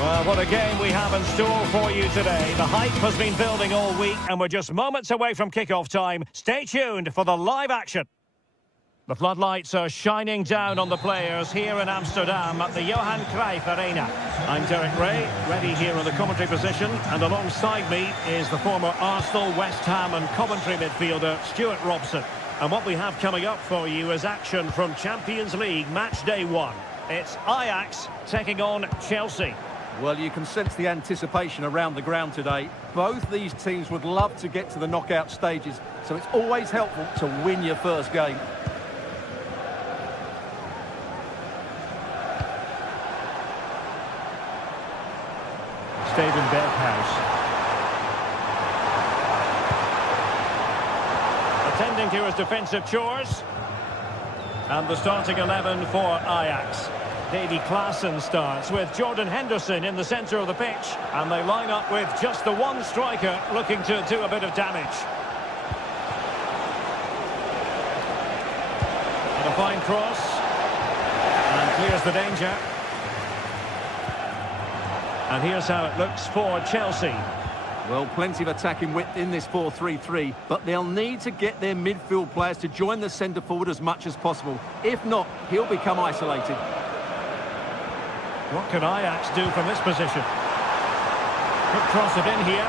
Well, what a game we have in store for you today. The hype has been building all week and we're just moments away from kickoff time. Stay tuned for the live action. The floodlights are shining down on the players here in Amsterdam at the Johan Cruyff Arena. I'm Derek Ray, ready here in the commentary position, and alongside me is the former Arsenal, West Ham and Coventry midfielder Stuart Robson. And what we have coming up for you is action from Champions League match day 1. It's Ajax taking on Chelsea. Well, you can sense the anticipation around the ground today. Both these teams would love to get to the knockout stages, so it's always helpful to win your first game. Steven Berghuis. Attending to his defensive chores. And the starting 11 for Ajax. Davy Klaassen starts with Jordan Henderson in the centre of the pitch. And they line up with just the one striker looking to do a bit of damage. And a fine cross. And clears the danger. And here's how it looks for Chelsea. Well, plenty of attacking width in this 4-3-3, but they'll need to get their midfield players to join the centre forward as much as possible. If not, he'll become isolated. What can Ajax do from this position? Could cross it in here.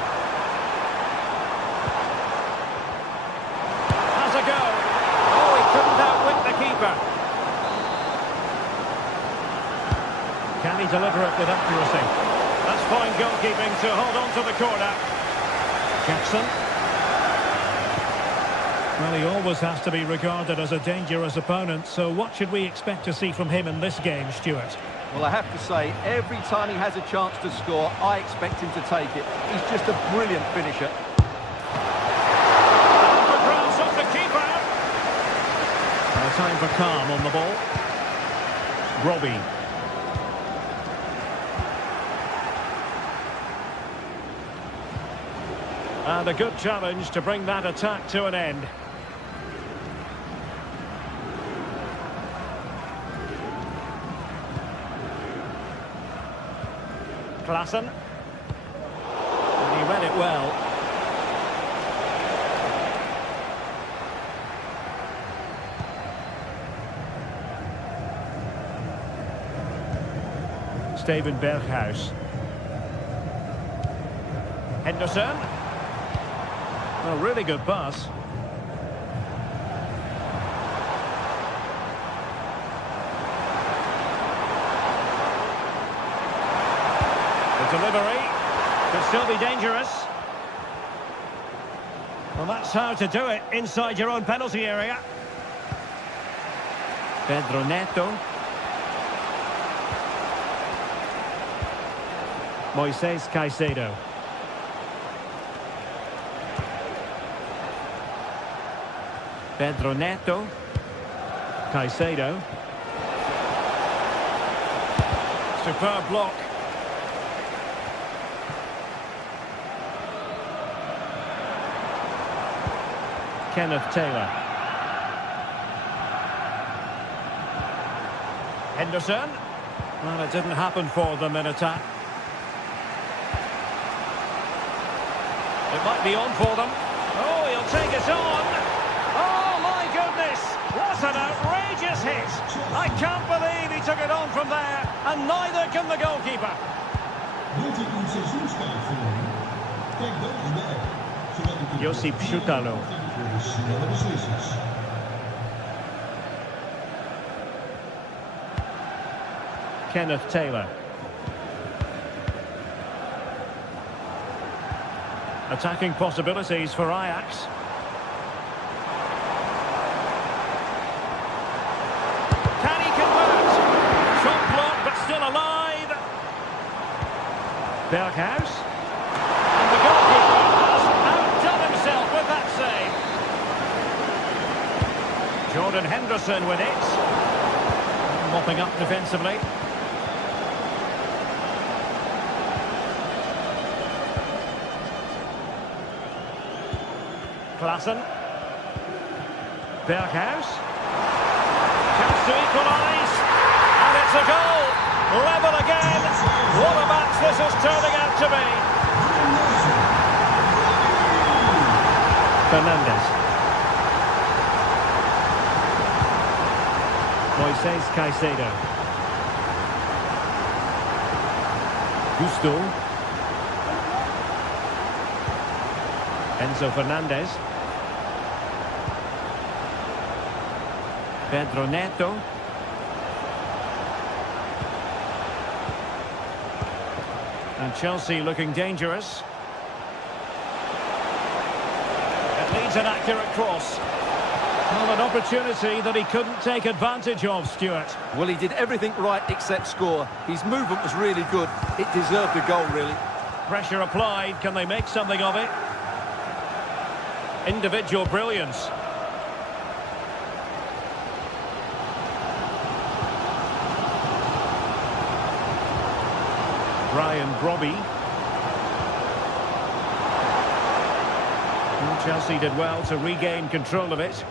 Has a go. Oh, he couldn't outwit the keeper. Can he deliver it with accuracy? That's fine goalkeeping to hold on to the corner. Jackson. Well, he always has to be regarded as a dangerous opponent, so what should we expect to see from him in this game, Stuart? Well, I have to say, every time he has a chance to score, I expect him to take it. He's just a brilliant finisher. The cross off the keeper. Time for calm on the ball. Robbie. And a good challenge to bring that attack to an end. Klaassen. And he read it well. Steven Berghuis. Henderson. A really good pass. The delivery could still be dangerous. Well, that's how to do it inside your own penalty area. Pedro Neto. Moises Caicedo. Pedro Neto. Caicedo. Superb block. Kenneth Taylor. Henderson. Well, it didn't happen for them in attack. It might be on for them. Oh, he'll take it on. Oh, my goodness. What an outrageous hit. I can't believe he took it on from there, and neither can the goalkeeper. Josip Schutalo. Kenneth Taylor. Attacking possibilities for Ajax. Can he convert? Shot blocked, but still alive. Berghuis. And the goalkeeper has outdone himself with that save. Jordan Henderson with it. Mopping up defensively. Klaassen. Berghuis. Chance to equalise. And it's a goal. Level again. What a match this is turning out to be. Fernandez. Moises Caicedo. Gusto. Enzo Fernandez. Pedro Neto. And Chelsea looking dangerous. It leads an accurate cross. Well, an opportunity that he couldn't take advantage of, Stuart. Well, he did everything right except score. His movement was really good. It deserved a goal, really. Pressure applied. Can they make something of it? Individual brilliance. Brian Brobby. And Chelsea did well to regain control of it.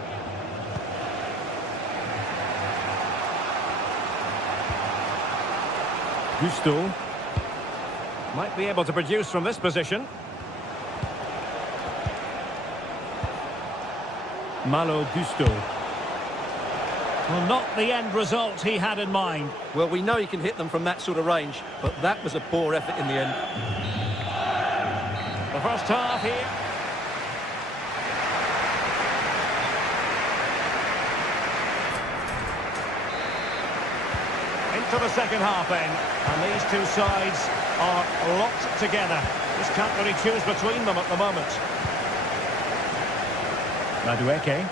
Gusto. Might be able to produce from this position. Malo Gusto. Well, not the end result he had in mind. Well, we know he can hit them from that sort of range, but that was a poor effort in the end. The first half here. Into the second half then. And these two sides are locked together. Just can't really choose between them at the moment. Madueke.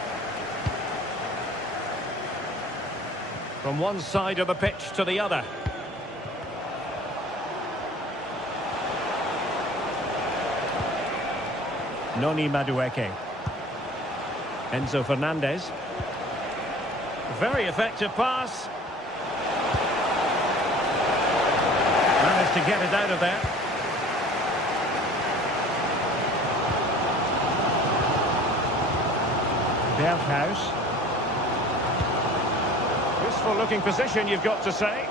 From one side of the pitch to the other. Noni Madueke. Enzo Fernandez. Very effective pass. Managed to get it out of there. Berghuis. Useful looking position, you've got to say.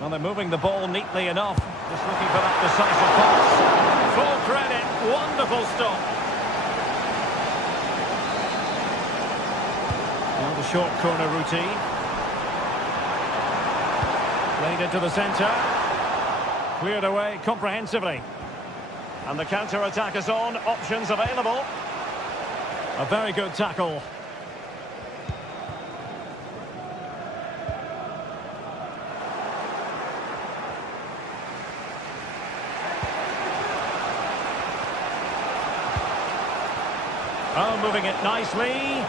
Well, they're moving the ball neatly enough. Just looking for that decisive pass. Full credit. Wonderful stop. Well, the short corner routine. Played into the centre. Cleared away comprehensively. And the counter-attack is on. Options available. A very good tackle. Oh, moving it nicely.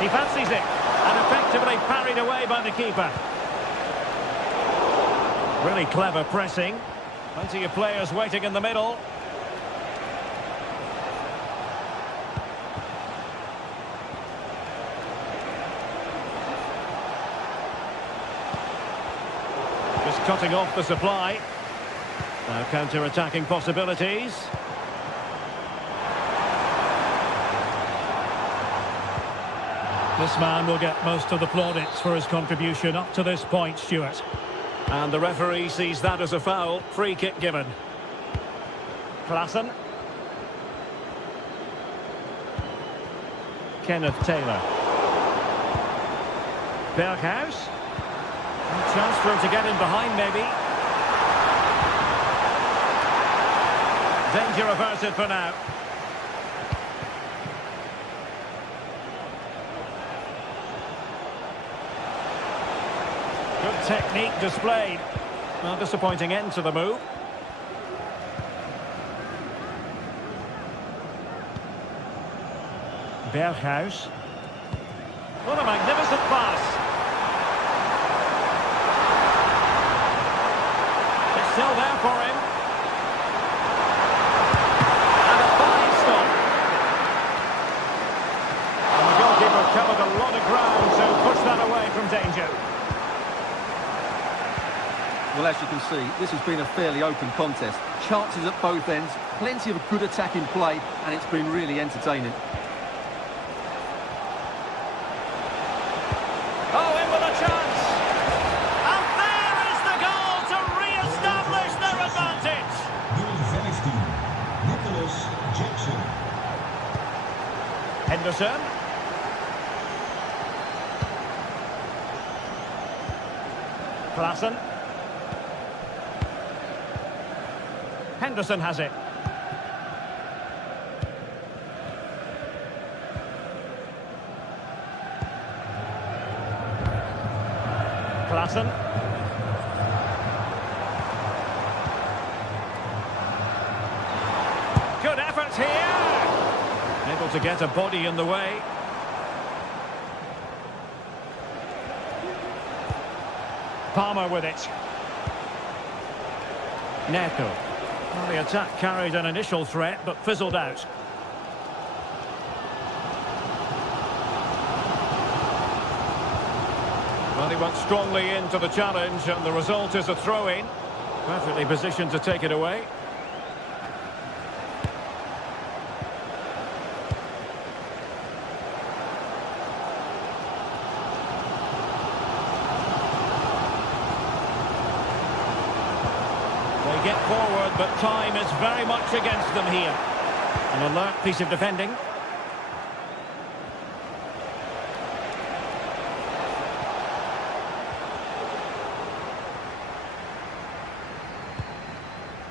He fancies it. And effectively parried away by the keeper. Really clever pressing. Plenty of players waiting in the middle. Just cutting off the supply. Now counter-attacking possibilities. This man will get most of the plaudits for his contribution up to this point, Stuart. And the referee sees that as a foul. Free kick given. Klassen. Kenneth Taylor. Berghuis. Chance for him to get in behind, maybe. Danger averted for now. Good technique displayed. Well, disappointing end to the move. Berghuis. What a magnificent pass. It's still there for him. And a fine stop. And the goalkeeper covered a lot of ground to push that away from danger. Well, as you can see, this has been a fairly open contest. Chances at both ends, Plenty of good attacking play, and it's been really entertaining. Oh, in with a chance. And there is the goal to re-establish their advantage. Henderson. Klassen. Henderson has it. Klassen. Good effort here. Able to get a body in the way. Palmer with it. Neto. Well, the attack carried an initial threat, but fizzled out. Well, he went strongly into the challenge, and the result is a throw-in. Perfectly positioned to take it away. They get forward, but time is very much against them here. An alert piece of defending.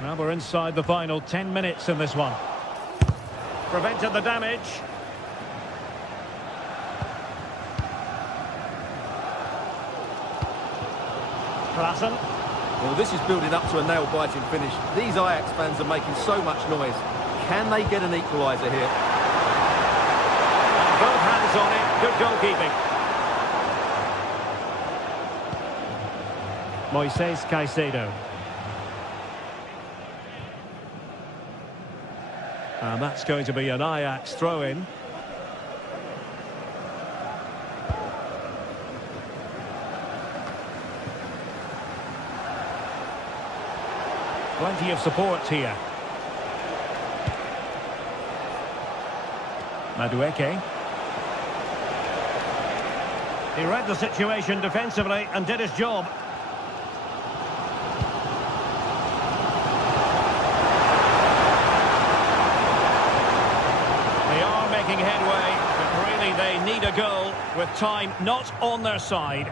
Now we're inside the final 10 minutes in this one. Prevented the damage. Klassen. Well, this is building up to a nail-biting finish. These Ajax fans are making so much noise. Can they get an equaliser here? And both hands on it. Good goalkeeping. Moises Caicedo. And that's going to be an Ajax throw-in. Plenty of support here. Madueke. He read the situation defensively and did his job. They are making headway, but really they need a goal with time not on their side.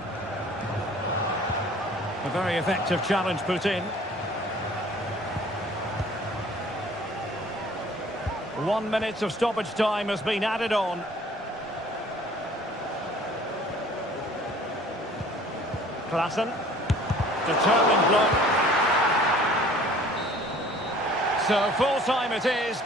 A very effective challenge put in. 1 minute of stoppage time has been added on. Klassen. Determined block. So full time it is.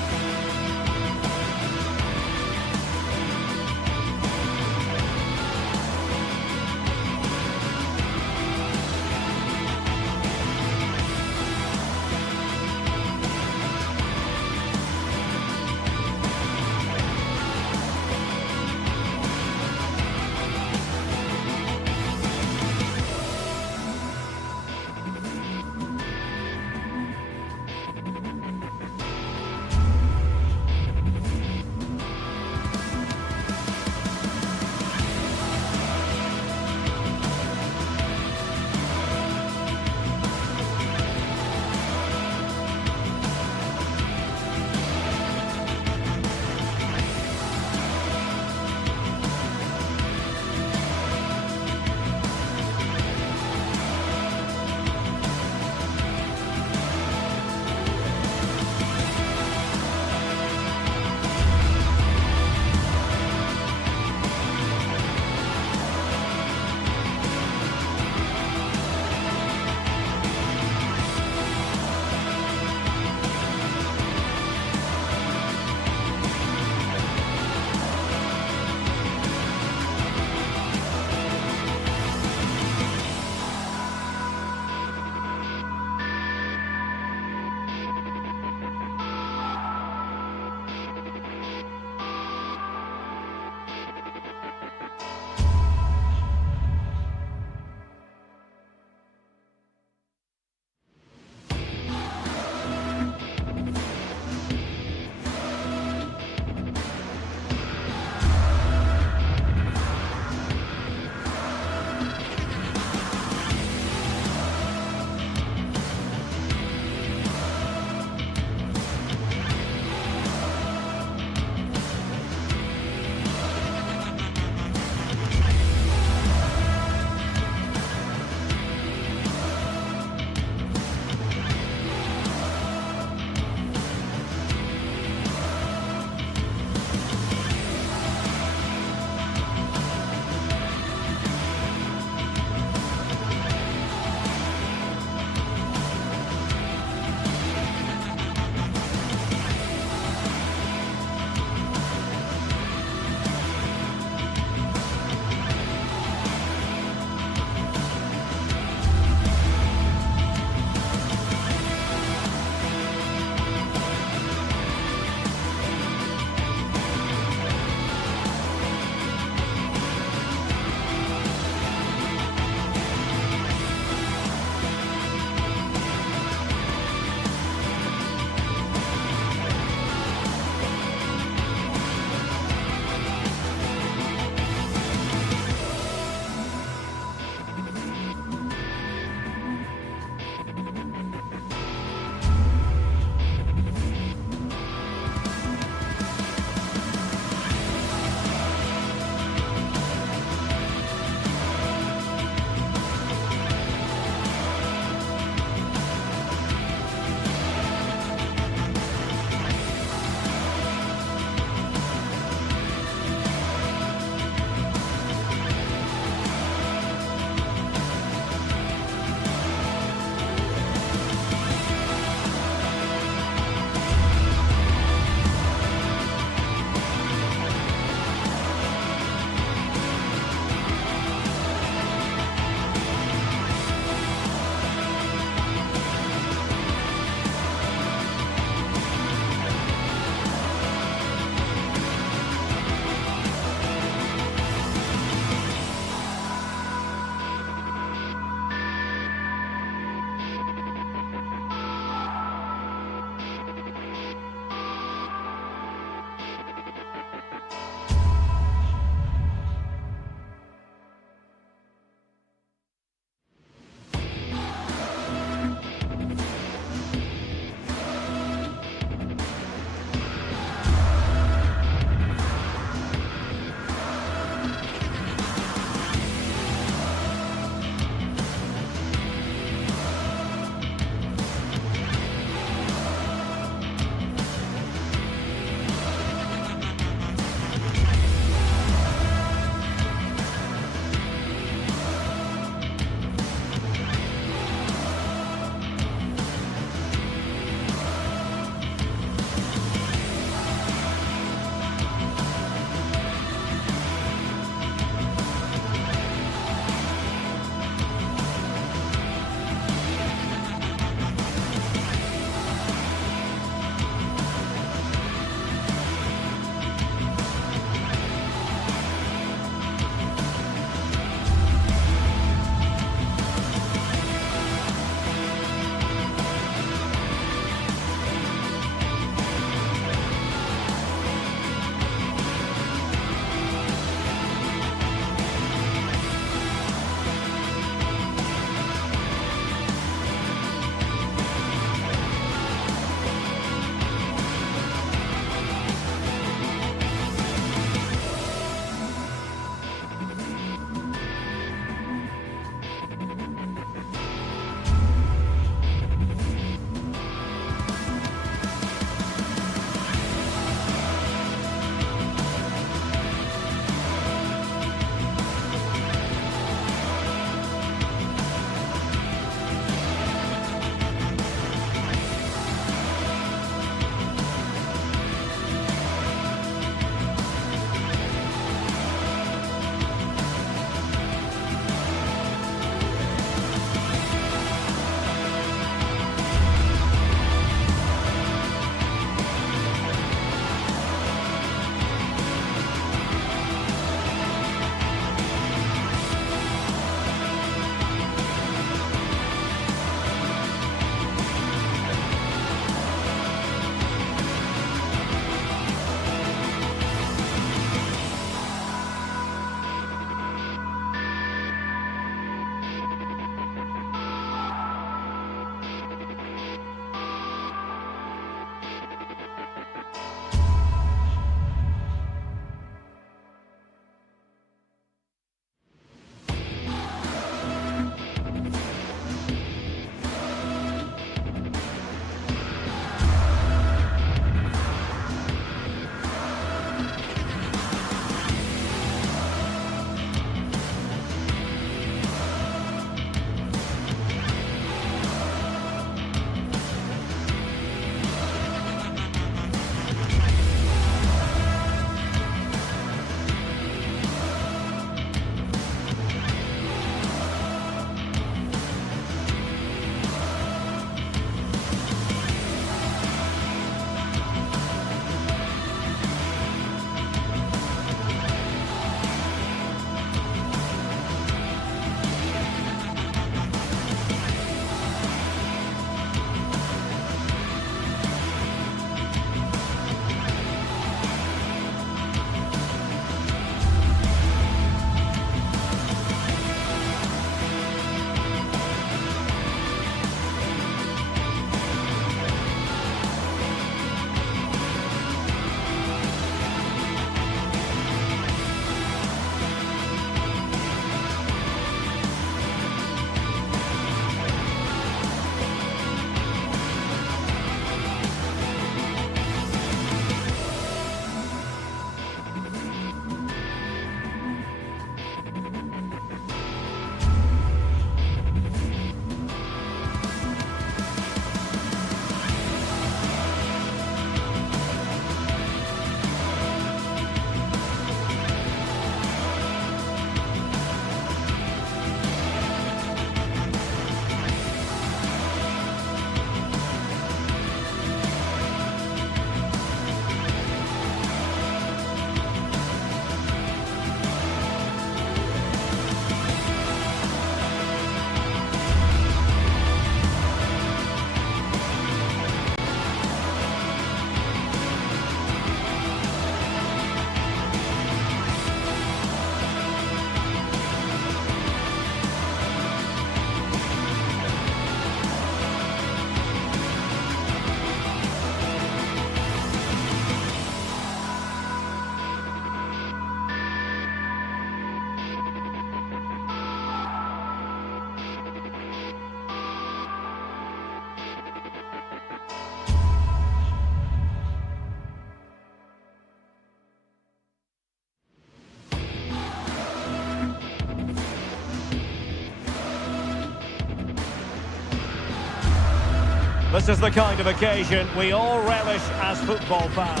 This is the kind of occasion we all relish as football fans.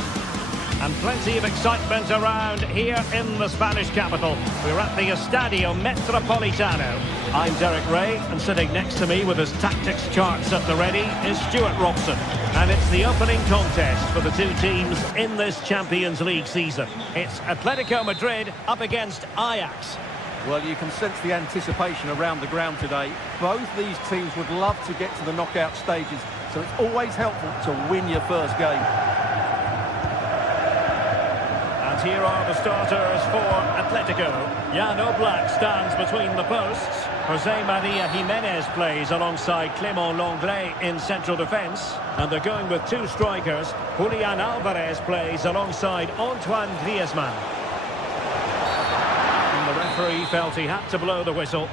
And plenty of excitement around here in the Spanish capital. We're at the Estadio Metropolitano. I'm Derek Ray, and sitting next to me with his tactics charts at the ready is Stuart Robson. And it's the opening contest for the two teams in this Champions League season. It's Atletico Madrid up against Ajax. Well, you can sense the anticipation around the ground today. Both these teams would love to get to the knockout stages, so it's always helpful to win your first game. And here are the starters for Atletico. Jan Oblak stands between the posts. Jose Maria Jimenez plays alongside Clément Lenglet in central defence. And they're going with two strikers. Julian Alvarez plays alongside Antoine Griezmann. And the referee felt he had to blow the whistle.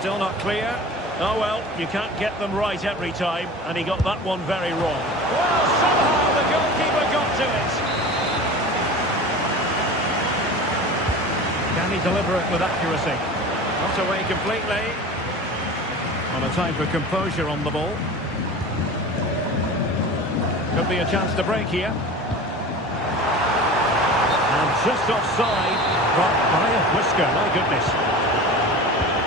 Still not clear. Oh well, you can't get them right every time, and he got that one very wrong. Well, somehow the goalkeeper got to it. Can he deliver it with accuracy? Not away completely. On a time for composure on the ball. Could be a chance to break here. And just offside, but by a whisker, my goodness.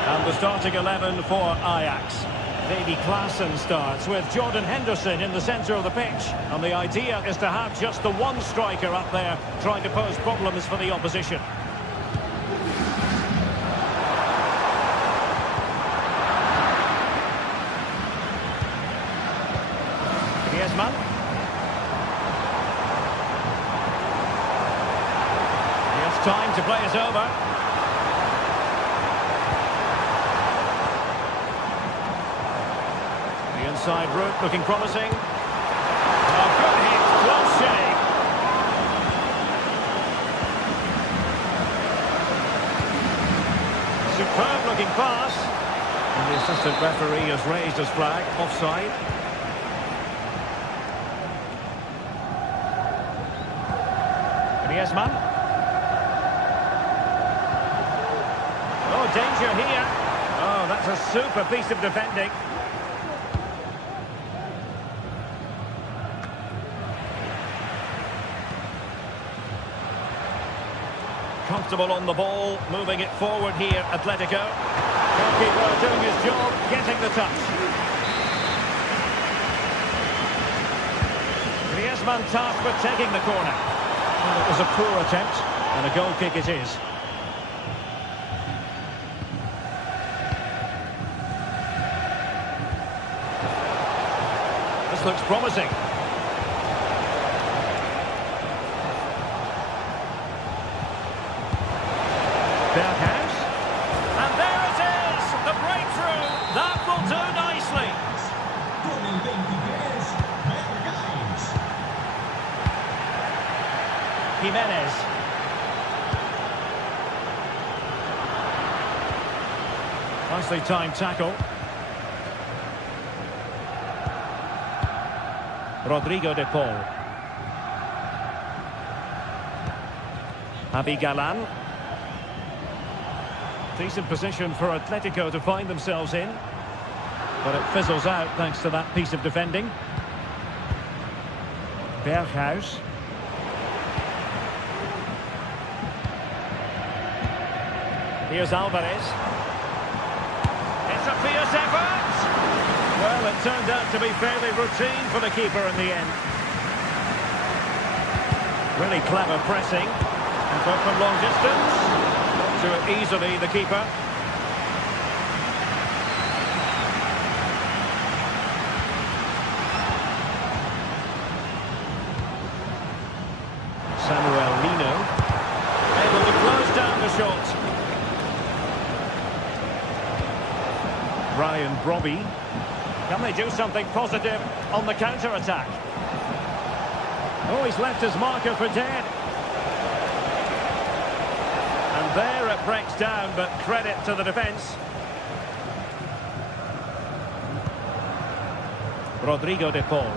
And the starting 11 for Ajax. Davy Klaassen starts with Jordan Henderson in the centre of the pitch. And the idea is to have just the one striker up there trying to pose problems for the opposition. Griezmann. He has time to play it over. Inside route looking promising. Oh, good hit, close shave. Superb looking pass. And the assistant referee has raised his flag, offside. Griezmann. Oh, danger here. Oh, that's a super piece of defending. Comfortable on the ball, moving it forward here, Atletico. Goalkeeper doing his job, getting the touch. Griezmann tasked with taking the corner. Well, it was a poor attempt, and a goal kick it is. This looks promising. Berghuis, and there it is, the breakthrough, that will do nicely. Jimenez. Nicely timed tackle. Rodrigo de Paul. Javi Galán. Decent position for Atletico to find themselves in. But it fizzles out thanks to that piece of defending. Berghuis. Here's Alvarez. It's a fierce effort! Well, it turned out to be fairly routine for the keeper in the end. Really clever pressing. And from long distance. To it easily, the keeper. Samuel Lino. Able to close down the shot. Ryan Brobby. Can they do something positive on the counter-attack? Oh, he's left his marker for dead. And There it breaks down, but credit to the defence. Rodrigo de Paul.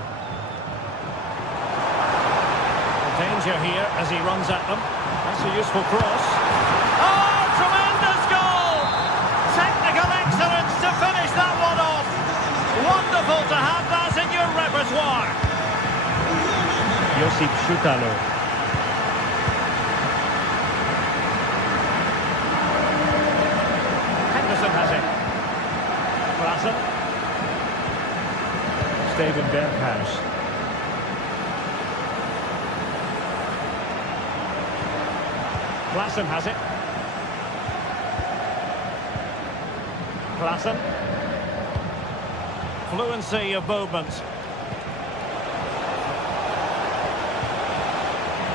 Danger here as he runs at them. That's a useful cross. Oh, tremendous goal! Technical excellence to finish that one off. Wonderful to have that in your repertoire. Josip Schutalo. Henderson has it. Klassen. Steven Berghuis. Klassen has it. Klassen. Fluency of movement.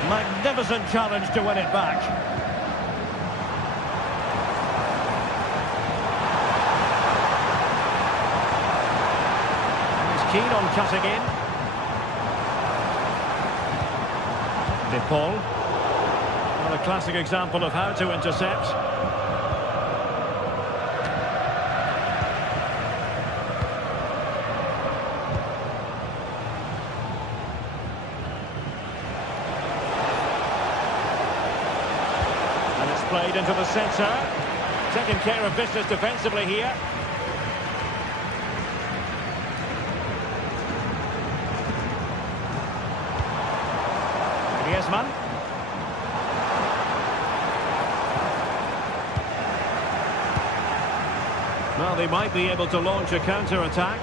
Magnificent challenge to win it back. He's keen on cutting in. De Paul. Well, a classic example of how to intercept. And it's played into the centre. Taking care of business defensively here. Griezmann. Well, they might be able to launch a counter-attack.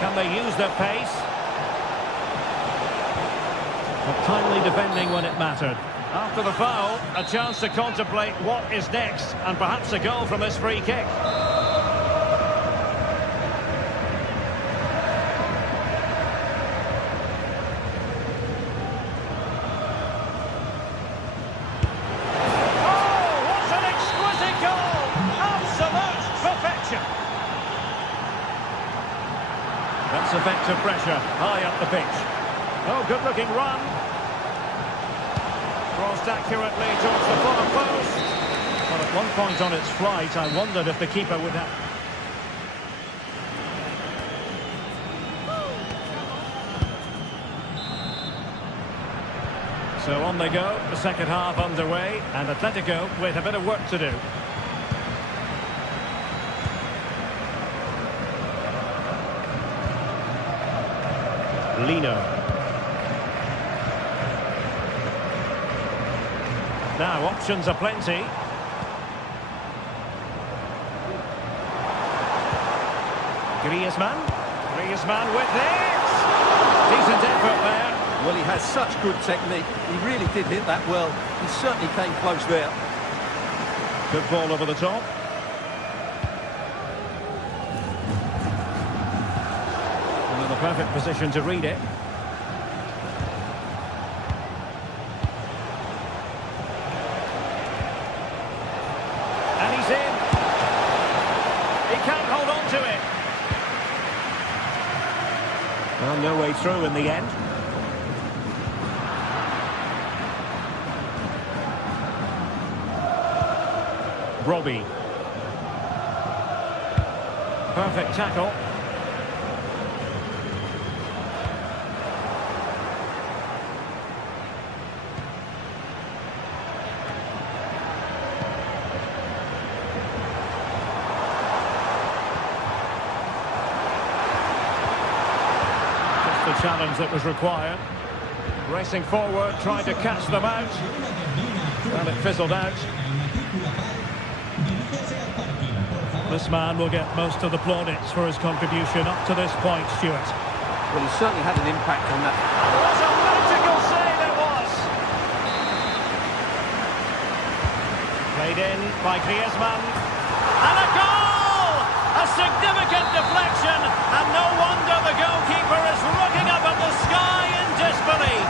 Can they use their pace? But timely defending when it mattered. After the foul, a chance to contemplate what is next, and perhaps a goal from this free kick. That's effective pressure, high up the pitch. Oh, good-looking run. Crossed accurately towards the far post. But at one point on its flight, I wondered if the keeper would have... So on they go, the second half underway, and Atletico with a bit of work to do. Lino. Now options are plenty. Griezmann with it. Decent effort there. Well, he has such good technique. He really did hit that well. He certainly came close there. Good ball over the top. The perfect position to read it. And he's in. He can't hold on to it. Well, no way through in the end. Robbie. Perfect tackle. The challenge that was required. Racing forward, trying to catch them out. Well, it fizzled out. This man will get most of the plaudits for his contribution up to this point, Stuart. Well, he certainly had an impact on that. What a magical save it was! Played in by Griezmann. And a goal! A significant deflection, and no wonder the goalkeeper is looking up at the sky in disbelief.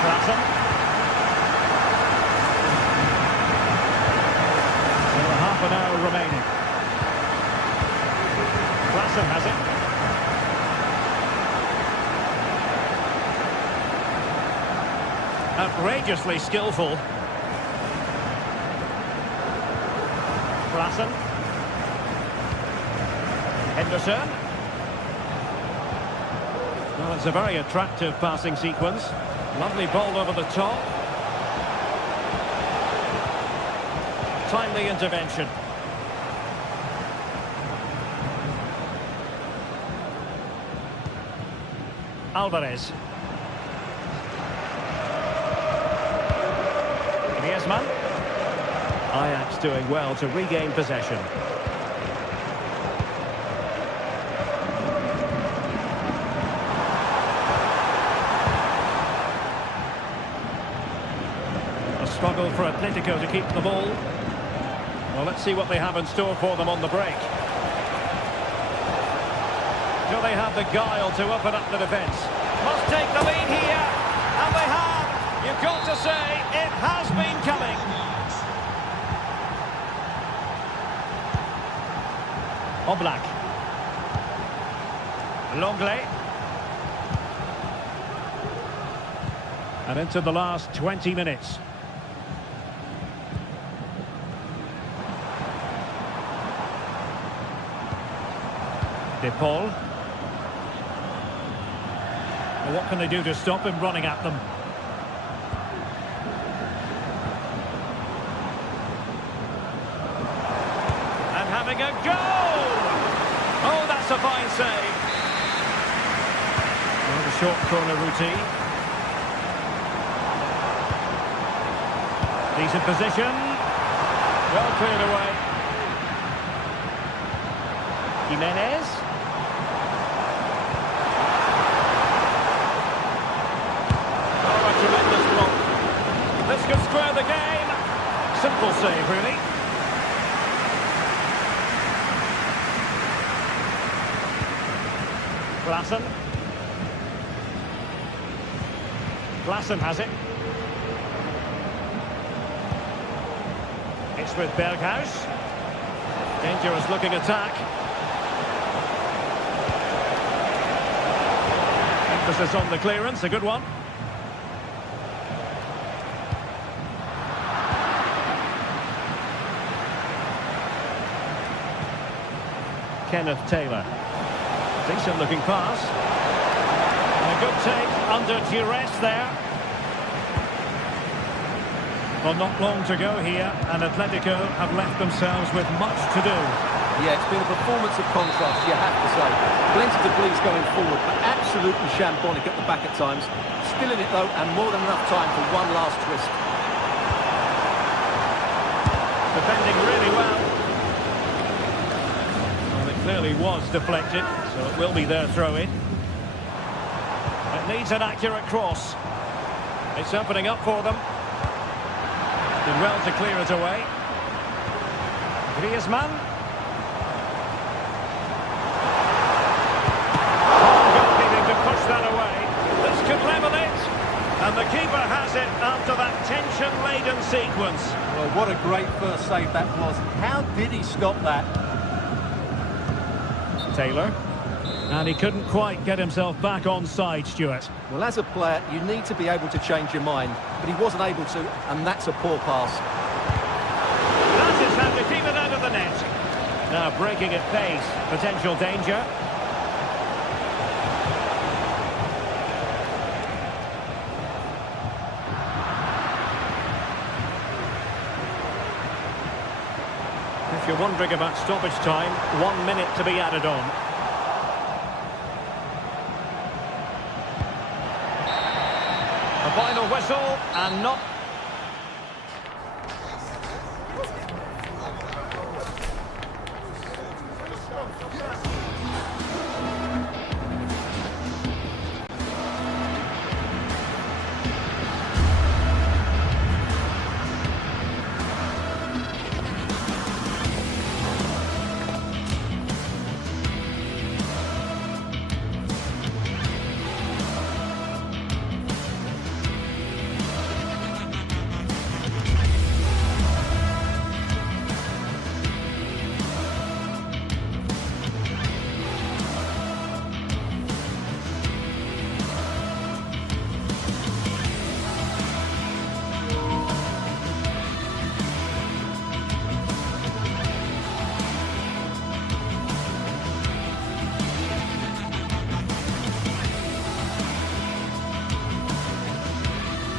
Klassen. So half an hour remaining. Klassen has it. Outrageously skillful. Klassen. Henderson. Well, it's a very attractive passing sequence. Lovely ball over the top. Timely intervention. Alvarez. Griezmann. Ajax doing well to regain possession. A struggle for Atletico to keep the ball. Well, let's see what they have in store for them on the break. Do they have the guile to open up the defence? Must take the lead here, and they have. You've got to say, it has been coming. Oblak. Longley. And into the last 20 minutes. De Paul. Well, what can they do to stop him running at them? And having a go! Oh, that's a fine save. Well, the short corner routine. Decent position. Well cleared away. Jimenez. Oh, a tremendous block. This could square the game. Simple save, really. Klassen. Klassen has it. It's with Berghuis. Dangerous looking attack. Emphasis on the clearance, a good one. Kenneth Taylor. Decent looking pass. And a good take under duress there. Well, not long to go here, and Atletico have left themselves with much to do. Yeah, it's been a performance of contrast, you have to say. Plenty to please going forward, but absolutely shambolic at the back at times. Still in it, though, and more than enough time for one last twist. Defending really well. Well, it clearly was deflected, so it will be their throw-in. It needs an accurate cross. It's opening up for them. Did well to clear it away. Griezmann. Goalkeeping to push that away. This could level it. And the keeper has it after that tension-laden sequence. Well, what a great first save that was. How did he stop that? Taylor. And he couldn't quite get himself back on side, Stuart. Well, as a player, you need to be able to change your mind, but he wasn't able to, and that's a poor pass. That's his hand to keep it out of the net. Now breaking at pace, potential danger. If you're wondering about stoppage time, 1 minute to be added on. A final whistle, and not...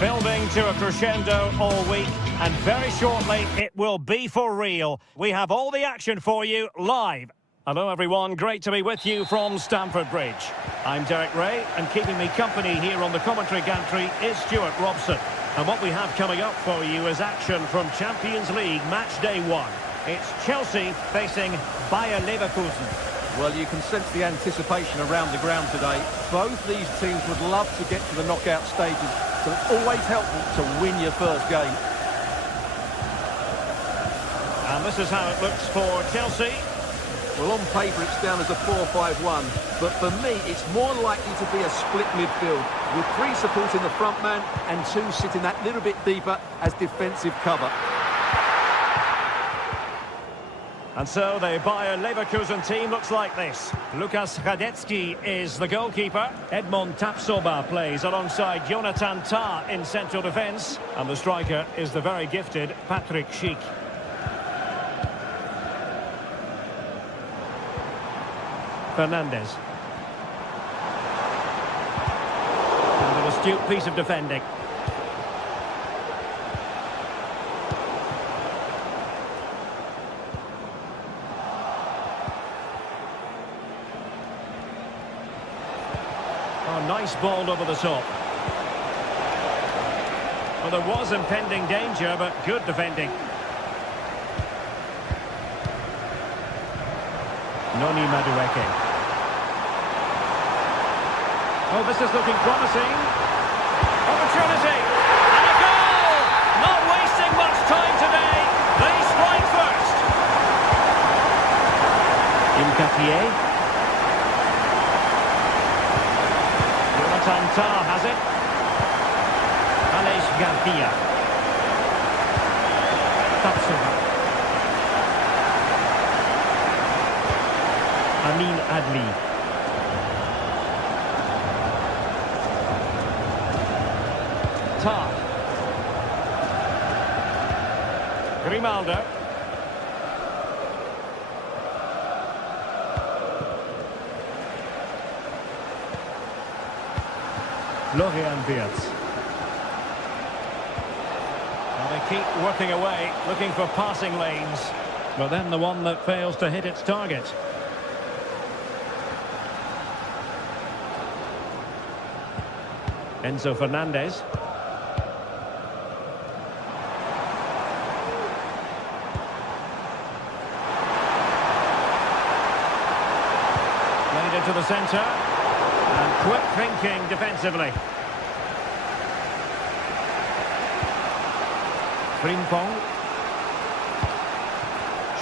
Building to a crescendo all week, and very shortly it will be for real. We have all the action for you live. Hello everyone, great to be with you from Stamford Bridge. I'm Derek Ray, and keeping me company here on the commentary gantry is Stuart Robson. And what we have coming up for you is action from Champions League match day 1. It's Chelsea facing Bayer Leverkusen. Well, you can sense the anticipation around the ground today. Both these teams would love to get to the knockout stages, so it's always helpful to win your first game. And this is how it looks for Chelsea. Well, on paper it's down as a 4-5-1, but for me it's more likely to be a split midfield, with 3 supporting the front man and 2 sitting that little bit deeper as defensive cover. And so the Bayer Leverkusen team looks like this. Lukas Hradecky is the goalkeeper. Edmond Tapsoba plays alongside Jonathan Tah in central defence. And the striker is the very gifted Patrick Schick. Fernandes. And an astute piece of defending. Oh, nice ball over the top. Well, there was impending danger, but good defending. Noni Madueke. Oh, this is looking promising. Opportunity. And a goal! Not wasting much time today. They strike first. Nketiah. Jonathan Tah has it. Alex Garcia. Tapsoba. Amin Adli. Tah. Grimaldo. Florian Wirtz. And they keep working away, looking for passing lanes. But then the one that fails to hit its target. Enzo Fernandez. Played into the centre. And quick thinking defensively. Frimpong.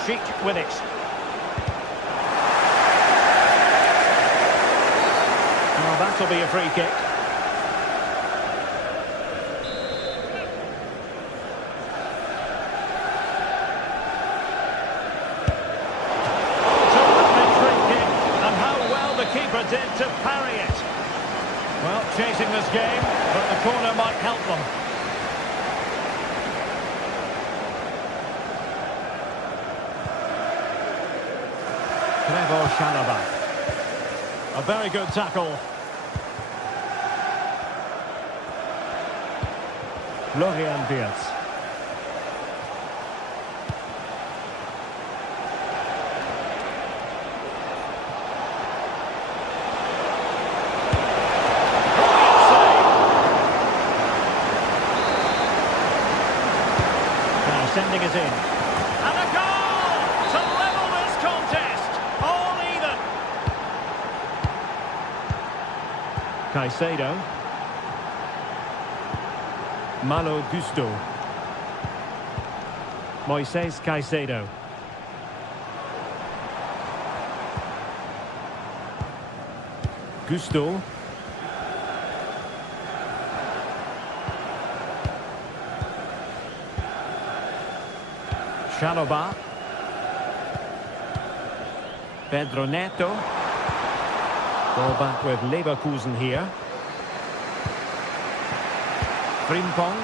Schick with it. Well, that'll be a free kick. Keeper did to parry it. Well, chasing this game, but the corner might help them. Trevoh Chalobah. A very good tackle. Florian Wirtz. Sending it in. And a goal to level this contest. All even. Caicedo. Malo Gusto. Moises Caicedo. Gusto. Chalobah. Pedro Neto. Ball back with Leverkusen here. Frimpong.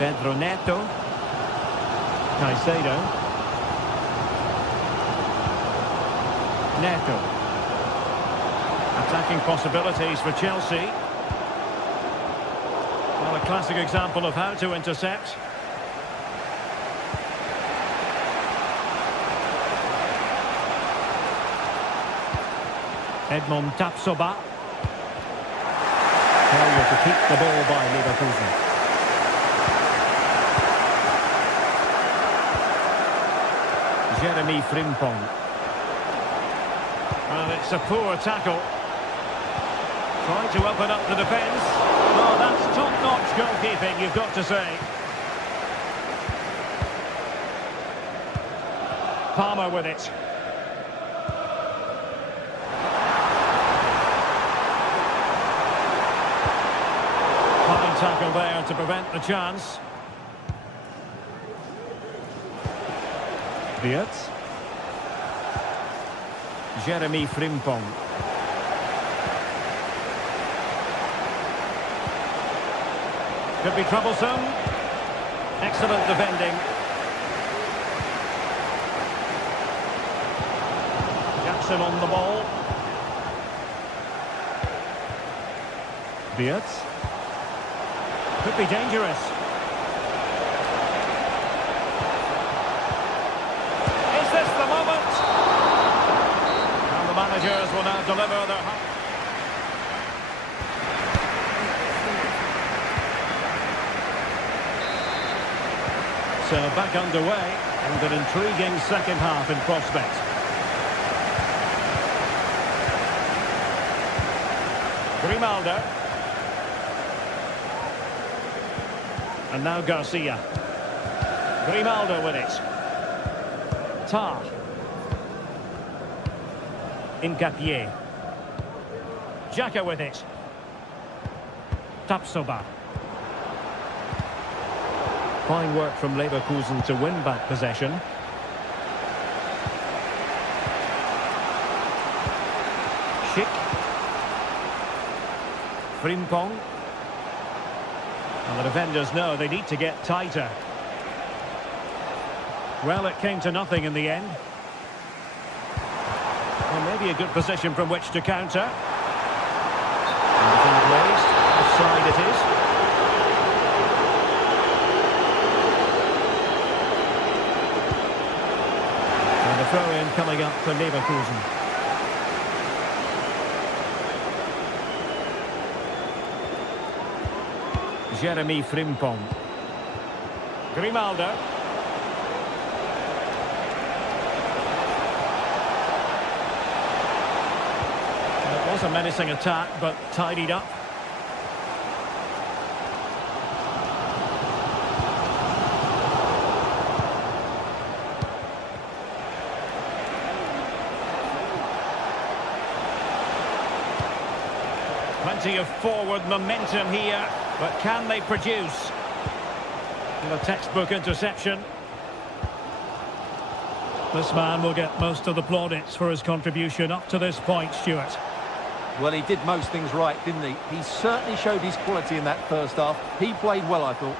Pedro Neto. Caicedo. Neto. Attacking possibilities for Chelsea. Well, a classic example of how to intercept. Edmond Tapsoba. Failure to keep the ball by Leverkusen. Jeremy Frimpong. Well, it's a poor tackle. Trying to open up the defence. Oh, that's top-notch goalkeeping, you've got to say. Palmer with it. Fine tackle there to prevent the chance. Wirtz. Jeremy Frimpong. Could be troublesome. Excellent defending. Jackson on the ball. Wirtz. Could be dangerous. Is this the moment? And the managers will now deliver their... So back underway, and an intriguing second half in prospect. Grimaldo. And now Garcia. Grimaldo with it. Tar. Incapié. Xhaka with it. Tapsoba. Fine work from Leverkusen to win back possession. Schick. Frimpong. And the defenders know they need to get tighter. Well, it came to nothing in the end. Well, maybe a good position from which to counter. Anything raised. Offside it is. And the throw-in coming up for Leverkusen. Jeremy Frimpong. Grimaldo. It was a menacing attack, but tidied up. Plenty of forward momentum here. But can they produce? And a textbook interception. This man will get most of the plaudits for his contribution up to this point, Stuart. Well, he did most things right, didn't he? He certainly showed his quality in that first half. He played well, I thought.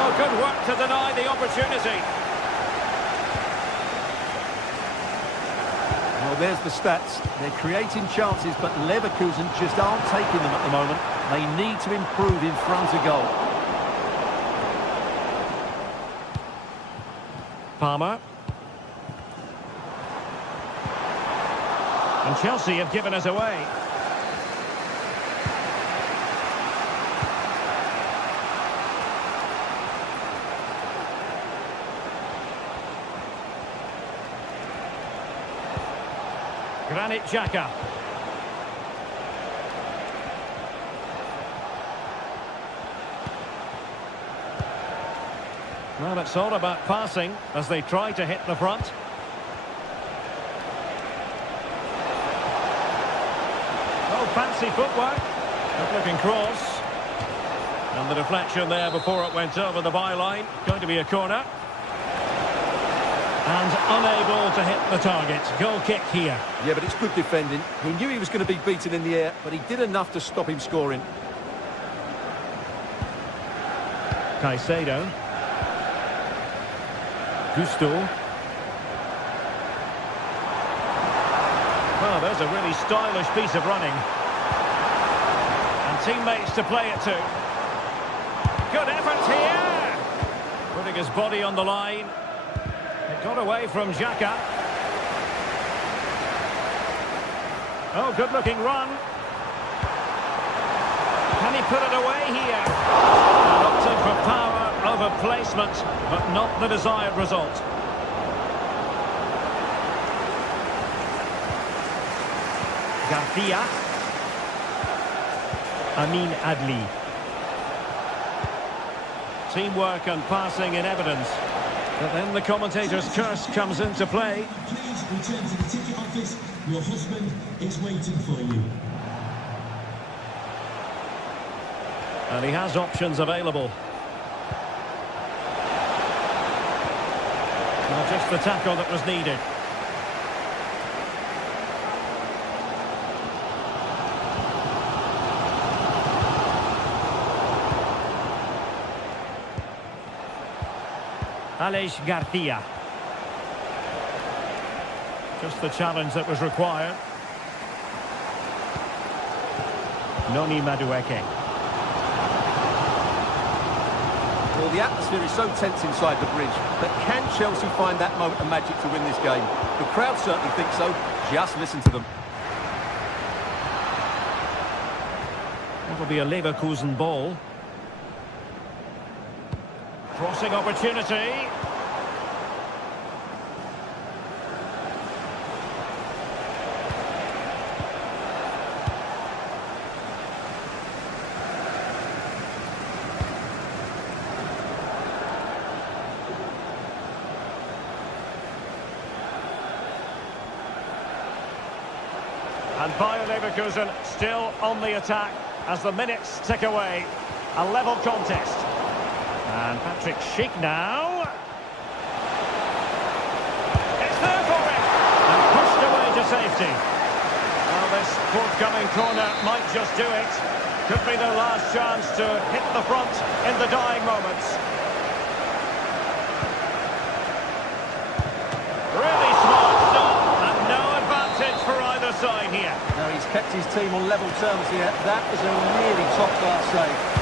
Oh, good work to deny the opportunity. Well, there's the stats. They're creating chances, but Leverkusen just aren't taking them at the moment. They need to improve in front of goal. Palmer. And Chelsea have given us away. Granit Xhaka. Well, it's all about passing as they try to hit the front. Oh, fancy footwork. Good-looking cross. And the deflection there before it went over the byline. Going to be a corner. And unable to hit the target. Goal kick here. Yeah, but it's good defending. He knew he was going to be beaten in the air, but he did enough to stop him scoring. Caicedo. Gusto. Well, there's a really stylish piece of running. And teammates to play it to. Good effort here! Putting his body on the line. It got away from Xhaka. Oh, good-looking run. Can he put it away here? And opting for power over placement, but not the desired result. Garcia. Amin Adli. Teamwork and passing in evidence. But then the commentator's curse comes into play. Please return to the ticket office. Your husband is waiting for you. And he has options available. Well, just the tackle that was needed. Aleix Garcia. Just the challenge that was required. Noni Madueke. Well, the atmosphere is so tense inside the bridge, but can Chelsea find that moment of magic to win this game? The crowd certainly think so. Just listen to them. That'll be a Leverkusen ball. Crossing opportunity. And Bayer Leverkusen still on the attack as the minutes tick away. A level contest. And Patrick Schick now. It's there for him. And pushed away to safety. Well, this forthcoming corner might just do it. Could be their last chance to hit the front in the dying moments. Really smart stop. And no advantage for either side here. Now, he's kept his team on level terms here. That is a really top-class save.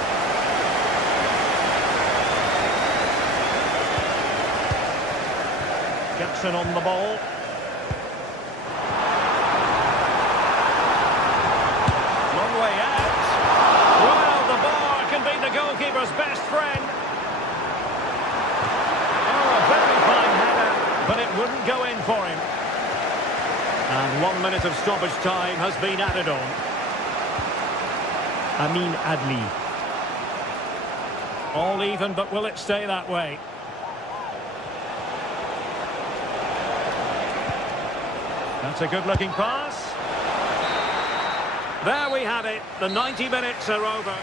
Jackson on the ball. Long way out. Well, the bar can be the goalkeeper's best friend. Oh, a very fine header, but it wouldn't go in for him. And 1 minute of stoppage time has been added on. Amin Adli. All even, but will it stay that way? That's a good-looking pass. There we have it. The 90 minutes are over.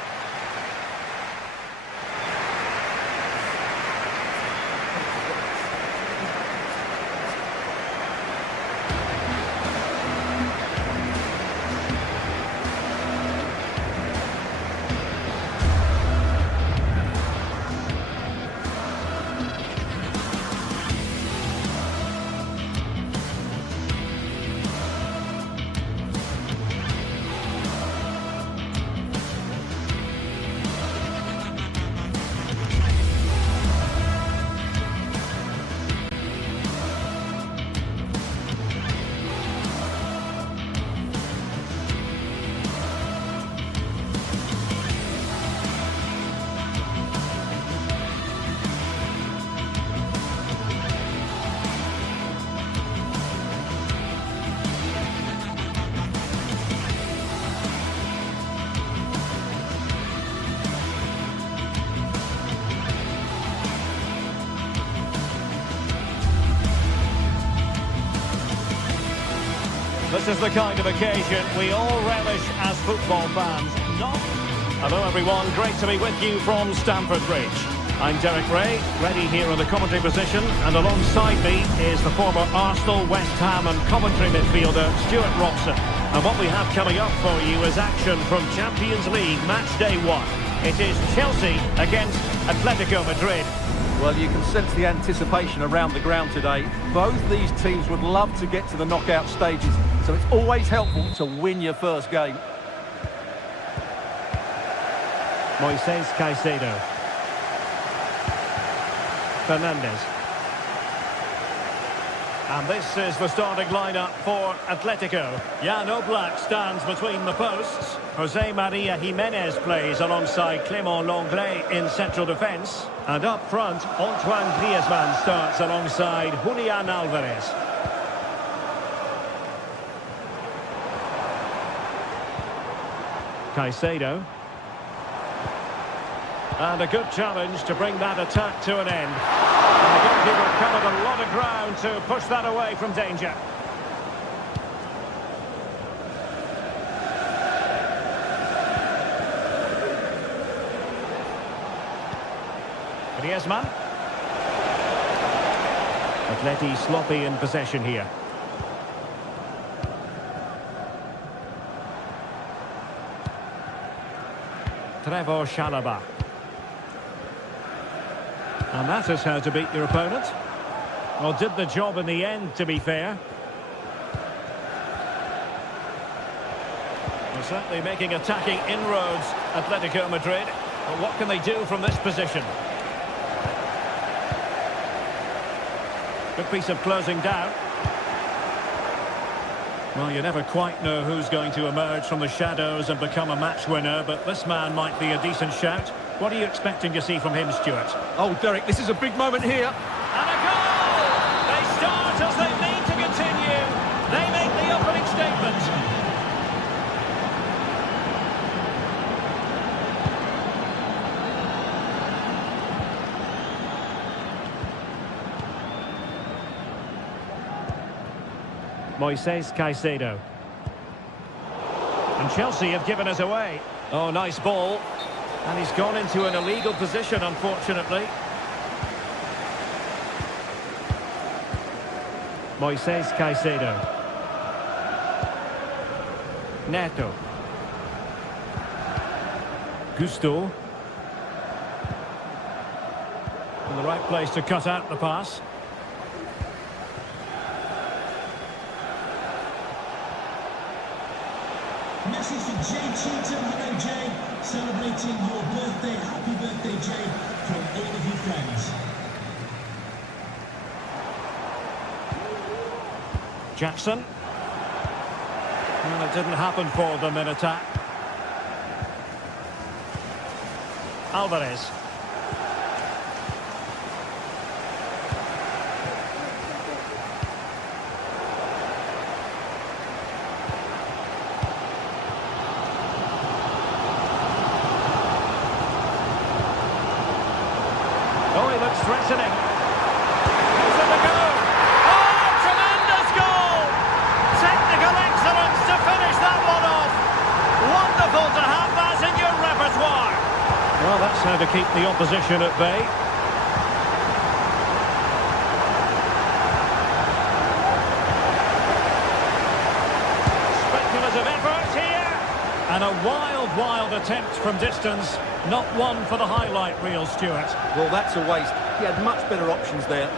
This is the kind of occasion we all relish as football fans. Hello everyone, great to be with you from Stamford Bridge. I'm Derek Ray, ready here in the commentary position, and alongside me is the former Arsenal, West Ham and Coventry midfielder Stuart Robson. And what we have coming up for you is action from Champions League match day 1. It is Chelsea against Atletico Madrid. Well, you can sense the anticipation around the ground today. Both these teams would love to get to the knockout stages, so it's always helpful to win your first game. Moises Caicedo. Fernandez. And this is the starting lineup for Atletico. Jan Oblak stands between the posts. Jose Maria Jimenez plays alongside Clément Lenglet in central defence. And up front, Antoine Griezmann starts alongside Julian Alvarez. Caicedo. And a good challenge to bring that attack to an end. And the goalkeeper covered a lot of ground to push that away from danger. Griezmann. Atleti sloppy in possession here. Trevor Chalobah. And that is how to beat your opponent. Well, did the job in the end, to be fair. Well, certainly making attacking inroads, Atletico Madrid. But what can they do from this position? Good piece of closing down. Well, you never quite know who's going to emerge from the shadows and become a match winner, but this man might be a decent shout. What are you expecting to see from him, Stuart? Oh, Derek, this is a big moment here. And a goal! They start as they need to continue. They make the opening statement. Moises Caicedo. And Chelsea have given us away. Oh, nice ball. And he's gone into an illegal position, unfortunately. Moises Caicedo. Neto. Gusto. In the right place to cut out the pass. Message to Jay Cheatham. Hello, Jay. Celebrating your birthday. Happy birthday, Jay, from all of your friends. Jackson. Well, it didn't happen for them in attack. Alvarez. Oh, he looks threatening. Gives it a go. Oh, tremendous goal! Technical excellence to finish that one off. Wonderful to have that in your repertoire. Well, that's how to keep the opposition at bay. Speculative effort here. And a wild attempt from distance. Not one for the highlight reel, Stuart. Well, that's a waste. He had much better options there.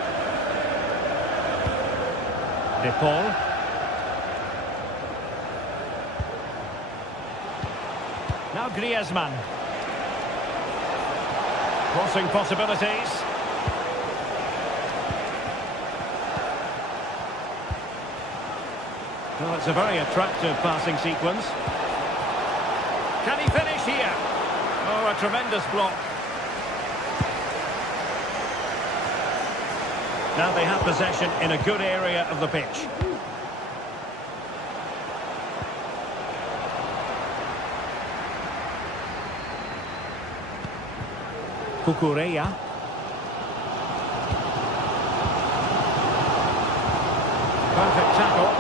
De Paul. Now Griezmann. Crossing possibilities. Well, it's a very attractive passing sequence. Can he finish here? Oh, a tremendous block. Now they have possession in a good area of the pitch. Cucurella. Perfect tackle.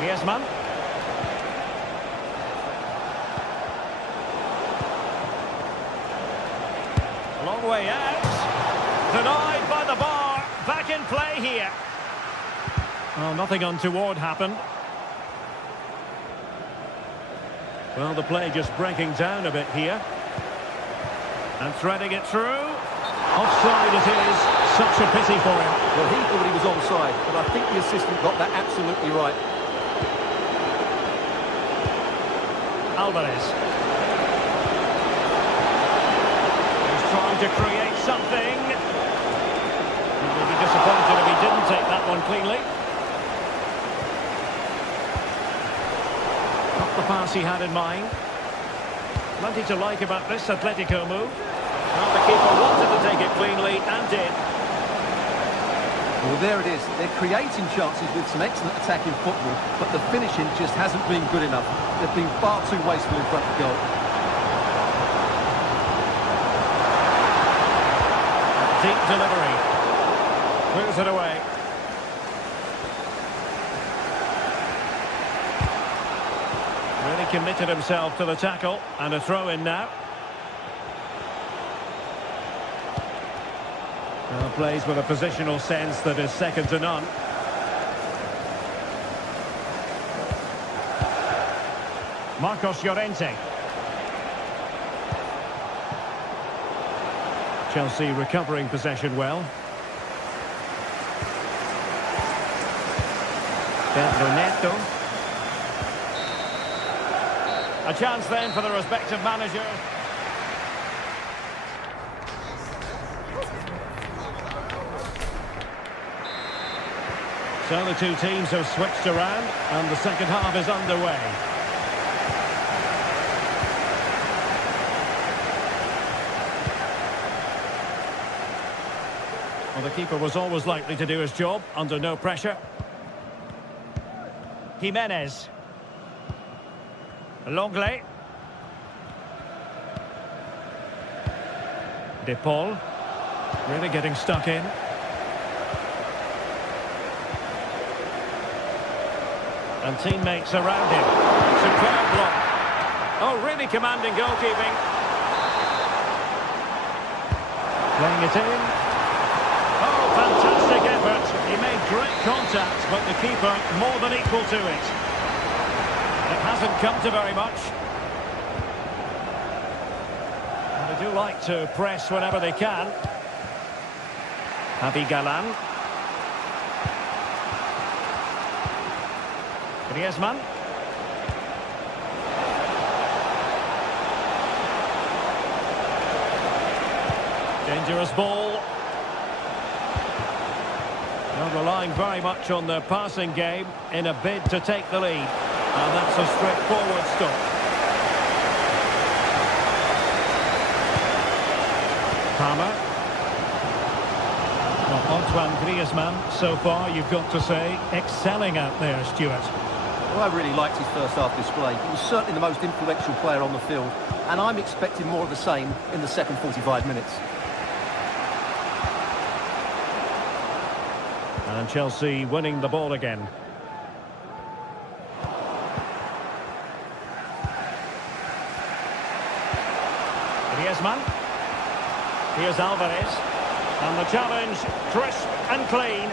Griezmann. Long way out. Denied by the bar. Back in play here. Well, nothing untoward happened. Well, the play just breaking down a bit here. And threading it through. Offside it is. Such a pity for him. Well, he thought he was onside, but I think the assistant got that absolutely right. Alvarez. He's trying to create something. He will be disappointed if he didn't take that one cleanly. Not the pass he had in mind. Plenty to like about this Atletico move. Well, the keeper wanted to take it cleanly and did. Well, there it is. They're creating chances with some excellent attacking football, but the finishing just hasn't been good enough. They've been far too wasteful in front of goal. Deep delivery. Clears it away. Really committed himself to the tackle, and a throw in now. Well, plays with a positional sense that is second to none. Marcos Llorente. Chelsea recovering possession well. Pedro Neto. A chance then for the respective manager. So the two teams have switched around and the second half is underway. Well, the keeper was always likely to do his job under no pressure. Jimenez. Longley. De Paul. Really getting stuck in. And teammates around him. Superb block. Oh, really commanding goalkeeping. Playing it in. Oh, fantastic effort. He made great contact, but the keeper more than equal to it. It hasn't come to very much. And they do like to press whenever they can. Javi Galan. Griezmann. Dangerous ball. They're relying very much on their passing game in a bid to take the lead. And that's a straightforward stop. Palmer. Well, Antoine Griezmann, so far, you've got to say, excelling out there, Stuart. Well, I really liked his first half display. He was certainly the most influential player on the field, and I'm expecting more of the same in the second 45 minutes. And Chelsea winning the ball again. Griezmann. Here's Alvarez. And the challenge, crisp and clean.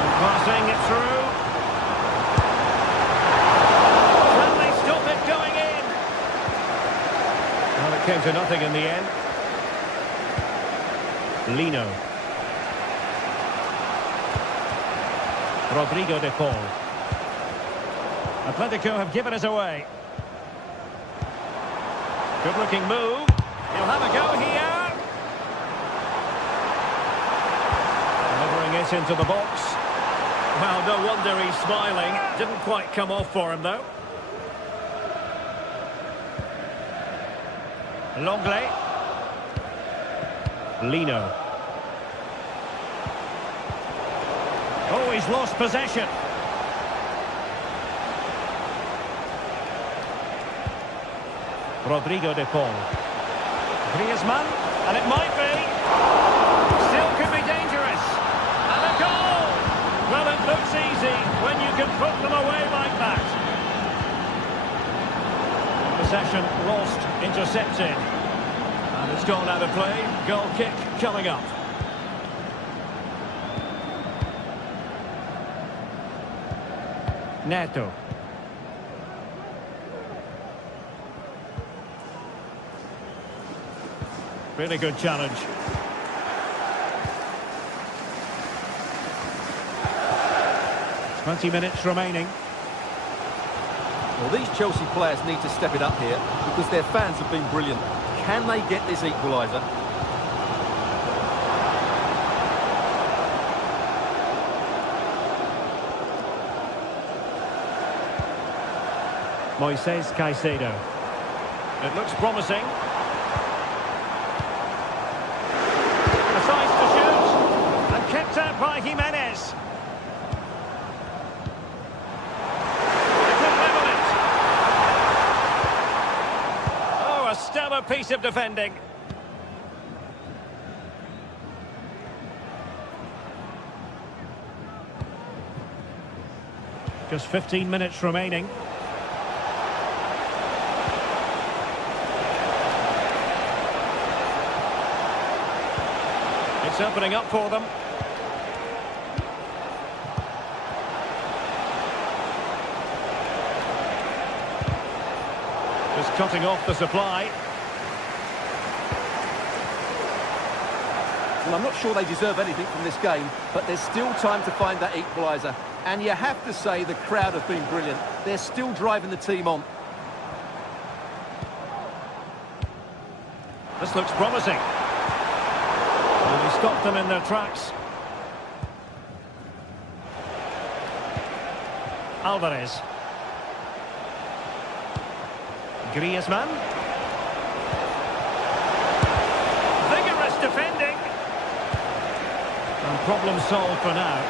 And passing it through. Friendly stop it going in. Well, it came to nothing in the end. Lino. Rodrigo de Paul. Atletico have given us away. Good looking move. He'll have a go here. Delivering it into the box. Well, no wonder he's smiling. Didn't quite come off for him, though. Longley. Lino. Oh, he's lost possession. Rodrigo de Paul. Griezmann, and it might be. Still could be dangerous. And a goal! Well, it looks easy when you can put them away like that. Possession lost, intercepted. And it's gone out of play. Goal kick coming up. Really good challenge. "20 minutes remaining. Well, these Chelsea players need to step it up here because their fans have been brilliant. Can they get this equaliser? Moises Caicedo. It looks promising. Decides to shoot. And kept out by Jimenez. They could level it. Oh, a stellar piece of defending. Just 15 minutes remaining. It's opening up for them. Just cutting off the supply. Well, I'm not sure they deserve anything from this game, but there's still time to find that equaliser. And you have to say the crowd have been brilliant. They're still driving the team on. This looks promising. And he stopped them in their tracks. Alvarez. Griezmann. Vigorous defending. And problem solved for now.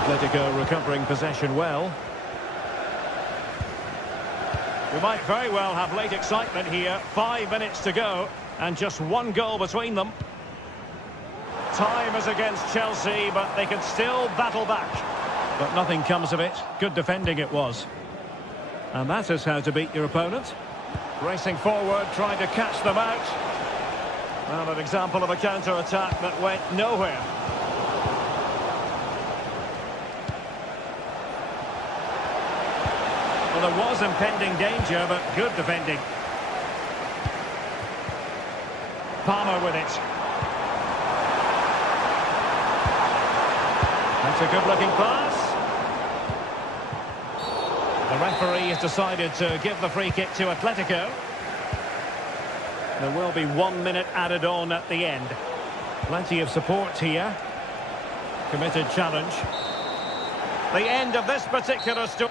Atletico recovering possession well. We might very well have late excitement here. 5 minutes to go, and just one goal between them. Time is against Chelsea, but they can still battle back. But nothing comes of it. Good defending it was. And that is how to beat your opponent. Racing forward, trying to catch them out. Well, an example of a counter-attack that went nowhere. Well, there was impending danger, but good defending. Palmer with it. That's a good-looking pass. The referee has decided to give the free kick to Atletico. There will be 1 minute added on at the end. Plenty of support here. Committed challenge. The end of this particular story.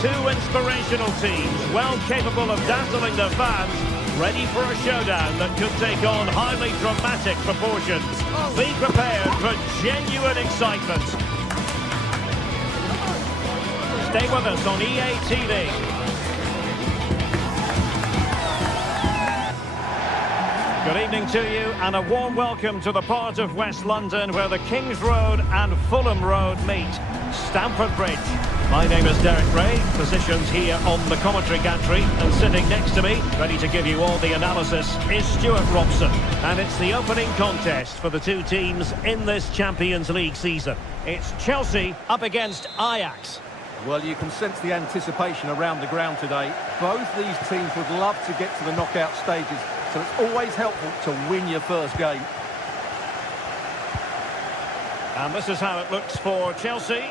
Two inspirational teams, well capable of dazzling their fans, ready for a showdown that could take on highly dramatic proportions. Be prepared for genuine excitement. Stay with us on EA TV. Good evening to you and a warm welcome to the part of West London where the Kings Road and Fulham Road meet, Stamford Bridge. My name is Derek Ray, positions here on the commentary gantry, and sitting next to me, ready to give you all the analysis, is Stuart Robson. And it's the opening contest for the two teams in this Champions League season. It's Chelsea up against Ajax. Well, you can sense the anticipation around the ground today. Both these teams would love to get to the knockout stages, so it's always helpful to win your first game. And this is how it looks for Chelsea.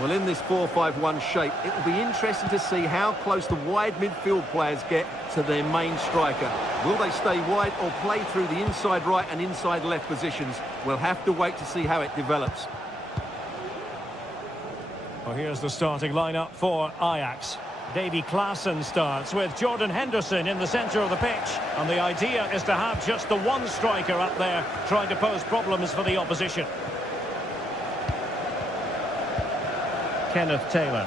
Well, in this 4-5-1 shape, it will be interesting to see how close the wide midfield players get to their main striker. Will they stay wide or play through the inside right and inside left positions? We'll have to wait to see how it develops. Well, here's the starting lineup for Ajax. Davy Klaassen starts with Jordan Henderson in the centre of the pitch. And the idea is to have just the one striker up there trying to pose problems for the opposition. Kenneth Taylor.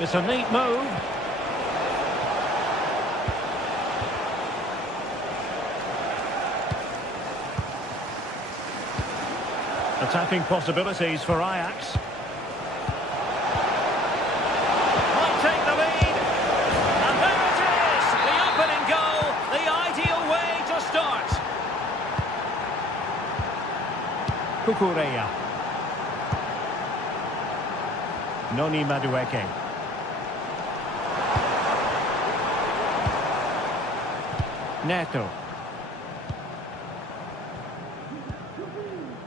It's a neat move. Attacking possibilities for Ajax. Might take the lead. And there it is! The opening goal, the ideal way to start. Kukureya. Noni Madueke. Neto.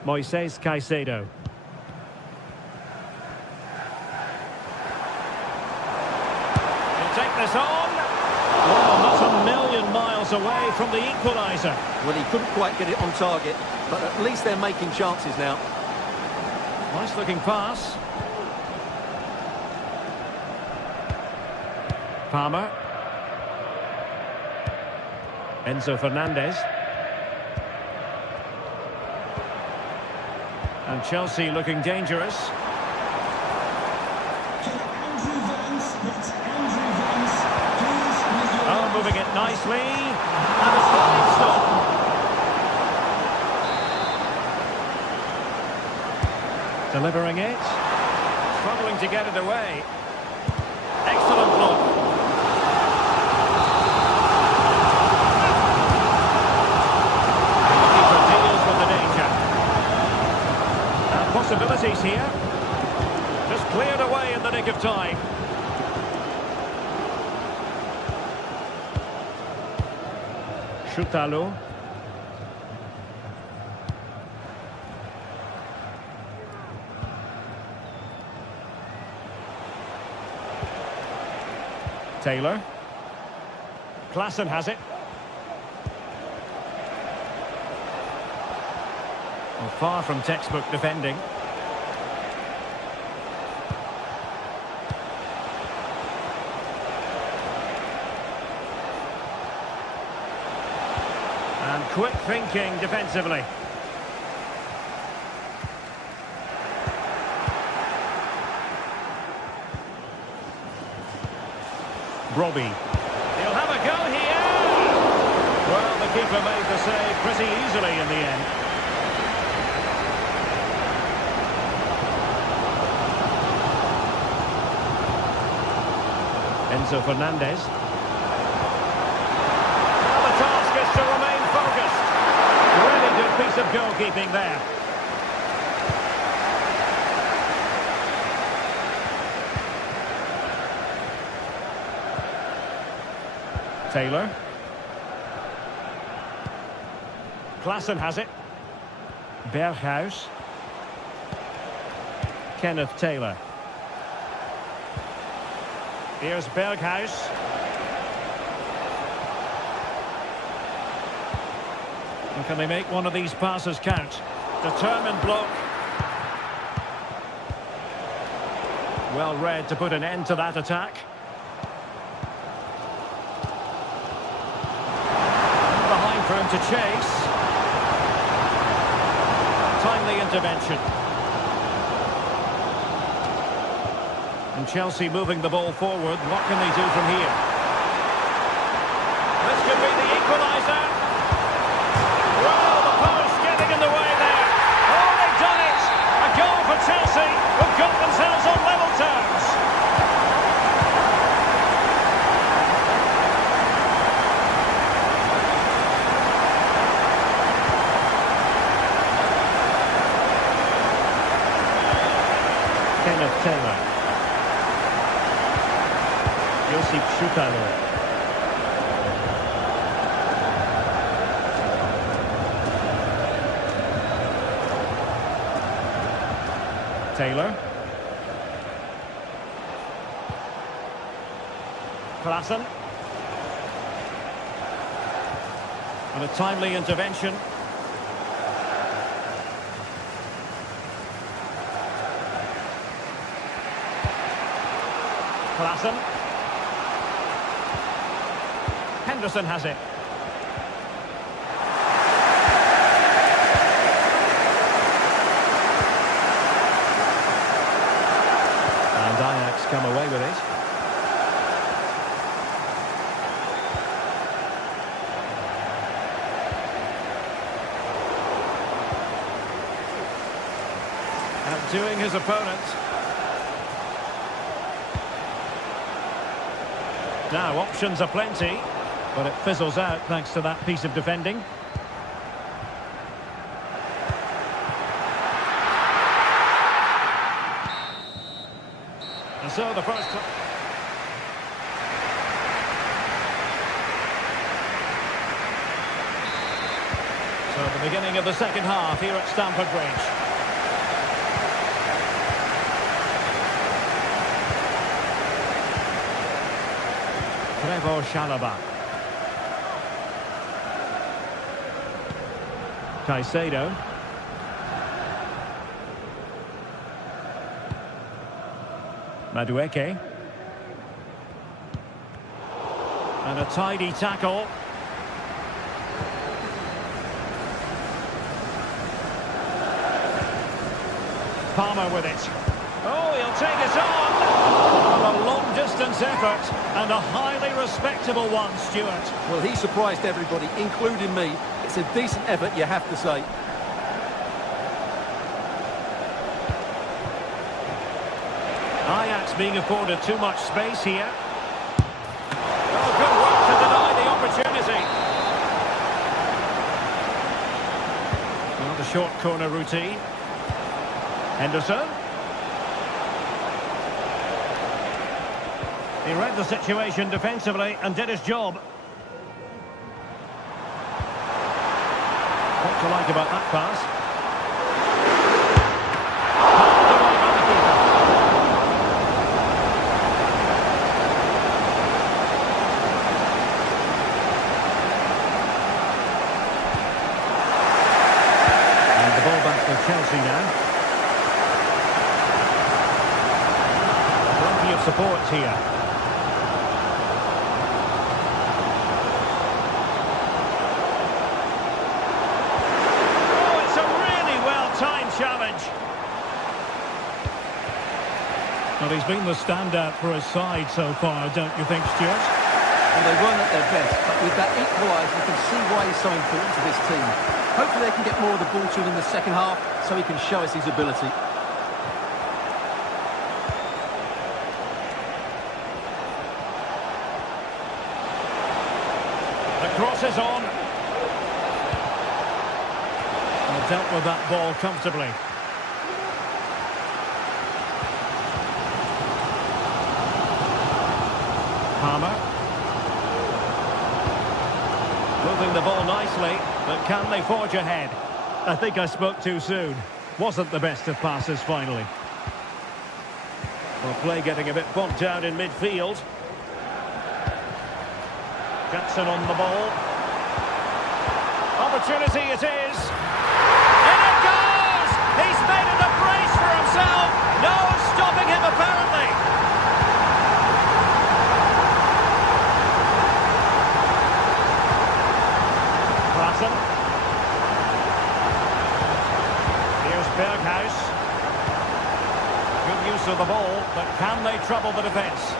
Moises Caicedo. He'll take this on. Well, not a million miles away from the equaliser. Well, he couldn't quite get it on target, but at least they're making chances now. Nice looking pass. Palmer. Enzo Fernandez. And Chelsea looking dangerous. Oh, moving it nicely. And a sliding stop. Delivering it. Struggling to get it away. Excellent block. Keeper deals with the danger. Possibilities here. Just cleared away in the nick of time. Shutalo. Taylor. Klaassen has it. Well, far from textbook defending. And quick thinking defensively. Robbie. He'll have a go here. Well, the keeper made the save pretty easily in the end. Enzo Fernandez. Now the task is to remain focused. Really good piece of goalkeeping there. Taylor. Klaassen has it. Berghuis. Kenneth Taylor. Here's Berghuis. And can they make one of these passes count? Determined block. Well read to put an end to that attack. Behind for him to chase. Timely intervention. And Chelsea moving the ball forward. What can they do from here? This could be the equaliser. Well, the post getting in the way there. Oh, they've done it! A goal for Chelsea, who've got themselves on level terms. Gareth Taylor. Josip Szukalo. Taylor. Klassen. And a timely intervention. Klassen. Henderson has it. And Ajax come away with it. Outdoing his opponent. Now, options are plenty, but it fizzles out thanks to that piece of defending. And so the first... So the beginning of the second half here at Stamford Bridge. Trevor Chalobah. Caicedo. Madueke. And a tidy tackle. Palmer with it. Oh, he'll take it on. A long-distance effort and a highly respectable one, Stuart. Well, he surprised everybody, including me. It's a decent effort, you have to say. Ajax being afforded too much space here. Oh, good work to deny the opportunity. Well, the short corner routine. Henderson. He read the situation defensively and did his job. What to like about that pass? And the ball back for Chelsea now. Plenty of support here. Challenge. Well, he's been the standout for his side so far, don't you think, Stuart? Well, they weren't at their best, but with that equaliser, you can see why he's so important to this team. Hopefully they can get more of the ball to him in the second half, so he can show us his ability. The cross is on. Dealt with that ball comfortably. Palmer. Moving the ball nicely, but can they forge ahead? I think I spoke too soon. Wasn't the best of passes finally. Well, play getting a bit bogged down in midfield. Jackson on the ball. Opportunity it is. He's made it a brace for himself. No one's stopping him, apparently. Klassen. Here's Berghuis. Good use of the ball, but can they trouble the defence?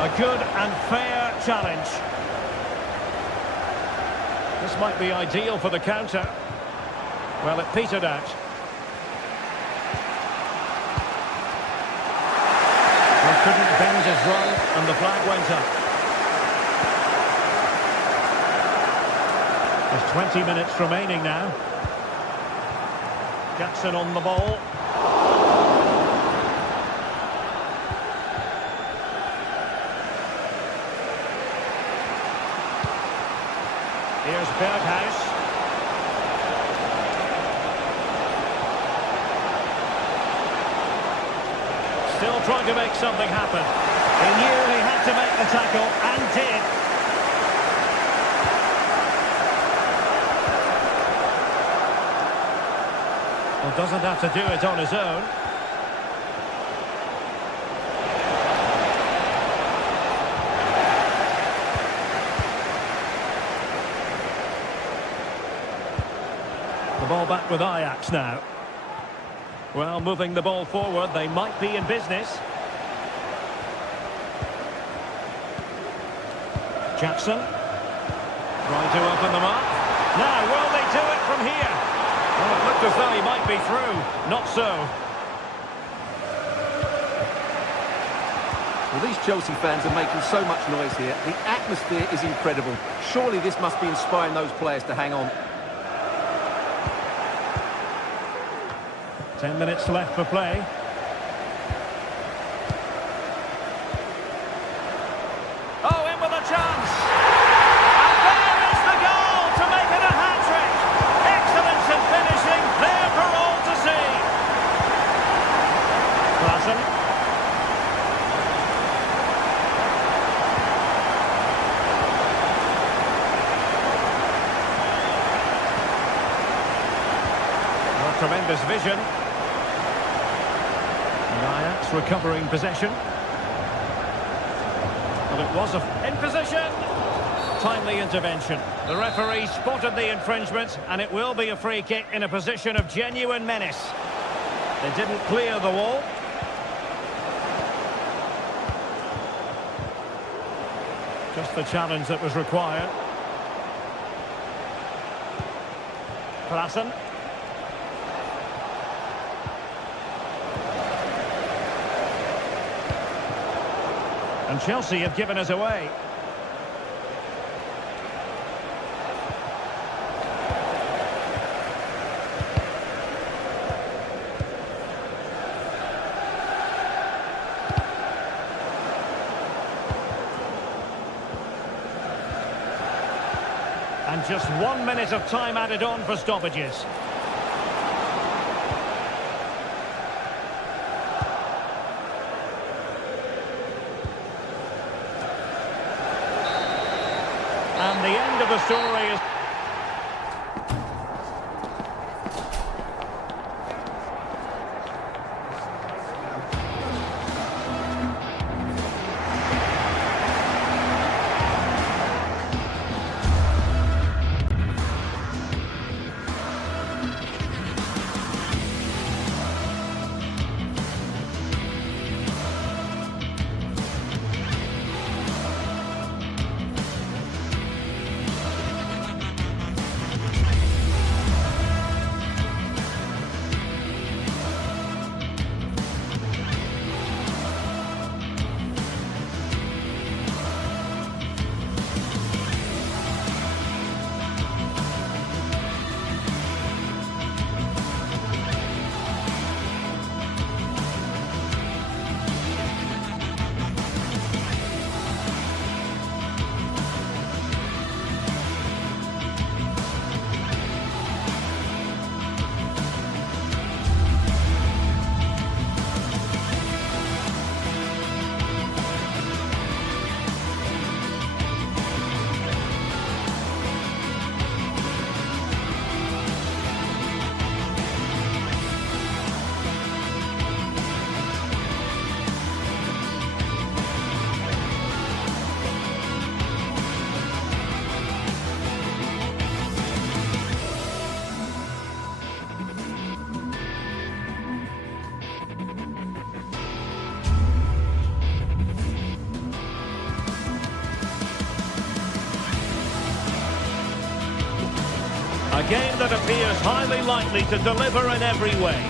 A good and fair challenge. This might be ideal for the counter. Well, it petered out. He couldn't bend his run, and the flag went up. There's 20 minutes remaining now. Jackson on the ball. Here's Berghuis. Still trying to make something happen. He knew he had to make the tackle, and did. Well, doesn't have to do it on his own. The ball back with Ajax now. Well, moving the ball forward, they might be in business. Jackson. Trying to open them up. Now, will they do it from here? Well, it looked as though he might be through. Not so. Well, these Chelsea fans are making so much noise here. The atmosphere is incredible. Surely this must be inspiring those players to hang on. 10 minutes left for play. Oh, in with a chance! And there is the goal to make it a hat-trick! Excellence in finishing, there for all to see! Klassen. Well, tremendous vision. Ajax recovering possession. Well, it was in position. Timely intervention. The referee spotted the infringement, and it will be a free kick in a position of genuine menace. They didn't clear the wall. Just the challenge that was required. Klassen. And Chelsea have given us away. And just 1 minute of time added on for stoppages. And the end of the story is... A game that appears highly likely to deliver in every way.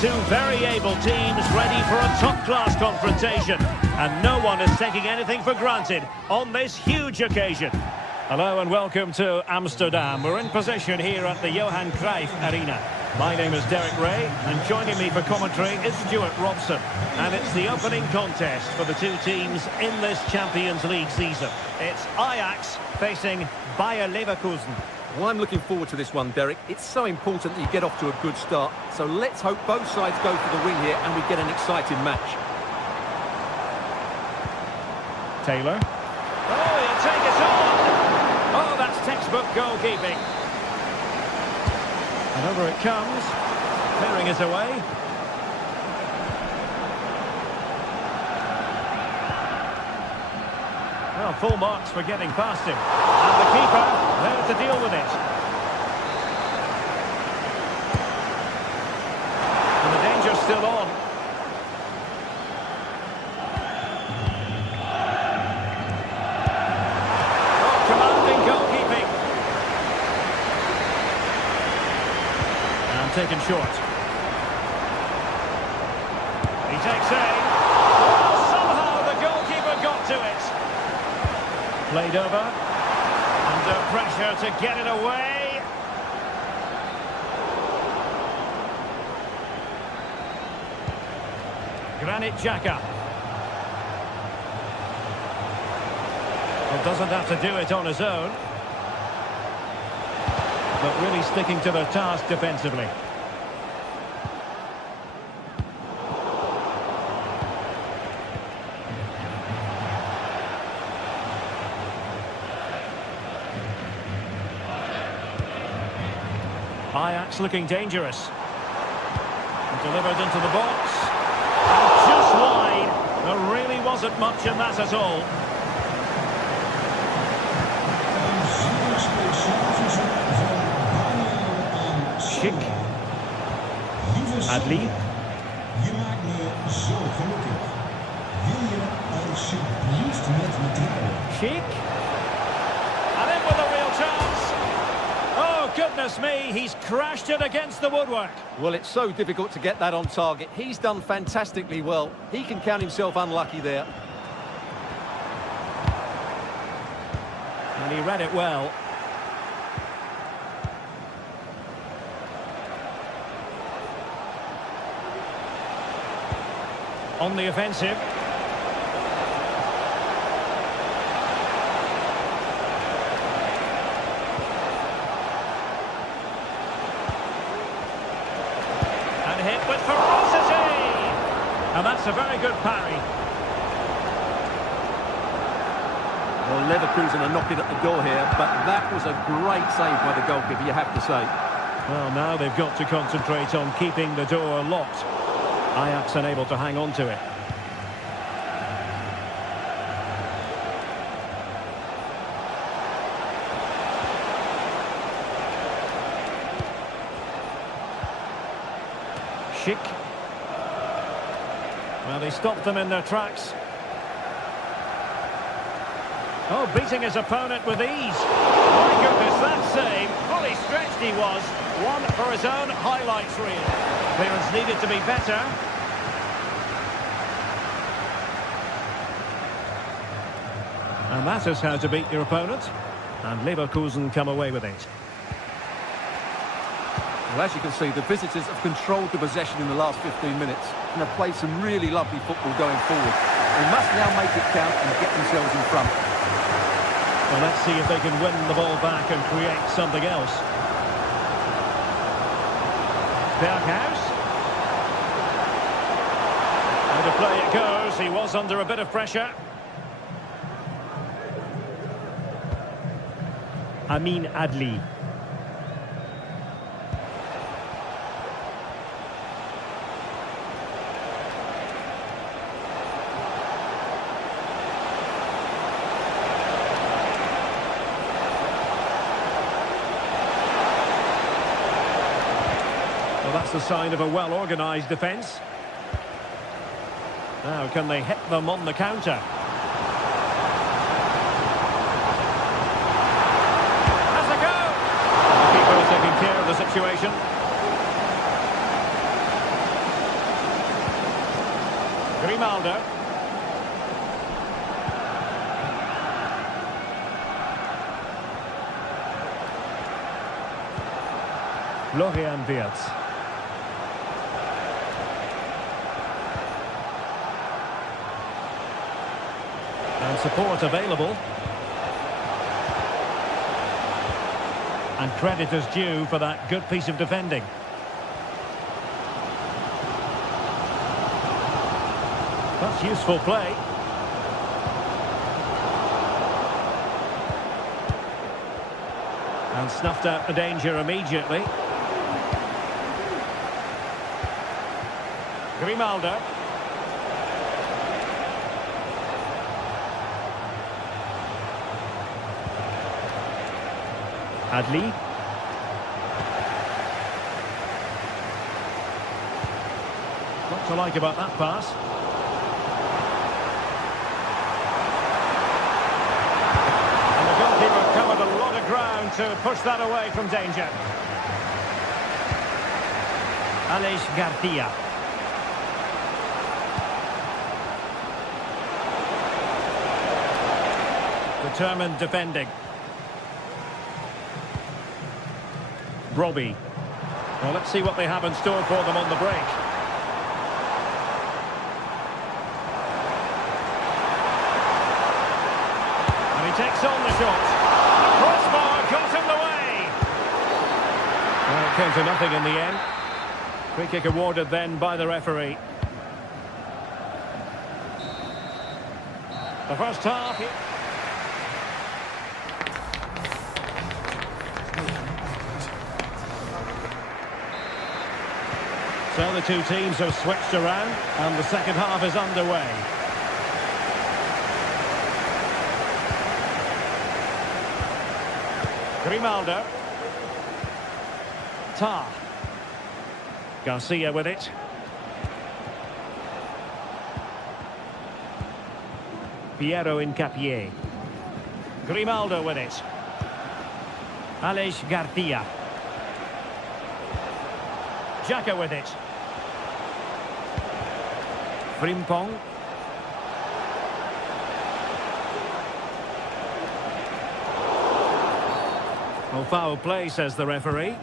Two very able teams ready for a top-class confrontation. And no one is taking anything for granted on this huge occasion. Hello and welcome to Amsterdam. We're in position here at the Johan Cruyff Arena. My name is Derek Ray, and joining me for commentary is Stuart Robson. And it's the opening contest for the two teams in this Champions League season. It's Ajax facing Bayer Leverkusen. Well, I'm looking forward to this one, Derek. It's so important that you get off to a good start. So let's hope both sides go for the win here and we get an exciting match. Taylor. Oh, he'll take it on! Oh, that's textbook goalkeeping. And over it comes. Clearing it away. Well, full marks for getting past him. And the keeper there to deal with it. And the danger's still on. Oh, commanding goalkeeping. And taken short. He takes aim. Oh, somehow the goalkeeper got to it. Played over, under pressure to get it away. Granit Xhaka. Well, doesn't have to do it on his own, but really sticking to the task defensively. Ajax looking dangerous. Delivered into the box. And just wide. There really wasn't much in that at all. Schick. Adli. Je maakt me zo gelukkig. Wil je alsjeblieft met me trouwen? Schick. And in with a real chance. Oh, goodness me, he's crashed it against the woodwork. Well, it's so difficult to get that on target. He's done fantastically well. He can count himself unlucky there. And he read it well. On the offensive. And hit with ferocity. And that's a very good parry. Well, Leverkusen are knocking at the door here, but that was a great save by the goalkeeper, you have to say. Well, now they've got to concentrate on keeping the door locked. Ajax unable to hang on to it. Schick. Well, they stopped them in their tracks. Oh, beating his opponent with ease. My goodness, that save. Fully stretched he was. One for his own highlights reel. Clearance needed to be better. And that is how to beat your opponent. And Leverkusen come away with it. Well, as you can see, the visitors have controlled the possession in the last 15 minutes and have played some really lovely football going forward. They must now make it count and get themselves in front. Well, let's see if they can win the ball back and create something else. Berghuis. And to play it goes. He was under a bit of pressure. Amin Adli. Well, that's the sign of a well-organised defence. Now, can they hit them on the counter? Has a go! The keeper is taking care of the situation. Grimaldo. Florian Wirtz. And support available. And credit is due for that good piece of defending. That's useful play. And snuffed out the danger immediately. Grimaldo. Adli. What to like about that pass? And the goalkeeper covered a lot of ground to push that away from danger. Aleix Garcia. Determined defending. Robbie. Well, let's see what they have in store for them on the break. And he takes on the shot. Crossbar got in the way. Well, it came to nothing in the end. Free kick awarded then by the referee. The first half. So the two teams have switched around and the second half is underway. Grimaldo. Tar. Garcia with it. Piero Incapié. Grimaldo with it. Aleix Garcia. Xhaka with it. Frimpong. Well, foul play, says the referee.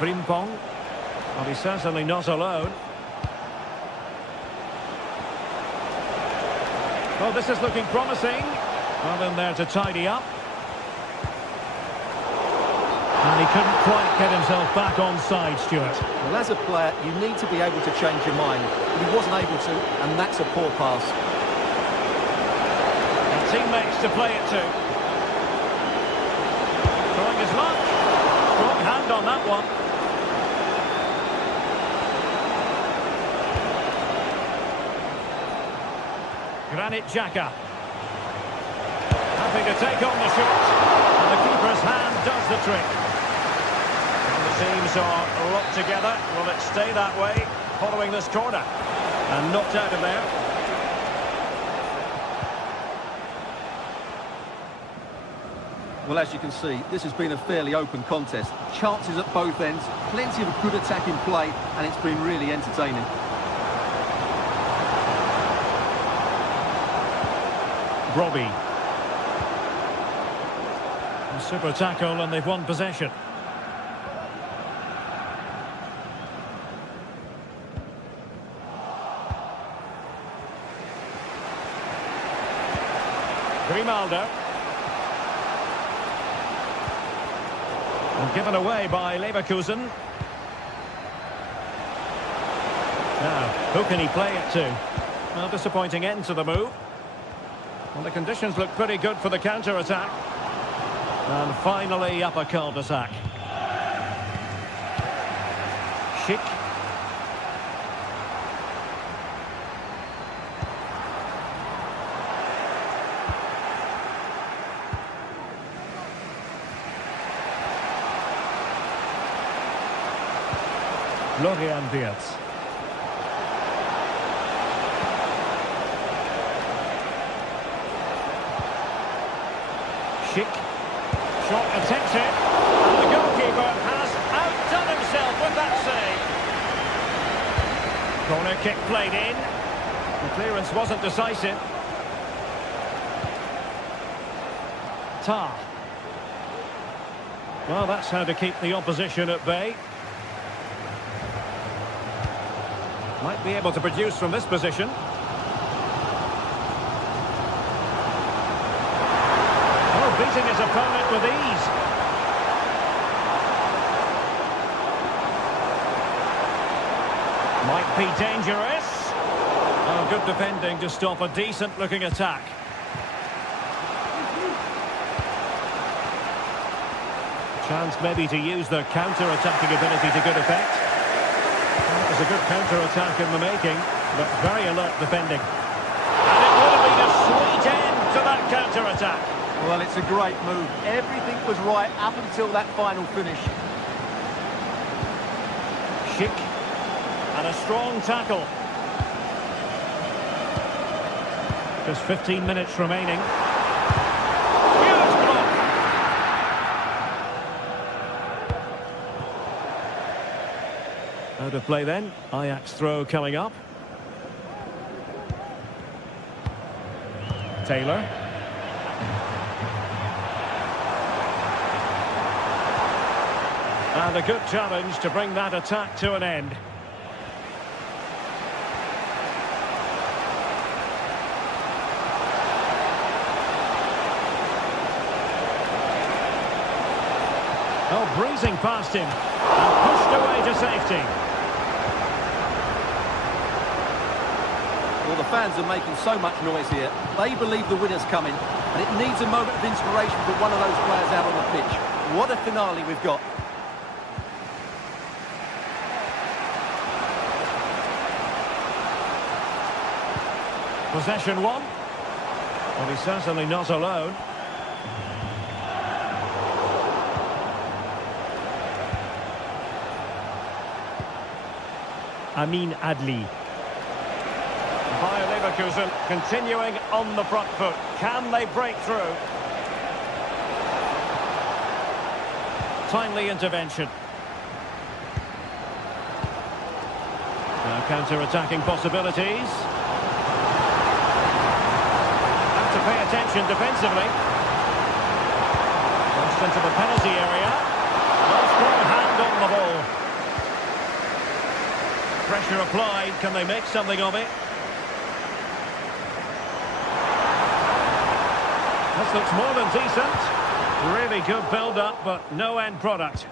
Frimpong. Well, he's certainly not alone. Well, this is looking promising. Well, in there to tidy up. And he couldn't quite get himself back on side, Stuart. Well, as a player, you need to be able to change your mind. But he wasn't able to, and that's a poor pass. And teammates to play it to. Throwing his luck. Strong hand on that one. Granit Xhaka. Happy to take on the shot. And the keeper's hand does the trick. And the teams are locked together. Will it stay that way following this corner? And knocked out of there. Well, as you can see, this has been a fairly open contest. Chances at both ends, plenty of good attacking play, and it's been really entertaining. Robbie. A super tackle and they've won possession. Grimaldo. And given away by Leverkusen. Now, who can he play it to? Well, disappointing end to the move. Well, the conditions look pretty good for the counter-attack. And finally, up a cul-de-sac. Schick. Florian Wirtz. Schick. Shot attempted, and the goalkeeper has outdone himself with that save. Corner kick played in. clearance wasn't decisive. Well, that's how to keep the opposition at bay. Might be able to produce from this position. Oh, beating his opponent with ease. Might be dangerous. Oh, good defending to stop a decent-looking attack. Chance maybe to use their counter-attacking ability to good effect. Well, there's a good counter-attack in the making, but very alert defending. And it would have been a sweet end to that counter-attack. Well, it's a great move. Everything was right up until that final finish. Schick. And a strong tackle. Just 15 minutes remaining. Huge block. Out of play then. Ajax throw coming up. Taylor. And a good challenge to bring that attack to an end. Oh, breezing past him and pushed away to safety. Well, the fans are making so much noise here. They believe the winner's coming, and it needs a moment of inspiration for one of those players out on the pitch. What a finale we've got. Possession one. Well, he's certainly not alone. Amin Adli. Bayer Leverkusen continuing on the front foot. Can they break through? Timely intervention. Now counter-attacking possibilities. Have to pay attention defensively. Crossed into the penalty area. No strong hand on the ball. Pressure applied. Can they make something of it? This looks more than decent. Really good build-up, but no end product.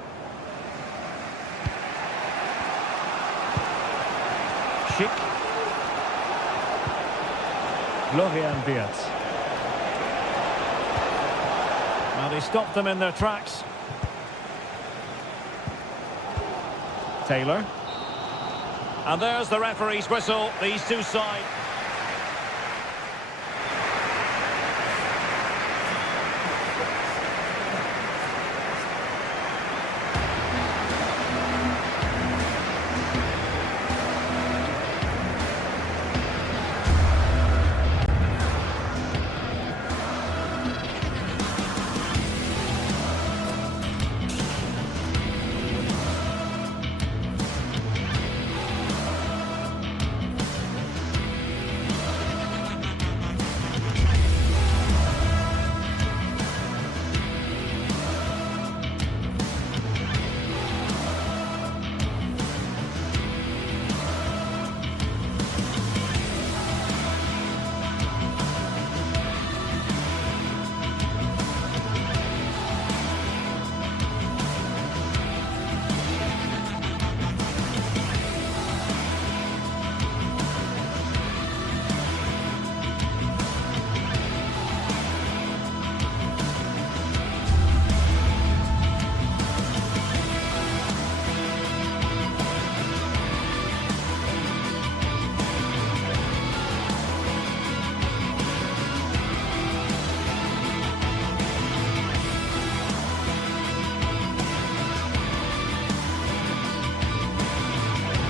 Schick. Florian Wirtz. And he stopped them in their tracks. Taylor. And there's the referee's whistle. These two sides.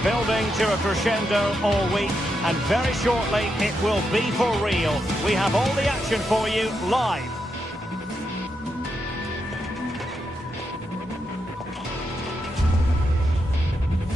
Building to a crescendo all week, and very shortly it will be for real. We have all the action for you live.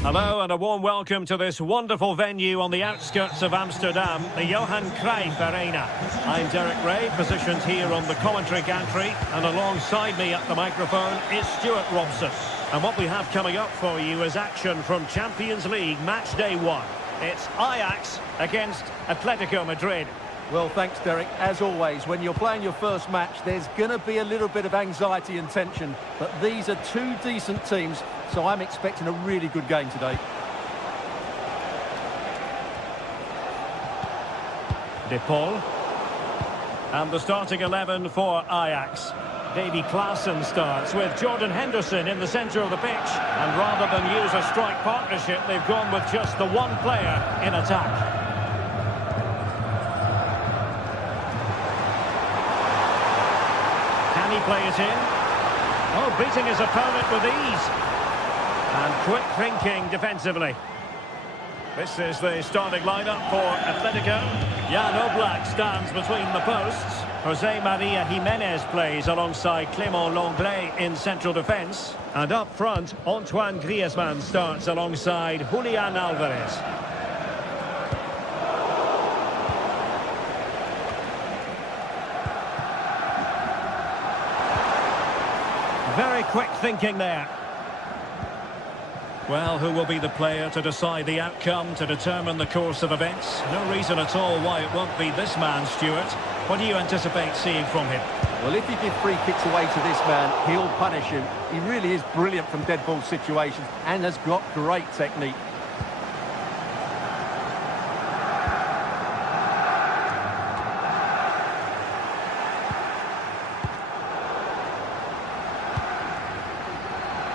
Hello and a warm welcome to this wonderful venue on the outskirts of Amsterdam, the Johan Cruyff Arena. I'm Derek Ray, positioned here on the commentary gantry, and alongside me at the microphone is Stuart Robson. And what we have coming up for you is action from Champions League match day 1. It's Ajax against Atletico Madrid. Well, thanks, Derek. As always, when you're playing your first match, there's going to be a little bit of anxiety and tension. But these are two decent teams, so I'm expecting a really good game today. De Paul. And the starting 11 for Ajax. Davy Klaassen starts with Jordan Henderson in the centre of the pitch. And rather than use a strike partnership, they've gone with just the one player in attack. Can he play it in? Oh, beating his opponent with ease. And quick thinking defensively. This is the starting lineup for Atletico. Jan Oblak stands between the posts. Jose Maria Jimenez plays alongside Clément Lenglet in central defence. And up front, Antoine Griezmann starts alongside Julian Alvarez. Very quick thinking there. Well, who will be the player to decide the outcome, to determine the course of events? No reason at all why it won't be this man, Stuart. What do you anticipate seeing from him? Well, if you give free kicks away to this man, he'll punish him. He really is brilliant from dead ball situations and has got great technique.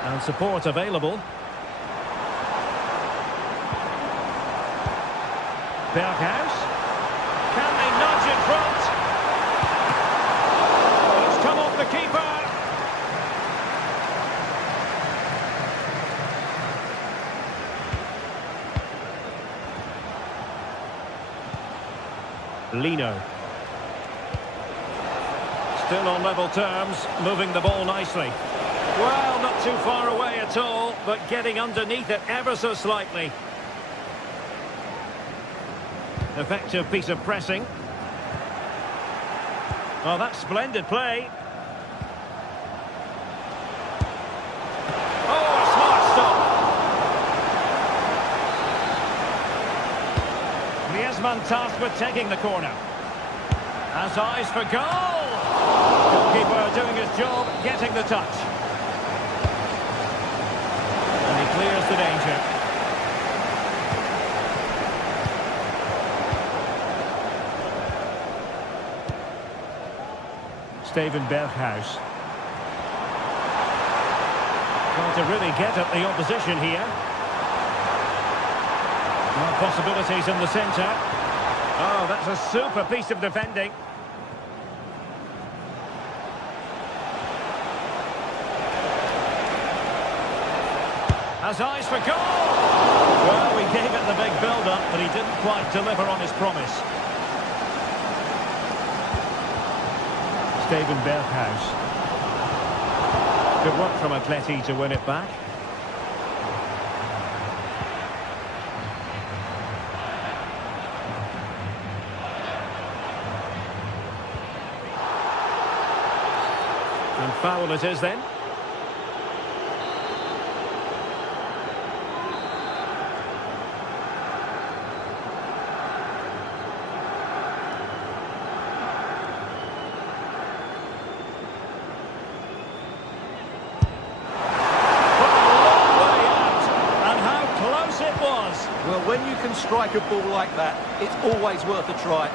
And support available. Berghuis. Can they nudge in front? It's come off the keeper. Lino. Still on level terms, moving the ball nicely. Well, not too far away at all, but getting underneath it ever so slightly. Effective piece of pressing. Oh, that's splendid play. Oh, a smart stop. Griezmann tasked with taking the corner. Has eyes for goal. Goalkeeper doing his job, getting the touch. And he clears the danger. Steven Berghuis. Trying to really get at the opposition here. More possibilities in the centre. Oh, that's a super piece of defending. Has eyes for goal! Well, he gave it the big build-up, but he didn't quite deliver on his promise. Steven Berghuis. Good work from Atleti to win it back. And foul it is then. Well, when you can strike a ball like that, it's always worth a try.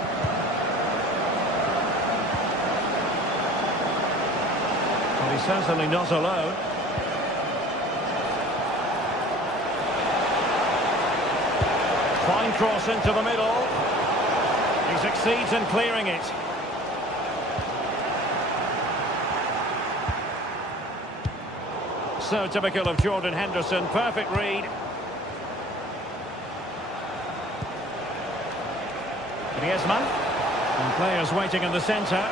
Well, he's certainly not alone. Fine cross into the middle. He succeeds in clearing it. So typical of Jordan Henderson. Perfect read. Griezmann. And players waiting in the centre.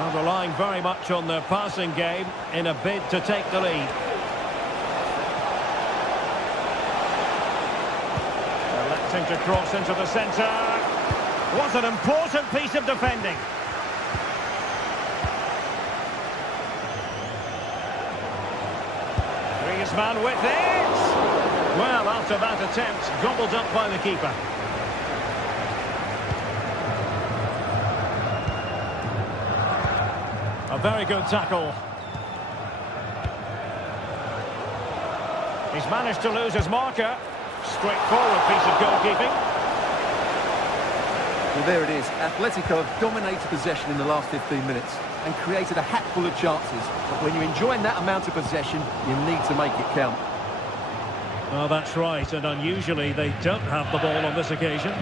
Well, relying very much on their passing game in a bid to take the lead. Electing to cross into the centre. What an important piece of defending. Griezmann with it. Well, after that attempt, gobbled up by the keeper. A very good tackle. He's managed to lose his marker. Straightforward piece of goalkeeping. Well, there it is. Atletico have dominated possession in the last 15 minutes and created a hatful of chances. But when you're enjoying that amount of possession, you need to make it count. Oh, that's right, and unusually they don't have the ball on this occasion.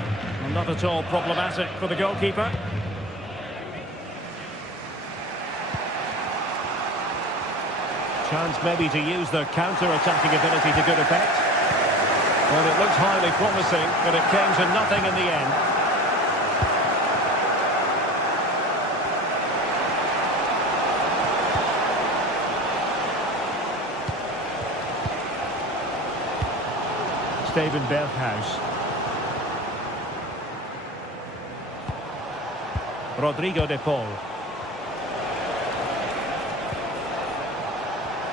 Not at all problematic for the goalkeeper. Chance maybe to use their counter-attacking ability to good effect. Well, it looked highly promising, but it came to nothing in the end. Steven Berghuis. Rodrigo de Paul.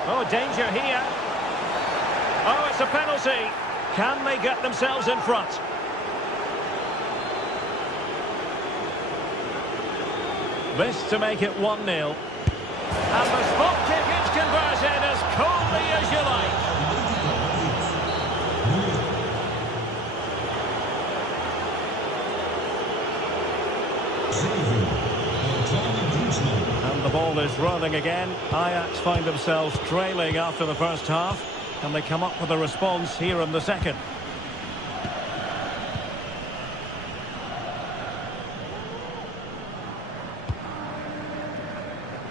Oh, danger here. Oh, it's a penalty. Can they get themselves in front? This to make it 1-0. And the spot kick is converted as coldly as you like. And the ball is rolling again. Ajax find themselves trailing after the first half. And they come up with a response here in the second.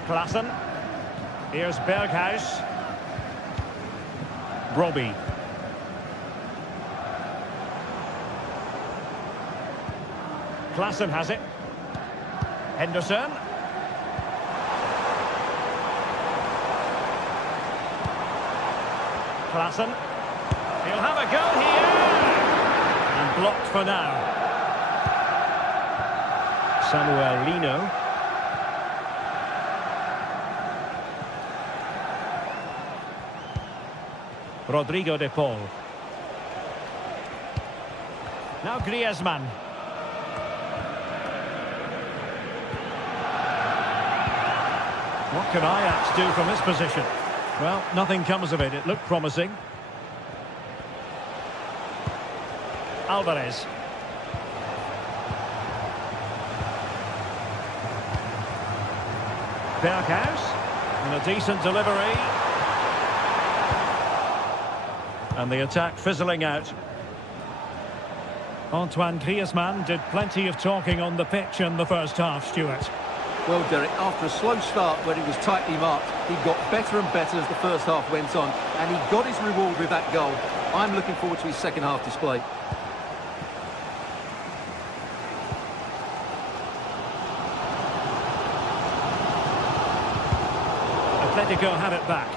Klaassen. Here's Berghuis. Brobbey. Klaassen has it. Henderson. Klaassen. He'll have a go here. And blocked for now. Samuel Lino. Rodrigo de Paul. Now Griezmann. What can Ajax do from this position? Well, nothing comes of it. It looked promising. Alvarez. Berghuis. And a decent delivery. And the attack fizzling out. Antoine Griezmann did plenty of talking on the pitch in the first half, Stuart. Well, Derek, after a slow start where he was tightly marked, he got better and better as the first half went on, and he got his reward with that goal. I'm looking forward to his second half display. Atletico have it back.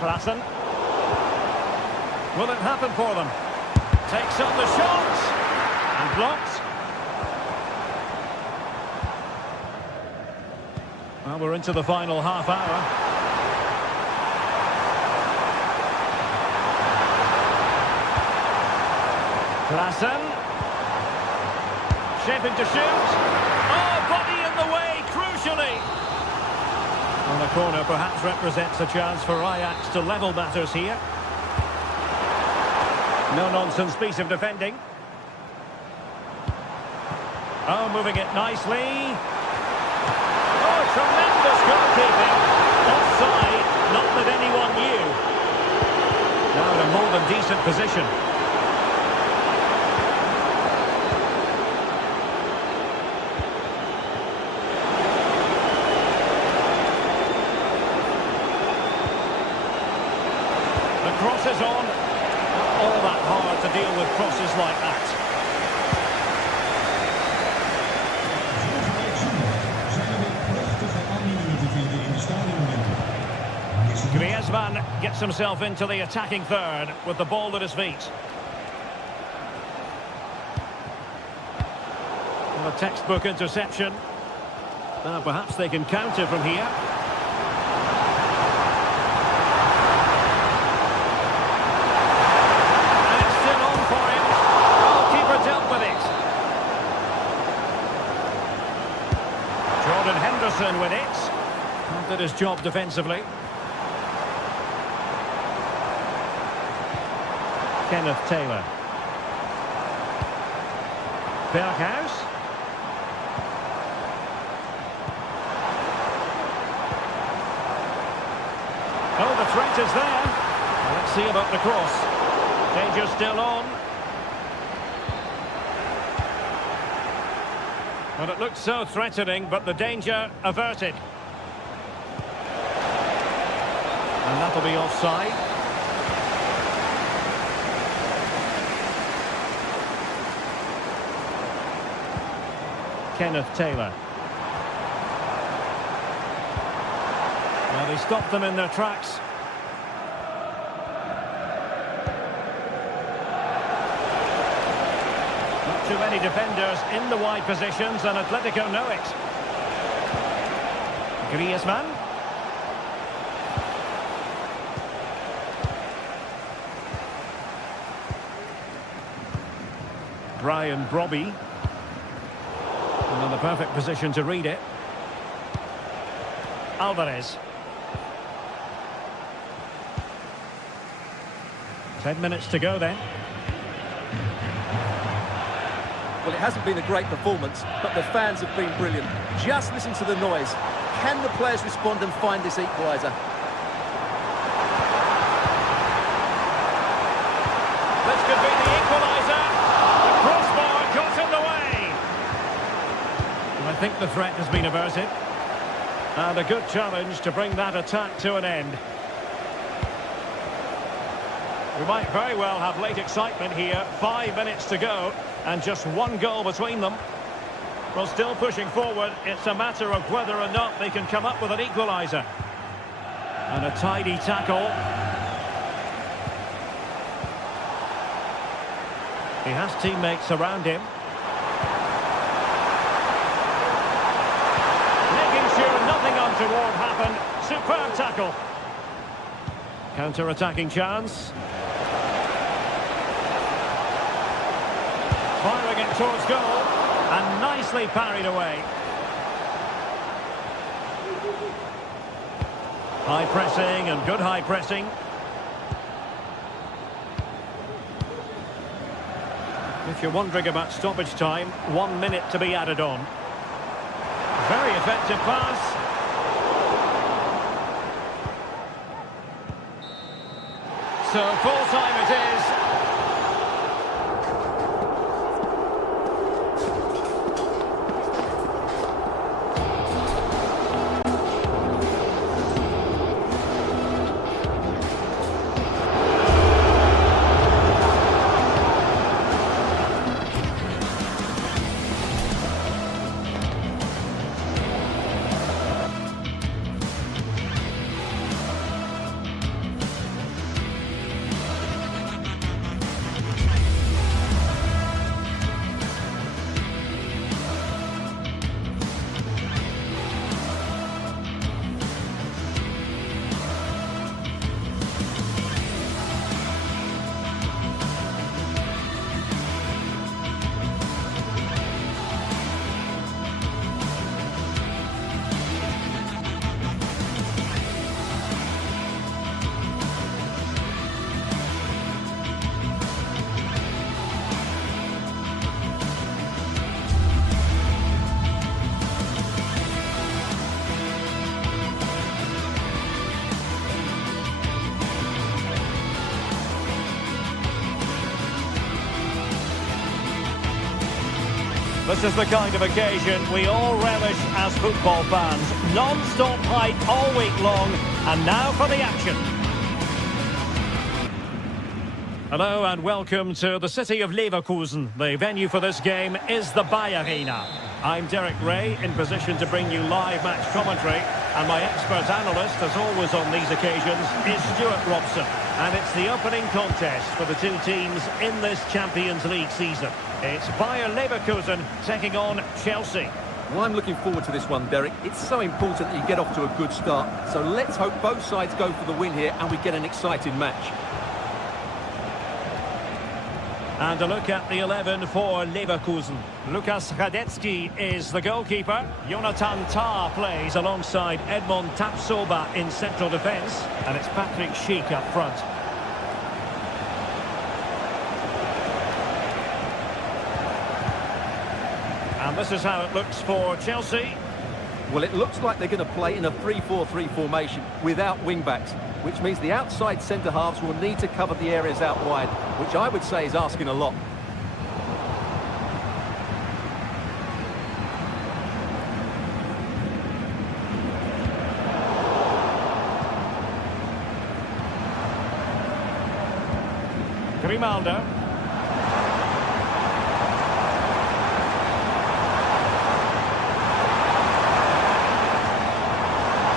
Klaassen. Will it happen for them? Takes up the shot and blocked. Well, we're into the final half hour. Klaassen. Shaping to shoot. Oh, body in the way, crucially. And the corner perhaps represents a chance for Ajax to level matters here. No-nonsense piece of defending. Oh, moving it nicely. Oh, tremendous goalkeeping. Offside, not that anyone knew. Now in a more than decent position. The cross is on. all that hard to deal with crosses like that. Griezmann gets himself into the attacking third with the ball at his feet. Well, a textbook interception. Now perhaps they can counter from here. And it's still on for him. Goalkeeper dealt with it. Jordan Henderson with it. Did his job defensively. Kenneth Taylor. Berghuis. Oh, the threat is there. Well, let's see about the cross. Danger still on. Well, it looked so threatening, but the danger averted. And that'll be offside. Kenneth Taylor. Well, they stopped them in their tracks. Not too many defenders in the wide positions, and Atletico know it. Griezmann. Brian Brobby. And in the perfect position to read it. Alvarez. 10 minutes to go then. Well, it hasn't been a great performance, but the fans have been brilliant. Just listen to the noise. Can the players respond and find this equaliser? This could be the equaliser. The crossbar got in the way. And I think the threat has been averted. And a good challenge to bring that attack to an end. We might very well have late excitement here. 5 minutes to go and just one goal between them. Well, still pushing forward. It's a matter of whether or not they can come up with an equaliser. And a tidy tackle. He has teammates around him. Making sure nothing untoward happened. Superb tackle. Counter-attacking chance. Firing it towards goal, and nicely parried away. High pressing and good high pressing. If you're wondering about stoppage time, 1 minute to be added on. Very effective pass. So full time it is. This is the kind of occasion we all relish as football fans. Non-stop hype all week long, and now for the action. Hello and welcome to the city of Leverkusen. The venue for this game is the Bayer Arena. I'm Derek Ray, in position to bring you live match commentary, and my expert analyst, as always on these occasions, is Stuart Robson. And it's the opening contest for the two teams in this Champions League season. It's Bayer Leverkusen taking on Chelsea. Well, I'm looking forward to this one, Derek. It's so important that you get off to a good start. So let's hope both sides go for the win here and we get an exciting match. And a look at the 11 for Leverkusen. Lukas Radetzky is the goalkeeper. Jonathan Tah plays alongside Edmond Tapsoba in central defence. And it's Patrick Schick up front. And this is how it looks for Chelsea. Well, it looks like they're going to play in a 3-4-3 formation without wing-backs, which means the outside centre-halves will need to cover the areas out wide, which I would say is asking a lot. Grimaldo.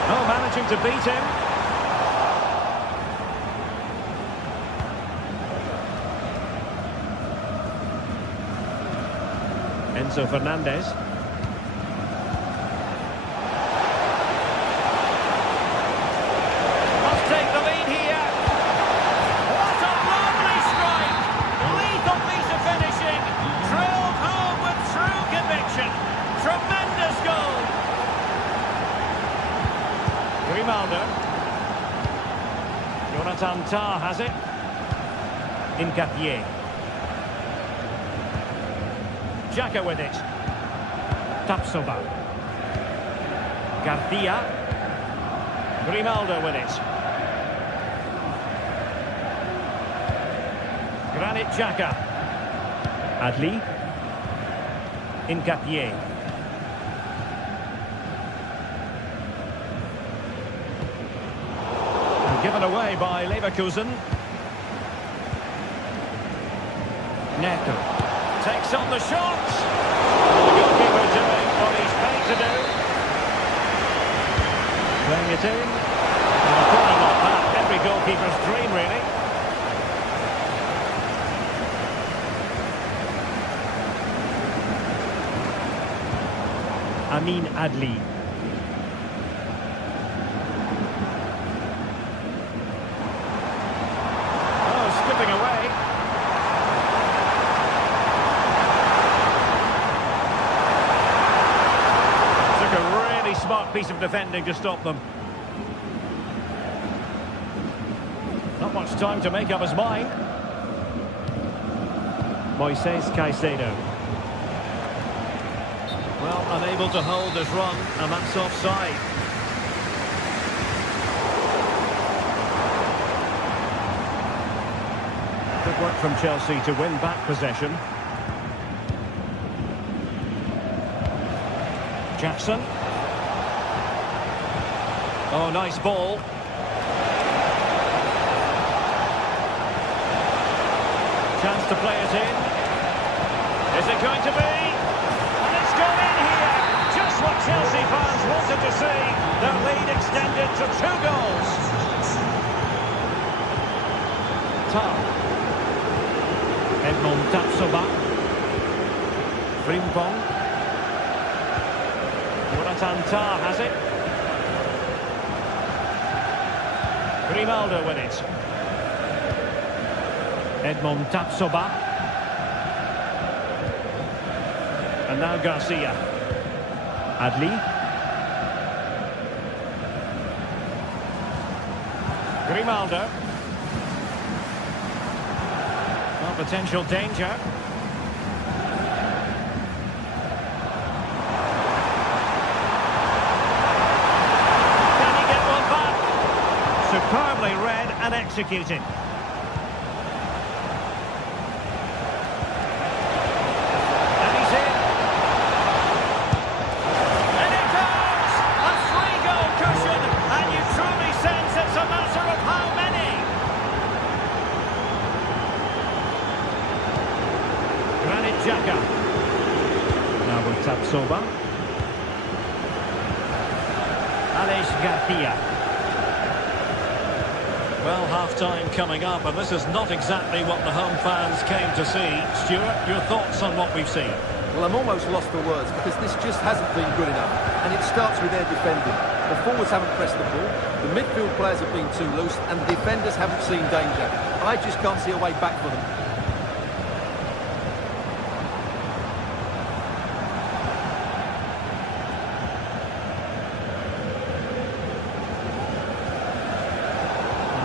Oh, managing to beat him. Enzo Fernandez. Must take the lead here. What a lovely strike! Lethal piece of finishing. Drilled home with true conviction. Tremendous goal. Grimaldo. Jonathan Tah has it. Incapié. Xhaka with it. Tapsoba. Garcia. Grimaldo with it. Granit Xhaka. Adli. Incapié. And given away by Leverkusen. Neto. Takes on the shot. The goalkeeper doing what he's paid to do. Playing it in. And a corner like that, every goalkeeper's dream, really. Amin Adli. Oh, skipping away. Smart piece of defending to stop them. Not much time to make up his mind. Moises Caicedo. Well, unable to hold his run, and that's offside. Good work from Chelsea to win back possession. Jackson. Oh, nice ball. Chance to play it in. Is it going to be? And it's gone in here. Just what Chelsea fans wanted to see. Their lead extended to 2 goals. Tah. Edmond Tapsoba. Frimpong. Jonathan Tah has it. Grimaldo with it. Edmond Tapsoba. And now Garcia. Adli. Grimaldo. Well, potential danger. Superbly read and executed. And he's in. And it goes! A 3-goal cushion, and you truly sense it's a matter of how many. Xhaka. Now with Tapsoba. Alex Garcia. Well, half-time coming up, and this is not exactly what the home fans came to see. Stuart, your thoughts on what we've seen? Well, I'm almost lost for words because this just hasn't been good enough. And it starts with their defending. The forwards haven't pressed the ball, the midfield players have been too loose, and the defenders haven't seen danger. I just can't see a way back for them.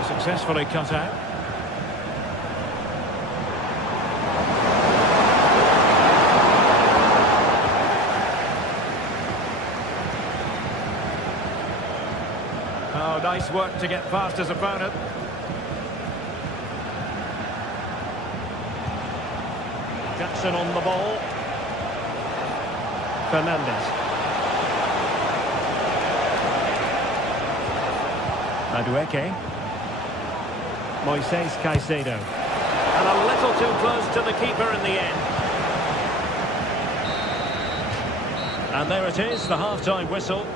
Successfully cut out. Oh, nice work to get past his opponent. Jackson on the ball. Fernandes. Madueke. Moises Caicedo. And a little too close to the keeper in the end. And there it is, the half-time whistle.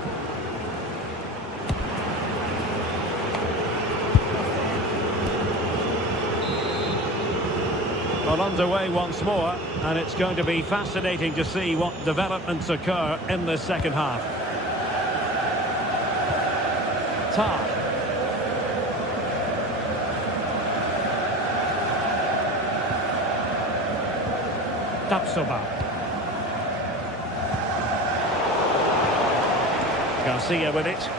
Well, underway once more, and it's going to be fascinating to see what developments occur in the second half. Tar. Tapsoba. Garcia with it.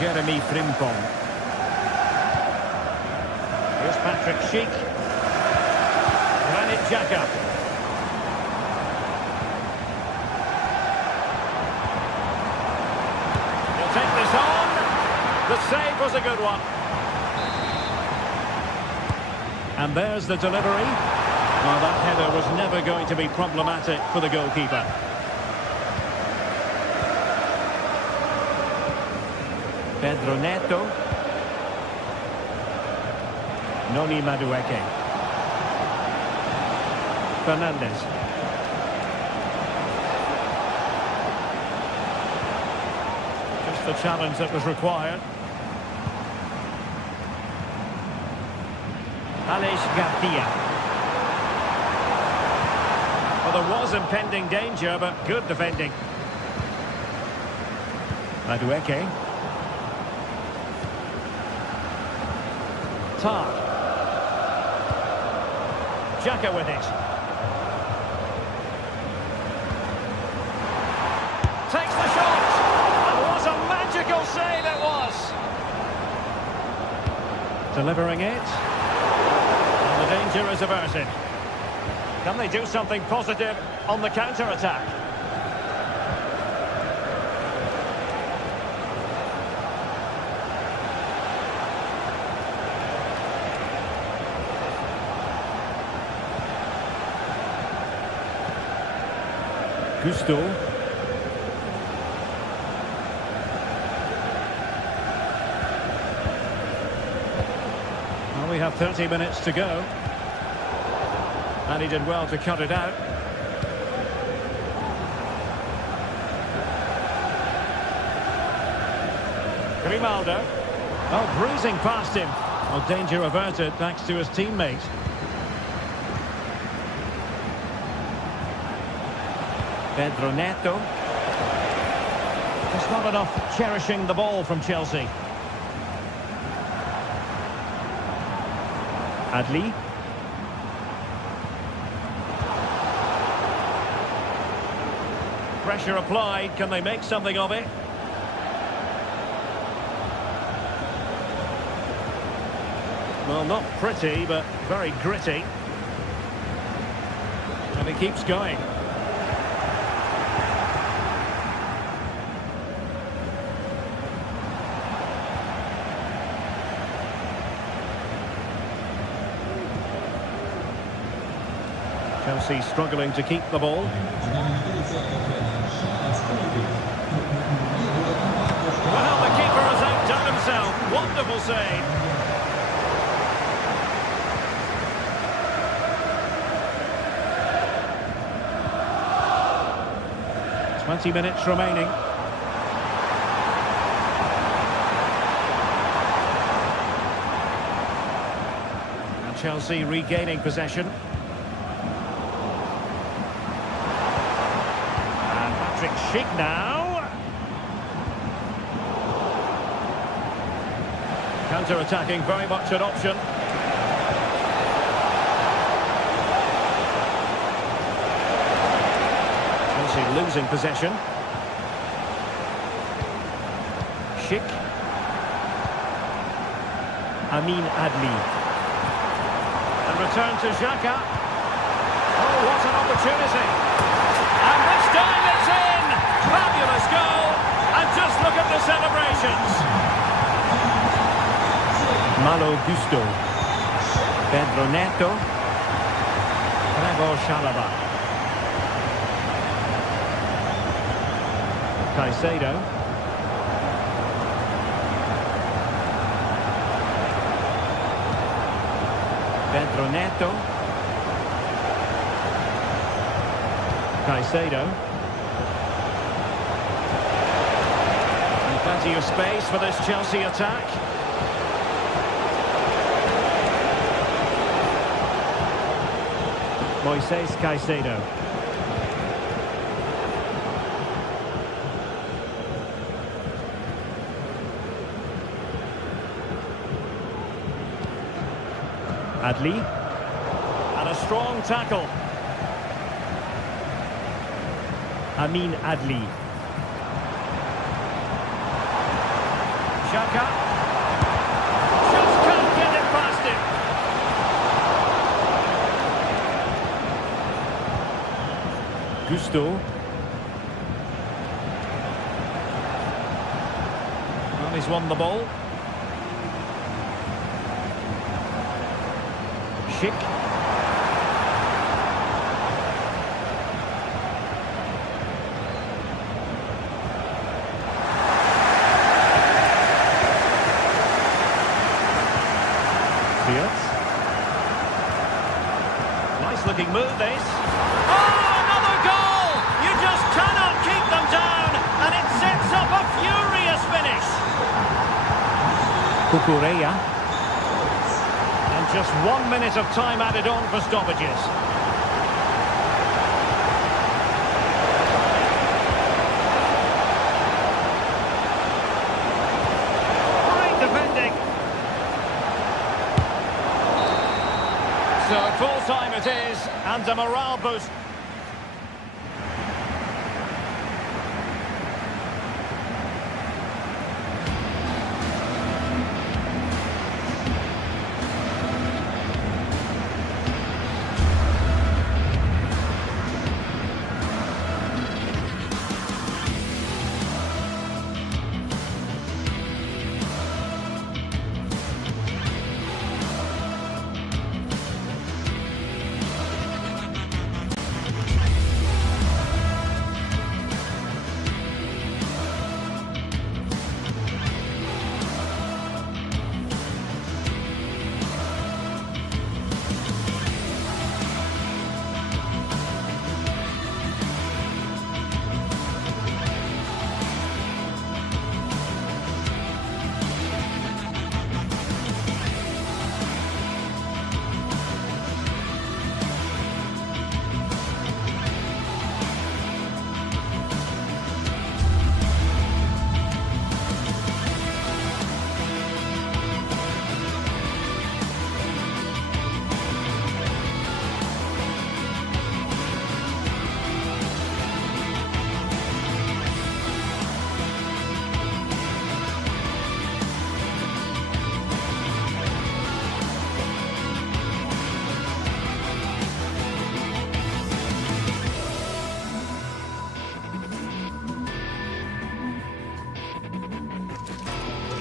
Jeremy Frimpong. Here's Patrick Schick. Granit Xhaka. He'll take this on. The save was a good one. And there's the delivery. Well, that header was never going to be problematic for the goalkeeper. Pedro Neto. Noni Madueke. Fernandes. Just the challenge that was required. Alex Garcia. Well, there was impending danger, but good defending. Madueke. Tar. Xhaka with it. Takes the shot! And what a magical save it was! Delivering it. The danger is averted. Can they do something positive on the counter-attack? Gusto. Well, we have 30 minutes to go. And he did well to cut it out. Grimaldo. Oh, bruising past him. Well, danger averted thanks to his teammate. Pedro Neto. Just not enough cherishing the ball from Chelsea. Adli. Pressure applied. Can they make something of it? Well, not pretty, but very gritty. And he keeps going. Chelsea struggling to keep the ball. Well, the keeper has outdone himself. Wonderful save. 20 minutes remaining. And Chelsea regaining possession. And Patrick Schick now. Counter-attacking, very much an option. Chelsea losing possession. Schick. Amin Adli. And return to Xhaka. Oh, what an opportunity. And this time it's in. Fabulous goal. And just look at the celebrations. Malo Gusto. Pedro Neto. Trevor Chalobah. Caicedo. Pedro Neto. Caicedo. And plenty of space for this Chelsea attack. Moises Caicedo. Adli. And a strong tackle. Amin Adli. Xhaka. Just can't get it past him. Gusto. Well, he's won the ball. Schick. Nice looking move this. Oh, another goal! You just cannot keep them down, and it sets up a furious finish. Cucurella. And just 1 minute of time added on for stoppages. Great defending. So full time it is, and a morale boost.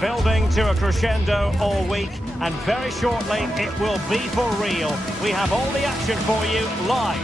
Building to a crescendo all week, and very shortly it will be for real. We have all the action for you live.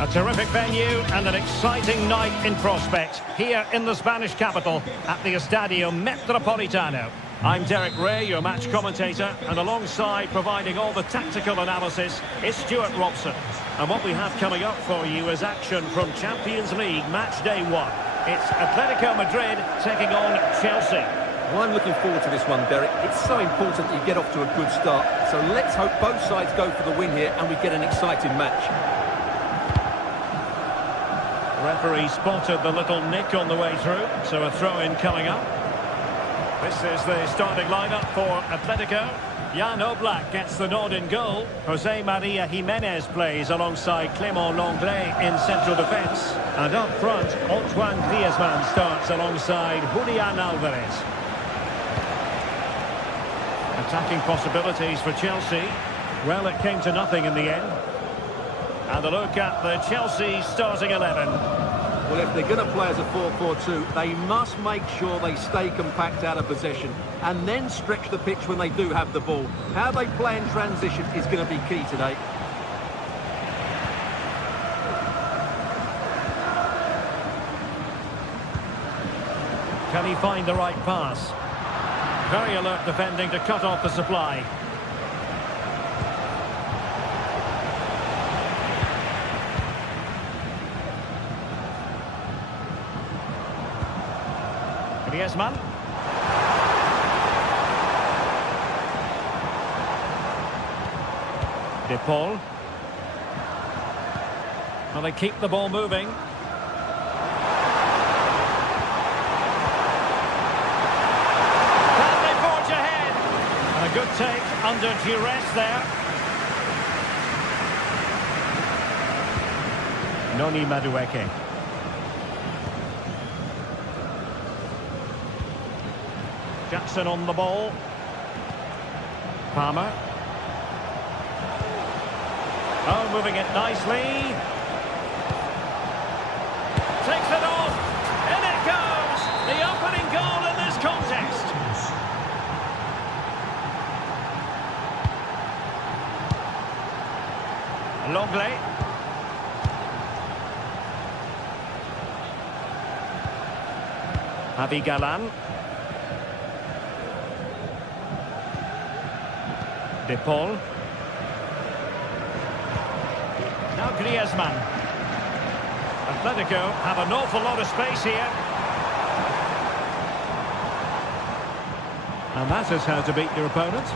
A terrific venue and an exciting night in prospect here in the Spanish capital at the Estadio Metropolitano. I'm Derek Ray, your match commentator, and alongside providing all the tactical analysis is Stuart Robson. And what we have coming up for you is action from Champions League match day 1. It's Atletico Madrid taking on Chelsea. Well, I'm looking forward to this one, Derek. It's so important that you get off to a good start. So let's hope both sides go for the win here and we get an exciting match. Referee spotted the little nick on the way through, so a throw-in coming up. This is the starting lineup for Atletico. Jan Oblak gets the nod in goal. Jose Maria Jimenez plays alongside Clément Lenglet in central defence. And up front, Antoine Griezmann starts alongside Julian Alvarez. Attacking possibilities for Chelsea. Well, it came to nothing in the end. And a look at the Chelsea starting 11. Well, if they're going to play as a 4-4-2, they must make sure they stay compact out of possession and then stretch the pitch when they do have the ball. How they play in transition is going to be key today. Can he find the right pass? Very alert defending to cut off the supply. Griezmann. De Paul. Well, they keep the ball moving. Can they forge ahead? And a good take under duress there. Noni Madueke. Jackson on the ball. Palmer. Oh, moving it nicely. Takes it off. In it goes. The opening goal in this contest. Lenglet. Javi Galán. De Paul. Now Griezmann. Atletico have an awful lot of space here. And that is how to beat your opponent.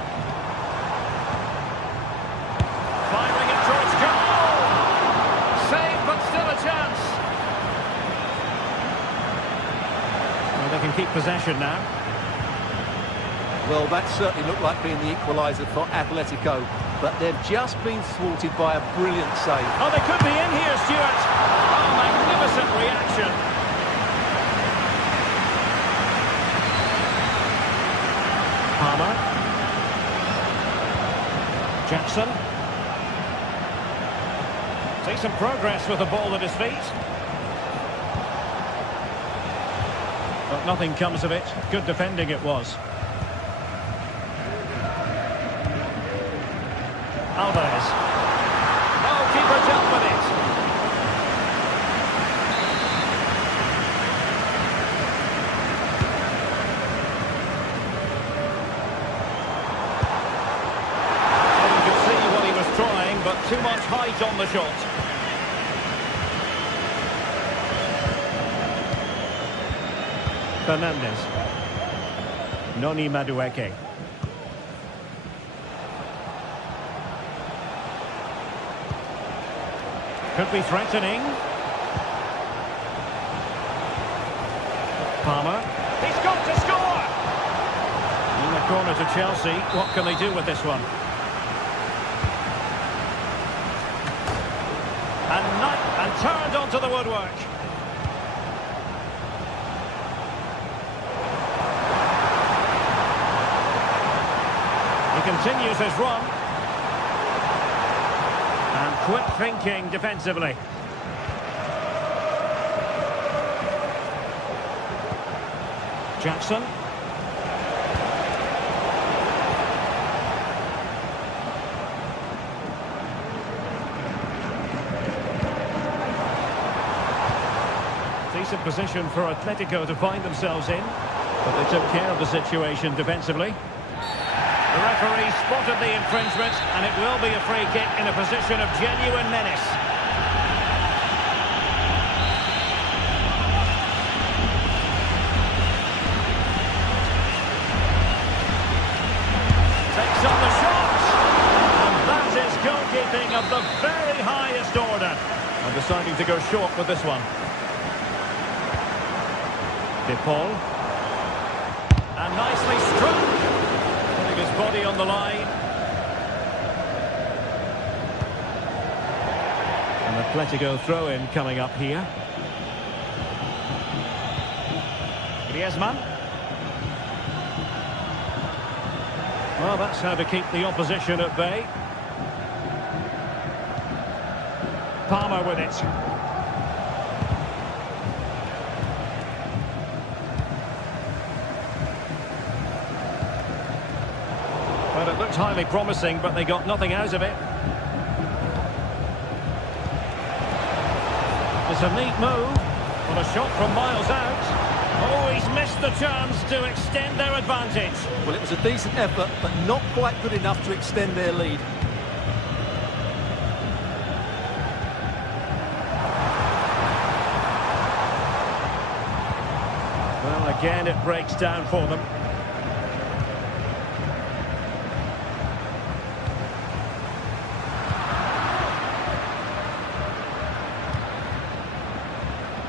Firing it towards goal! Save, but still a chance. Well, they can keep possession now. Well, that certainly looked like being the equaliser for Atletico, but they've just been thwarted by a brilliant save. Oh, they could be in here, Stuart. Oh, magnificent reaction. Palmer. Jackson. Takes some progress with the ball at his feet. But nothing comes of it. Good defending it was. Alvarez. Oh, keeper dealt with it. Well, you could see what he was trying, but too much height on the shot. Fernandez. Noni Madueke. Could be threatening. Palmer. He's got to score! In the corner to Chelsea. What can they do with this one? And turned onto the woodwork. He continues his run. And quick thinking defensively. Jackson. Decent position for Atletico to find themselves in, but they took care of the situation defensively. The referee spotted the infringement, and it will be a free kick in a position of genuine menace. Takes on the shot, and that is goalkeeping of the very highest order. And deciding to go short with this one. De Paul. And nicely struck. Putting his body on the line. An Atletico throw-in coming up here. Griezmann. Well, that's how to keep the opposition at bay. Palmer with it. Well, it looked highly promising, but they got nothing out of it. It's a neat move, but a shot from miles out. Oh, he's missed the chance to extend their advantage. Well, it was a decent effort, but not quite good enough to extend their lead. Well, again, it breaks down for them.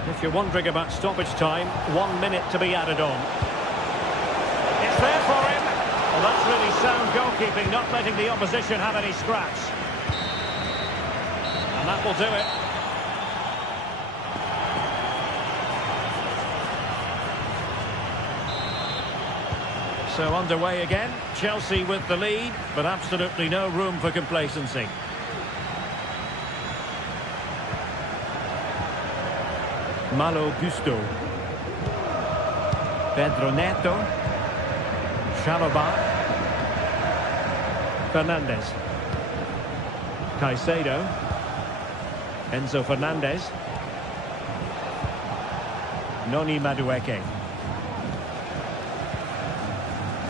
If you're wondering about stoppage time, 1 minute to be added on. It's there for him. Well, that's really sound goalkeeping, not letting the opposition have any scraps. And that will do it. So underway again. Chelsea with the lead, but absolutely no room for complacency. Malo Gusto. Pedro Neto. Chalobah. Fernandez. Caicedo. Enzo Fernandez. Noni Madueke.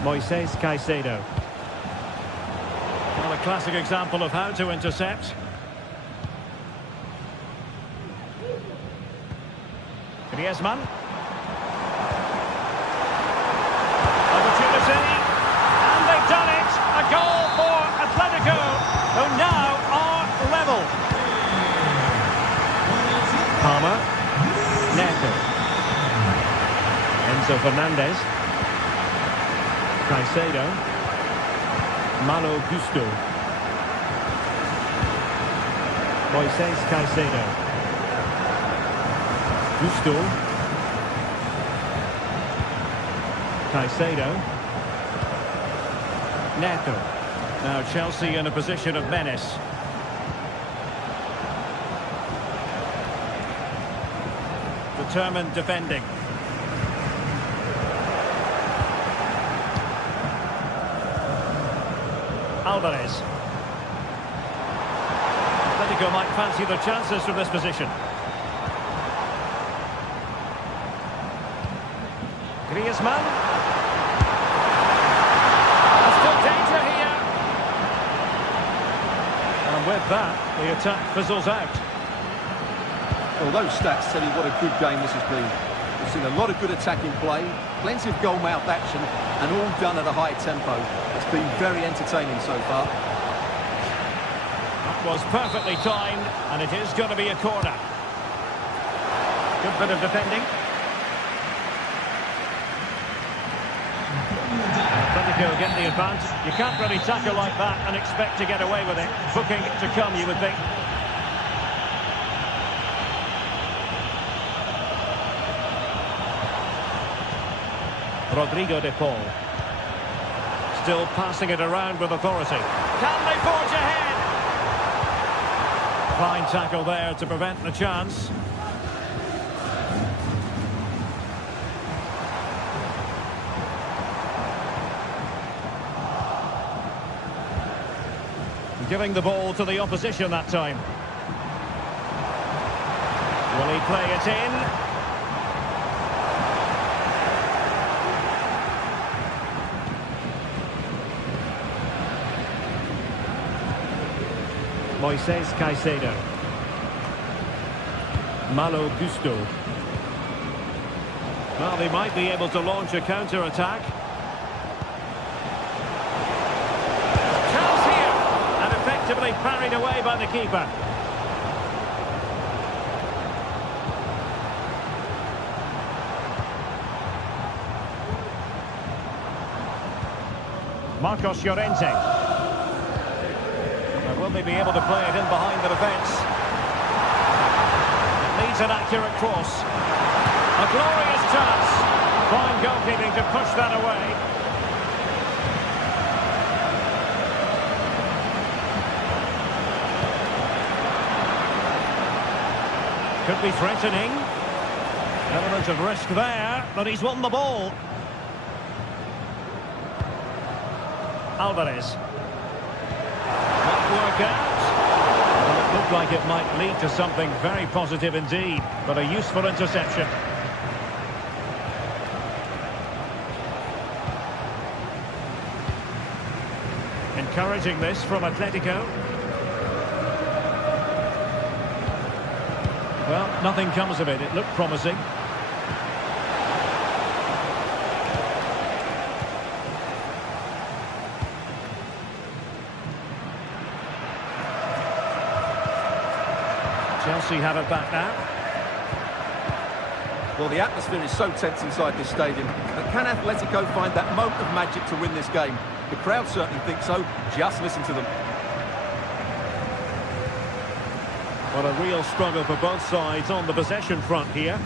Moises Caicedo. Well, a classic example of how to intercept. Griezmann. Opportunity. And they've done it. A goal for Atletico, who now are level. Palmer. Neto. Enzo Fernandez. Caicedo. Malo Gusto. Moises Caicedo. Gusto. Caicedo. Neto. Now Chelsea in a position of menace. Determined defending. Alvarez. Atletico might fancy their chances from this position. Griezmann. There's still danger here. And with that, the attack fizzles out. Well, those stats tell you what a good game this has been. We've seen a lot of good attacking play, plenty of goal-mouth action, and all done at a high tempo. It's been very entertaining so far. That was perfectly timed, and it is going to be a corner. Good bit of defending. Atletico get the advance. You can't really tackle like that and expect to get away with it. Booking to come, you would think. Rodrigo de Paul. Still passing it around with authority. Can they forge ahead? Fine tackle there to prevent the chance. Giving the ball to the opposition that time. Will he play it in? Moises Caicedo. Malo Gusto. Well, they might be able to launch a counter-attack. Chance here! And effectively parried away by the keeper. Marcos Llorente. And will they be able to play it in behind the defence? It needs an accurate cross. A glorious chance. Fine goalkeeping to push that away. Could be threatening. Element of risk there, but he's won the ball. Alvarez. Might work out. Well, it looked like it might lead to something very positive indeed, but a useful interception. Encouraging this from Atletico. Well, nothing comes of it. It looked promising. Chelsea have it back now. Well, the atmosphere is so tense inside this stadium, but can Atletico find that moment of magic to win this game? The crowd certainly think so. Just listen to them. What a real struggle for both sides on the possession front here.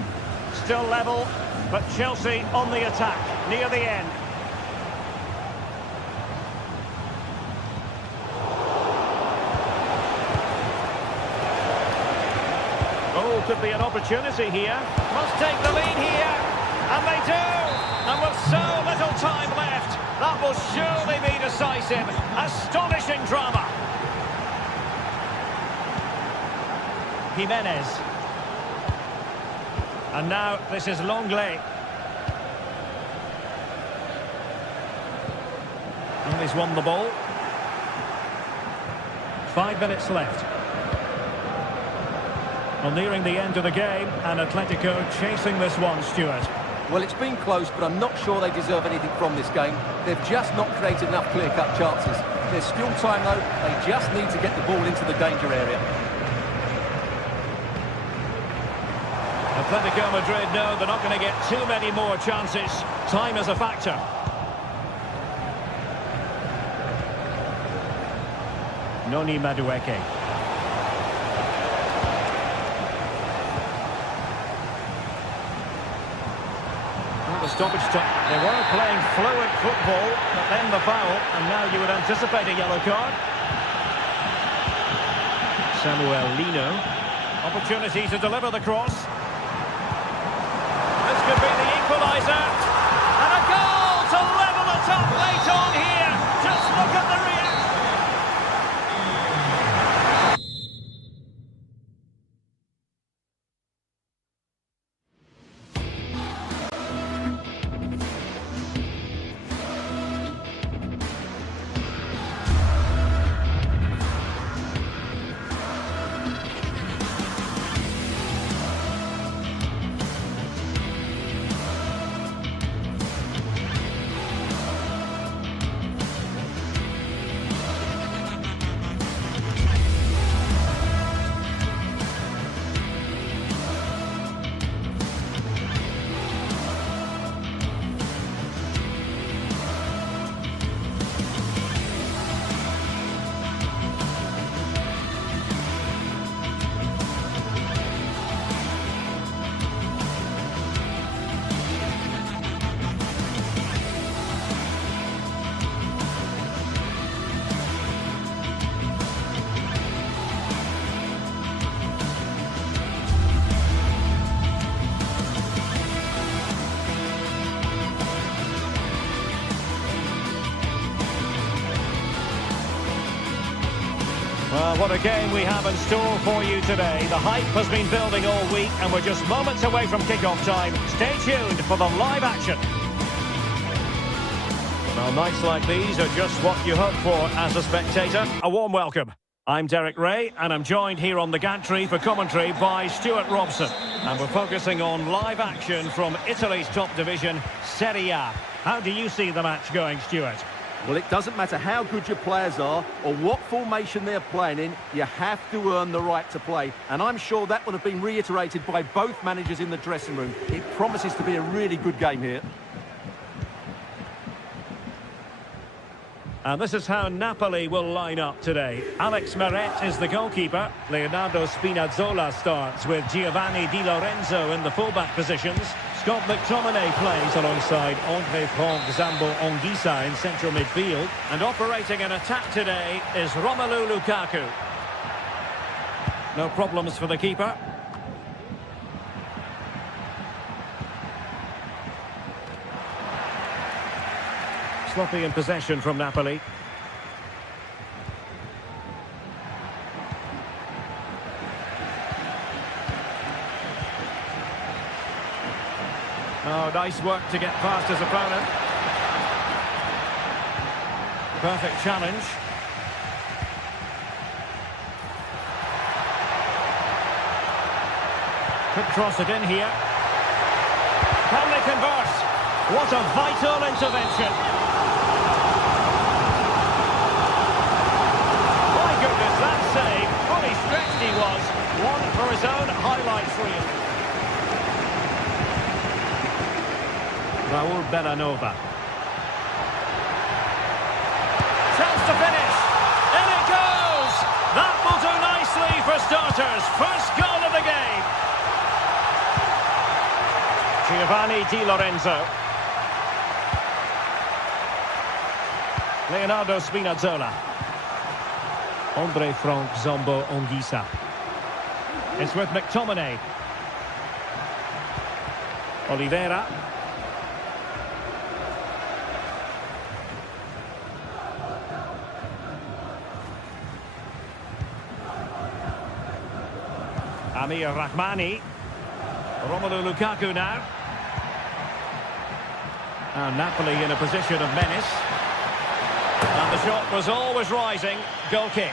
Still level, but Chelsea on the attack near the end. Oh, could be an opportunity here. Must take the lead here. And they do. And with so little time left, that will surely be decisive. Astonishing drama. Jimenez. And now this is Longley. And he's won the ball. 5 minutes left. Well, nearing the end of the game, and Atletico chasing this one, Stuart. Well, it's been close, but I'm not sure they deserve anything from this game. They've just not created enough clear-cut chances. There's still time, though. They just need to get the ball into the danger area. Atletico Madrid know they're not going to get too many more chances. Time is a factor. Noni Madueke. The stoppage time. They were playing fluid football, but then the foul, and now you would anticipate a yellow card. Samuel Lino. Opportunity to deliver the cross. This could be the equaliser. And a goal to level it up late on here. Just look at the reaction. Well, what a game we have in store for you today. The hype has been building all week and we're just moments away from kick-off time. Stay tuned for the live action. Well, nights like these are just what you hope for as a spectator. A warm welcome. I'm Derek Ray, and I'm joined here on the gantry for commentary by Stuart Robson. And we're focusing on live action from Italy's top division, Serie A. How do you see the match going, Stuart? Well, it doesn't matter how good your players are or what formation they're playing in, you have to earn the right to play. And I'm sure that would have been reiterated by both managers in the dressing room. It promises to be a really good game here. And this is how Napoli will line up today. Alex Meret is the goalkeeper. Leonardo Spinazzola starts with Giovanni Di Lorenzo in the fullback positions. Scott McTominay plays alongside Andre Frank Zambo Anguissa in central midfield. And operating an attack today is Romelu Lukaku. No problems for the keeper. Sloppy in possession from Napoli. Oh, nice work to get past his opponent. Perfect challenge. Could cross it in here. Can they convert? What a vital intervention. That save, fully stretched he was. One for his own highlights reel. Raul Bellanova. Chance to finish. In it goes. That will do nicely for starters. First goal of the game. Giovanni Di Lorenzo. Leonardo Spinazzola. Andre Frank Zambo Anguissa. It's with McTominay. Oliveira. Amir Rahmani. Romelu Lukaku now. And Napoli in a position of menace. And the shot was always rising. Goal kick.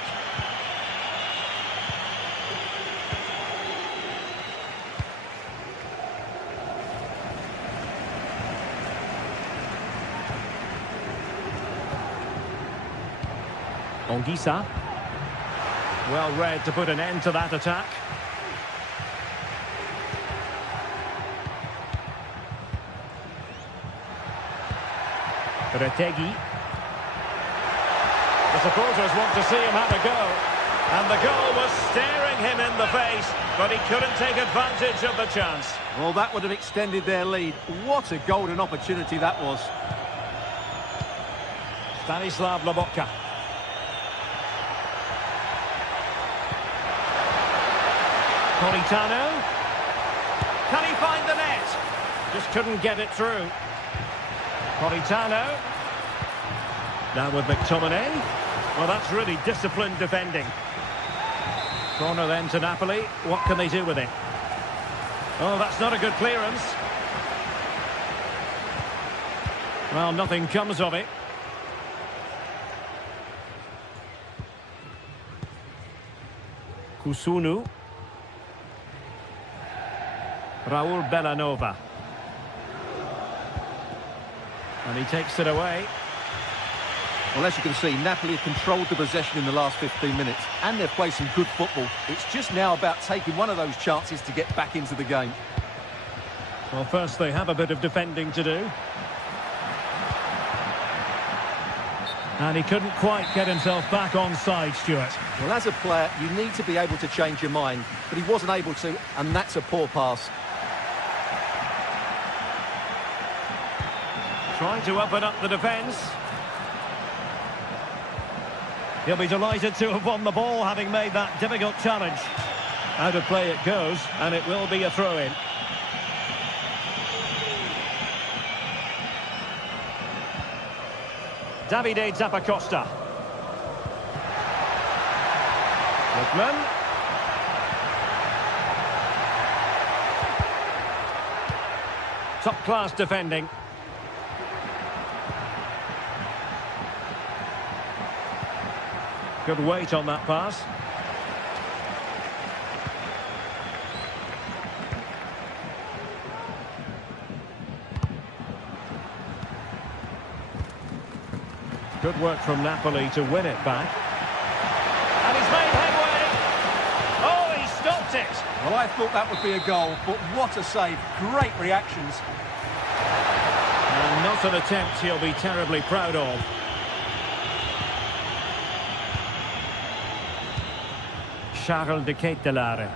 Anguissa. Well read to put an end to that attack. Retegui. The supporters want to see him have a go. And the goal was staring him in the face, but he couldn't take advantage of the chance. Well, that would have extended their lead. What a golden opportunity that was. Stanislav Lobotka. Politano. Can he find the net? Just couldn't get it through. Politano. Now with McTominay. Well, that's really disciplined defending. Corner then to Napoli. What can they do with it? Oh, that's not a good clearance. Well, nothing comes of it. Kusunu. Raul Bellanova. And he takes it away. Well, as you can see, Napoli have controlled the possession in the last 15 minutes, and they've played some good football. It's just now about taking one of those chances to get back into the game. Well, first they have a bit of defending to do. And he couldn't quite get himself back on side, Stuart. Well, as a player, you need to be able to change your mind, but he wasn't able to, and that's a poor pass. Trying to open up the defence. He'll be delighted to have won the ball, having made that difficult challenge. Out of play it goes, and it will be a throw-in. Davide Zappacosta. Lookman. Top-class defending. Good weight on that pass. Good work from Napoli to win it back. And he's made headway. Oh, he stopped it. Well, I thought that would be a goal, but what a save. Great reactions. And not an attempt he'll be terribly proud of. Charles de Ketelaere.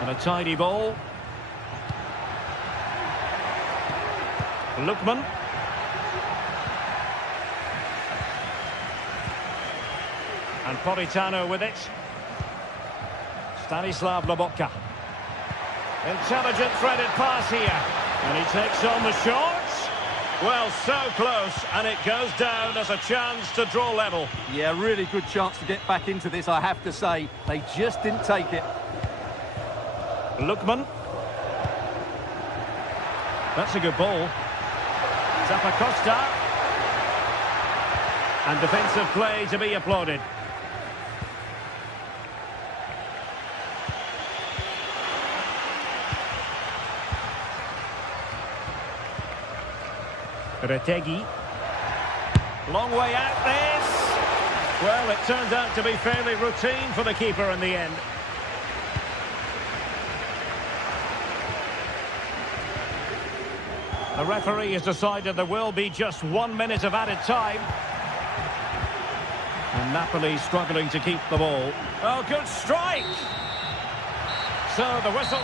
And a tidy ball. Lookman. And Politano with it. Stanislav Lobotka. Intelligent threaded pass here. And he takes on the shots. Well, so close, and it goes down as a chance to draw level. Yeah, really good chance to get back into this, I have to say. They just didn't take it. Lookman. That's a good ball. Zappacosta. And defensive play to be applauded. Retegui. Long way out this. Well, it turns out to be fairly routine for the keeper in the end. The referee has decided there will be just 1 minute of added time. And Napoli struggling to keep the ball. Oh, good strike! So the whistle...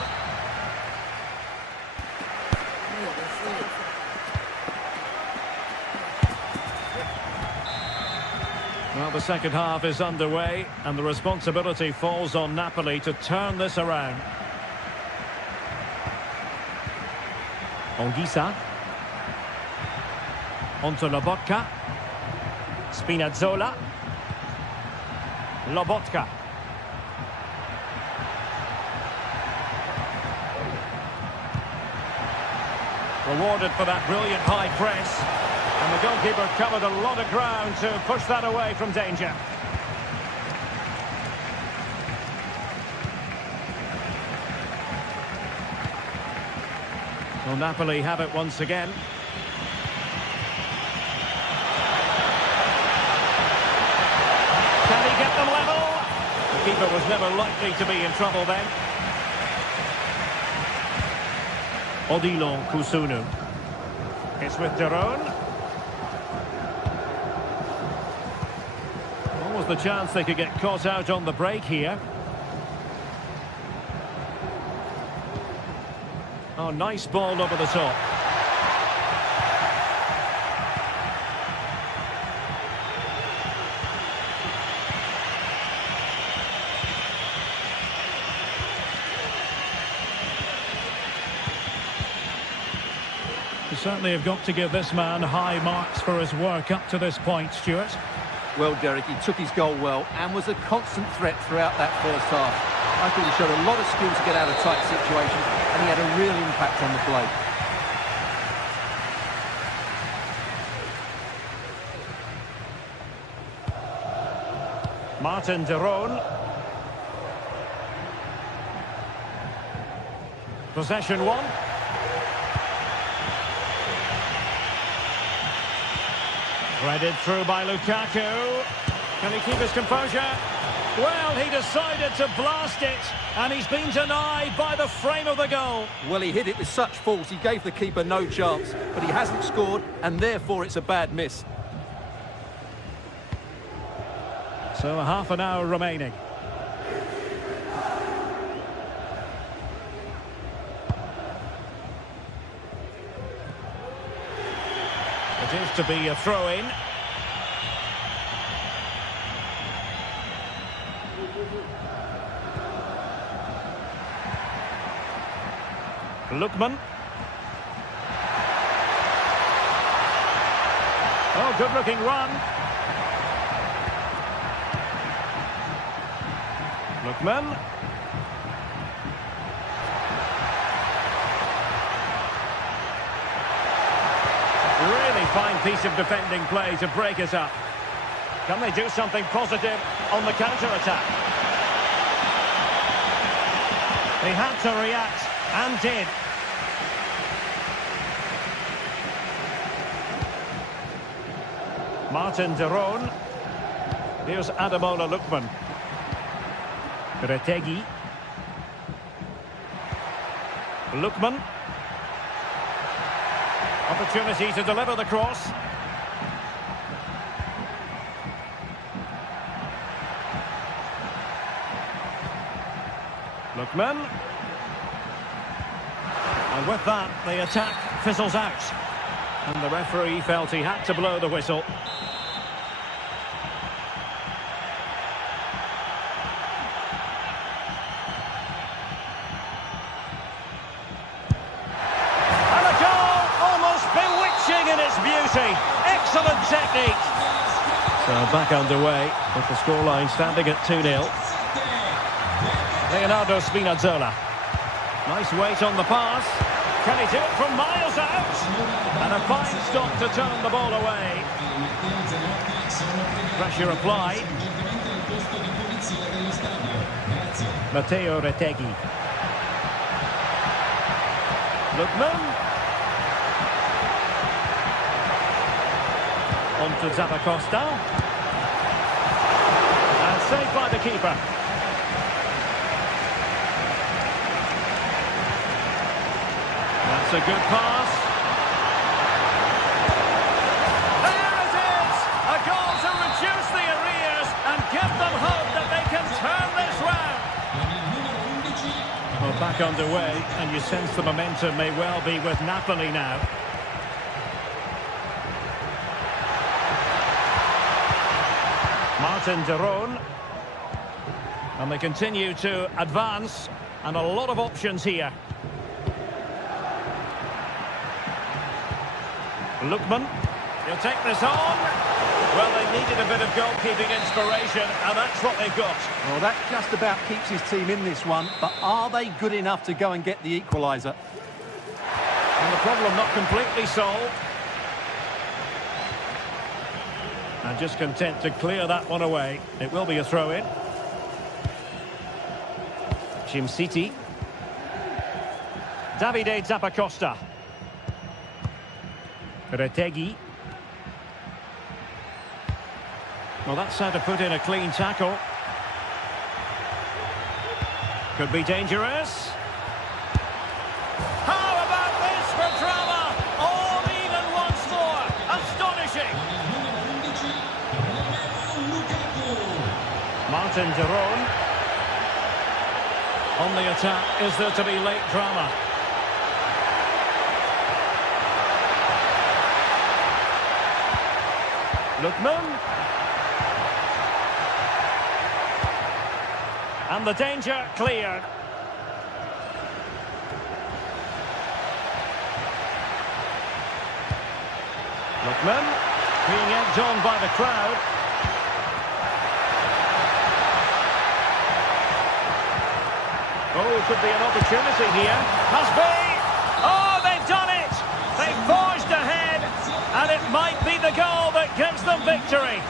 Well, the second half is underway, and the responsibility falls on Napoli to turn this around. Onguisa. Onto Lobotka. Spinazzola. Lobotka. Rewarded for that brilliant high press. And the goalkeeper covered a lot of ground to push that away from danger. Well, Napoli have it once again. Can he get them level? The keeper was never likely to be in trouble then. Odilon Kusunu. It's with Derone. What was the chance they could get caught out on the break here? Oh, nice ball over the top. You certainly have got to give this man high marks for his work up to this point, Stuart. Well, Derek, he took his goal well and was a constant threat throughout that first half. I thought he showed a lot of skill to get out of tight situations, and he had a real impact on the play. Martin Derone. Possession one. Threaded through by Lukaku. Can he keep his composure? Well, he decided to blast it, and he's been denied by the frame of the goal. Well, he hit it with such force, he gave the keeper no chance, but he hasn't scored, and therefore it's a bad miss. So half an hour remaining. It is to be a throw-in. Lookman. Oh, good-looking run. Lookman. Really fine piece of defending play to break us up. Can they do something positive on the counter-attack? They had to react, and did. Martin de Roon. Here's Ademola Lookman. Retegi. Lookman. Opportunity to deliver the cross. Lookman. And with that, the attack fizzles out. And the referee felt he had to blow the whistle. And a goal, almost bewitching in its beauty. Excellent technique. So back underway with the scoreline standing at 2-0. Leonardo Spinazzola. Nice weight on the pass. Can he do it from miles out? And a fine stop to turn the ball away. Pressure applied. Matteo Retegi. Lookman. On to Zappacosta. And saved by the keeper. That's a good pass. There it is! A goal to reduce the arrears and give them hope that they can turn this round. Well, back underway, and you sense the momentum may well be with Napoli now. Martin de Roon. And they continue to advance, and a lot of options here. Lookman, he'll take this on. Well, they needed a bit of goalkeeping inspiration, and that's what they've got. Well, that just about keeps his team in this one, but are they good enough to go and get the equaliser? And the problem not completely solved. And just content to clear that one away. It will be a throw-in. Jim City. Davide Zappacosta. Retegi. Well, that's how to put in a clean tackle. Could be dangerous. How about this for drama? All even once more. Astonishing. Martin de Roon. On the attack, is there to be late drama? Lookman. And the danger cleared. Lookman being egged on by the crowd. Oh, could be an opportunity here. Has been. Oh, they've done it. They've forged ahead. And it might be the goal that gives them victory.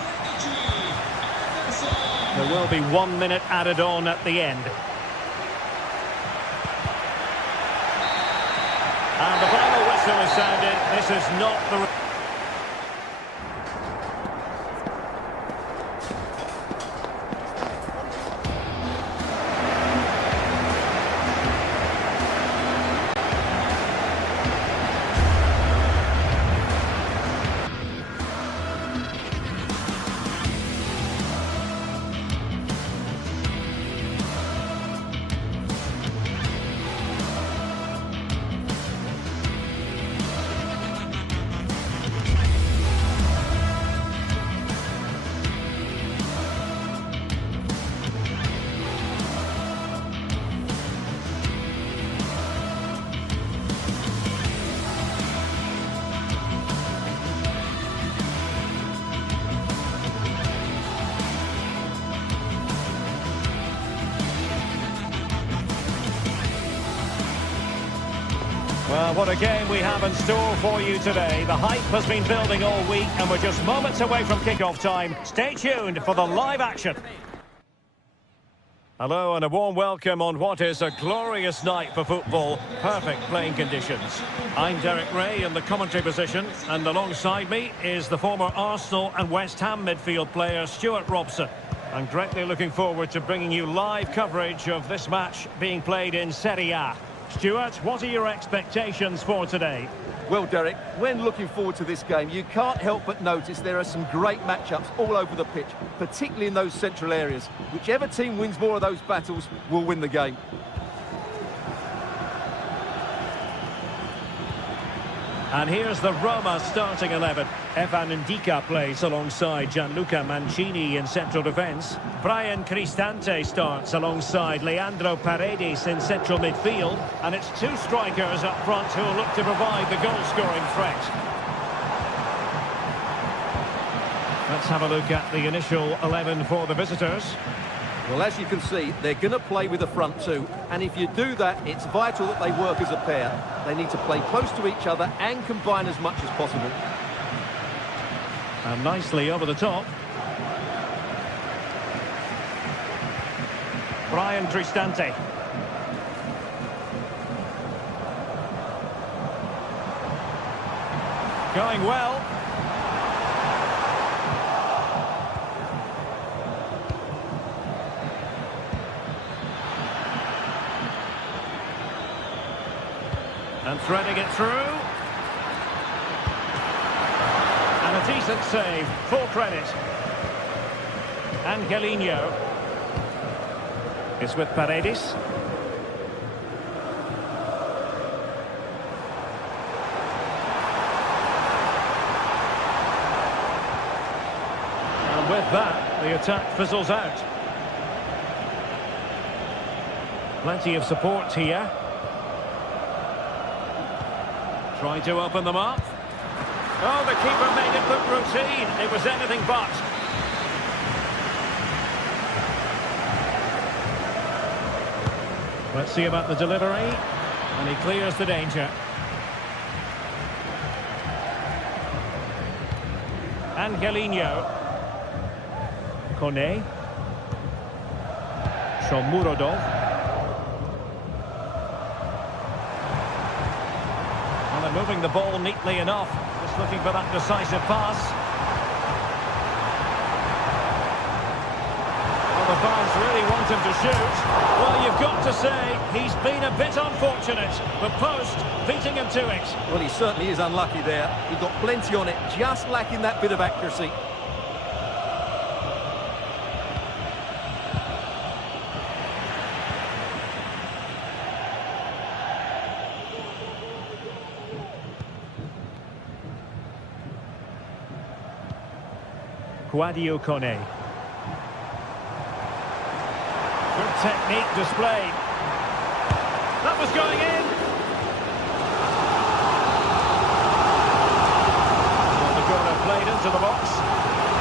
There will be 1 minute added on at the end. And the final whistle is sounded. This is not the... what a game we have in store for you today. The hype has been building all week and we're just moments away from kick-off time. Stay tuned for the live action. Hello and a warm welcome on what is a glorious night for football. Perfect playing conditions. I'm Derek Ray in the commentary position, and alongside me is the former Arsenal and West Ham midfield player Stuart Robson. I'm greatly looking forward to bringing you live coverage of this match being played in Serie A. Stuart, what are your expectations for today? Well, Derek, when looking forward to this game, you can't help but notice there are some great matchups all over the pitch, particularly in those central areas. Whichever team wins more of those battles will win the game. And here's the Roma starting 11. Evan Ndika plays alongside Gianluca Mancini in central defence. Brian Cristante starts alongside Leandro Paredes in central midfield. And it's two strikers up front who will look to provide the goal-scoring threat. Let's have a look at the initial 11 for the visitors. Well, as you can see, they're going to play with the front two. And if you do that, it's vital that they work as a pair. They need to play close to each other and combine as much as possible. And nicely over the top. Brian Cristante. Going well. And threading it through. And a decent save, full credit. Angelino is with Paredes. And with that, the attack fizzles out. Plenty of support here. Trying to open them up. Oh, the keeper made it look routine. It was anything but. Let's see about the delivery. And he clears the danger. Angelino. Kone. Shomurodov. Moving the ball neatly enough, just looking for that decisive pass. Well, the fans really want him to shoot. Well, you've got to say, he's been a bit unfortunate. The post beating him to it. Well, he certainly is unlucky there. He got plenty on it, just lacking that bit of accuracy. Quadio Kone. Good technique displayed. That was going in. Well, the corner played into the box.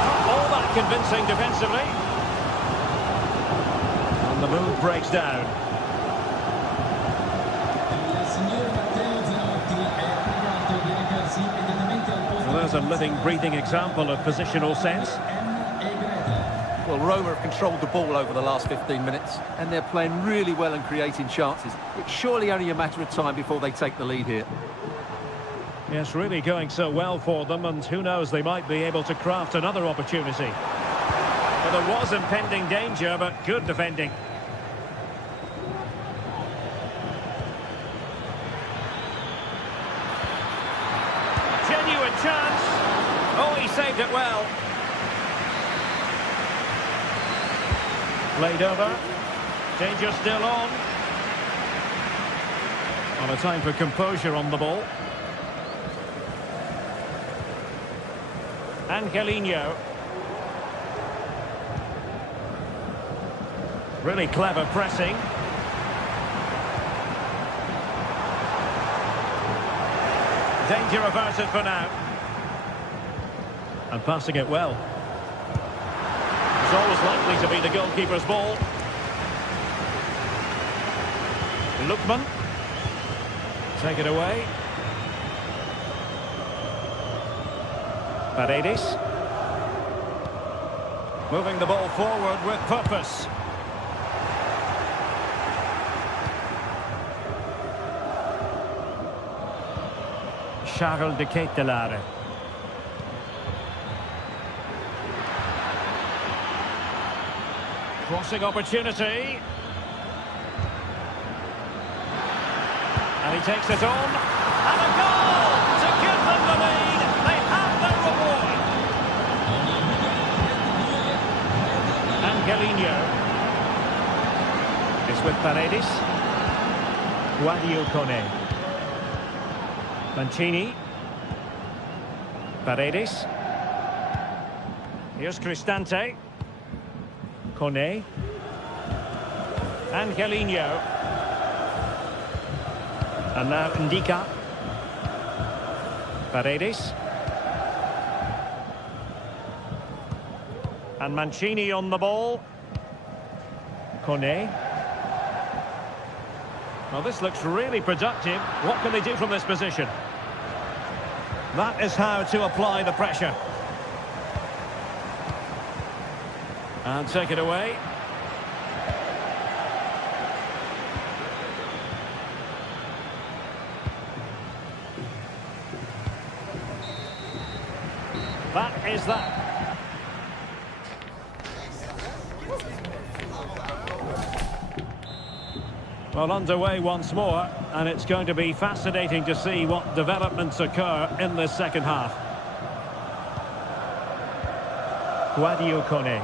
Not all that convincing defensively. And the move breaks down. Well, there's a living, breathing example of positional sense. Well, Roma have controlled the ball over the last 15 minutes, and they're playing really well and creating chances. It's surely only a matter of time before they take the lead here. Yes, really going so well for them, and who knows, they might be able to craft another opportunity. But there was impending danger, but good defending. Genuine chance. Oh, he saved it well. Played over. Danger still on. Well, a time for composure on the ball. Angelino. Really clever pressing. Danger averted for now. And passing it well. It's always likely to be the goalkeeper's ball. Lookman. Take it away. Paredes. Moving the ball forward with purpose. Charles de Ketelaere. Crossing opportunity. And he takes it on. And a goal to give them the lead. They have their reward. Angelino is with Paredes. Guadio Kone. Mancini. Paredes. Here's Cristante. Kone. Angelino. And now Ndika. Paredes. And Mancini on the ball. Kone. Well, this looks really productive. What can they do from this position? That is how to apply the pressure. And take it away. That is that. Well, underway once more, and it's going to be fascinating to see what developments occur in this second half. Guadio Kone.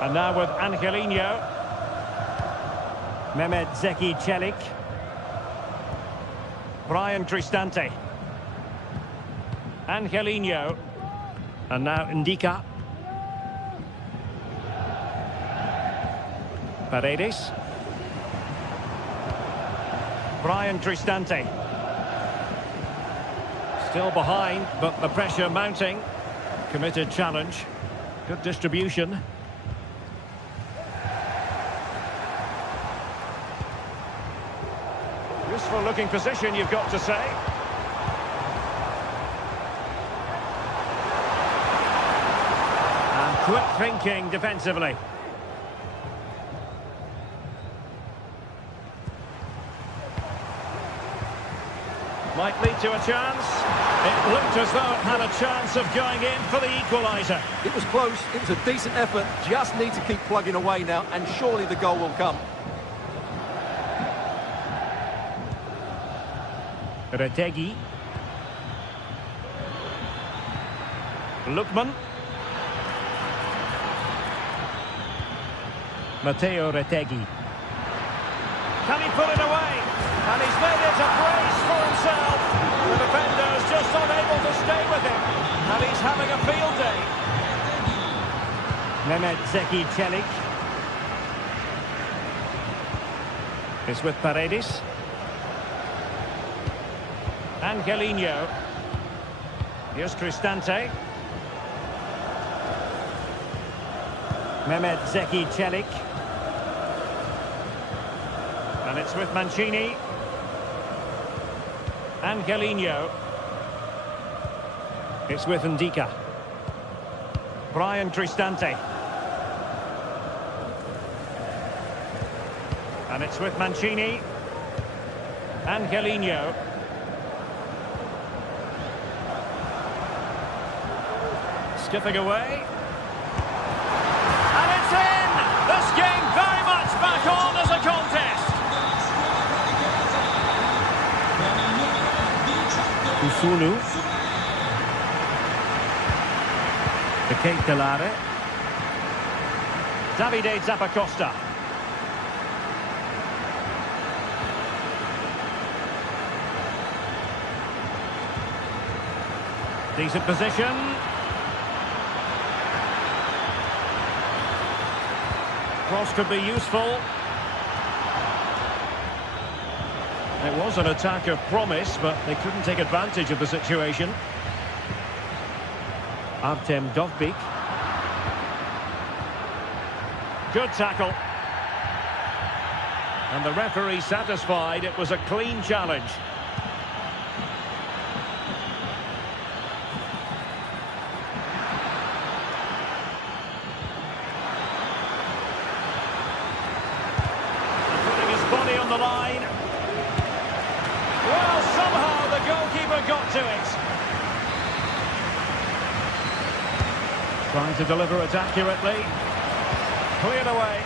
And now with Angelino. Mehmet Zeki Çelik. Brian Cristante. Angelino. And now Ndika. Paredes. Brian Cristante. Still behind, but the pressure mounting. Committed challenge. Good distribution. Useful looking position, you've got to say. And quick thinking defensively. Might lead to a chance. It looked as though it had a chance of going in for the equaliser. It was close, it was a decent effort, just need to keep plugging away now, and surely the goal will come. Retegi. Lukman. Matteo Retegi. Can he put it away? And he's made it a brace for himself. The defender's just unable to stay with him. And he's having a field day. Mehmet Zeki Çelik is with Paredes. Angelino. Here's Cristante. Mehmet Zeki Çelik. And it's with Mancini. Angelino. It's with Ndika. Brian Cristante. And it's with Mancini. Angelino. Skipping away. And it's in! This game very much back on as a contest. Usulu. De Ketelaere. Davide Zappacosta. Decent position. Cross could be useful. It was an attack of promise, but they couldn't take advantage of the situation. Artem Dovbyk. Good tackle. And the referee satisfied it was a clean challenge. the line. Well, somehow the goalkeeper got to it. Trying to deliver it accurately. Cleared away.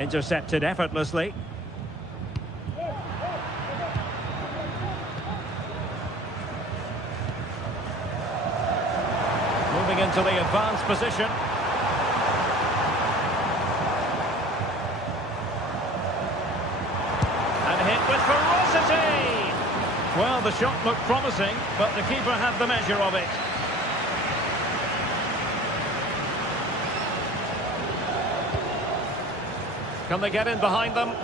Intercepted effortlessly. Moving into the advanced position. And hit with ferocity! Well, the shot looked promising, but the keeper had the measure of it. Can they get in behind them?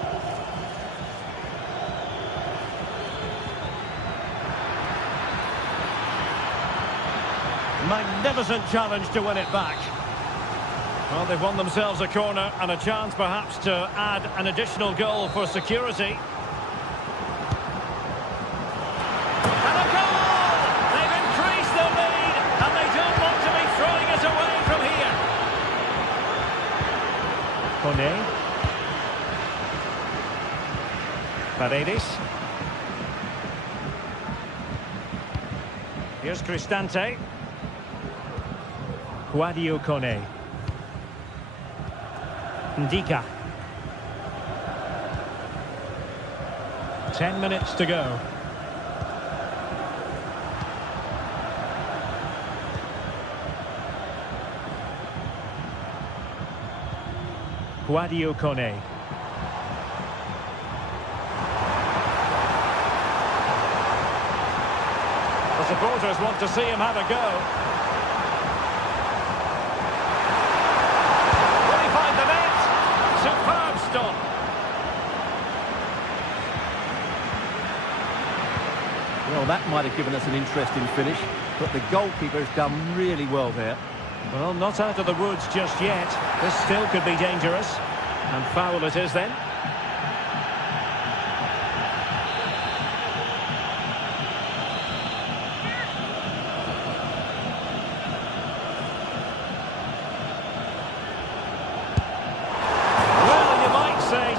Magnificent challenge to win it back. Well, they've won themselves a corner and a chance perhaps to add an additional goal for security. And a goal! They've increased the lead and they don't want to be throwing it away from here. Kone. Paredes. Here's Cristante. Guadio Kone. Ndika. 10 minutes to go. Guadio Kone. The supporters want to see him have a go. Will he find the net? Superb stop. Well, that might have given us an interesting finish, but the goalkeeper has done really well there. Well, not out of the woods just yet. This still could be dangerous. And foul it is then.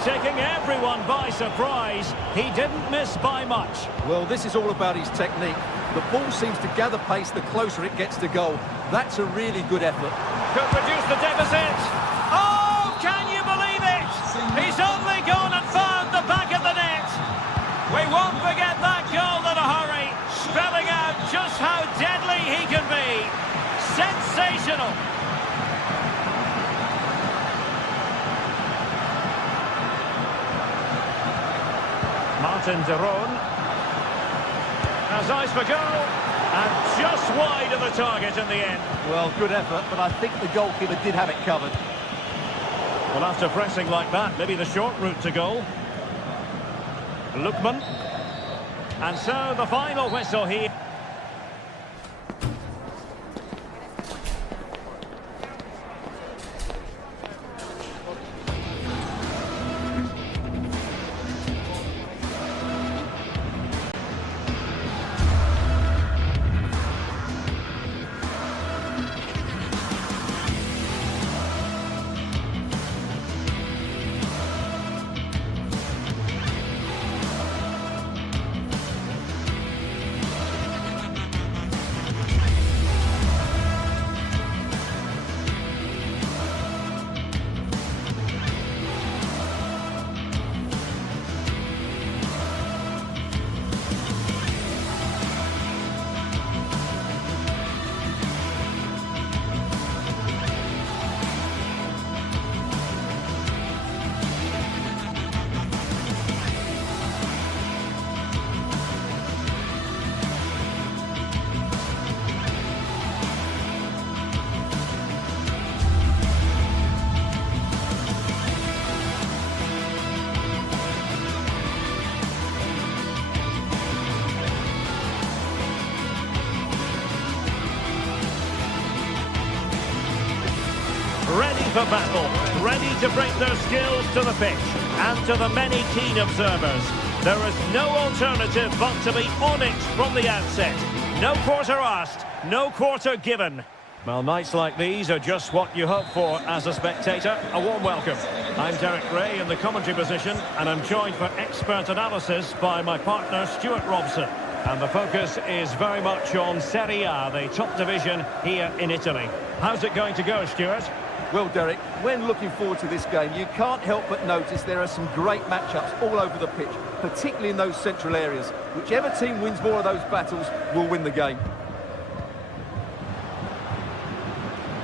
Taking everyone by surprise. He didn't miss by much. Well, this is all about his technique. The ball seems to gather pace the closer it gets to goal. That's a really good effort. Could reduce the deficit. Oh, can you believe it? He's only gone and found the back of the net. We won't forget that goal in a hurry, spelling out just how deadly he can be. Sensational. Martin de Roon has eyes for goal and just wide of the target in the end. Well, good effort, but I think the goalkeeper did have it covered. Well, after pressing like that, maybe the short route to goal. Lookman. And so the final whistle here. Ready for battle, ready to bring their skills to the pitch, and to the many keen observers, there is no alternative but to be on it from the outset. No quarter asked, no quarter given. Well, nights like these are just what you hope for as a spectator. A warm welcome. I'm Derek Ray in the commentary position, and I'm joined for expert analysis by my partner, Stuart Robson. And the focus is very much on Serie A, the top division here in Italy. How's it going to go, Stuart? Well, Derek, when looking forward to this game, you can't help but notice there are some great matchups all over the pitch, particularly in those central areas. Whichever team wins more of those battles will win the game.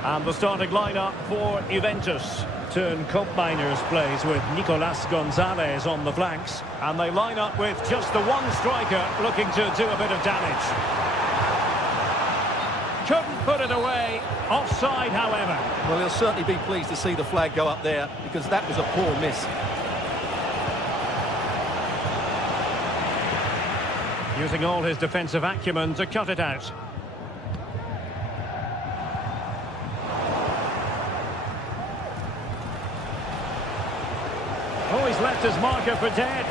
And the starting lineup for Juventus. Turn Koopmeiners plays with Nicolas Gonzalez on the flanks. And they line up with just the one striker looking to do a bit of damage. Couldn't put it away. Offside, however. Well, he'll certainly be pleased to see the flag go up there, because that was a poor miss. Using all his defensive acumen to cut it out. Oh, he's left his marker for dead.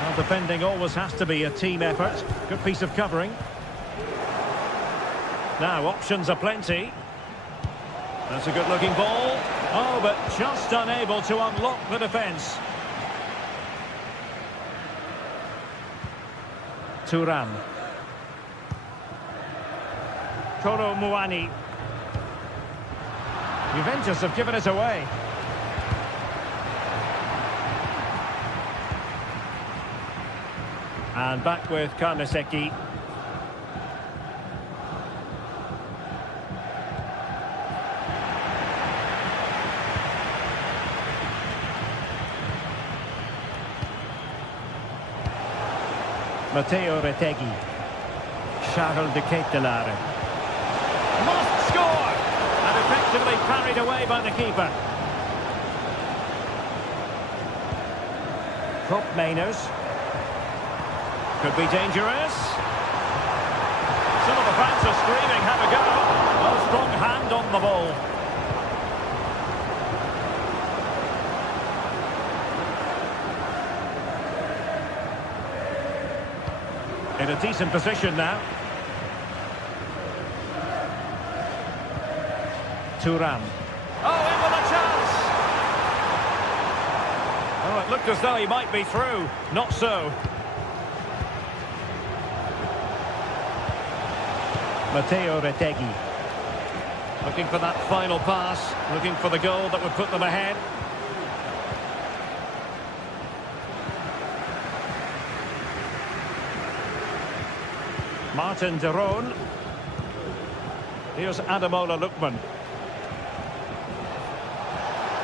Well, defending always has to be a team effort. Good piece of covering. Now, options are plenty. That's a good-looking ball. Oh, but just unable to unlock the defence. Thuram. Kolo Muani. Juventus have given it away. And back with Karnaseki. Matteo Retegui. Charles de Ketelare. Must score! And effectively parried away by the keeper. Koopmeiners. Could be dangerous. Some of the fans are screaming, have a go. A strong hand on the ball. In a decent position now. Thuram. Oh, in with a chance! Oh, it looked as though he might be through. Not so. Matteo Retegui. Looking for that final pass. Looking for the goal that would put them ahead. Martin de Roon. Here's Ademola Lookman.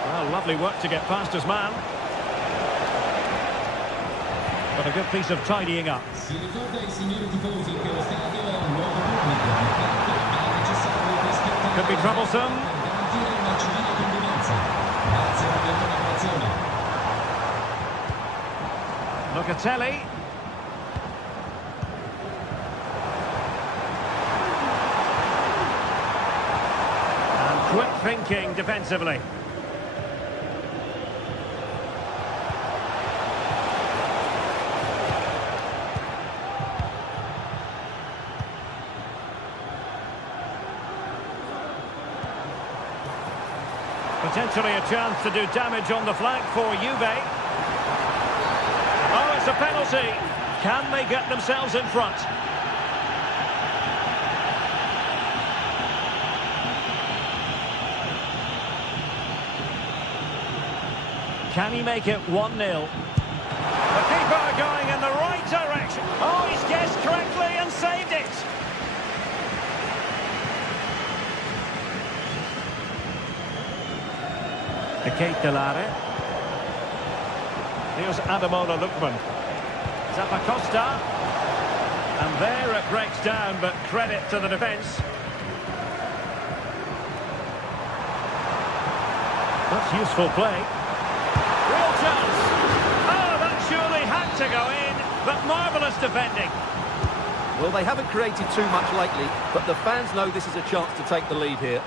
Well, lovely work to get past his man. But a good piece of tidying up. Could be troublesome. Locatelli. Quick thinking defensively. Potentially a chance to do damage on the flank for Juve. Oh, it's a penalty. Can they get themselves in front? Can he make it 1-0? The keeper going in the right direction. Oh, he's guessed correctly and saved it. De Ketelare. Here's Ademola Lookman. Zappacosta. And there it breaks down, but credit to the defence. That's useful play. Real chance. Oh, that surely had to go in, but marvellous defending. Well, they haven't created too much lately, but the fans know this is a chance to take the lead here.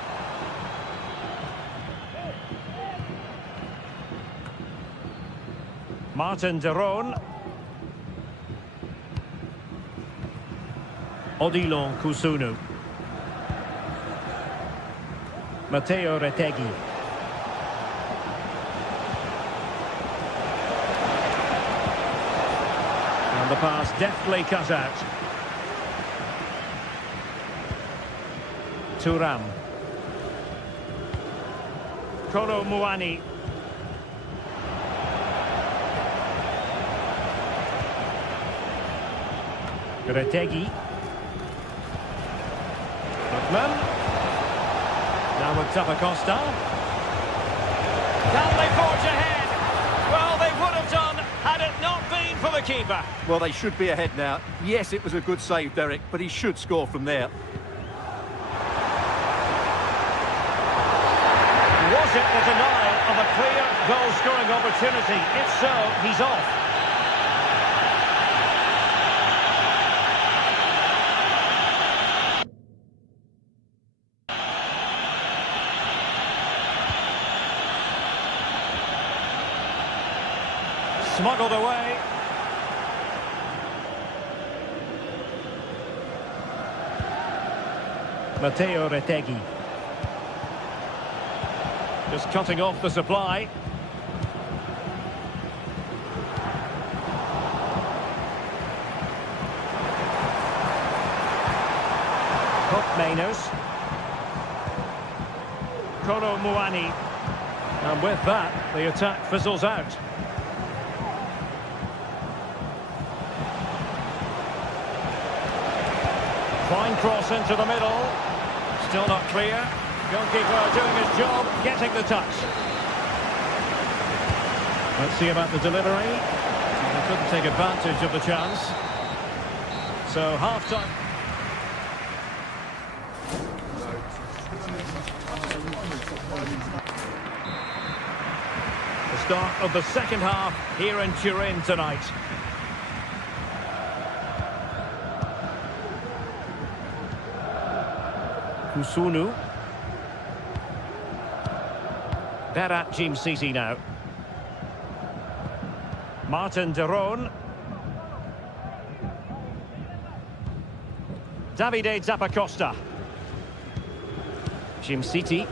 Martin de Roon. Odilon Kusunu. Matteo Retegui. And the pass deftly cut out. Thuram. Kolo Muani. Retegui. Lookman. Now with Zappacosta. Can they forge ahead? Well, they would have done had it not been for the keeper. Well, they should be ahead now. Yes, it was a good save, Derek, but he should score from there. Was it the denial of a clear goal-scoring opportunity? If so, he's off. Smuggled away. Matteo Retegui. Just cutting off the supply. Hook Mainers. Kolo Muani. And with that, the attack fizzles out. Fine cross into the middle. Still not clear. Goalkeeper doing his job, getting the touch. Let's see about the delivery. They couldn't take advantage of the chance. So half-time. The start of the second half here in Turin tonight. Kusunu. Berat Jim City now. Martin de Roon. Davide Zappacosta. Jim City.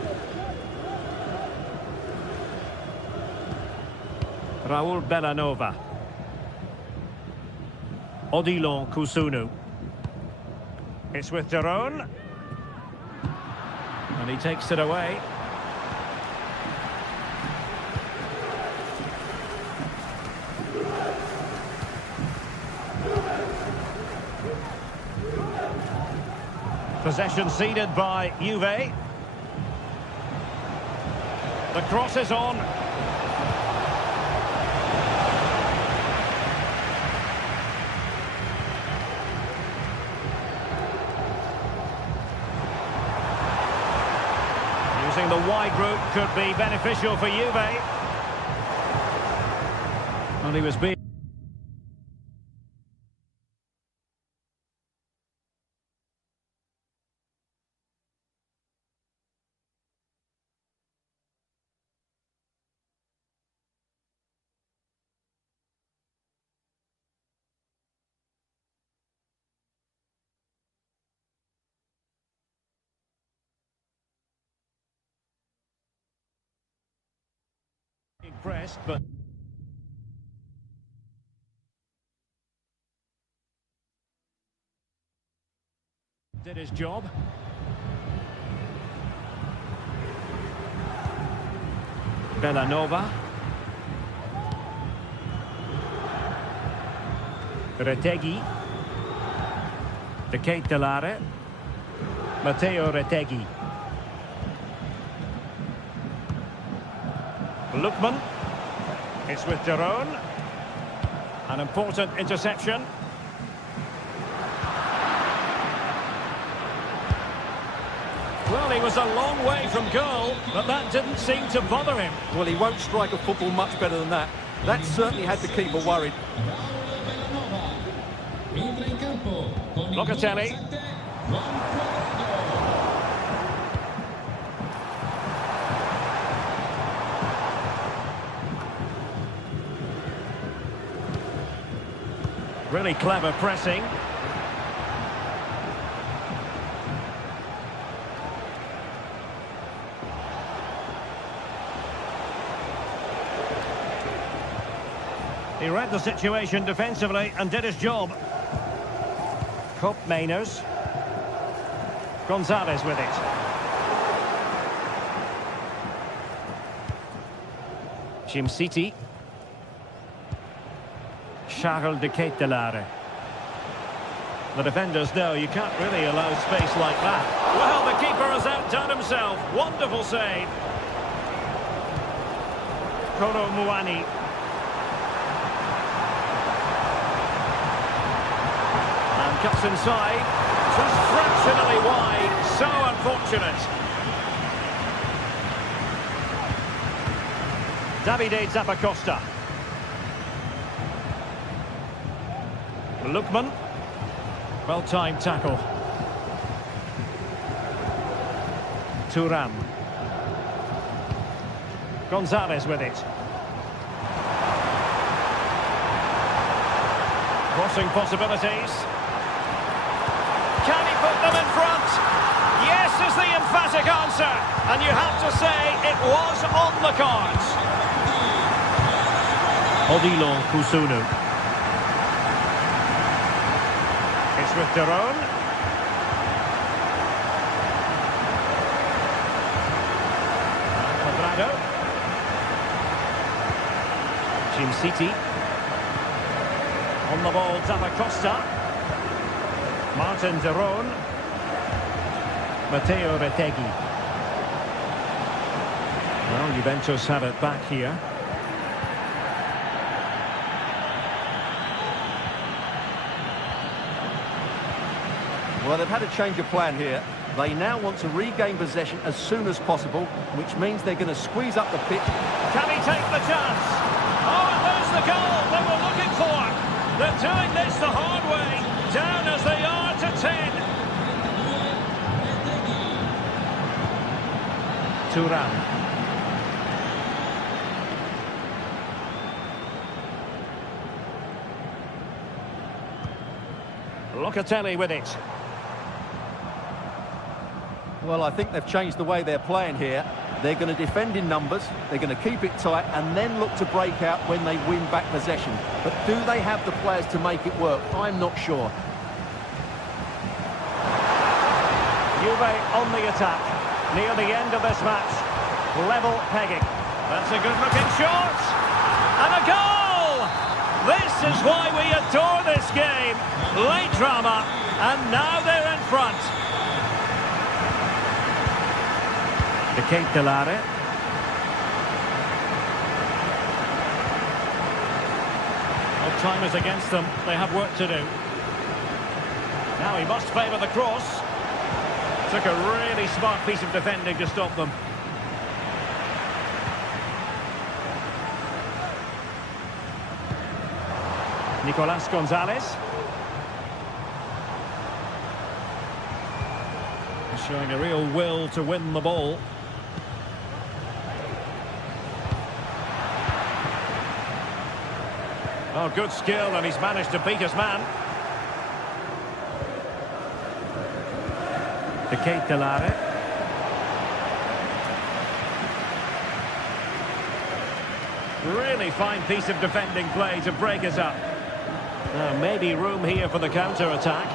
Raul Bellanova. Odilon Kusunu. It's with de Roon. And he takes it away. Possession ceded by Juve. The cross is on. Using the wide route could be beneficial for Juve. And he was being pressed, but did his job. Bellanova. Retegui. De Ketelare. Matteo Retegui. Lookman. It's with de Roon. An important interception. Well, he was a long way from goal, but that didn't seem to bother him. Well, he won't strike a football much better than that. That certainly had the keeper worried. Locatelli. Really clever pressing. read the situation defensively and did his job. Cope Mainers. Gonzalez with it. Jim City. Charles de Ketelare. The defenders know you can't really allow space like that. Well, the keeper has outdone himself. Wonderful save. Kolo Muani. And cuts inside. Just fractionally wide. So unfortunate. Davide Zappacosta. Lookman. Well-timed tackle. Thuram. Gonzalez with it. Crossing possibilities. Can he put them in front? Yes is the emphatic answer. And you have to say it was on the cards. Odilon Kusunu. It's with Daron. Quadrado. Jim City. On the ball, Zappacosta. Martin Daron. Matteo Retegui. Well, Juventus have it back here. Well, they've had a change of plan here. They now want to regain possession as soon as possible, which means they're going to squeeze up the pitch. Can he take the chance? Oh, and there's the goal they were looking for. They're doing this the hard way, down as they are to 10. Thuram. Locatelli with it. Well, I think they've changed the way they're playing here. They're going to defend in numbers, they're going to keep it tight, and then look to break out when they win back possession. But do they have the players to make it work? I'm not sure. Juve on the attack, near the end of this match. Level pegging. That's a good-looking shot. And a goal! This is why we adore this game. Late drama, and now they're in front. De Ketelare. Well, time is against them. They have work to do. Now he must favour the cross. Took a really smart piece of defending to stop them. Nicolas Gonzalez. Showing a real will to win the ball. Oh, good skill, and he's managed to beat his man. De Ketelare. Really fine piece of defending play to break us up. Now, maybe room here for the counter-attack.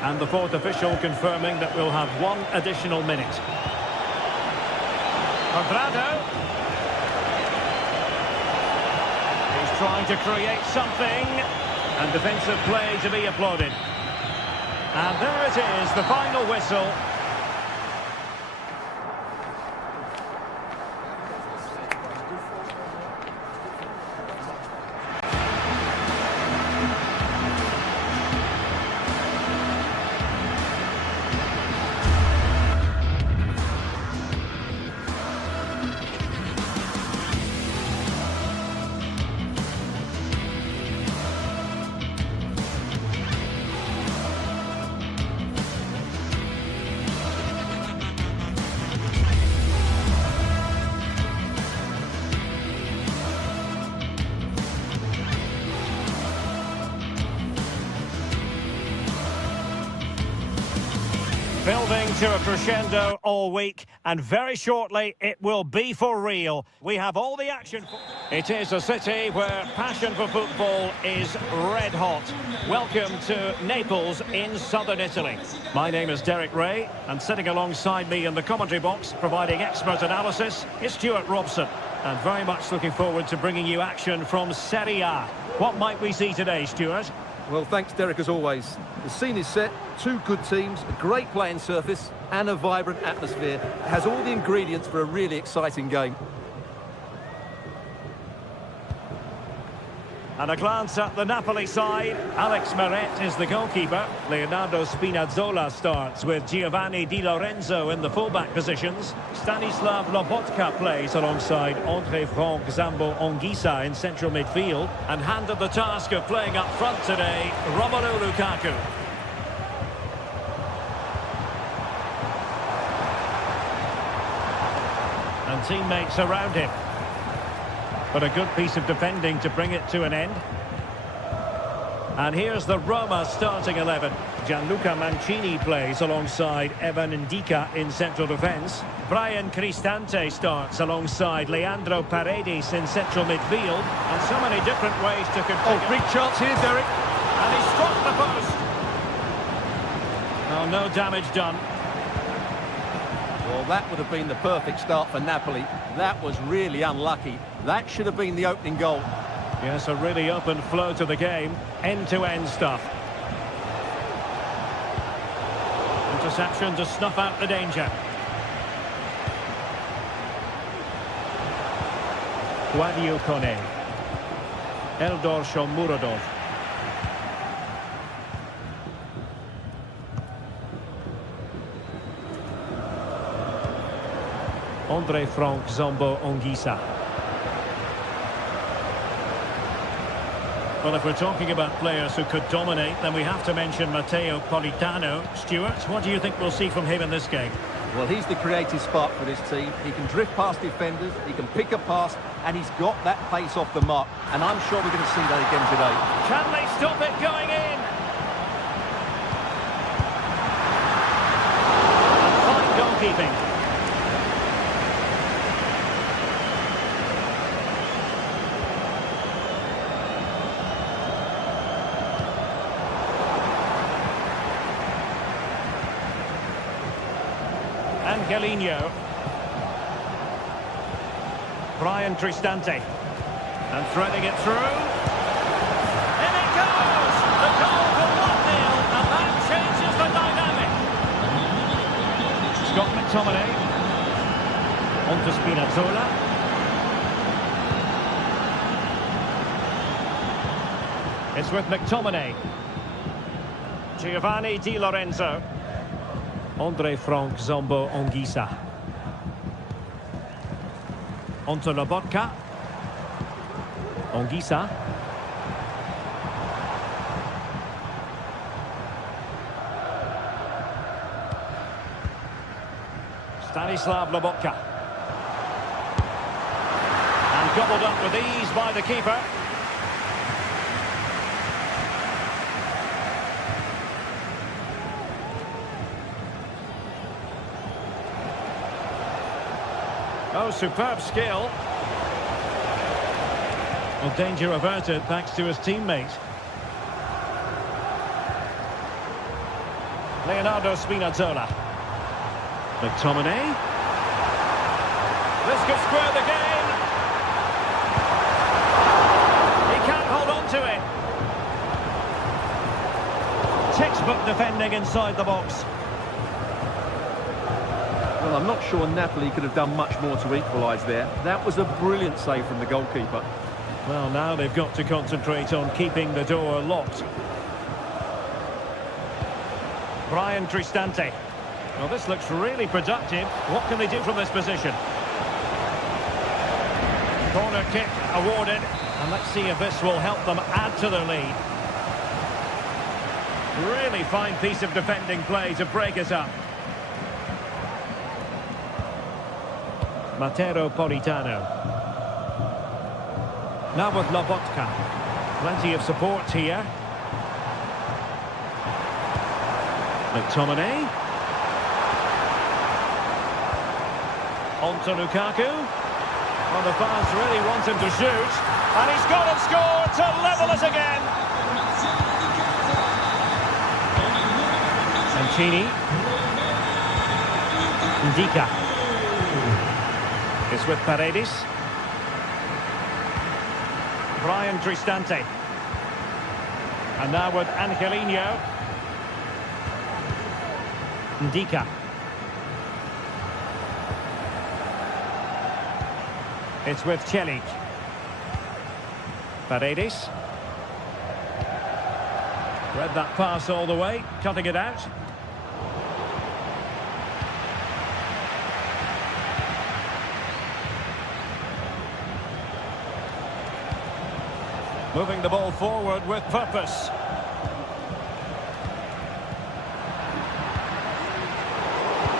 And the fourth official confirming that we'll have one additional minute. Quadrado. He's trying to create something. And defensive play to be applauded. And there it is, the final whistle. building to a crescendo all week, and very shortly it will be for real. We have all the action. It is a city where passion for football is red hot. Welcome to Naples in southern Italy. My name is Derek Ray, and sitting alongside me in the commentary box, providing expert analysis, is Stuart Robson. And very much looking forward to bringing you action from Serie A. What might we see today, Stuart? Well, thanks, Derek, as always. The scene is set, two good teams, a great playing surface and a vibrant atmosphere. It has all the ingredients for a really exciting game. And a glance at the Napoli side. Alex Meret is the goalkeeper. Leonardo Spinazzola starts with Giovanni Di Lorenzo in the fullback positions. Stanislav Lobotka plays alongside André Franck Zambo Anguissa in central midfield. And handed the task of playing up front today, Romelu Lukaku. And teammates around him. But a good piece of defending to bring it to an end. And here's the Roma starting 11. Gianluca Mancini plays alongside Evan Ndika in central defence. Brian Cristante starts alongside Leandro Paredes in central midfield. And so many different ways to configure. Oh, big chance here, Derek. And he struck the post. Oh, no damage done. Well, that would have been the perfect start for Napoli. That was really unlucky. That should have been the opening goal. Yes, a really open flow to the game. End-to-end stuff. Interception to snuff out the danger. Guadio Kone. Eldor Shomurodov. André Franck Zambo Anguissa. Well, if we're talking about players who could dominate, then we have to mention Matteo Politano. Stuart, what do you think we'll see from him in this game? Well, he's the creative spark for this team. He can drift past defenders, he can pick a pass, and he's got that pace off the mark. And I'm sure we're going to see that again today. Can they stop it going in? Fine goalkeeping. Angelino. Brian Cristante. And threading it through. In it goes! The goal for 1-0, and that changes the dynamic. Scott McTominay. On to Spinazzola. It's with McTominay. Giovanni Di Lorenzo. André Franck Zambo Anguissa. Onto Lobotka. Anguissa. Stanislav Lobotka. And gobbled up with ease by the keeper. Oh, superb skill. Well, danger averted thanks to his teammate. Leonardo Spinazzola. McTominay. This could square the game. He can't hold on to it. Textbook defending inside the box. Well, I'm not sure Napoli could have done much more to equalise there. That was a brilliant save from the goalkeeper. Well, now they've got to concentrate on keeping the door locked. Brian Cristante. Well, this looks really productive. What can they do from this position? Corner kick awarded. And let's see if this will help them add to their lead. Really fine piece of defending play to break us up. Matteo Politano. Now with Lobotka. Plenty of support here. McTominay. On to Lukaku. Well, the fans really want him to shoot. And he's got and scored to level it again. Mancini. Ndika. It's with Paredes. Brian Cristante. And now with Angelino. Ndika. It's with Celik. Paredes. Read that pass all the way, cutting it out. Moving the ball forward with purpose.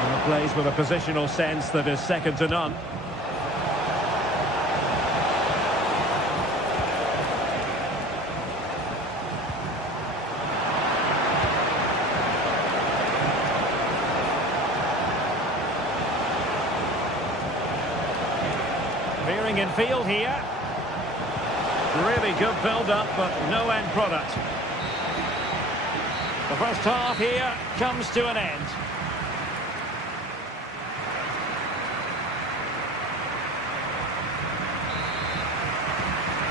And plays with a positional sense that is second to none. Veering in field here. Really good build-up, but no end product. The first half here comes to an end.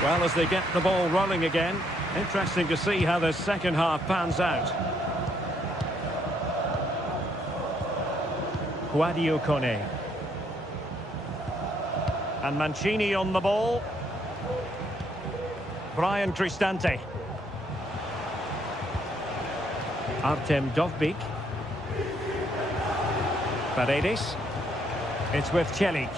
Well, as they get the ball rolling again, interesting to see how the second half pans out. Sadio Kone. And Mancini on the ball. Brian Cristante. Artem Dovbyk. Paredes. It's with Celik.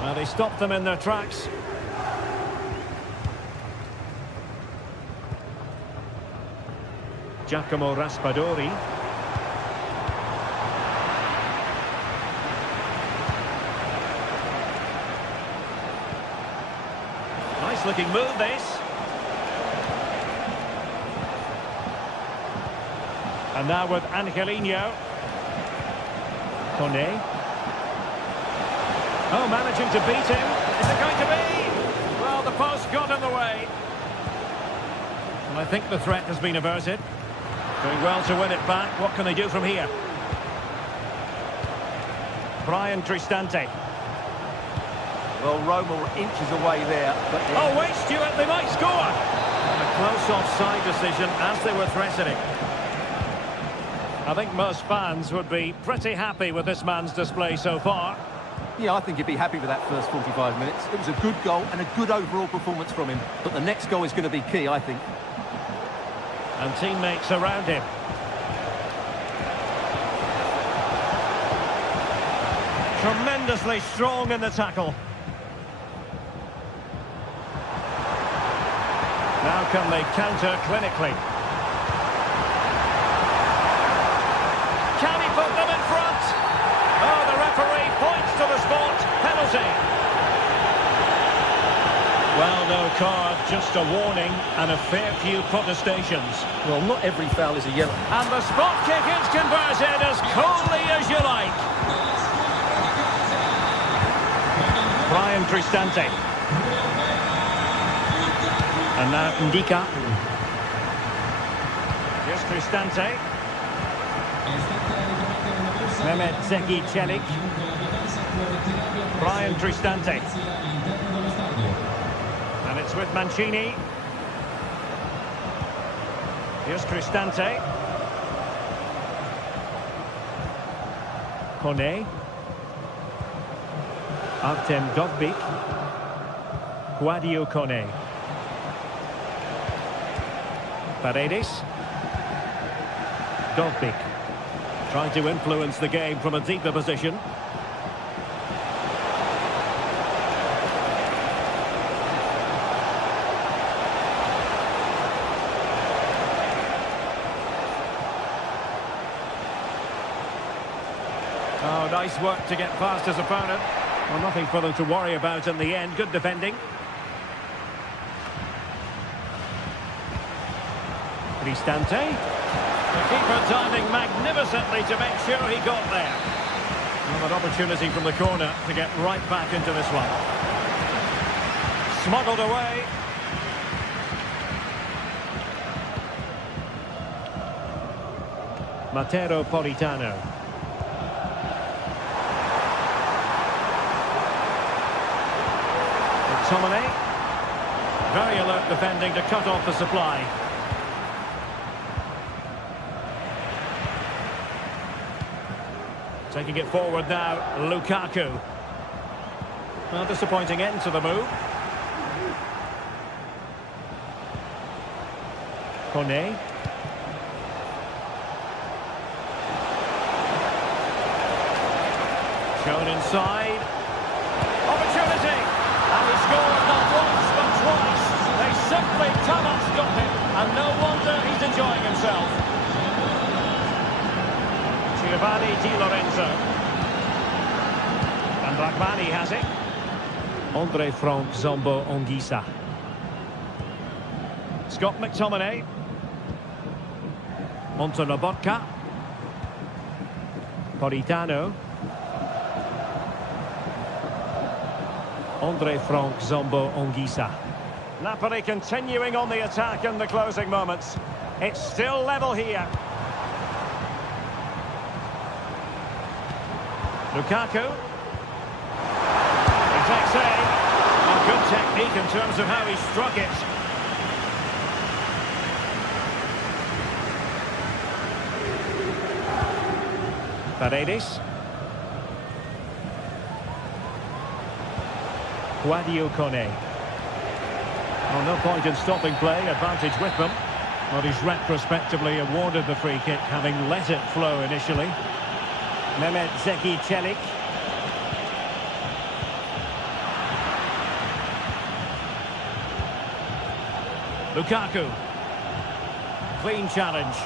Well, they stopped them in their tracks. Giacomo Raspadori. Nice looking move, this. And now with Angelino. Kone. Oh, managing to beat him. Is it going to be? Well, the post got in the way. And I think the threat has been averted. Doing well to win it back. What can they do from here? Brian Cristante. Well, Roma were inches away there, but... Oh, wait, Stuart, they might score! A close offside decision as they were threatening. I think most fans would be pretty happy with this man's display so far. Yeah, I think he'd be happy with that first 45 minutes. It was a good goal and a good overall performance from him. But the next goal is going to be key, I think. And teammates around him. Tremendously strong in the tackle. Now can they counter clinically? Can he put them in front? Oh, the referee points to the spot. Penalty. Well, no card, just a warning and a fair few protestations. Well, not every foul is a yellow. And the spot kick is converted as coolly as you like. Brian Cristante. And now Ndika. Here's Cristante. Mehmet Zeki Celik. Brian Cristante. And it's with Mancini. Here's Cristante. Kone. Artem Dovbyk. Sadio Kone. Paredes. Dovbyk. Trying to influence the game from a deeper position. Oh, nice work to get past his opponent. Well, nothing for them to worry about in the end. Good defending. Cristante. The keeper diving magnificently to make sure he got there. Another opportunity from the corner to get right back into this one. Smuggled away. Matteo Politano. McTominay. Very alert defending to cut off the supply. Taking it forward now, Lukaku. Well, disappointing end to the move. Kone. Shown inside. Opportunity! And he scores not once but twice. They simply cannot stop him. And no wonder he's enjoying himself. Giovanni Di Lorenzo. And Ragbani has it. Andre Frank Zombo Ongisa. Scott McTominay. Montelobotka. Politano. Andre Frank Zombo Ongisa. Napoli continuing on the attack in the closing moments. It's still level here. Lukaku. Exact save. A good technique in terms of how he struck it. Paredes. Guadio Kone. Well, no point in stopping play, advantage with them. But he's retrospectively awarded the free kick, having let it flow initially. Mehmet Zeki Çelik. Lukaku. Clean challenge.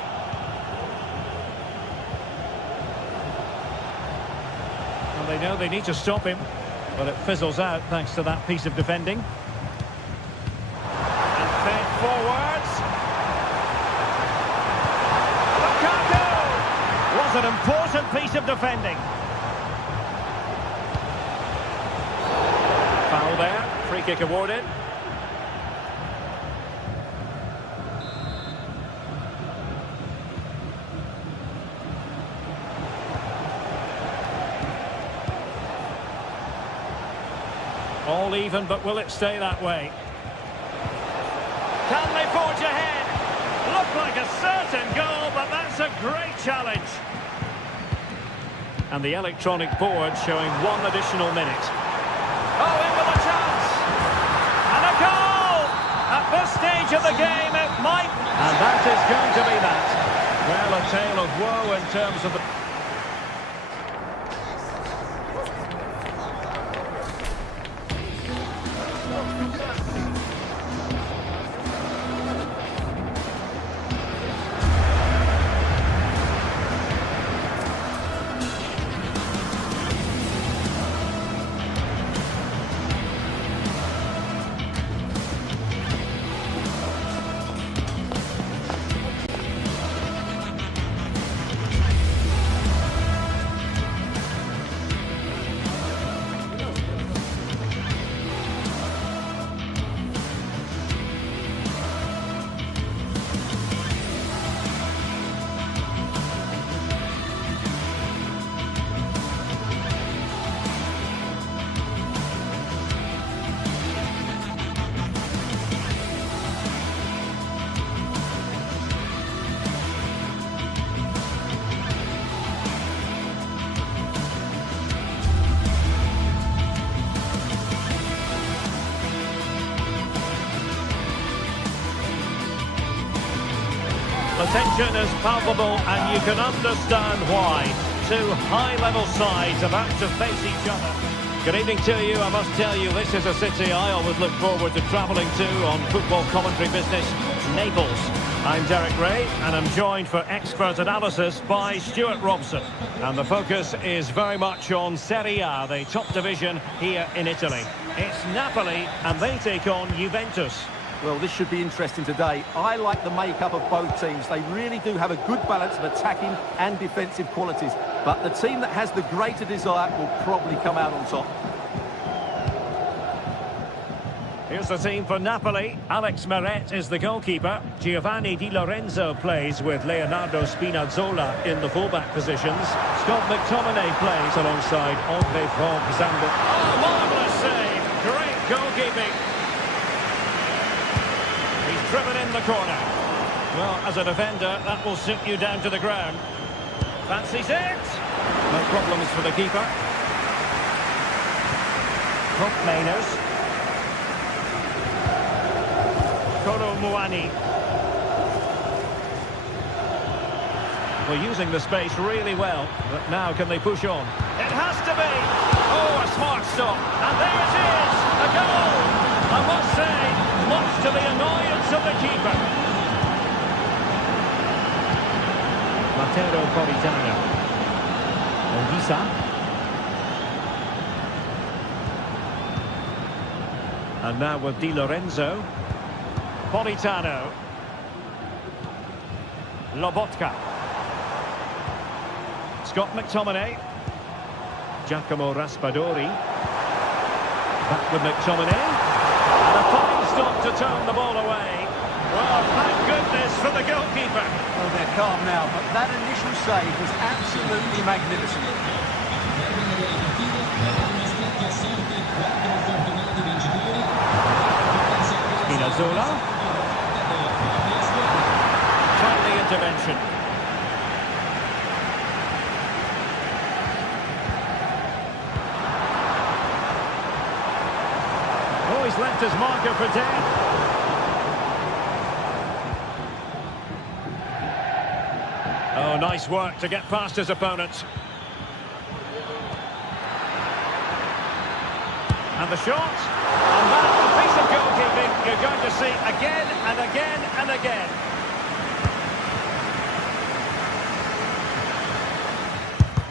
Well, they know they need to stop him, but it fizzles out thanks to that piece of defending. And fed forwards. Lukaku! Was an important piece of defending. Foul there. Free kick awarded. All even, but will it stay that way? Can they forge ahead? Looked like a certain goal, but that's a great challenge. And the electronic board showing 1 additional minute. Oh, in with a chance! And a goal! At this stage of the game, it might... And that is going to be that. Well, a tale of woe in terms of the... The tension is palpable, and you can understand why. Two high-level sides about to face each other. Good evening to you. I must tell you, this is a city I always look forward to travelling to on football commentary business, Naples. I'm Derek Ray, and I'm joined for expert analysis by Stuart Robson. And the focus is very much on Serie A, the top division here in Italy. It's Napoli, and they take on Juventus. Well, this should be interesting today. I like the makeup of both teams. They really do have a good balance of attacking and defensive qualities. But the team that has the greater desire will probably come out on top. Here's the team for Napoli. Alex Meret is the goalkeeper. Giovanni Di Lorenzo plays with Leonardo Spinazzola in the fullback positions. Scott McTominay plays alongside Andre Frank Zambo. Oh, marvellous save! Great goalkeeping. He's driven in the corner. Well, as a defender, that will sit you down to the ground. Fancies it. No problems for the keeper. Mainos. Kolo Muani. We're using the space really well, but now can they push on? It has to be! Oh, a smart stop. And there it is! A goal! I must say, much to the annoyance of the keeper. Matteo Politano. Onguisa. And now with Di Lorenzo. Politano. Lobotka. Scott McTominay. Giacomo Raspadori. Back with McTominay. And a fine stop to turn the ball away. Well, thank goodness for the goalkeeper. Well, they're calm now, but that initial save was absolutely magnificent. Spinazzola. Timely intervention. Oh, he's left his marker for dead. Oh, nice work to get past his opponent. And the shot. And that's a piece of goalkeeping you're going to see again and again and again.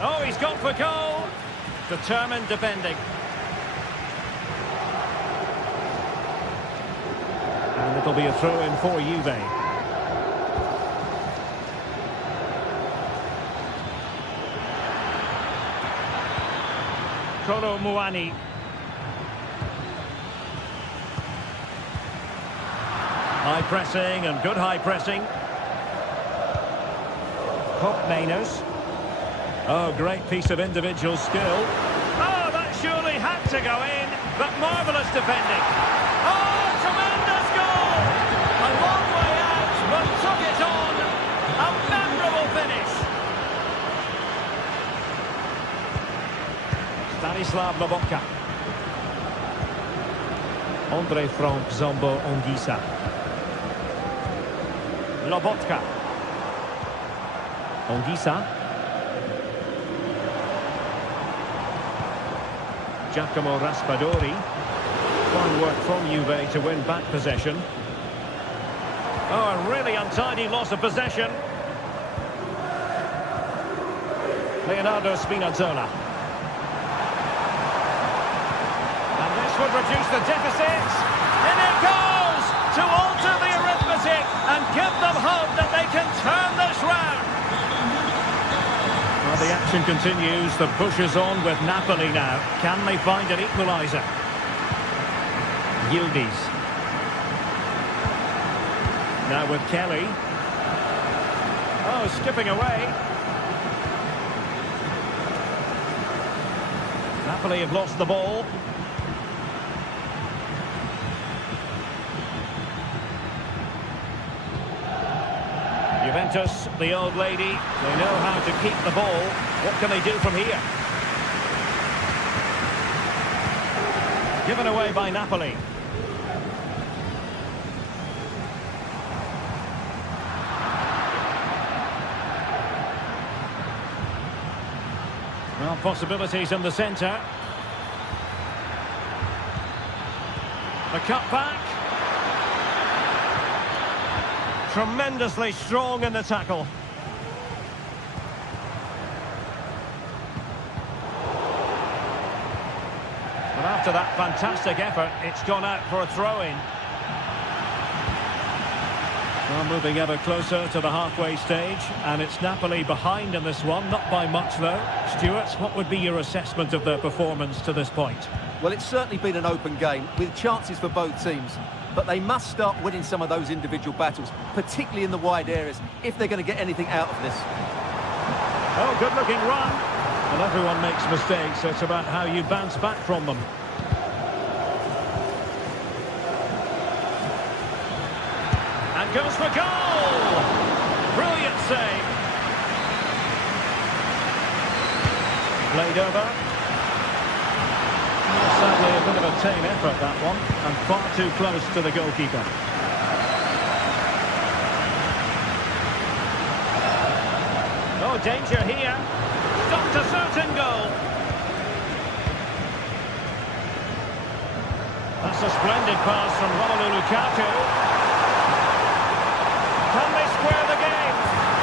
Oh, he's gone for goal. Determined defending. And it'll be a throw-in for Juve. Kolo Muani. High pressing and good high pressing. Mainos. Oh, great piece of individual skill. Oh, that surely had to go in, but marvellous defending. Oh, tremendous goal! A long way out, but took it on. A memorable finish. Stanislav Lobotka. Andre Frank Zambo Onguisa. Lobotka. Onguisa. Giacomo Raspadori. Fine work from Juve to win back possession. Oh, a really untidy loss of possession. Leonardo Spinazzola. And this would reduce the deficit. In it goes! To alter the arithmetic and give them hope that they can turn this round. Well, the action continues. The push is on with Napoli now. Can they find an equaliser? Yildiz. Now with Kelly. Oh, skipping away. Napoli have lost the ball. Juventus, the old lady, they know how to keep the ball. What can they do from here? Given away by Napoli. Well, possibilities in the centre. The cut back. Tremendously strong in the tackle. But after that fantastic effort, it's gone out for a throw-in. Well, moving ever closer to the halfway stage, and it's Napoli behind in this one, not by much though. Stuart, what would be your assessment of their performance to this point? Well, it's certainly been an open game, with chances for both teams. But they must start winning some of those individual battles, particularly in the wide areas, if they're going to get anything out of this. Oh, good-looking run. And everyone makes mistakes, so it's about how you bounce back from them. And goes for goal! Brilliant save. Played over. Sadly, a bit of a tame effort, that one, and far too close to the goalkeeper. Oh, danger here. Stopped a certain goal. That's a splendid pass from Romelu Lukaku. Can they square the game?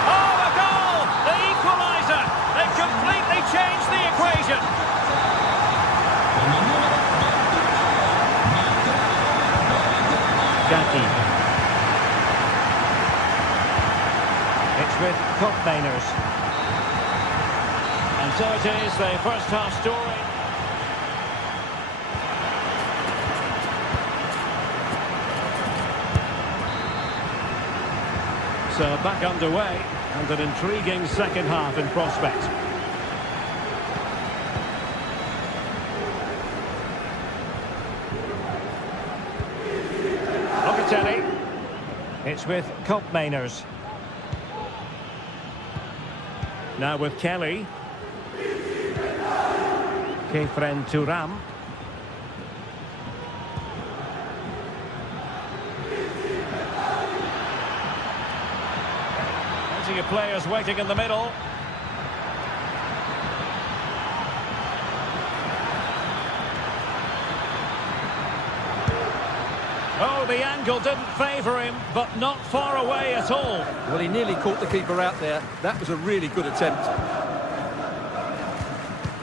Oh, a goal! The equaliser! They've completely changed the equation. Gatti. It's with Koopmeiners. And so it is, the first half story. So back underway, and an intriguing second half in prospect. It's with Koopmeiners. Now with Kelly. Kefren Turam. Plenty of players waiting in the middle. Oh, the angle didn't favour him, but not far away at all. Well, he nearly caught the keeper out there. That was a really good attempt.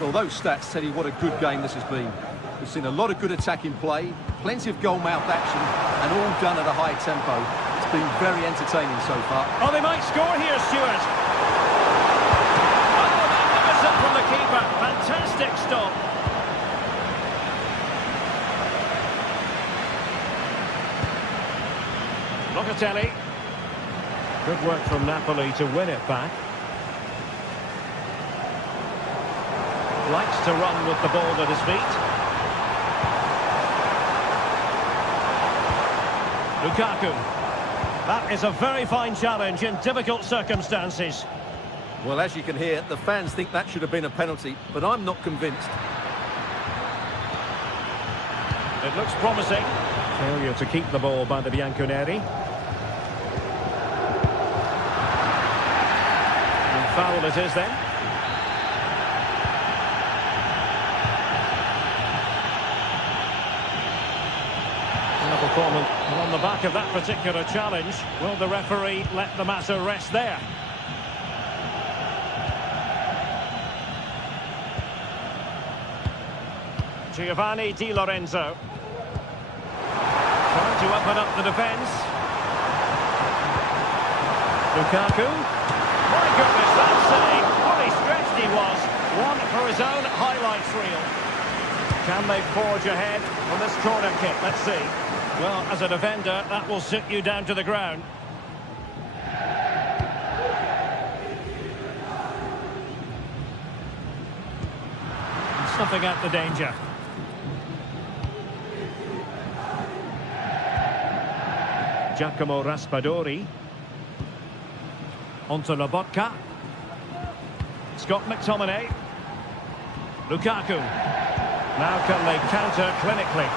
Well, those stats tell you what a good game this has been. We've seen a lot of good attacking play, plenty of goal-mouth action, and all done at a high tempo. It's been very entertaining so far. Oh, they might score here, Stuart. Oh, magnificent from the keeper. Fantastic stop. Locatelli. Good work from Napoli to win it back. Likes to run with the ball at his feet. Lukaku. That is a very fine challenge in difficult circumstances. Well, as you can hear, the fans think that should have been a penalty, but I'm not convinced. It looks promising. Failure to keep the ball by the Bianconeri. Foul it is then. And a performance on the back of that particular challenge. Will the referee let the matter rest there? Giovanni Di Lorenzo. Trying to open up the defence. Lukaku. My goodness, that save! Fully stretched he was. One for his own highlights reel. Can they forge ahead on this corner kick? Let's see. Well, as a defender, that will sit you down to the ground. Snuffing out the danger. Giacomo Raspadori. Onto Lobotka. Scott McTominay. Lukaku. Now can they counter clinically?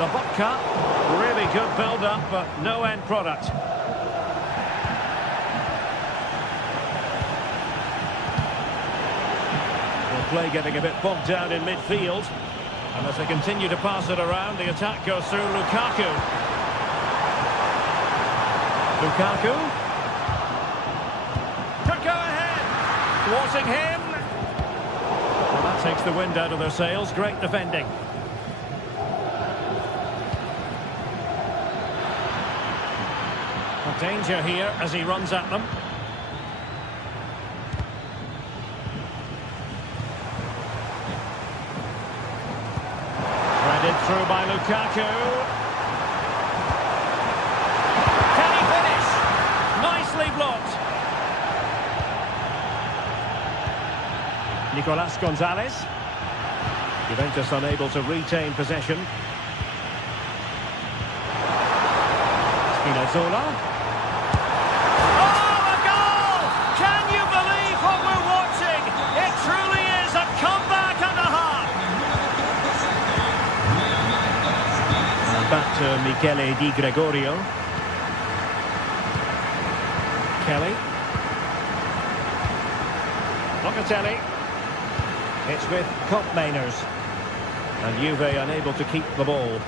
Lobotka. Really good build-up, but no end product. Well, play getting a bit bogged down in midfield. And as they continue to pass it around, the attack goes through Lukaku. Lukaku. Could go ahead. Thwarting him. Well, that takes the wind out of their sails. Great defending. A danger here as he runs at them. Threaded through by Lukaku. Can he finish? Nicely blocked. Nicolas Gonzalez. Juventus unable to retain possession. Spinazzola. Oh, a goal! Can you believe what we're watching? It truly is a comeback and a half. Back to Michele Di Gregorio. Kelly. Locatelli. It's with Koopmeiners. And Juve unable to keep the ball.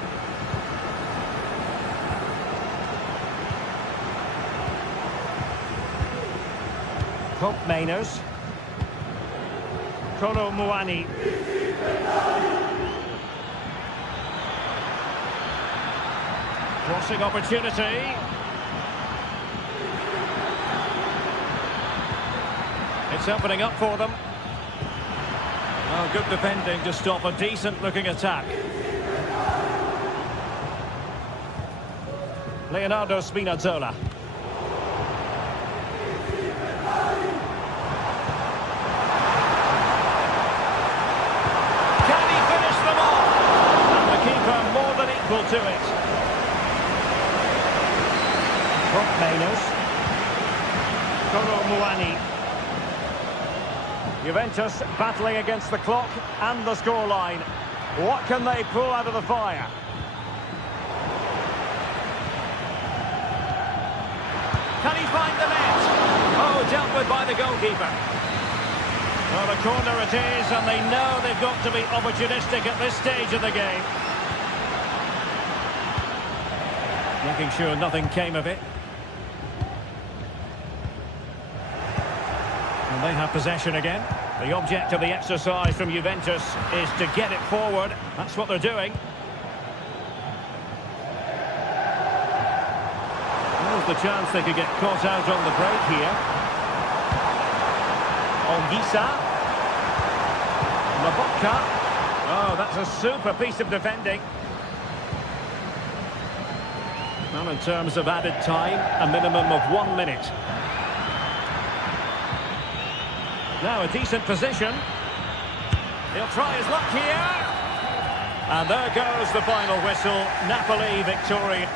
Koopmeiners. Kolo Muani. Crossing opportunity. It's opening up for them. Oh, good defending to stop a decent-looking attack. Leonardo Spinazzola. Can he finish them off? And the keeper more than equal to it. Koopmeiners. Kolo Muani. Juventus battling against the clock and the scoreline. What can they pull out of the fire? Can he find the net? Oh, dealt with by the goalkeeper. Well, a corner it is, and they know they've got to be opportunistic at this stage of the game. Making sure nothing came of it. And they have possession again. The object of the exercise from Juventus is to get it forward. That's what they're doing. There's the chance they could get caught out on the break here. Ongisa. Lobotka. Oh, that's a super piece of defending. Well, in terms of added time, a minimum of 1 minute. Now a decent position. He'll try his luck here. And there goes the final whistle. Napoli victorious.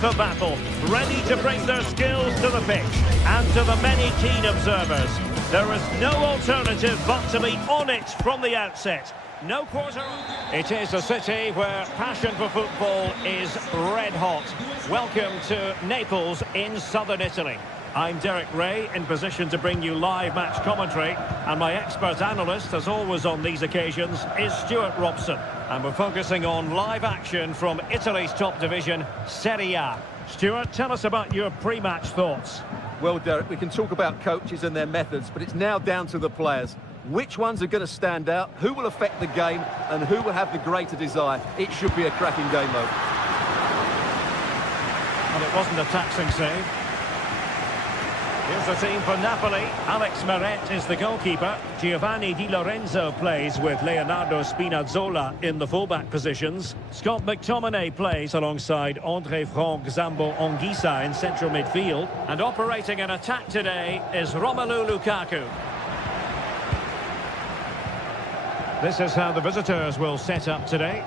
for battle, ready to bring their skills to the pitch. And to the many keen observers, there is no alternative but to be on it from the outset. No quarter. It is a city where passion for football is red hot. Welcome to Naples in southern Italy. I'm Derek Ray, in position to bring you live match commentary, and my expert analyst, as always on these occasions, is Stuart Robson. And we're focusing on live action from Italy's top division, Serie A. Stuart, tell us about your pre-match thoughts. Well, Derek, we can talk about coaches and their methods, but it's now down to the players. Which ones are going to stand out, who will affect the game, and who will have the greater desire? It should be a cracking game, though. And it wasn't a taxing save. Here's the team for Napoli. Alex Meret is the goalkeeper. Giovanni Di Lorenzo plays with Leonardo Spinazzola in the fullback positions. Scott McTominay plays alongside Andre Frank Zambo Anguissa in central midfield. And operating an attack today is Romelu Lukaku. This is how the visitors will set up today.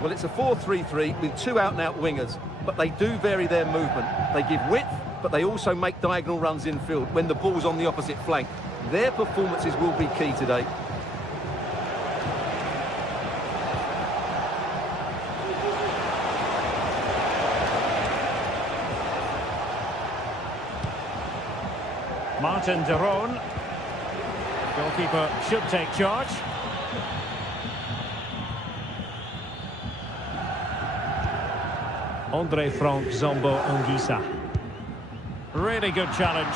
Well, it's a 4-3-3 with two out-and-out wingers, but they do vary their movement. They give width, but they also make diagonal runs infield when the ball's on the opposite flank. Their performances will be key today. Martin de Roon. Goalkeeper should take charge. Andre Frank Zambo Anguissa. Really good challenge.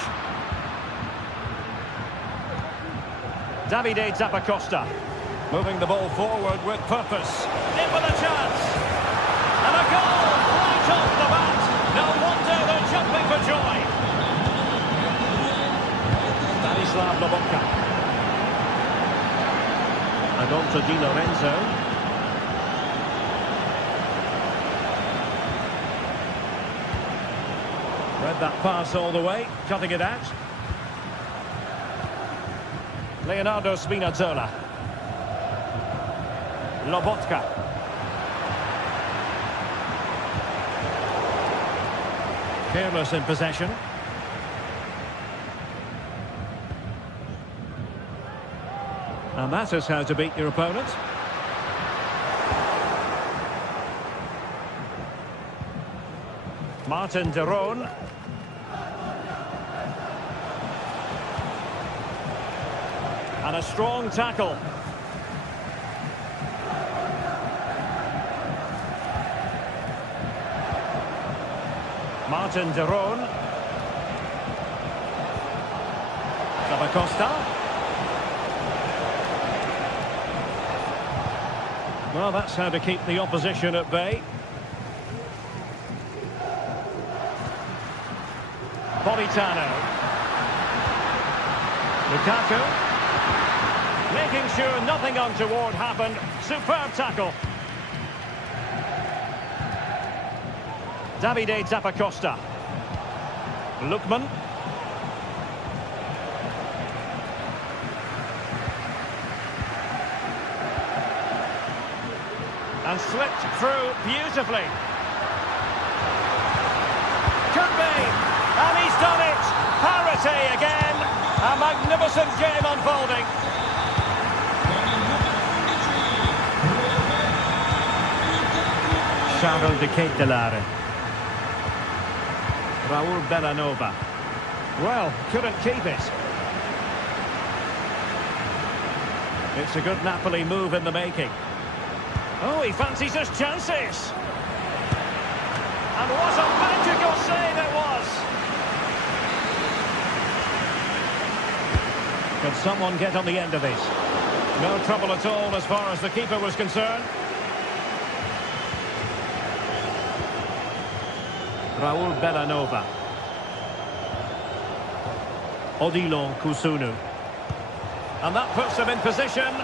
Davide Zappacosta. Moving the ball forward with purpose. In with a chance. And a goal right off the bat. No wonder they're jumping for joy. Stanislav Lobotka. And on to Di Lorenzo. Read that pass all the way, cutting it out. Leonardo Spinazzola. Lobotka. Careless in possession. And that is how to beat your opponent. Martin de Roon. And a strong tackle. Martin de Roon. Zappacosta. Well, that's how to keep the opposition at bay. Politano. Lukaku. Making sure nothing untoward happened. Superb tackle. Davide Zappacosta. Lookman. And slipped through beautifully. Could be. And he's done it. Parity again. A magnificent game unfolding. Charles de Ketelare. Raul Bellanova. Well, couldn't keep it. It's a good Napoli move in the making. Oh, he fancies his chances. And what a magical save it was. Could someone get on the end of this? No trouble at all as far as the keeper was concerned. Raul Bellanova. Odilon Kusunu. And that puts them in position.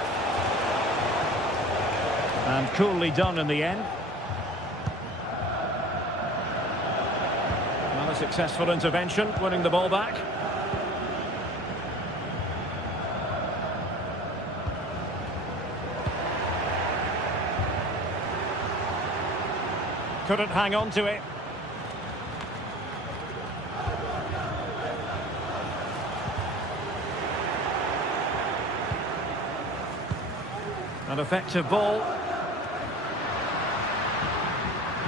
And coolly done in the end. Well, a successful intervention, winning the ball back. Couldn't hang on to it. An effective ball.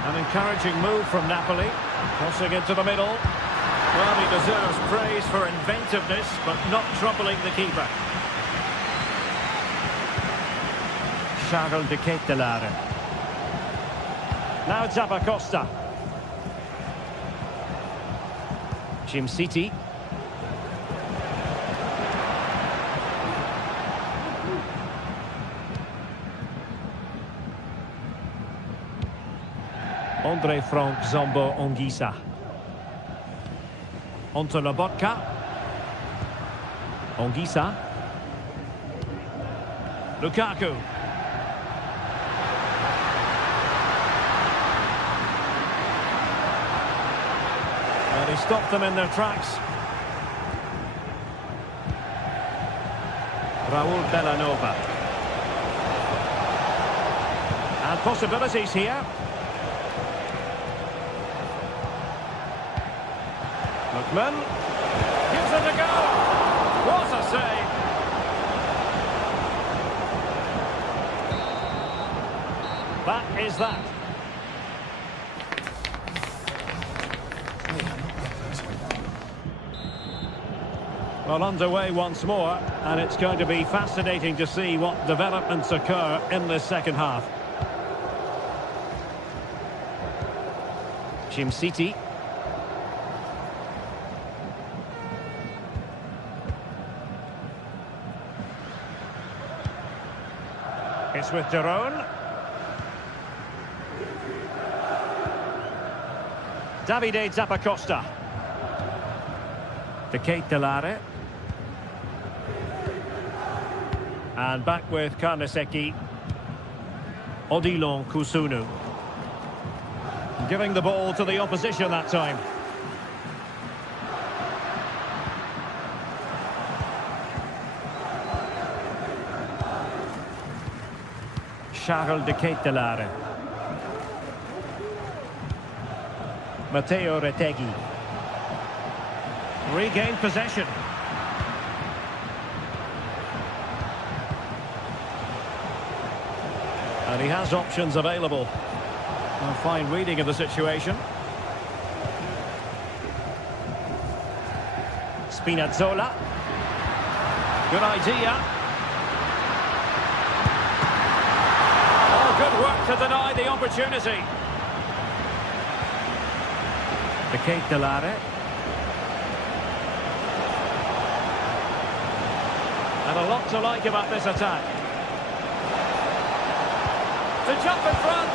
An encouraging move from Napoli. Crossing into the middle. Well, he deserves praise for inventiveness, but not troubling the keeper. Charles de Ketelaere. Now Zappacosta. Jim City. André Frank Zambo Anguissa. Onto Lobotka. Anguissa. Lukaku. And he stopped them in their tracks. Raul Bellanova. And possibilities here. Lookman gives it a go. What a save. That is that. Well, underway once more, and it's going to be fascinating to see what developments occur in this second half. Jim City. It's with Derone. Davide Zappacosta. De Ketelaere. And back with Karnaseki. Odilon Kusunu. Giving the ball to the opposition that time. Charles de Ketelaere. Matteo Retegui. Regained possession. And he has options available. A fine reading of the situation. Spinazzola. Good idea. Oh, good work to deny the opportunity. De Ketelaere. And a lot to like about this attack. To jump in front.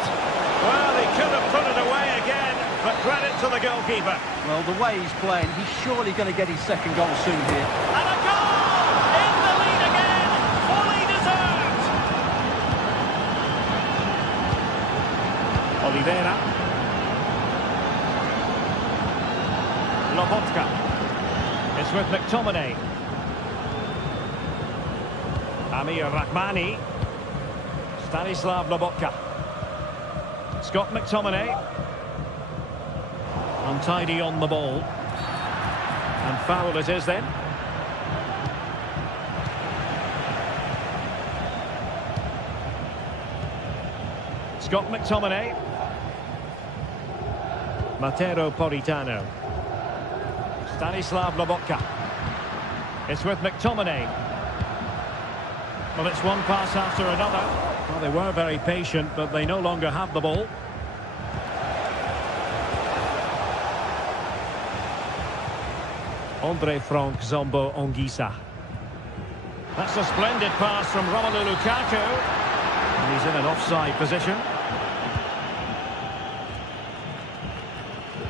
Well, he could have put it away again, but credit to the goalkeeper. Well, the way he's playing, he's surely going to get his second goal soon here. And a goal! In the lead again! Fully deserved! Oliveira. Lobotka. It's with McTominay. Amir Rahmani. Stanislav Lobotka. Scott McTominay. Untidy on the ball. And foul it is then. Scott McTominay. Matteo Politano. Stanislav Lobotka. It's with McTominay. Well, it's one pass after another. Well, they were very patient, but they no longer have the ball. André Frank Zambo Anguissa. That's a splendid pass from Romelu Lukaku. And he's in an offside position.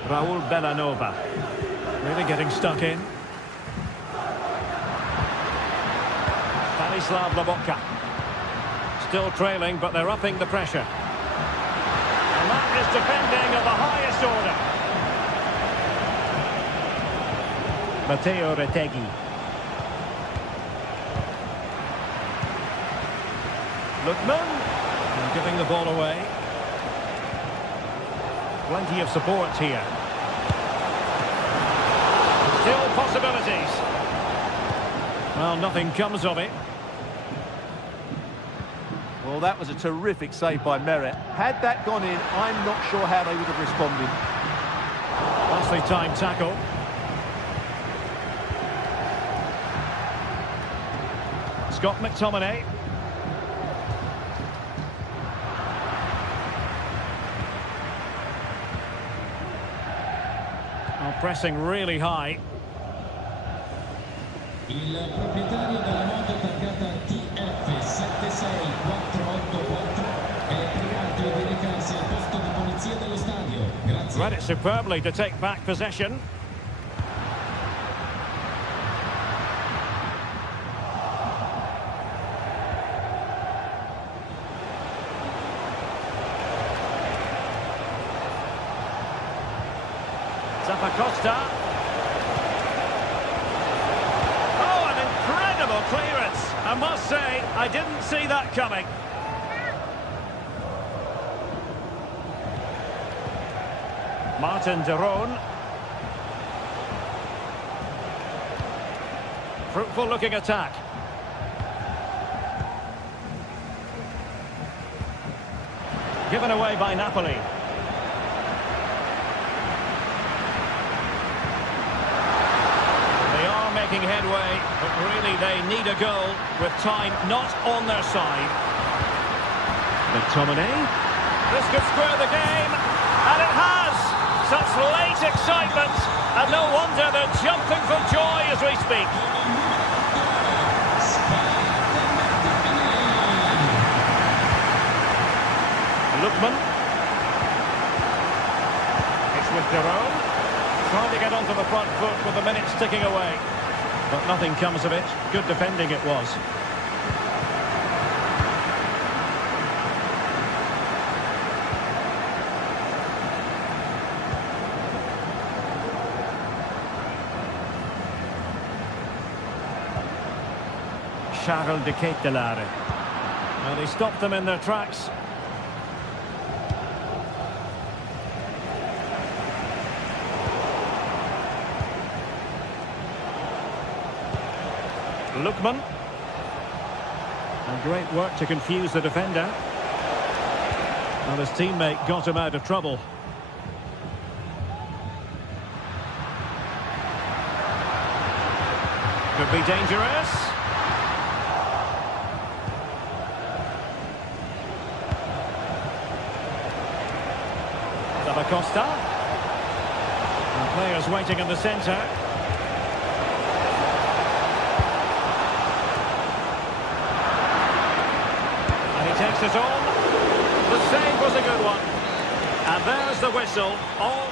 Raul Bellanova. Really getting stuck in. Stanislav Lobotka. Still trailing, but they're upping the pressure. And that is defending of the highest order. Matteo Retegui. Lookman. And giving the ball away. Plenty of support here. Still possibilities. Well, nothing comes of it. Well, that was a terrific save by Merritt. Had that gone in, I'm not sure how they would have responded. Nicely timed tackle. Scott McTominay. Oh, pressing really high. Il proprietario della moto targata TF76484 è pregato di recarsi al posto di polizia dello stadio. Grazie. Read it superbly to take back possession. Zappacosta. Oh, an incredible clearance. I must say, I didn't see that coming. Martin de Roon. Fruitful looking attack. Given away by Napoli. They are making headway, but really they need a goal with time not on their side. McTominay. This could square the game, and it has! Such late excitement, and no wonder they're jumping for joy as we speak. Lookman. It's with de Roon. Trying to get onto the front foot with the minutes ticking away. But nothing comes of it. Good defending it was. Charles de Ketelaere. Well, they stopped them in their tracks. Lookman. And great work to confuse the defender. Well, his teammate got him out of trouble. Could be dangerous. Zappacosta. And players waiting in the centre. Takes it on. The save was a good one. And there's the whistle. All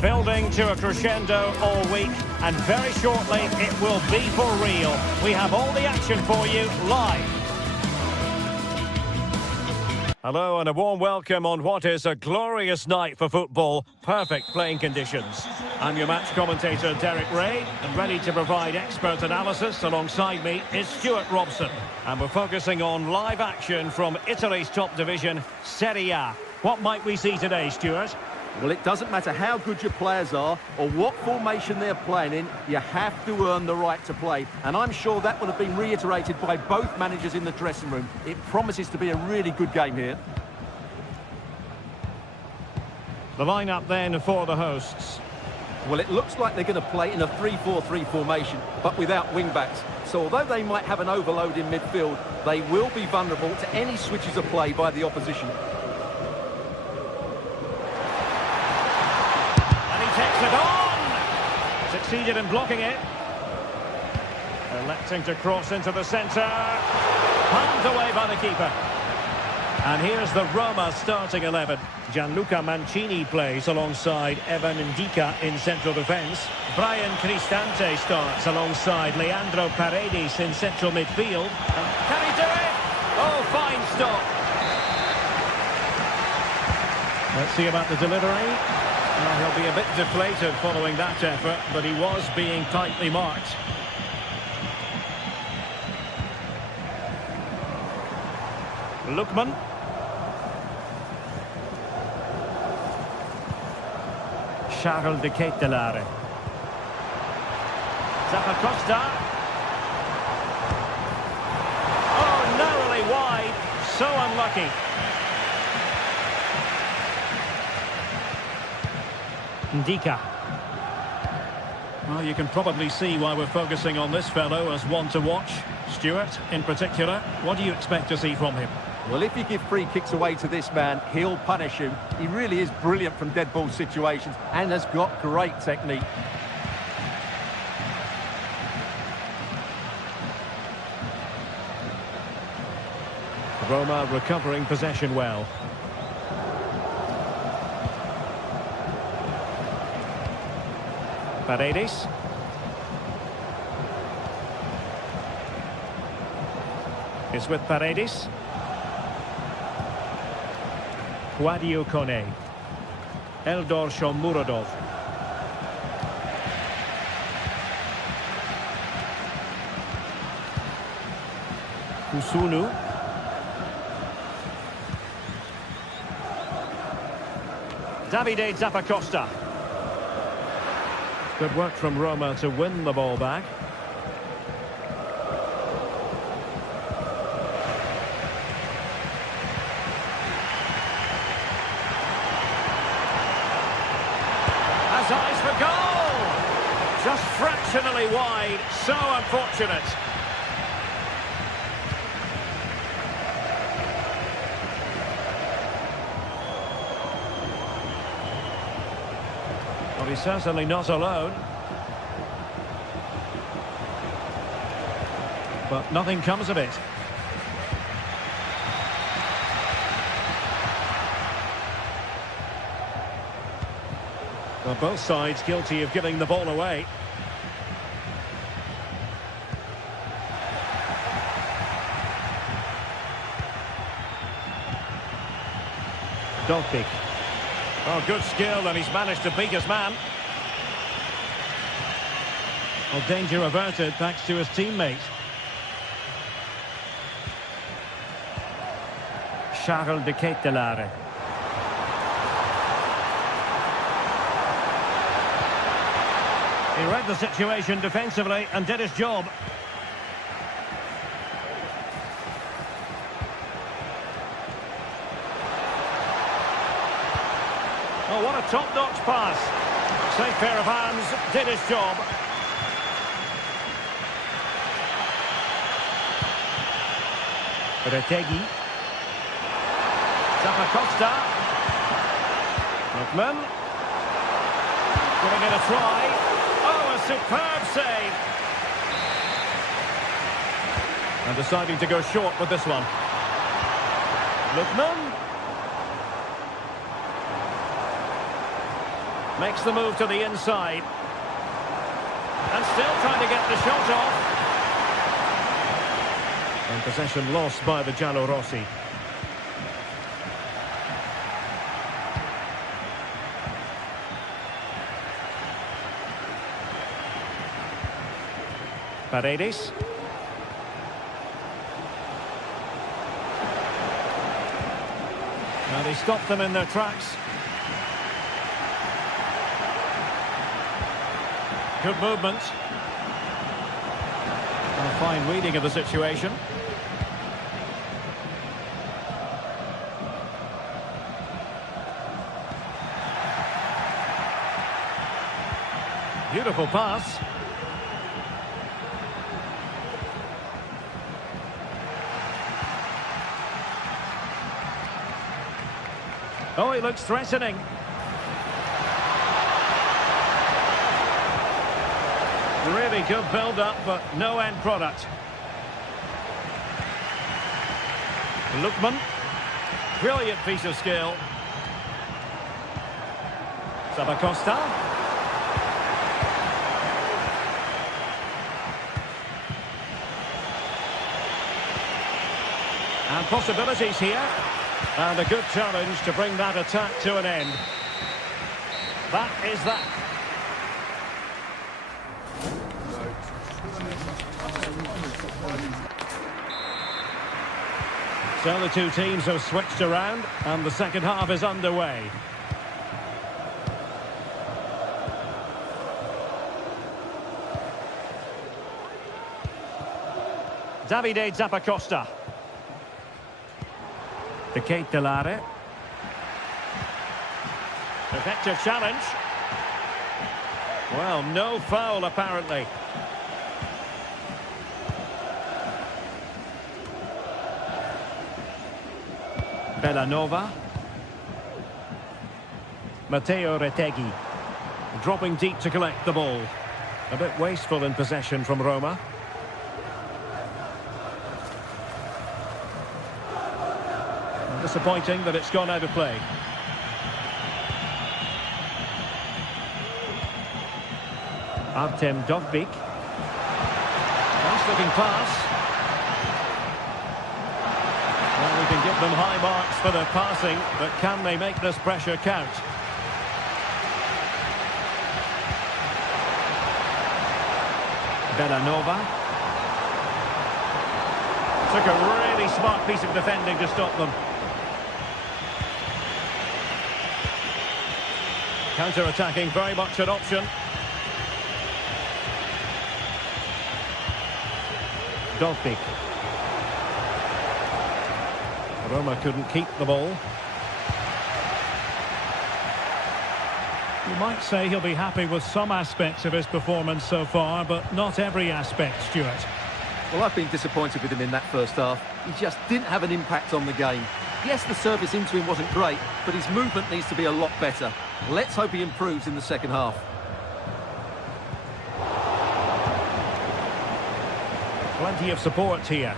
building to a crescendo all week, and very shortly it will be for real. We have all the action for you live. Hello and a warm welcome on what is a glorious night for football. Perfect playing conditions. I'm your match commentator Derek Ray, and ready to provide expert analysis alongside me is Stuart Robson. And we're focusing on live action from Italy's top division, Serie A. What might we see today, Stuart? Well, it doesn't matter how good your players are or what formation they're playing in, you have to earn the right to play. And I'm sure that will have been reiterated by both managers in the dressing room. It promises to be a really good game here. The lineup then for the hosts. Well, it looks like they're going to play in a 3-4-3 formation, but without wing-backs. So although they might have an overload in midfield, they will be vulnerable to any switches of play by the opposition. Takes it on! Succeeded in blocking it. Electing to cross into the centre. Palmed away by the keeper. And here's the Roma starting 11. Gianluca Mancini plays alongside Evan Ndika in central defence. Brian Cristante starts alongside Leandro Paredes in central midfield. And can he do it? Oh, fine stop. Let's see about the delivery. Well, he'll be a bit deflated following that effort, but he was being tightly marked. Lookman. Charles de Ketelaere. Zappacosta. Oh, narrowly wide. So unlucky. Ndika. Well, you can probably see why we're focusing on this fellow as one to watch. Stuart, in particular, what do you expect to see from him? Well, if you give free kicks away to this man, he'll punish you. He really is brilliant from dead ball situations and has got great technique. Roma recovering possession well. Paredes. It's with Paredes. Guadio Kone. Eldor Shomurodov. Kusunu. Davide Zappacosta. Good work from Roma to win the ball back. Has eyes for goal! Just fractionally wide, so unfortunate. Well, he's certainly not alone. But nothing comes of it. Well, both sides guilty of giving the ball away. Dolpik. Oh, good skill, and he's managed to beat his man. Well, danger averted thanks to his teammate. Charles de Ketelaere. He read the situation defensively and did his job. Oh, what a top-notch pass. Safe pair of hands, did his job. Retegi. Zappacosta. Lookman. Giving it a try. Oh, a superb save. And deciding to go short with this one. Lookman. Makes the move to the inside. And still trying to get the shot off. And possession lost by the Giallorossi. Paredes. And he stopped them in their tracks. Good movement. A fine reading of the situation. Beautiful pass. Oh, he looks threatening. Really good build-up, but no end product. Lookman. Brilliant piece of skill. Zappacosta. And possibilities here. And a good challenge to bring that attack to an end. That is that. So the two teams have switched around and the second half is underway. Davide Zappacosta. De Ketelare. Effective challenge. Well, no foul apparently. Bellanova. Matteo Retegui. Dropping deep to collect the ball. A bit wasteful in possession from Roma. Disappointing that it's gone out of play. Artem Dovbyk. Nice looking pass. Well, we can give them high marks for their passing, but can they make this pressure count? Bellanova. Took a really smart piece of defending to stop them. Counter-attacking, very much an option. Dovbyk. Roma couldn't keep the ball. You might say he'll be happy with some aspects of his performance so far, but not every aspect, Stuart. Well, I've been disappointed with him in that first half. He just didn't have an impact on the game. Yes, the service into him wasn't great, but his movement needs to be a lot better. Let's hope he improves in the second half. Plenty of support here.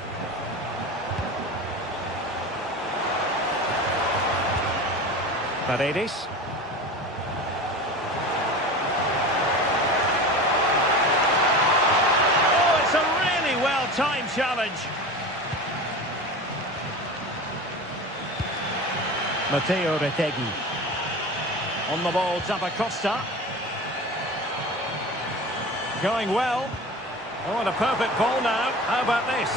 Paredes. Oh, it's a really well-timed challenge. Matteo Retegui. On the ball, Zappacosta. Going well. Oh, and a perfect ball now. How about this?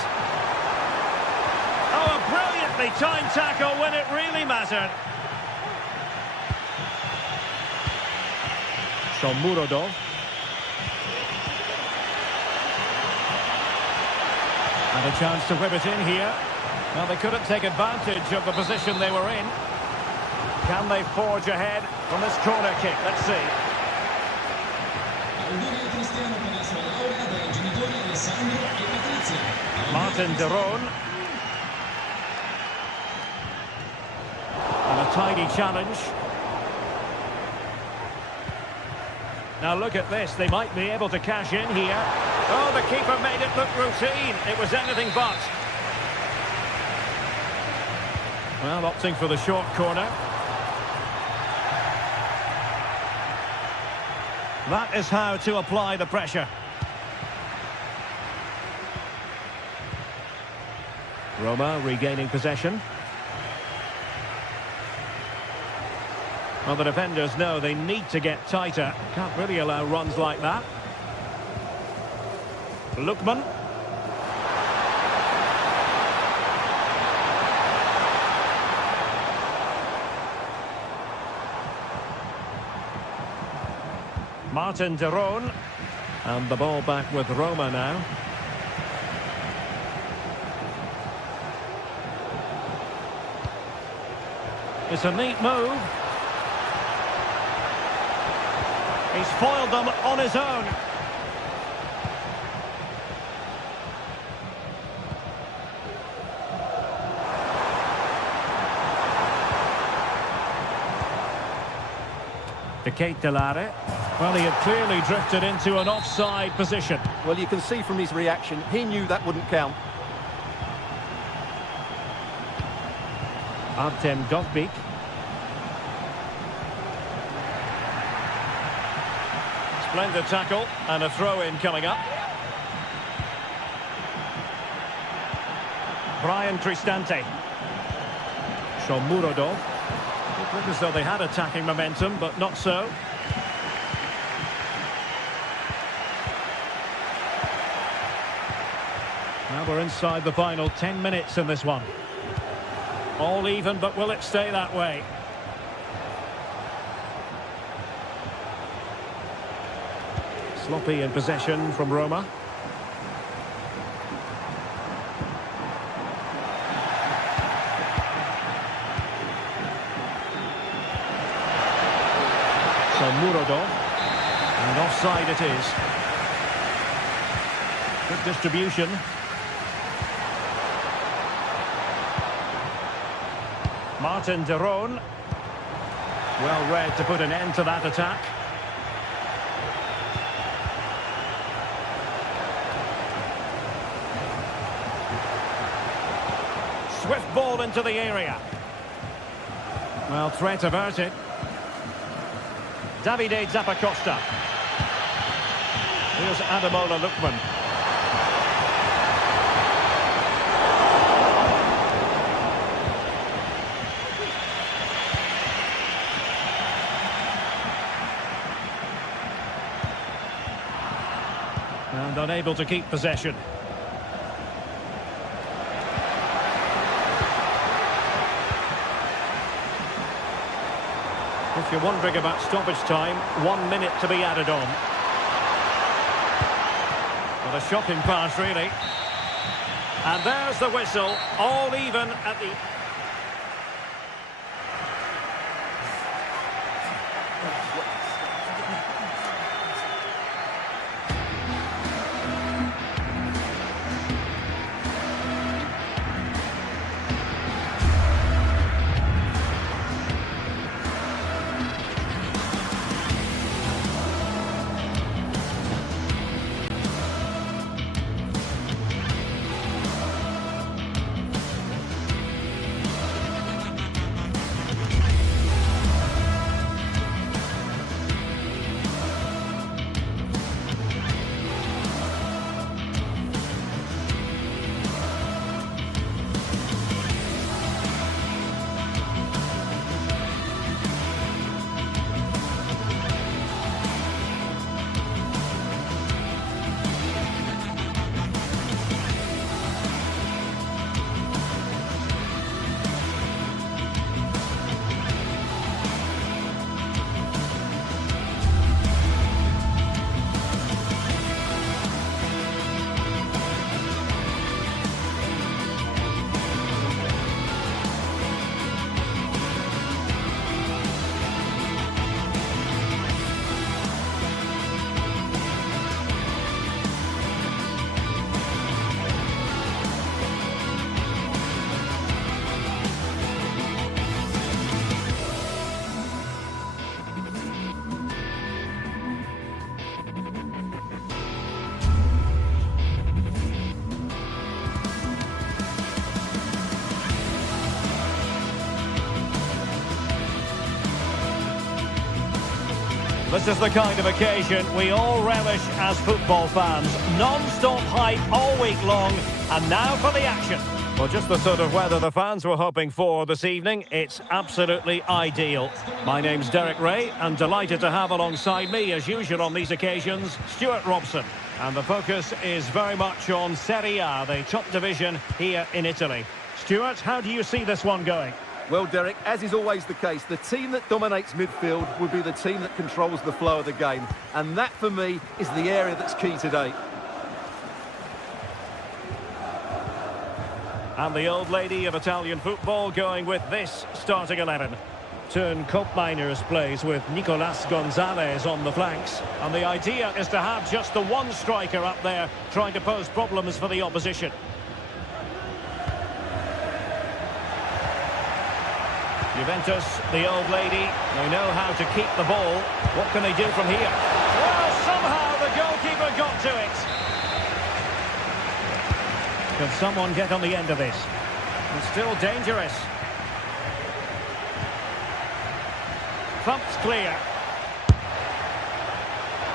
Oh, a brilliantly timed tackle when it really mattered. Shomurodov. And a chance to whip it in here. Well, they couldn't take advantage of the position they were in. Can they forge ahead from this corner kick? Let's see. Martin de Roon. And a tidy challenge. Now look at this. They might be able to cash in here. Oh, the keeper made it look routine. It was anything but. Well, opting for the short corner. That is how to apply the pressure. Roma regaining possession. Well, the defenders know they need to get tighter. Can't really allow runs like that. Lookman. Martin de Roon. And the ball back with Roma now. It's a neat move. He's foiled them on his own. De Ketelare. Well, he had clearly drifted into an offside position. Well, you can see from his reaction, he knew that wouldn't count. Artem Govbik. Splendid tackle and a throw-in coming up. Brian Cristante. Shomurodov. It looked as though they had attacking momentum, but not so. Now we're inside the final 10 minutes in this one. All even, but will it stay that way? Sloppy in possession from Roma. So Murodov. And offside it is. Good distribution. Martin de Roon. Well read to put an end to that attack. Swift ball into the area. Well, threat averted. Davide Zappacosta. Here's Ademola Lookman. And unable to keep possession. If you're wondering about stoppage time, 1 minute to be added on. What a shocking pass, really. And there's the whistle, all even at the... This is the kind of occasion we all relish as football fans. Non-stop hype all week long, and now for the action. Well, just the sort of weather the fans were hoping for this evening. It's absolutely ideal. My name's Derek Ray, and delighted to have alongside me, as usual on these occasions, Stuart Robson. And the focus is very much on Serie A, the top division here in Italy. Stuart, how do you see this one going? Well, Derek, as is always the case, the team that dominates midfield will be the team that controls the flow of the game. And that, for me, is the area that's key today. And the old lady of Italian football going with this starting 11. Turn Koopmeiners plays with Nicolas Gonzalez on the flanks. And the idea is to have just the one striker up there trying to pose problems for the opposition. Juventus, the old lady, they know how to keep the ball. What can they do from here? Well, somehow the goalkeeper got to it. Can someone get on the end of this? It's still dangerous. Thumped clear.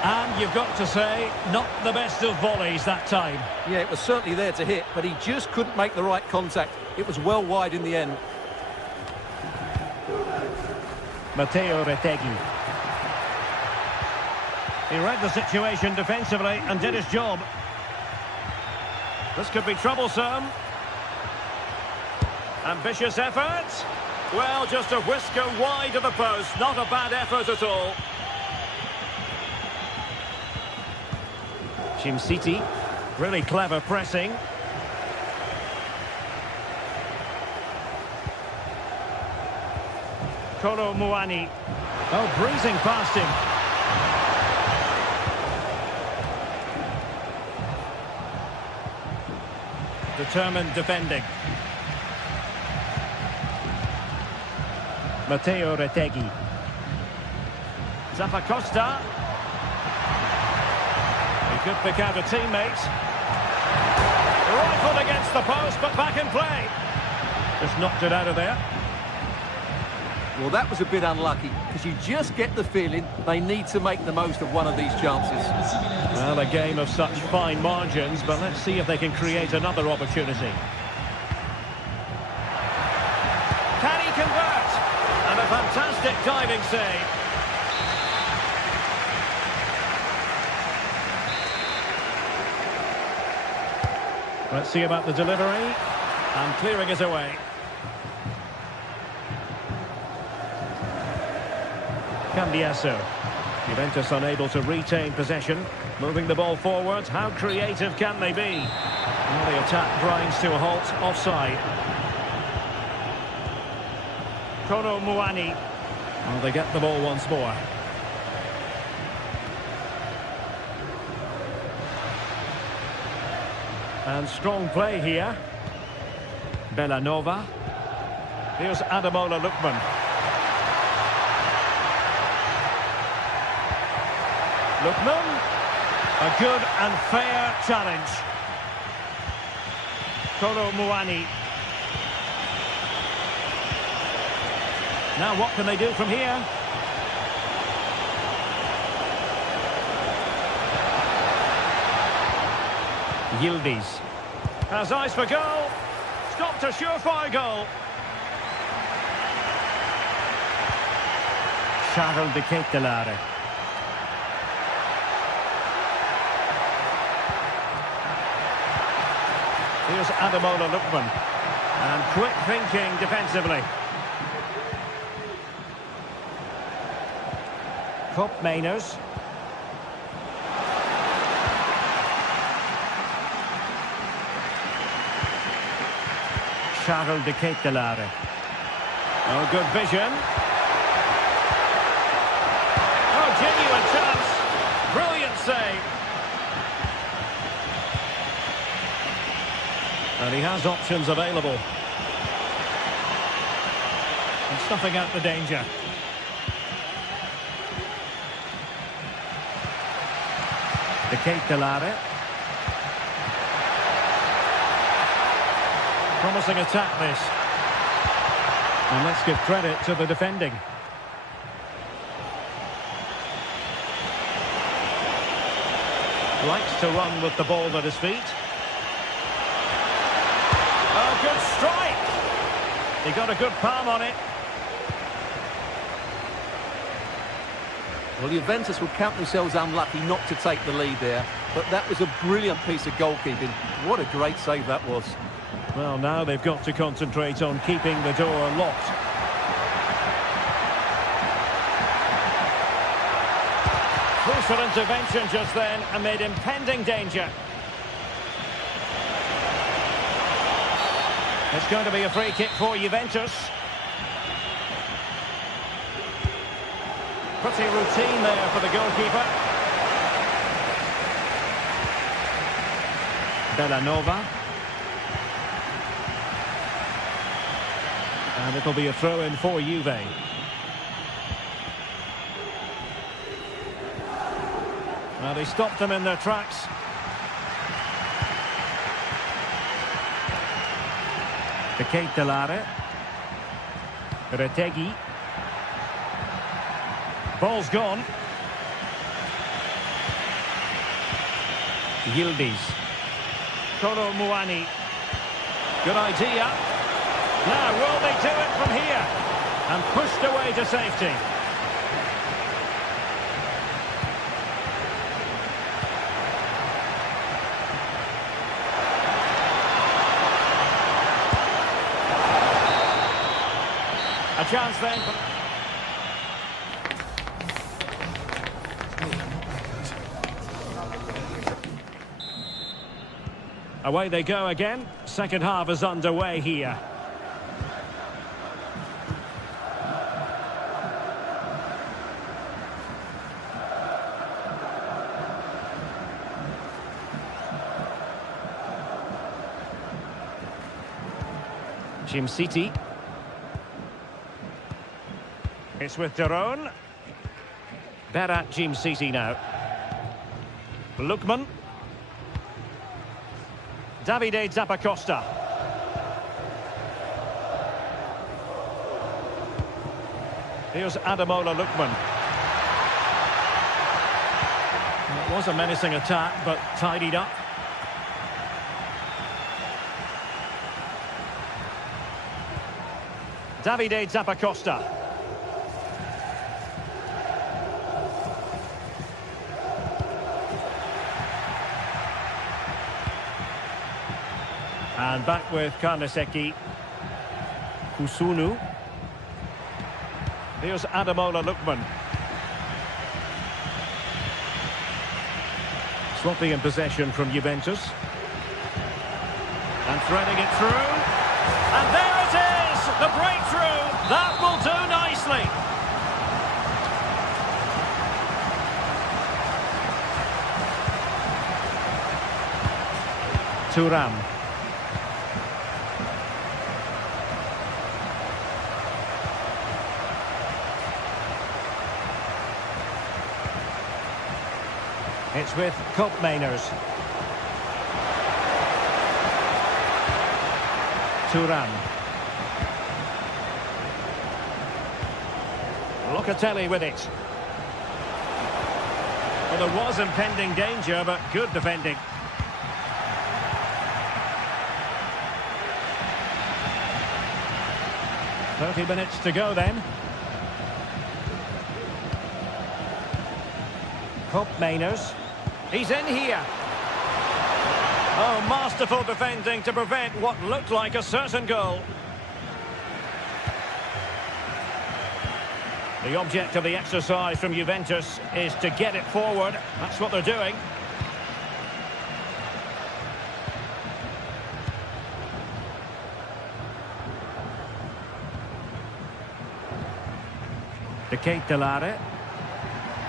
And you've got to say, not the best of volleys that time. Yeah, it was certainly there to hit, but he just couldn't make the right contact. It was well wide in the end. Matteo Retegui. He read the situation defensively and did his job. This could be troublesome. Ambitious effort. Well, just a whisker wide of the post. Not a bad effort at all. City, really clever pressing. Kolo Muani. Oh, breezing past him. Determined defending. Matteo Retegui. Zappacosta. He could pick out a teammate. Rifled against the post, but back in play. Just knocked it out of there. Well, that was a bit unlucky, because you just get the feeling they need to make the most of one of these chances. Well, a game of such fine margins, but let's see if they can create another opportunity. Can he convert? And a fantastic diving save. Let's see about the delivery. And clearing it away. Cambiasso. Juventus unable to retain possession. Moving the ball forward. How creative can they be? Well, the attack grinds to a halt. Offside. Kolo Muani. Well, they get the ball once more. And strong play here. Bellanova. Here's Ademola Lookman. Lookman, a good and fair challenge. Kolo Muani. Now what can they do from here? Yildiz has eyes for goal. Stopped a surefire goal. Charles de Ketelare. Here's Ademola Lookman. And quick thinking defensively. Koopmeiners. Charles de Ketelare. Oh, good vision. Oh, genuine chance. Brilliant save. And he has options available. And stuffing out the danger. De Ketelare. Promising attack this. And let's give credit to the defending. Likes to run with the ball at his feet. Oh, good strike. He got a good palm on it. Well, Juventus will count themselves unlucky not to take the lead there, but that was a brilliant piece of goalkeeping. What a great save that was. Well, now they've got to concentrate on keeping the door locked. Crucial intervention just then amid impending danger. It's going to be a free kick for Juventus. Pretty routine there for the goalkeeper. Bellanova. And it'll be a throw-in for Juve. Well, they stopped them in their tracks. The Ketelare. Retegui. Ball's gone. Yildiz. Kolo Muani. Good idea. Now, will they do it from here? And pushed away to safety. A chance then. Away they go again. Second half is underway here. Jim City. It's with Daron. Berat Jim City now. Lukman. Davide Zappacosta. Here's Ademola Lookman. It was a menacing attack, but tidied up. Davide Zappacosta. And back with Karnaseki. Kusunu. Here's Ademola Lookman. Sloppy in possession from Juventus. And threading it through. And there it is! The breakthrough! That will do nicely! Thuram. It's with Koopmeiners. Thuram. Locatelli with it. Well, there was impending danger, but good defending. "30 minutes to go then. Koopmeiners. He's in here. Oh, masterful defending to prevent what looked like a certain goal. The object of the exercise from Juventus is to get it forward. That's what they're doing. The Ketelare.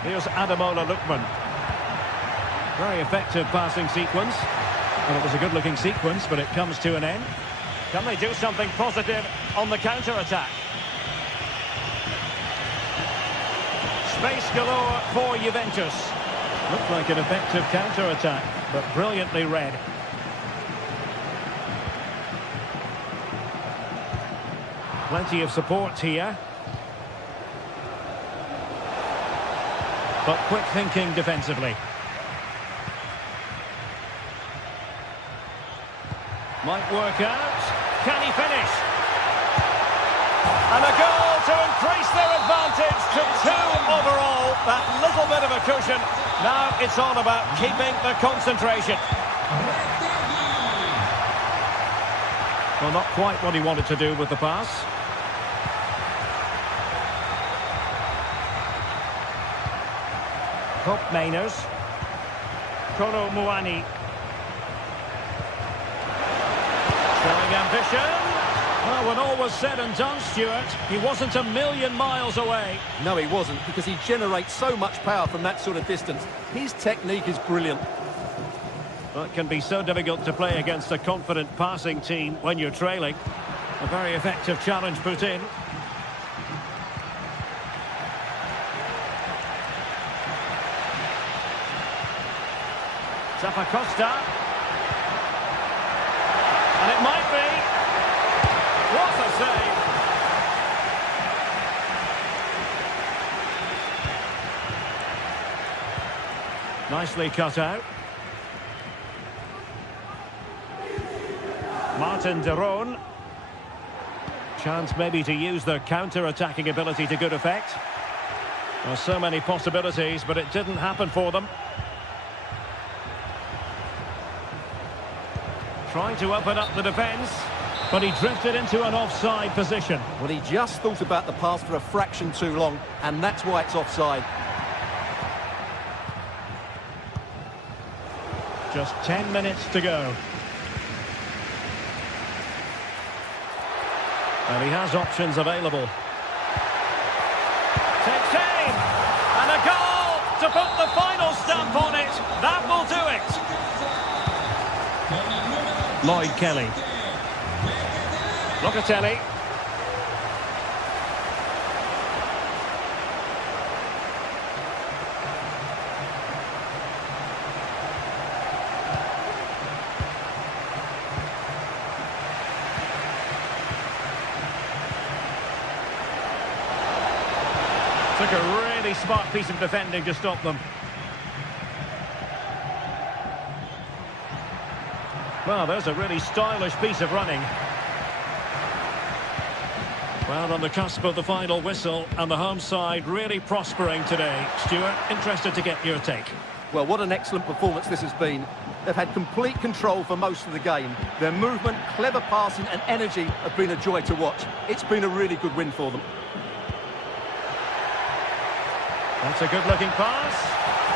Here's Ademola Lookman. Very effective passing sequence. Well, it was a good-looking sequence, but it comes to an end. Can they do something positive on the counter-attack? Space galore for Juventus. Looked like an effective counter-attack, but brilliantly read. Plenty of support here. But quick thinking defensively. Might work out. Can he finish? And a goal to increase their advantage to 2 overall. That little bit of a cushion. Now it's all about keeping the concentration. Well, not quite what he wanted to do with the pass. Hope Mainers. Kolo Muani. Showing ambition. Well, when all was said and done, Stuart, he wasn't a million miles away. No, he wasn't, because he generates so much power from that sort of distance. His technique is brilliant. Well, it can be so difficult to play against a confident passing team when you're trailing. A very effective challenge put in. Zappacosta. And it might be. What a save! Nicely cut out. Martin de Roon. Chance maybe to use their counter-attacking ability to good effect. There are so many possibilities, but it didn't happen for them. Trying to open up the defence, but he drifted into an offside position. Well, he just thought about the pass for a fraction too long, and that's why it's offside. Just 10 minutes to go. And he has options available. Takes aim! And a goal to put the final stamp on it. That will do it. Lloyd Kelly. Locatelli. Took a really smart piece of defending to stop them. Well, there's a really stylish piece of running. Well, on the cusp of the final whistle, and the home side really prospering today. Stuart, interested to get your take. Well, what an excellent performance this has been. They've had complete control for most of the game. Their movement, clever passing and energy have been a joy to watch. It's been a really good win for them. That's a good-looking pass.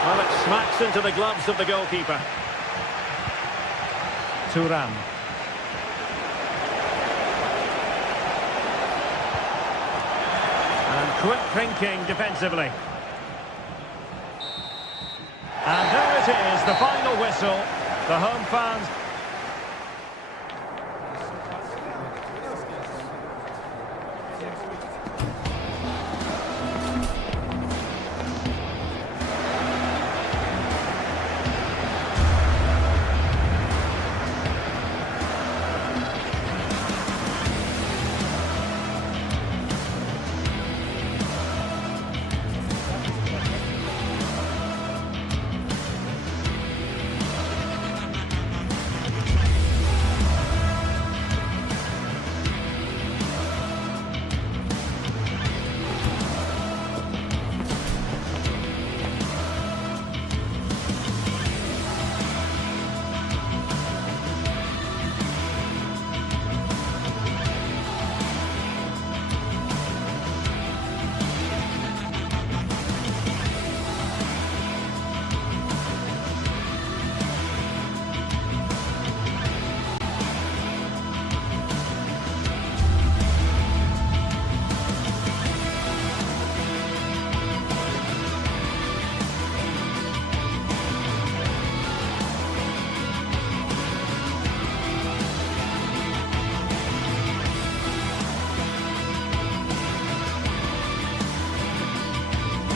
Well, it smacks into the gloves of the goalkeeper. Thuram. And quick thinking defensively. And there it is, the final whistle. The home fans...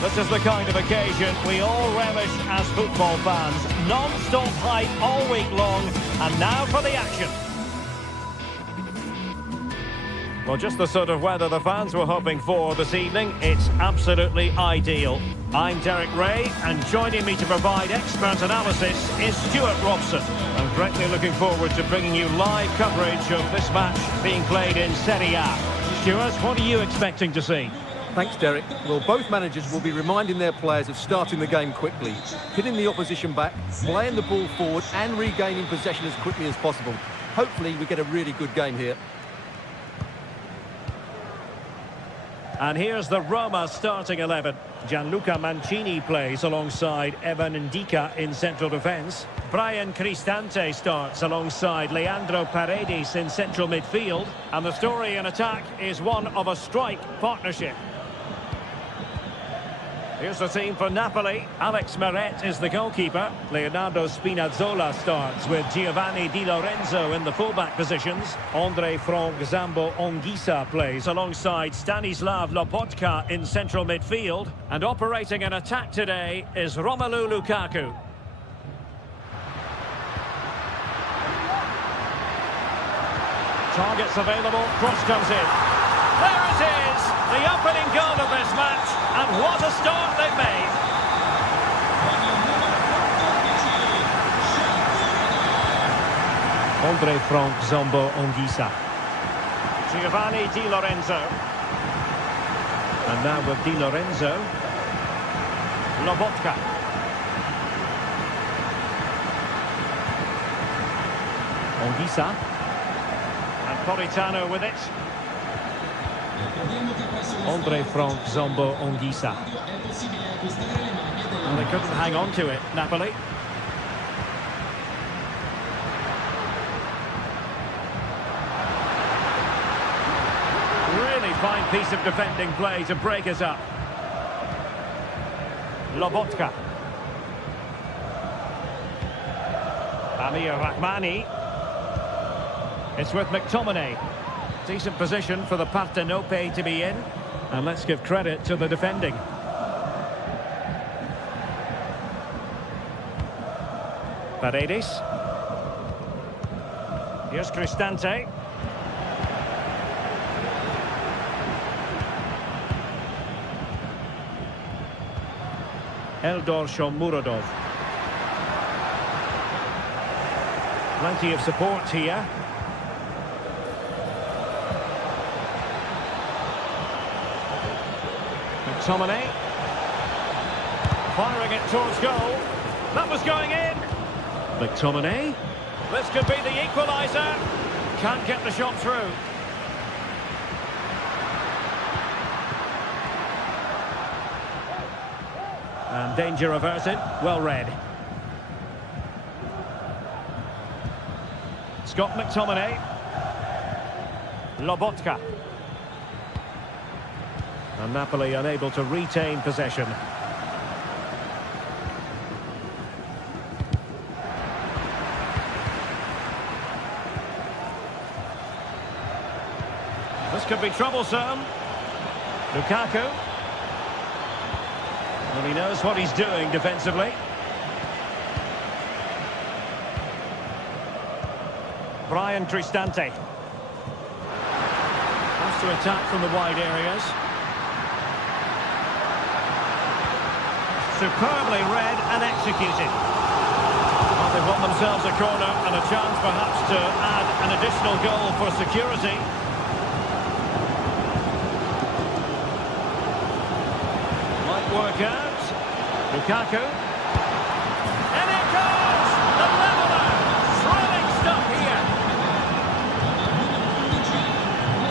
This is the kind of occasion we all relish as football fans. Non-stop hype all week long, and now for the action. Well, just the sort of weather the fans were hoping for this evening. It's absolutely ideal. I'm Derek Ray, and joining me to provide expert analysis is Stuart Robson. I'm greatly looking forward to bringing you live coverage of this match being played in Serie A. Stuart, what are you expecting to see? Thanks, Derek. Well, both managers will be reminding their players of starting the game quickly, hitting the opposition back, playing the ball forward and regaining possession as quickly as possible. Hopefully we get a really good game here. And here's the Roma starting 11. Gianluca Mancini plays alongside Evan Ndika in central defence. Brian Cristante starts alongside Leandro Paredes in central midfield. And the story in attack is one of a strike partnership. Here's the team for Napoli. Alex Meret is the goalkeeper. Leonardo Spinazzola starts with Giovanni Di Lorenzo in the fullback positions. Andre Frank Zambo Anguissa plays alongside Stanislav Lobotka in central midfield. And operating an attack today is Romelu Lukaku. Targets available, cross comes in. There it is, the opening goal of this match, and what a start they've made. Andre Frank Zambo Anguissa. Giovanni Di Lorenzo. And now with Di Lorenzo. Lobotka. Anguissa. And Politano with it. Andre Frank Zambo Anguissa. And they couldn't hang on to it, Napoli. Really fine piece of defending play to break us up. Lobotka. Amir Rahmani. It's with McTominay. Decent position for the Partenope to be in. And let's give credit to the defending. Paredes. Here's Cristante. Eldor Shomurodov. Plenty of support here. McTominay. Firing it towards goal. That was going in. McTominay. This could be the equaliser. Can't get the shot through. And danger averted. Well read. Scott McTominay. Lobotka. And Napoli unable to retain possession. This could be troublesome. Lukaku. Well, he knows what he's doing defensively. Brian Cristante. Has to attack from the wide areas. Superbly read and executed. Well, they've got themselves a corner and a chance perhaps to add an additional goal for security. Might work out. Lukaku. And it goes! The leveller! Thrilling stuff here.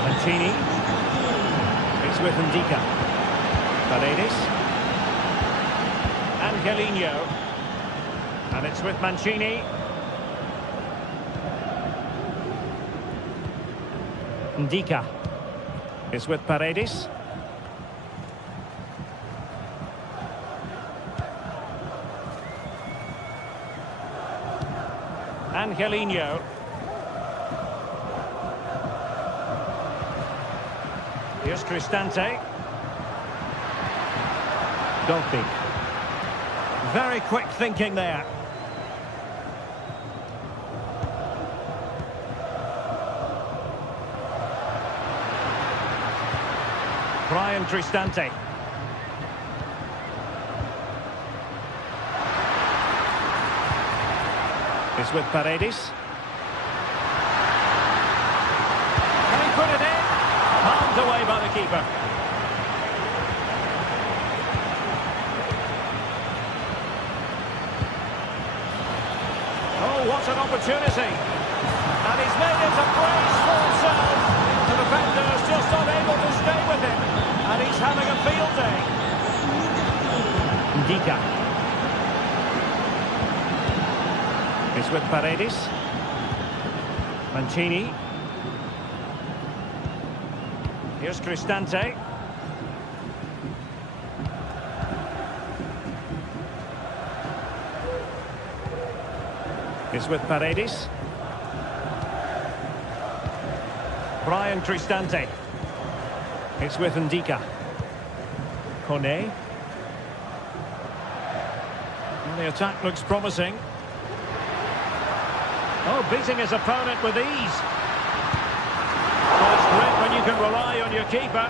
Mancini. It's with Ndika. Paredes. Angelino. And it's with Mancini. Ndika. It's with Paredes. Angelino. Here's Cristante. Dolby. Very quick thinking there. Brian Cristante. It's with Paredes. Can he put it in? Palmed away by the keeper. Oh, what an opportunity. And he's made it a graceful serve. The defender's just unable to stay with him. And he's having a field day. Ndika. It's with Paredes. Mancini. Here's Cristante. It's with Paredes. Brian Cristante. It's with Ndika. Kone. And the attack looks promising. Oh, beating his opponent with ease. Well, it's great when you can rely on your keeper.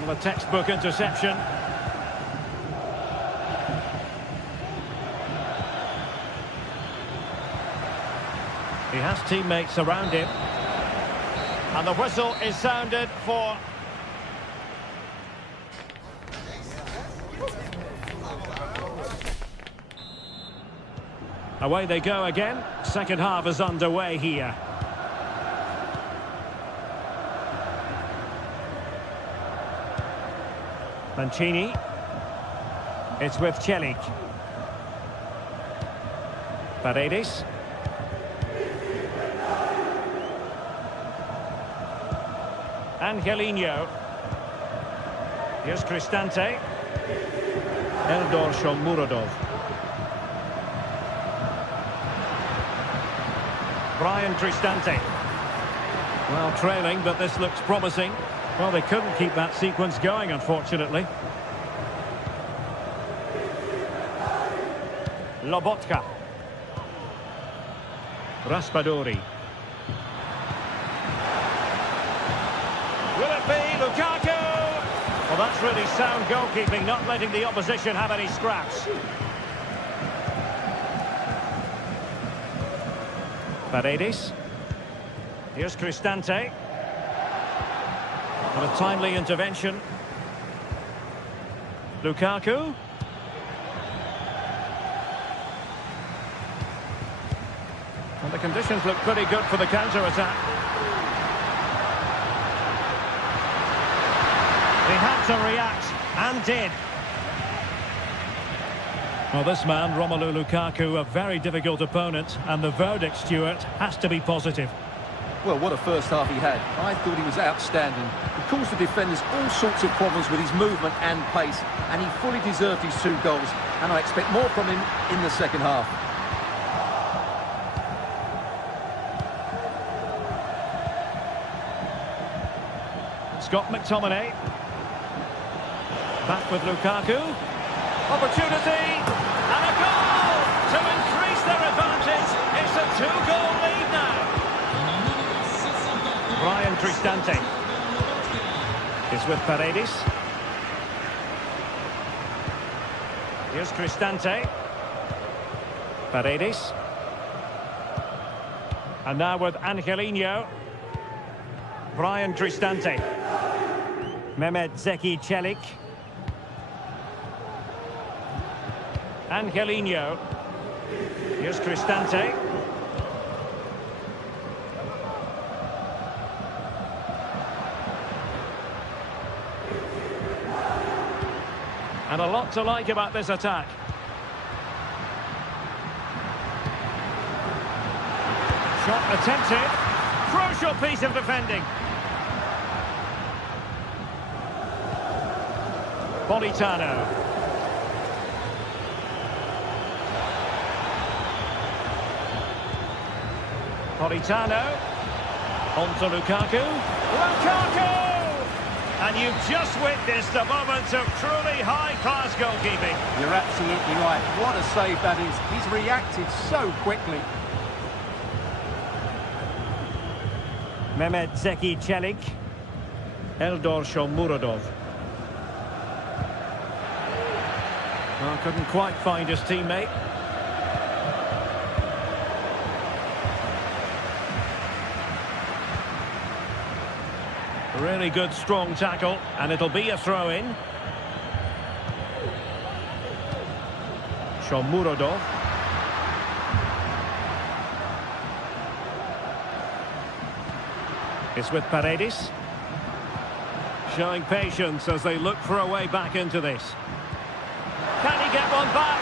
Well, a textbook interception. He has teammates around him. And the whistle is sounded for... Away they go again. Second half is underway here. Mancini. It's with Celik. Paredes. Angelino. Here's Cristante. Eldor Shomurodov. Brian Cristante. Well, trailing, but this looks promising. Well, they couldn't keep that sequence going, unfortunately. Lobotka. Raspadori. Will it be Lukaku? Well, that's really sound goalkeeping, not letting the opposition have any scraps. Paredes. Here's Cristante. And a timely intervention. Lukaku. And the conditions look pretty good for the counter-attack. He had to react, and did. Well, this man, Romelu Lukaku, a very difficult opponent, and the verdict, Stuart, has to be positive. Well, what a first half he had. I thought he was outstanding. He caused the defenders all sorts of problems with his movement and pace, and he fully deserved his 2 goals, and I expect more from him in the second half. Scott McTominay. Back with Lukaku. Opportunity, and a goal to increase their advantage. It's a 2-goal lead now. Brian Cristante is with Paredes. Here's Cristante. Paredes. And now with Angelino. Brian Cristante. Mehmet Zeki Celik. Angelino. Here's Cristante. And a lot to like about this attack. Shot attempted. Crucial piece of defending. Politano. Politano. On to Lukaku. Lukaku! And you've just witnessed a moment of truly high-class goalkeeping. You're absolutely right. What a save that is. He's reacted so quickly. Mehmet Zeki Çelik. Eldor Shomurodov. Well, couldn't quite find his teammate. Really good, strong tackle, and it'll be a throw-in. Shomurodov. It's with Paredes. Showing patience as they look for a way back into this. Can he get one back?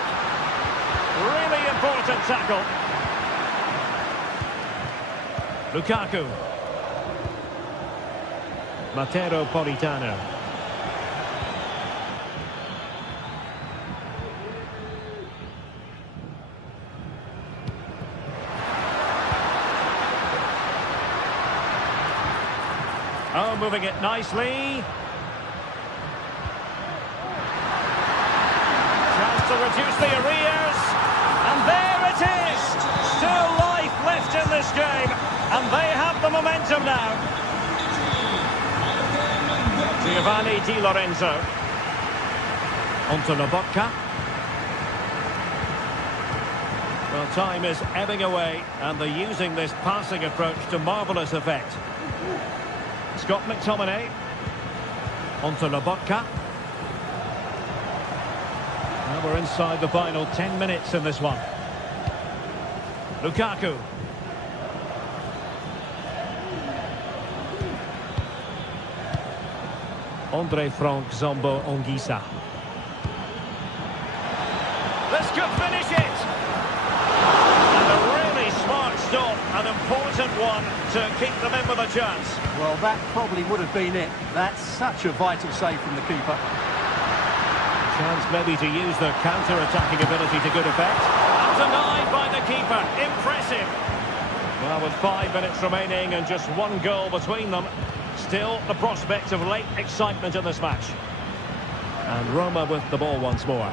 Really important tackle. Lukaku. Matteo Politano. Oh, moving it nicely. Chance to reduce the arrears. And there it is! Still life left in this game. And they have the momentum now. Giovanni Di Lorenzo. Onto Lobotka. Well, time is ebbing away, and they're using this passing approach to marvellous effect. Scott McTominay. Onto Lobotka. Now we're inside the final 10 minutes in this one. Lukaku. Andre Frank Zombo Ongisa. This could finish it! And a really smart stop, an important one to keep them in with a chance. Well, that probably would have been it. That's such a vital save from the keeper. Chance maybe to use their counter-attacking ability to good effect. And denied by the keeper. Impressive. Well, with 5 minutes remaining and just one goal between them, still the prospect of late excitement in this match. And Roma with the ball once more.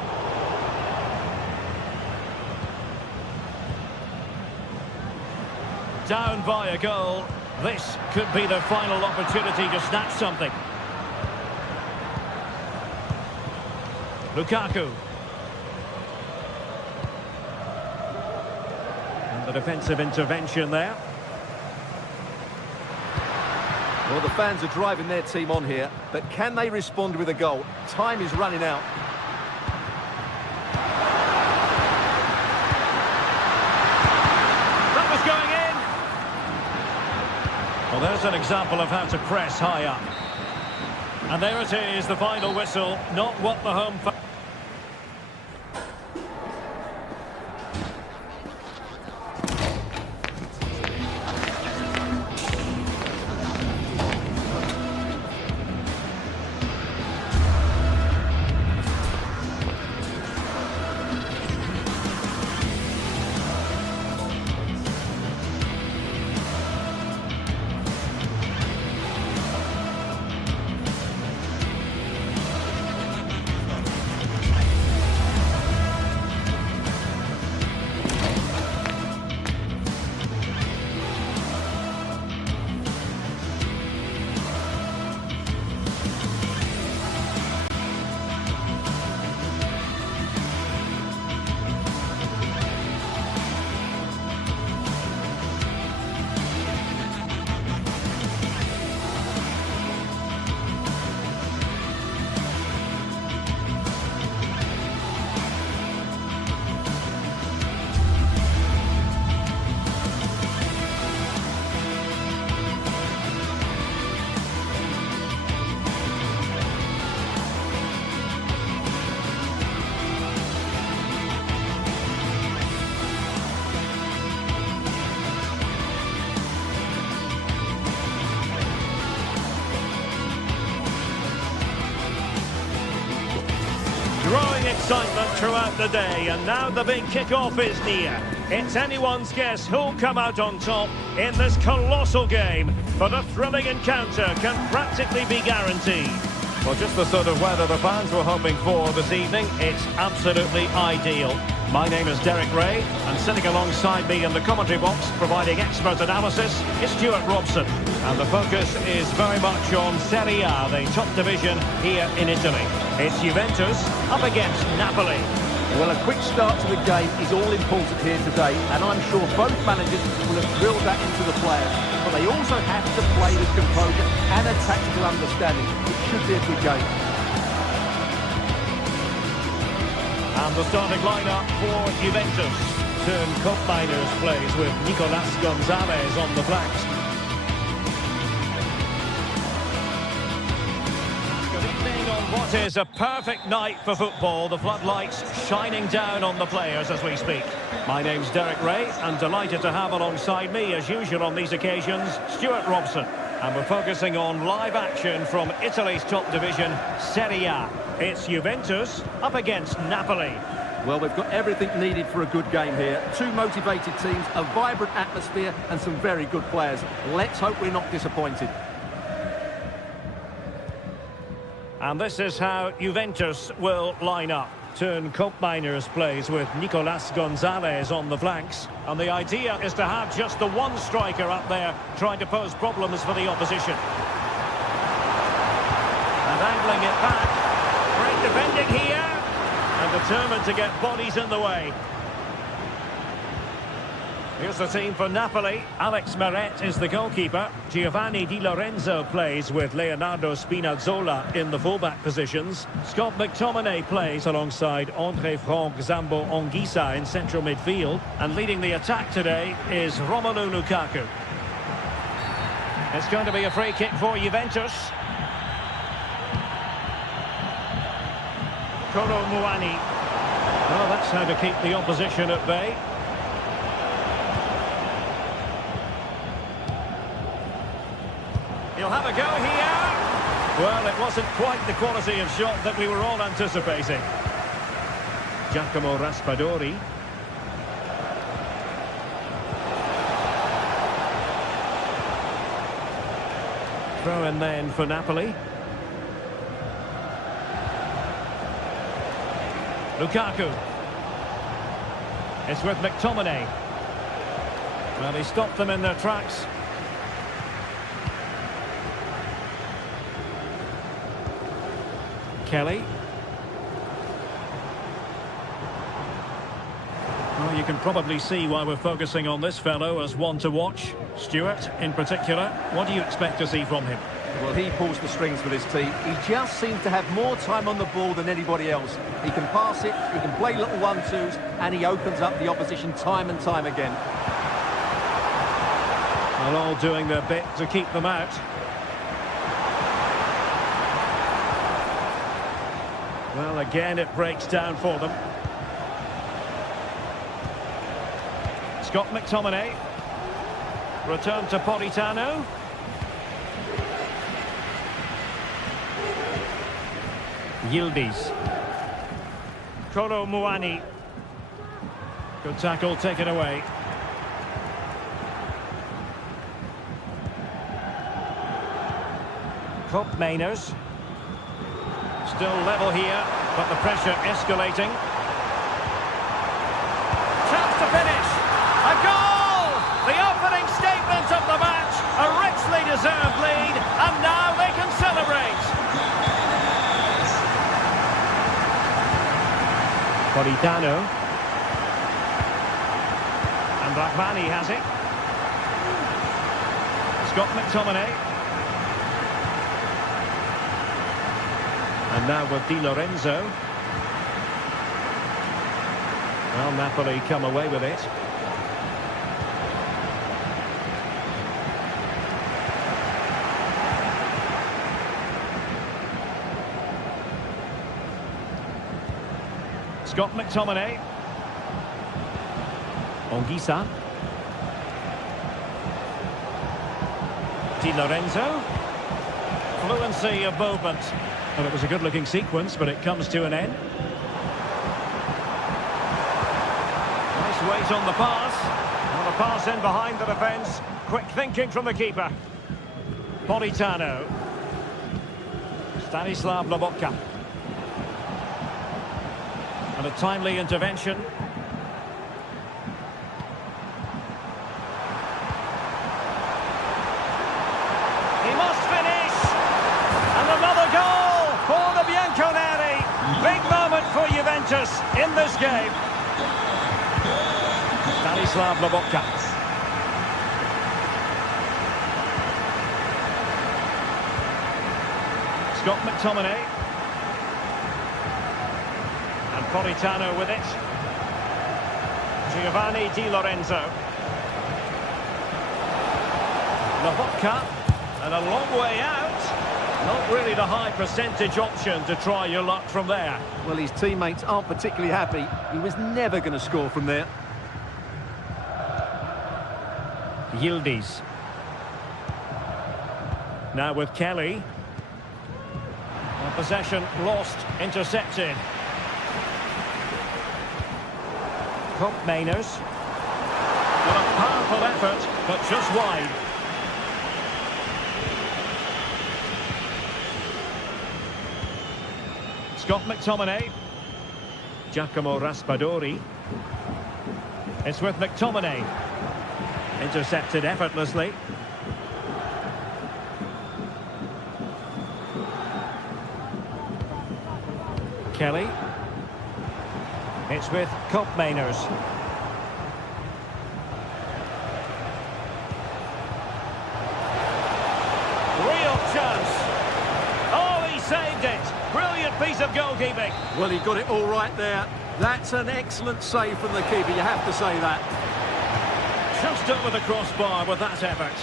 Down by a goal. This could be their final opportunity to snatch something. Lukaku. And the defensive intervention there. Well, the fans are driving their team on here, but can they respond with a goal? Time is running out. That was going in! Well, there's an example of how to press high up. And there it is, the final whistle. Not what the home... Growing excitement throughout the day, and now the big kick-off is near. It's anyone's guess who'll come out on top in this colossal game, but a thrilling encounter can practically be guaranteed. Well, just the sort of weather the fans were hoping for this evening. It's absolutely ideal. My name is Derek Ray, and sitting alongside me in the commentary box, providing expert analysis, is Stuart Robson. And the focus is very much on Serie A, the top division here in Italy. It's Juventus up against Napoli. Well, a quick start to the game is all important here today, and I'm sure both managers will have drilled that into the players. But they also have to play with composure and a tactical understanding. It should be a good game. And the starting lineup for Juventus. Turn Koopmeiners plays with Nicolas Gonzalez on the flanks. Good evening on what is a perfect night for football. The floodlights shining down on the players as we speak. My name's Derek Ray, and delighted to have alongside me, as usual on these occasions, Stuart Robson. And we're focusing on live action from Italy's top division, Serie A. It's Juventus up against Napoli. Well, we've got everything needed for a good game here. Two motivated teams, a vibrant atmosphere, and some very good players. Let's hope we're not disappointed. And this is how Juventus will line up. Turn Koopmeiners plays with Nicolas Gonzalez on the flanks. And the idea is to have just the one striker up there trying to pose problems for the opposition. And angling it back. Great defending here. And determined to get bodies in the way. Here's the team for Napoli. Alex Meret is the goalkeeper. Giovanni Di Lorenzo plays with Leonardo Spinazzola in the fullback positions. Scott McTominay plays alongside André Franck Zambo Anguissa in central midfield. And leading the attack today is Romelu Lukaku. It's going to be a free kick for Juventus. Kolo Muani. Well, that's how to keep the opposition at bay. He'll have a go here. Well, it wasn't quite the quality of shot that we were all anticipating. Giacomo Raspadori. Throw in then for Napoli. Lukaku. It's with McTominay. Well, he stopped them in their tracks. Kelly. Well, you can probably see why we're focusing on this fellow as one to watch. Stuart, in particular, what do you expect to see from him? Well, he pulls the strings for this team. He just seems to have more time on the ball than anybody else. He can pass it, he can play little one-twos, and he opens up the opposition time and time again. Well, all doing their bit to keep them out. Well, again, it breaks down for them. Scott McTominay. Return to Politano. Yildiz. Kolo Muani. Good tackle, taken away. Koopmeiners. Still level here, but the pressure escalating. Chance to finish. A goal! The opening statement of the match. A richly deserved lead, and now they can celebrate. Politano. And Rahmani has it. Scott McTominay. And now with Di Lorenzo. Well, Napoli come away with it. Scott McTominay. Anguissa. Di Lorenzo. Fluency of movement. Well, it was a good-looking sequence, but it comes to an end. Nice weight on the pass. And the pass in behind the defence. Quick thinking from the keeper. Politano. Stanislav Lobotka. And a timely intervention. focus in this game. Stanislav Lobotka. Scott McTominay. And Politano with it. Giovanni Di Lorenzo. Lobotka. And a long way out. Not really the high percentage option to try your luck from there. Well, his teammates aren't particularly happy. He was never going to score from there. Yildiz. Now with Kelly. Possession lost, intercepted. Kopp Mainers. Well, a powerful effort, but just wide. Scott McTominay. Giacomo Raspadori. It's with McTominay. Intercepted effortlessly. Kelly. It's with Kopp Mainers. Real chance. Oh, he saved it. Brilliant piece of goalkeeping. Well, he got it all right there. That's an excellent save from the keeper, you have to say that. Just over the crossbar with that effort.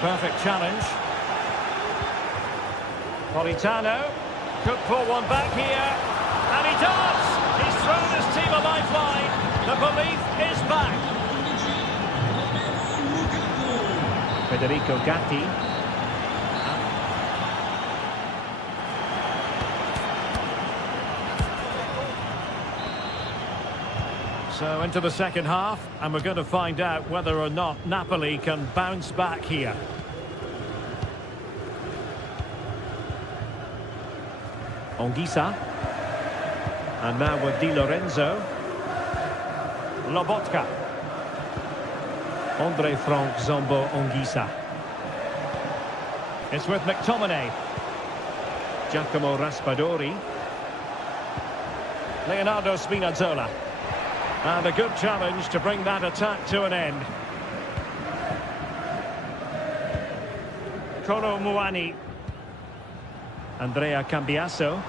Perfect challenge. Politano could pull one back here, and he does! He's thrown his team a lifeline. The belief is back. Federico Gatti. So into the second half, and we're going to find out whether or not Napoli can bounce back here. Anguissa. And now with Di Lorenzo. Lobotka. Andre Frank Zombo Anguissa. It's with McTominay. Giacomo Raspadori. Leonardo Spinazzola. And a good challenge to bring that attack to an end. Kolo Muani. Andrea Cambiasso.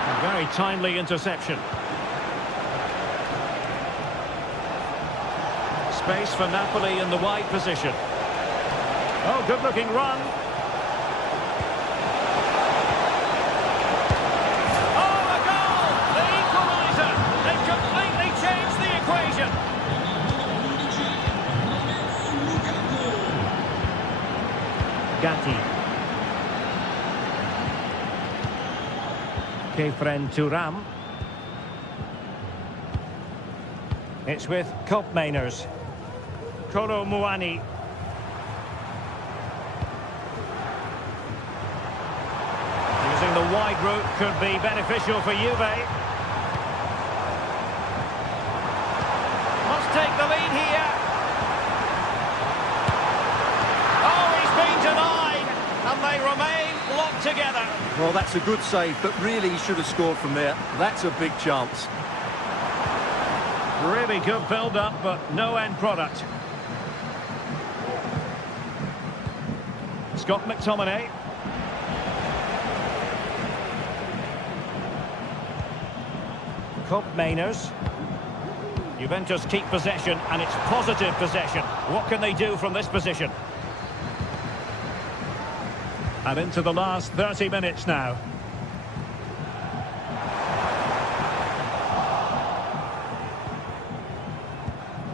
A very timely interception. Space for Napoli in the wide position. Oh, good-looking run. Oh, a goal! The equaliser! They've completely changed the equation. Gatti. Kefren Turam. It's with Kopp Mainers. Kolo Muani. Using the wide route could be beneficial for Juve. Must take the lead here. Oh, he's been denied, and they remain locked together. Well, that's a good save, but really he should have scored from there. That's a big chance. Really good build-up, but no end product. Scott McTominay. Kopp Mainers. Juventus keep possession, and it's positive possession. What can they do from this position? And into the last 30 minutes now.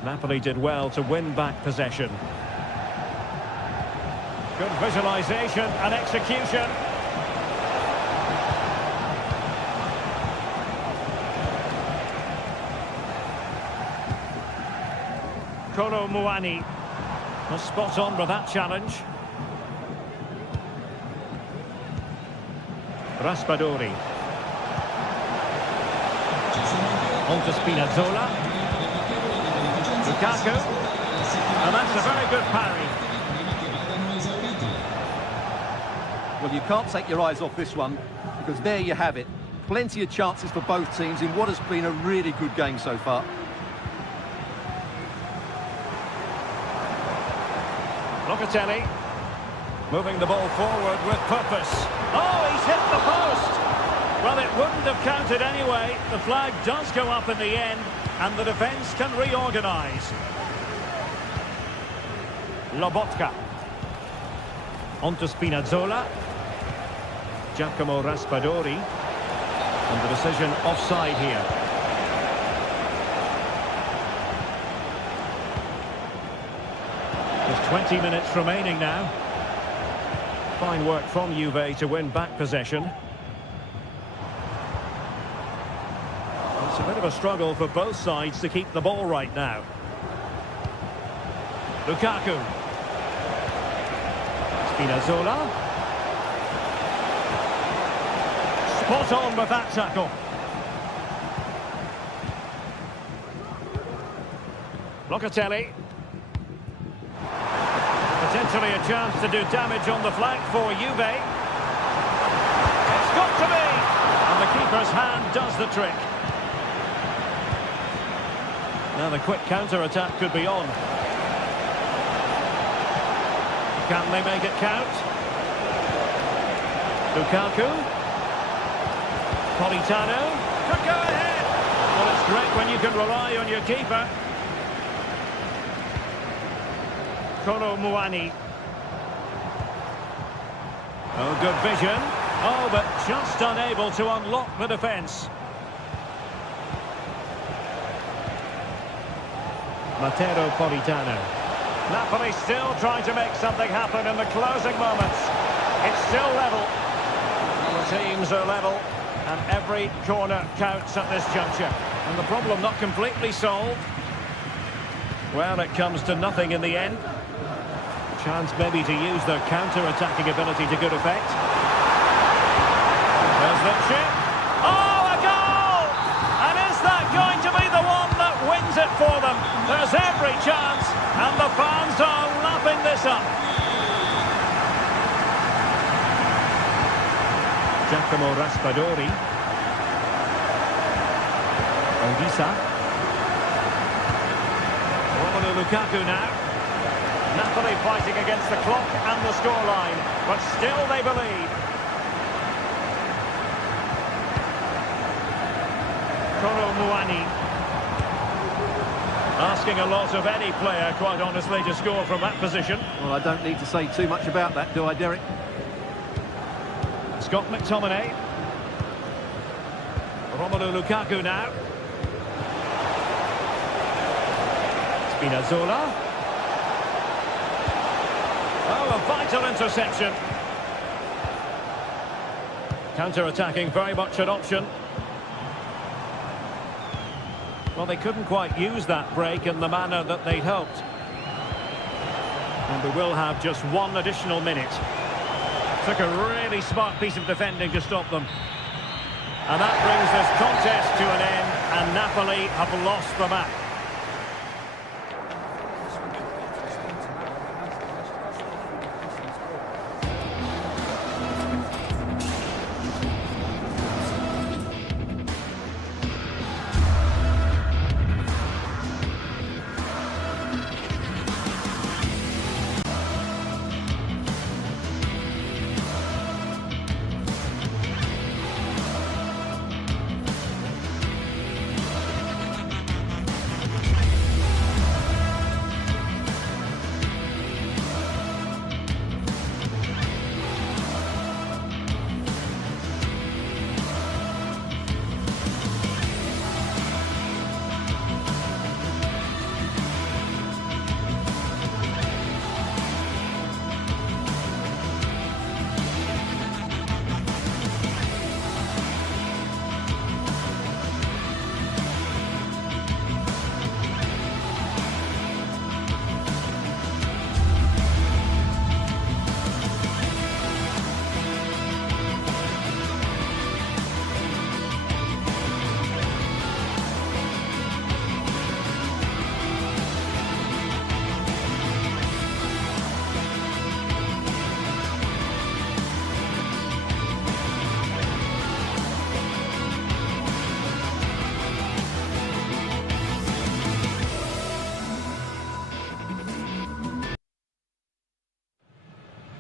Napoli did well to win back possession. Good visualisation and execution. Kolo Muani was spot on with that challenge. Raspadori. On to Spinazzola. Lukaku. And that's a very good parry. Well, you can't take your eyes off this one, because there you have it. Plenty of chances for both teams in what has been a really good game so far. Locatelli moving the ball forward with purpose. Oh, he's hit the post! Well, it wouldn't have counted anyway. The flag does go up in the end, and the defence can reorganise. Lobotka. On to Spinazzola. Giacomo Raspadori. And the decision offside here. There's 20 minutes remaining now. Fine work from Juve to win back possession. It's a bit of a struggle for both sides to keep the ball right now. Lukaku. Spinazzola. Spot on with that tackle. Locatelli. Potentially a chance to do damage on the flank for Juve. It's got to be! And the keeper's hand does the trick. Now the quick counter-attack could be on. Can they make it count? Lukaku. Politano. Could go ahead. Well, it's great when you can rely on your keeper. Kolo Muani. Oh, good vision. Oh, but just unable to unlock the defence. Matteo Politano. Napoli still trying to make something happen in the closing moments. It's still level. The teams are level, and every corner counts at this juncture. And the problem not completely solved. Well, it comes to nothing in the end. Chance maybe to use their counter-attacking ability to good effect. There's the chip. Oh, a goal! And is that going to be the one that wins it for them? There's every chance, and the fans are lapping this up. Giacomo Raspadori. Odisa. Romelu Lukaku now. Napoli fighting against the clock and the scoreline, but still they believe. Kolo Muani. Asking a lot of any player, quite honestly, to score from that position. Well, I don't need to say too much about that, do I, Derek? Scott McTominay. Romelu Lukaku now. Spinazzola. Oh, a vital interception. Counter-attacking, very much an option. Well, they couldn't quite use that break in the manner that they'd hoped. And we will have just one additional minute. Took a really smart piece of defending to stop them. And that brings this contest to an end, and Napoli have lost the match.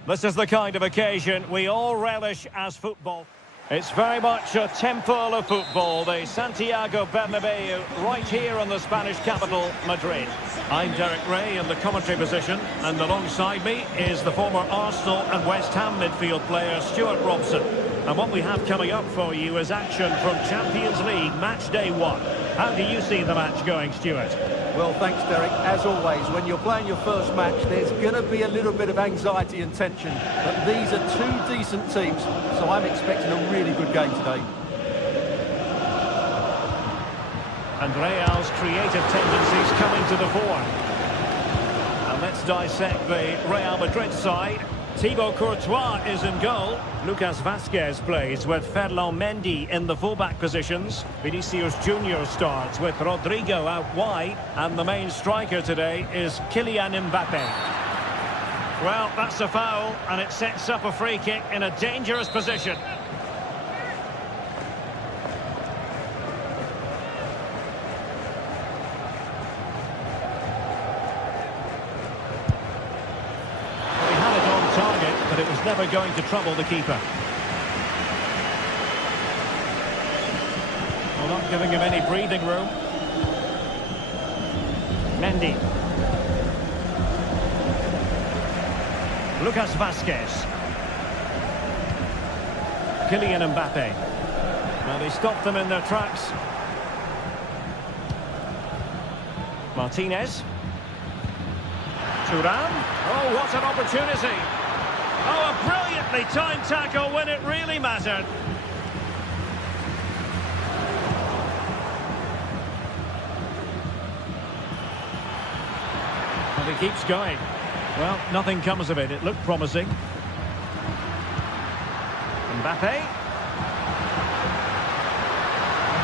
This is the kind of occasion we all relish as football. It's very much a temple of football, the Santiago Bernabeu, right here in the Spanish capital, Madrid. I'm Derek Ray in the commentary position, and alongside me is the former Arsenal and West Ham midfield player Stuart Robson. And what we have coming up for you is action from Champions League match day 1. How do you see the match going, Stuart? Well, thanks, Derek. As always, when you're playing your first match, there's going to be a little bit of anxiety and tension. But these are two decent teams, so I'm expecting a really good game today. And Real's creative tendencies coming to the fore. And let's dissect the Real Madrid side. Thibaut Courtois is in goal. Lucas Vazquez plays with Ferland Mendy in the fullback positions. Vinicius Junior starts with Rodrigo out wide. And the main striker today is Kylian Mbappe. Well, that's a foul, and it sets up a free kick in a dangerous position. But it was never going to trouble the keeper. Well, not giving him any breathing room. Mendy. Lucas Vazquez. Kylian Mbappe. Well, he stopped them in their tracks. Martinez. Thuram. Oh, what an opportunity. Oh, a brilliantly timed tackle when it really mattered. And he keeps going. Well, nothing comes of it. It looked promising. Mbappe.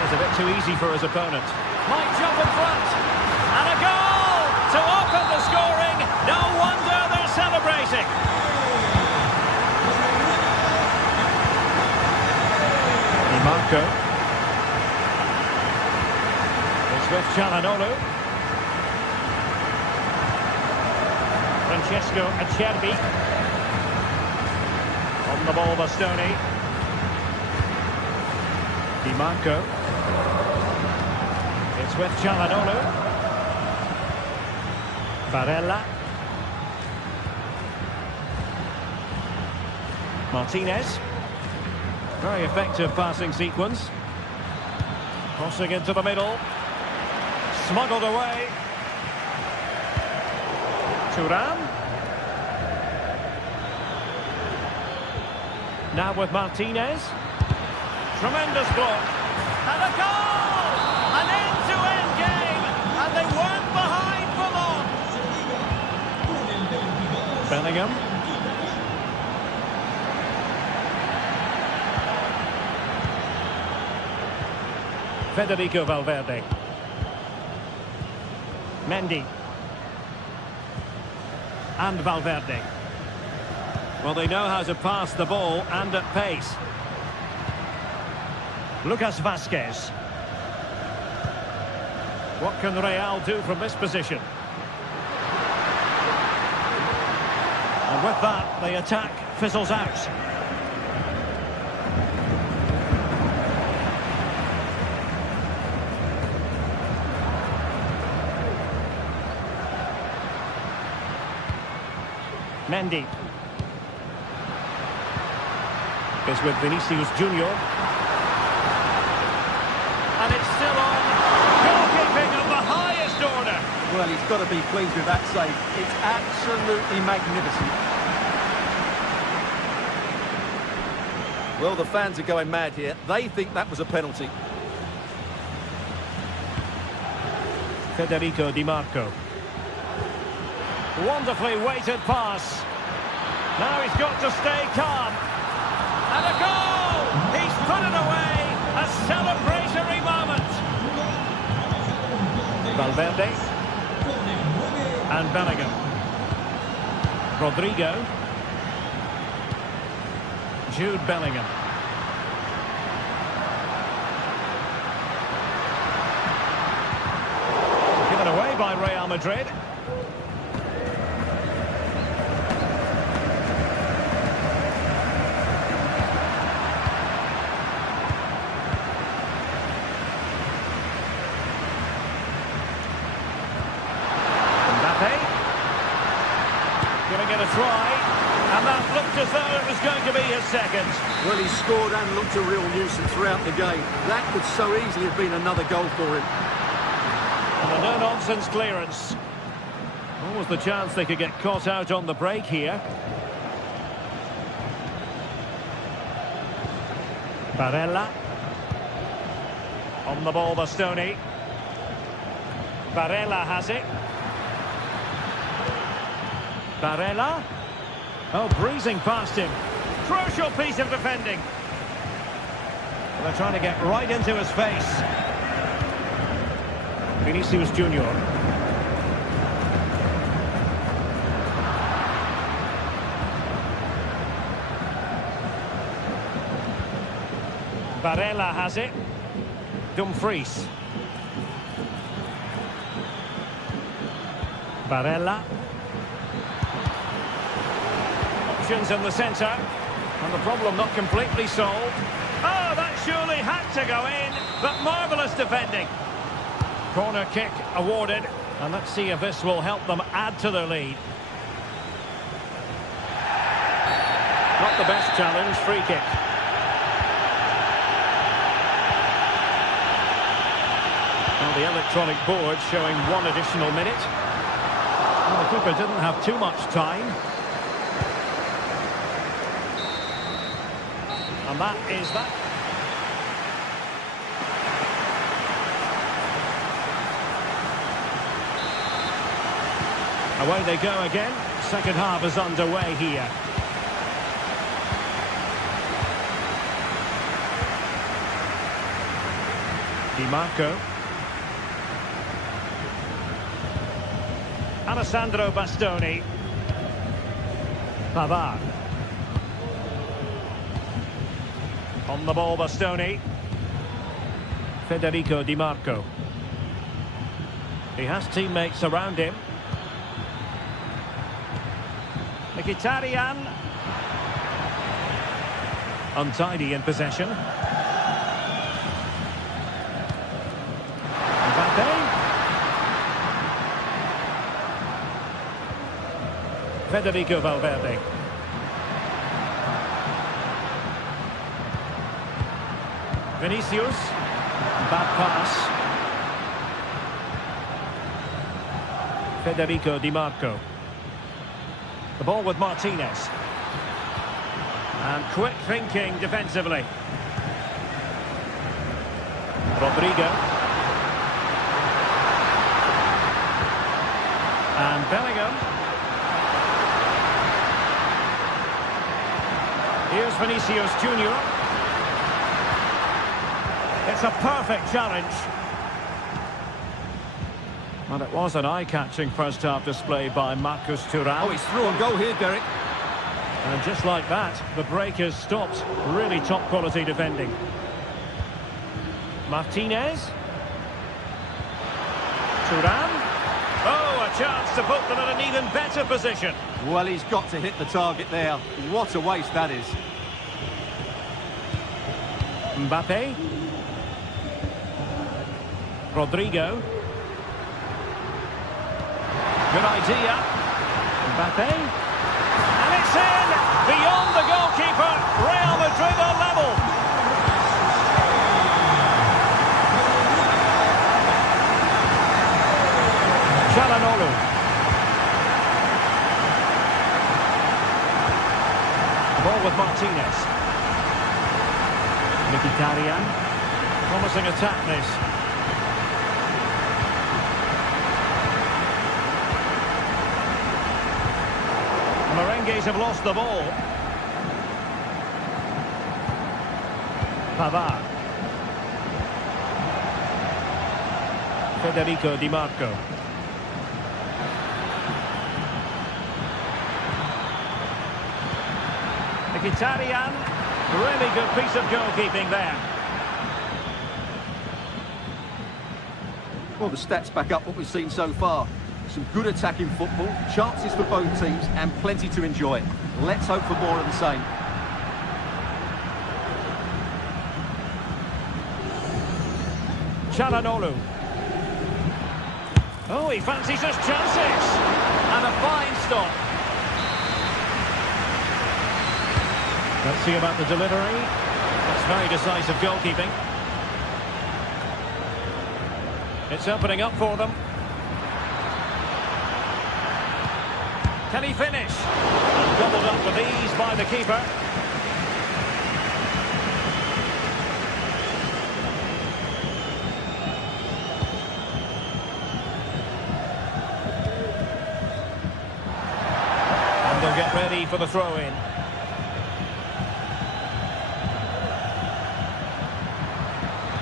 It's a bit too easy for his opponent. Might jump in front. And a goal to open the scoring. No wonder they're celebrating. Marco. It's with Çalhanoğlu. Francesco Acerbi. On the ball, Bastoni. Di Marco. It's with Çalhanoğlu. Barella. Martinez. Very effective passing sequence. Crossing into the middle. Smuggled away. Thuram. Now with Martinez. Tremendous block. And a goal! An end-to-end game. And they weren't behind for long. Bellingham. Federico Valverde. Mendy. And Valverde. Well, they know how to pass the ball and at pace. Lucas Vazquez. What can Real do from this position? And with that, the attack fizzles out. Mendy is with Vinicius Junior. And it's still on. Goalkeeping of the highest order. Well, he's got to be pleased with that save. It's absolutely magnificent. Well, the fans are going mad here. They think that was a penalty. Federico Di Marco. Wonderfully weighted pass. Now he's got to stay calm. And a goal! He's put it away. A celebratory moment. Valverde. And Bellingham. Rodrigo. Jude Bellingham. Given away by Real Madrid. Mbappe. Giving it a try. And that looked as though it was going to be his second. Well, he scored and looked a real nuisance throughout the game. That could so easily have been another goal for him. And a no-nonsense clearance. What was the chance they could get caught out on the break here? Barella. On the ball, Bastoni. Barella has it. Barella. Oh, breezing past him. Crucial piece of defending. They're trying to get right into his face. Vinicius Junior. Barella has it. Dumfries. Barella. Options in the centre. And the problem not completely solved. Oh, that surely had to go in. But marvellous defending. Corner kick awarded. And let's see if this will help them add to their lead. Not the best challenge. Free kick. Well, the electronic board showing one additional minute. Well, the keeper didn't have too much time. And that is that. Away they go again. Second half is underway here. Di Marco. Alessandro Bastoni. Pavard. On the ball, Bastoni. Federico Di Marco. He has teammates around him. Mkhitaryan. Untidy in possession. Mbappe. Federico Valverde. Vinicius. Bad pass. Federico Di Marco. The ball with Martinez. And quick thinking defensively. Rodrigo. And Bellingham. Here's Vinicius Junior. It's a perfect challenge. And it was an eye-catching first half display by Marcus Thuram. Oh, he's through on goal here, Derek. And just like that, the break is stopped. Really top quality defending. Martinez. Thuram. Oh, a chance to put them in an even better position. Well, he's got to hit the target there. What a waste that is. Mbappe. Rodrigo. Good idea. Mbappe. And it's in! Beyond the goalkeeper. Real Madrid are level. Çalhanoğlu. Ball with Martinez. Mkhitaryan. Promising attack this. Merengues have lost the ball. Pavard. Federico Di Marco. Mkhitaryan. Really good piece of goalkeeping there. Well, the stats back up what we've seen so far. Some good attacking football, chances for both teams, and plenty to enjoy. Let's hope for more of the same. Çalhanoğlu. Oh, he fancies his chances. And a fine stop. Let's see about the delivery. That's very decisive goalkeeping. It's opening up for them. Can he finish? And gobbled up with ease by the keeper. And they'll get ready for the throw-in.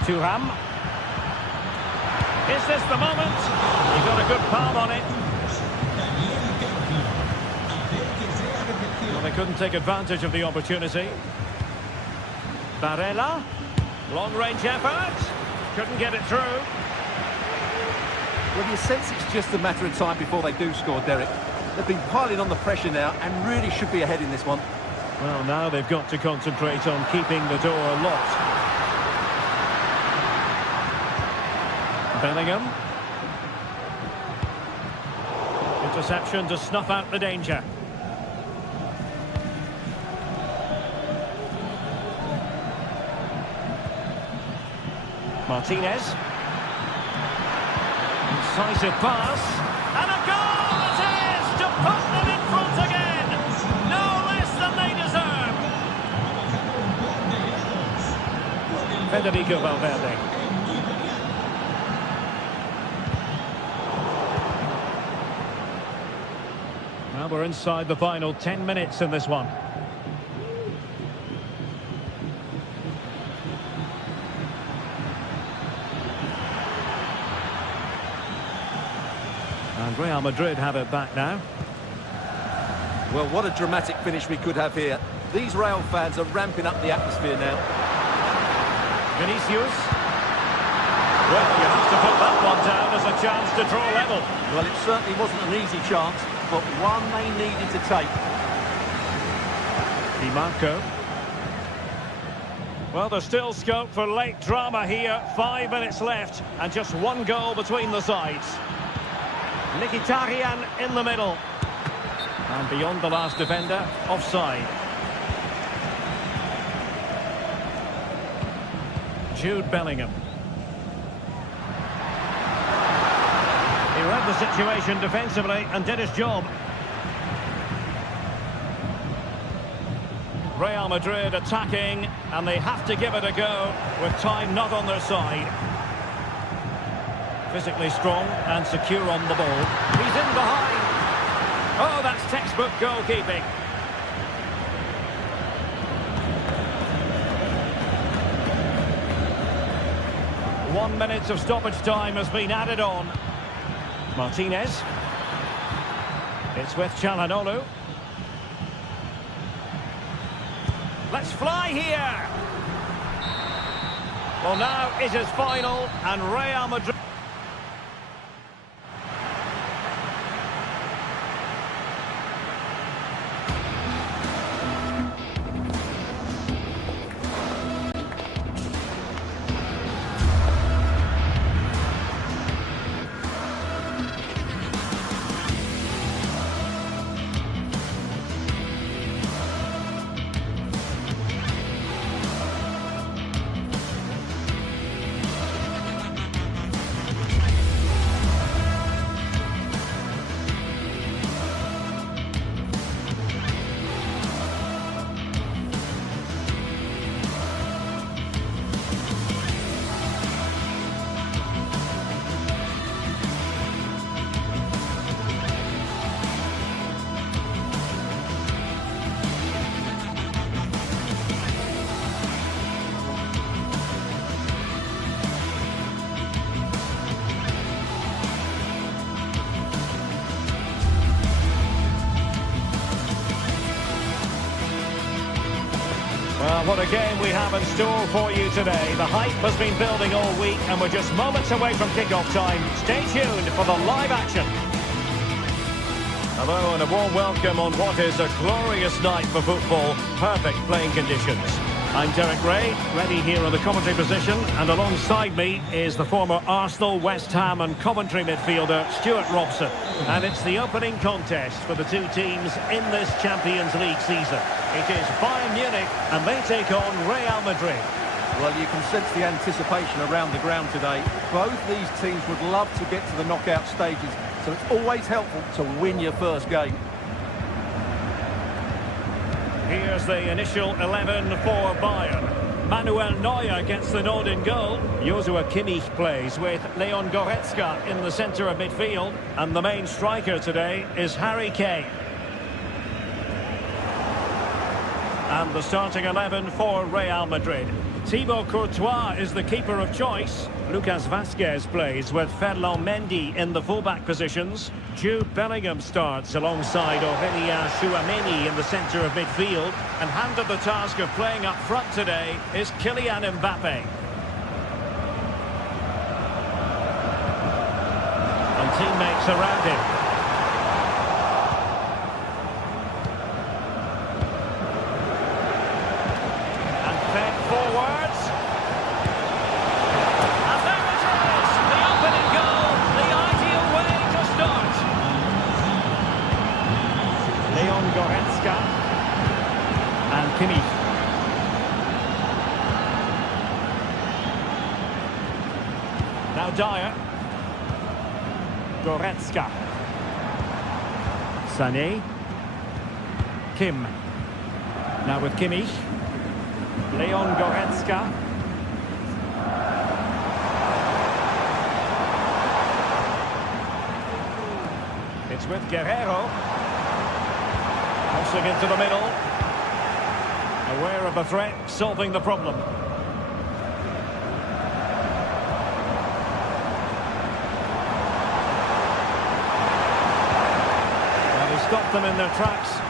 Thuram. Is this the moment? He got a good palm on it. Well, they couldn't take advantage of the opportunity. Barella. Long-range effort. Couldn't get it through. Well, you sense it's just a matter of time before they do score, Derek. They've been piling on the pressure now and really should be ahead in this one. Well, now they've got to concentrate on keeping the door locked. Bellingham. Interception to snuff out the danger. Martinez. Incisive pass. And a goal it is to put them in front again. No less than they deserve. Federico Valverde. Well, we're inside the final 10 minutes in this one. And Real Madrid have it back now. Well, what a dramatic finish we could have here. These Real fans are ramping up the atmosphere now. Vinicius. Well, you have to put that one down as a chance to draw level. Well, it certainly wasn't an easy chance, but one they needed to take. Di Marco. Well, there's still scope for late drama here. 5 minutes left and just one goal between the sides. Mkhitaryan in the middle. And beyond the last defender, offside. Jude Bellingham. He read the situation defensively and did his job. Real Madrid attacking, and they have to give it a go with time not on their side. Physically strong and secure on the ball. He's in behind. Oh, that's textbook goalkeeping. One minute of stoppage time has been added on. Martinez. It's with Çalhanoğlu. Let's fly here. Well, now it is final, and Real Madrid... Well, what a game we have in store for you today. The hype has been building all week and we're just moments away from kick-off time. Stay tuned for the live action. Hello and a warm welcome on what is a glorious night for football. Perfect playing conditions. I'm Derek Ray, ready here in the commentary position, and alongside me is the former Arsenal, West Ham and Coventry midfielder Stuart Robson. And it's the opening contest for the two teams in this Champions League season. It is Bayern Munich and they take on Real Madrid. Well, you can sense the anticipation around the ground today. Both these teams would love to get to the knockout stages, so it's always helpful to win your first game. Here's the initial 11 for Bayern. Manuel Neuer gets the nod in goal. Joshua Kimmich plays with Leon Goretzka in the centre of midfield. And the main striker today is Harry Kane. And the starting 11 for Real Madrid. Thibaut Courtois is the keeper of choice. Lucas Vazquez plays with Ferland Mendy in the fullback positions. Jude Bellingham starts alongside Aurélien Tchouaméni in the centre of midfield. And handed the task of playing up front today is Kylian Mbappe. And teammates around him. Goretzka and Kimmich. Now Dyer. Goretzka. Sané. Kim. Now with Kimmich. Leon Goretzka. It's with Guerrero. Crossing into the middle. Aware of the threat, solving the problem. Well, he stopped them in their tracks.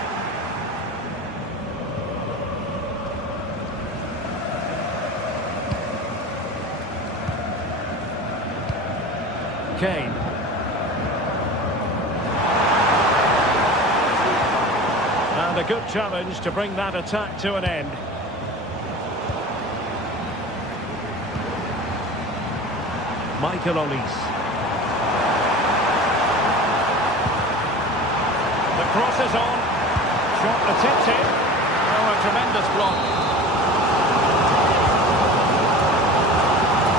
Kane. A good challenge to bring that attack to an end. Michael Olise. The cross is on. Shot attempted. Oh, a tremendous block.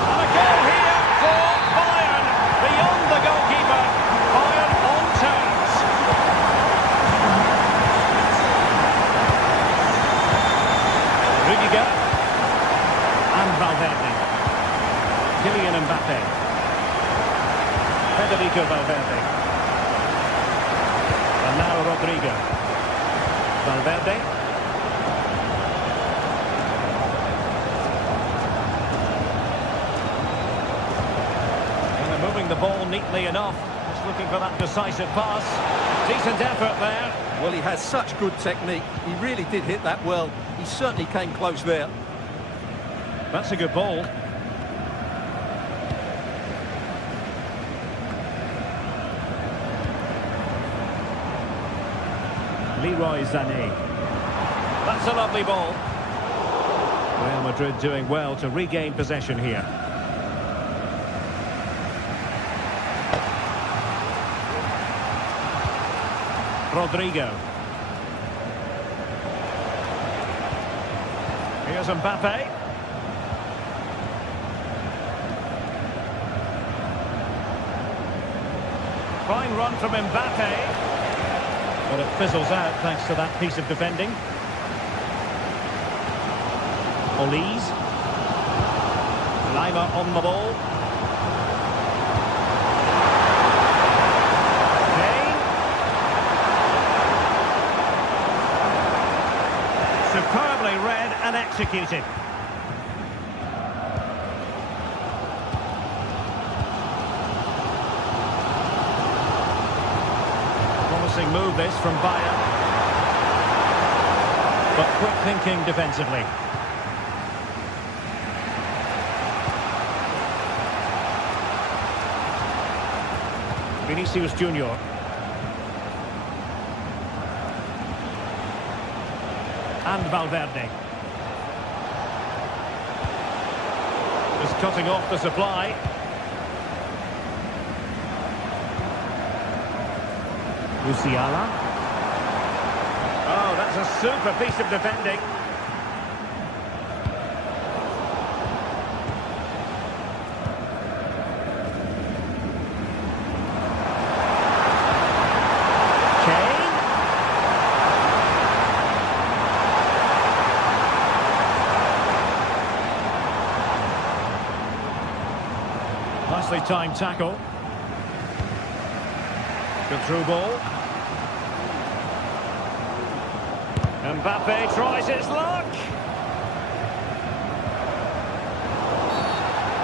And a goal here for Bayern. Beyond the goalkeeper. Bayern on terms. And Valverde. Kylian Mbappe. Federico Valverde. And now Rodrigo. Valverde. And they're moving the ball neatly enough. Just looking for that decisive pass. Decent effort there. Well, he has such good technique. He really did hit that well. He certainly came close there. That's a good ball. Leroy Sané. That's a lovely ball. Real Madrid doing well to regain possession here. Rodrigo. Here's Mbappe. Fine run from Mbappe. But it fizzles out thanks to that piece of defending. Olise. Lima on the ball. Kane. Superbly read and executed. Promising move this from Bayern. But quick thinking defensively. Vinicius Junior. And Valverde. Just cutting off the supply. Musiala. Oh, that's a super piece of defending. Kane. Nicely timed tackle. Good through ball. Mbappe tries his luck.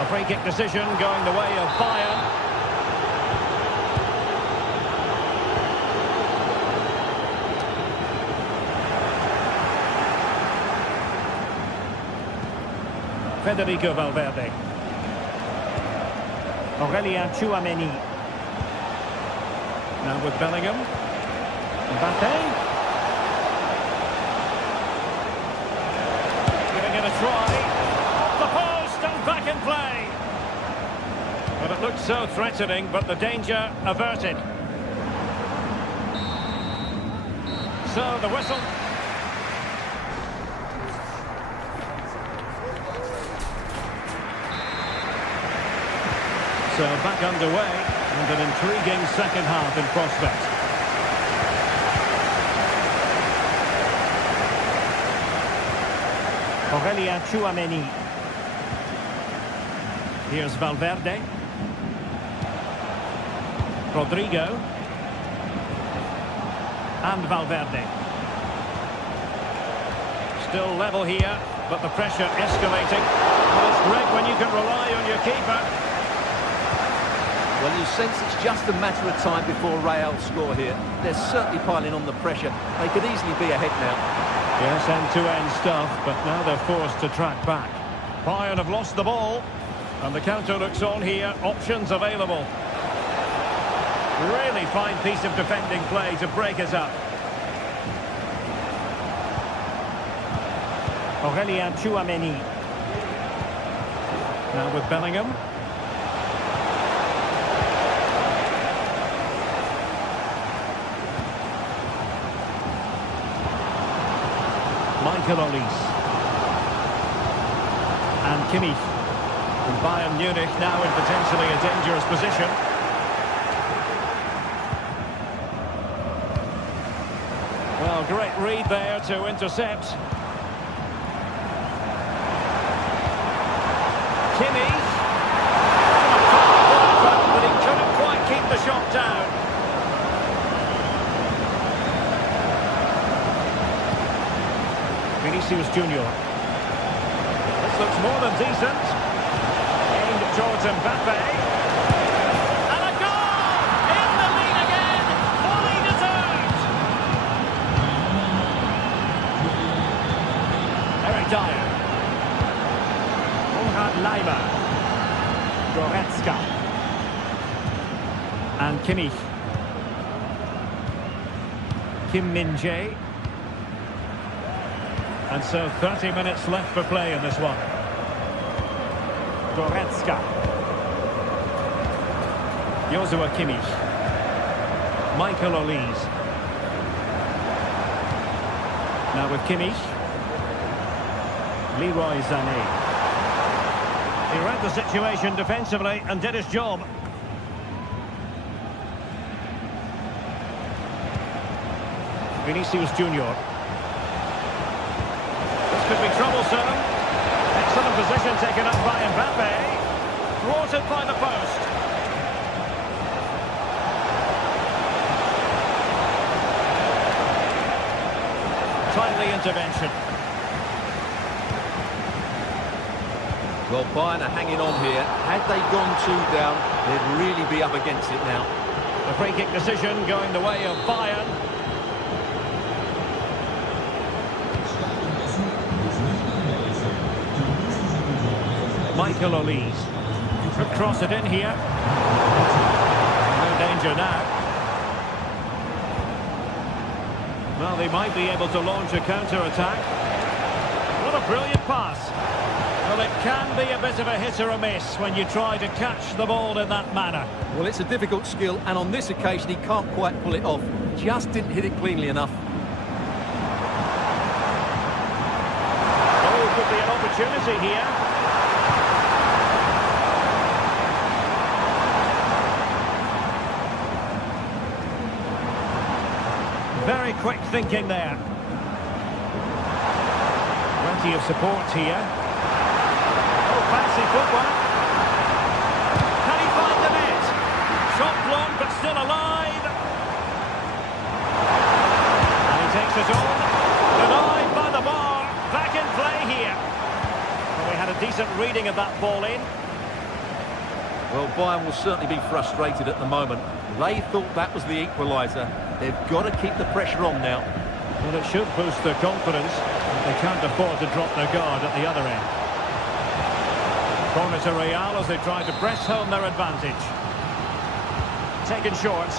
A free kick decision going the way of Bayern. Federico Valverde. Aurélien Tchouameni. Now with Bellingham. Mbappe. Try, off the post and back in play. But it looked so threatening, but the danger averted. So the whistle. So back underway, and an intriguing second half in prospect. Aurélien Tchouameni. Here's Valverde. Rodrigo. And Valverde. Still level here, but the pressure escalating. Well, it's great when you can rely on your keeper. Well, you sense it's just a matter of time before Real score here. They're certainly piling on the pressure. They could easily be ahead now. Yes, end-to-end stuff, but now they're forced to track back. Bayern have lost the ball, and the counter looks on here. Options available. Really fine piece of defending play to break us up. Aurélien Tchouameni. Now with Bellingham. Michael Olise. And Kimmich. And Bayern Munich now in potentially a dangerous position. Well, great read there to intercept. Kimmich. But he couldn't quite keep the shot down. Vinicius Junior. This looks more than decent. Aimed towards Mbappe. And a goal! In the lead again! Fully deserved! Eric Dyer. Konrad Leiber. Goretzka. And Kimmich. Kim Min-jae. And so 30 minutes left for play in this one. Goretzka. Joshua Kimmich. Michael Olise. Now with Kimmich. Leroy Sané. He read the situation defensively and did his job. Vinicius Junior. Could be troublesome. Excellent position taken up by Mbappe. Thwarted by the post. Timely intervention. Well, Bayern are hanging on here. Had they gone 2 down, they'd really be up against it now. The free kick decision going the way of Bayern. Michael Olise. Could cross it in here. No danger now. Well, they might be able to launch a counter-attack. What a brilliant pass. Well, it can be a bit of a hit or a miss when you try to catch the ball in that manner. Well, it's a difficult skill, and on this occasion he can't quite pull it off. Just didn't hit it cleanly enough. Oh, could be an opportunity here. Very quick thinking there. Plenty of support here. Oh, fancy footwork. Can he find the net? Shot blocked, but still alive. And he takes it on. Denied by the bar. Back in play here. Well, we had a decent reading of that ball in. Well, Bayern will certainly be frustrated at the moment. They thought that was the equaliser. They've got to keep the pressure on now. Well, it should boost their confidence. They can't afford to drop their guard at the other end. Corner to Real as they try to press home their advantage. Taken short.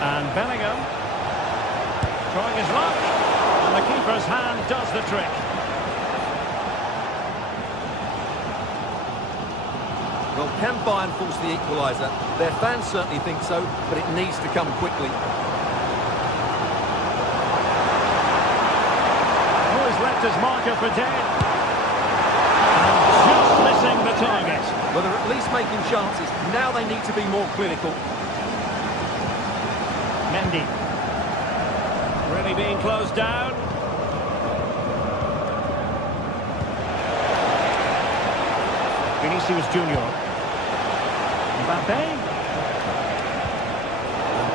And Bellingham trying his luck. And the keeper's hand does the trick. Well, can Bayern force the equaliser? Their fans certainly think so, but it needs to come quickly. Oh, he's left his marker for dead. And just missing the target. Well, they're at least making chances. Now they need to be more clinical. Mendy. Really being closed down. Vinicius Junior. Mbappe.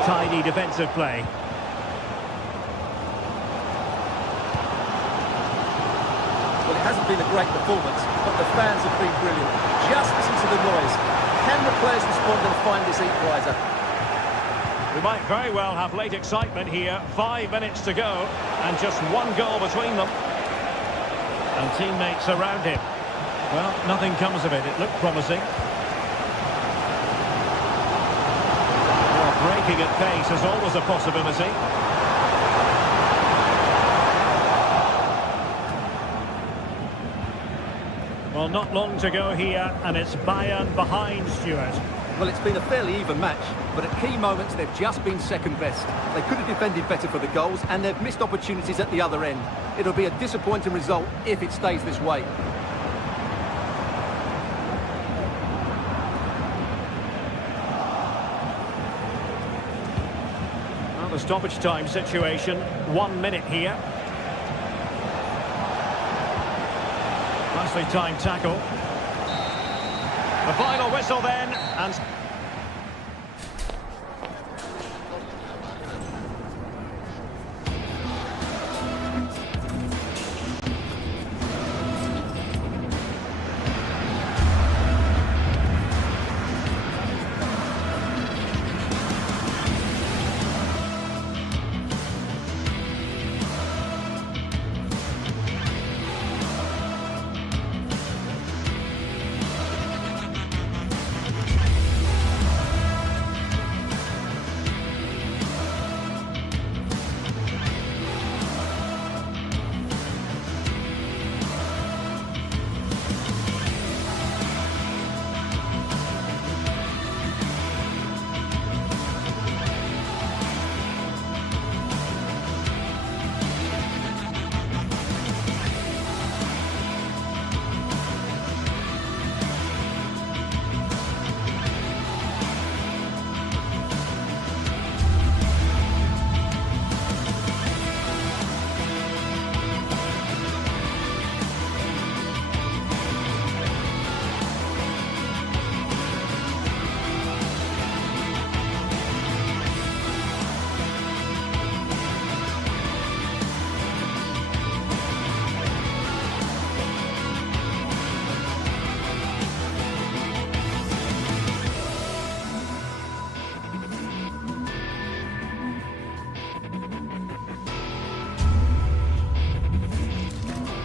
Tidy defensive play. Well, it hasn't been a great performance, but the fans have been brilliant. Just listen to the noise. Can the players respond and find this equaliser? We might very well have late excitement here. 5 minutes to go, and just one goal between them. And teammates around him. Well, nothing comes of it. It looked promising. Well, breaking at pace is always a possibility. Well, not long to go here, and it's Bayern behind, Stuart. Well, it's been a fairly even match, but at key moments they've just been second best. They could have defended better for the goals, and they've missed opportunities at the other end. It'll be a disappointing result if it stays this way. Well, the stoppage time situation, 1 minute here. Nicely timed tackle. The final whistle then, and...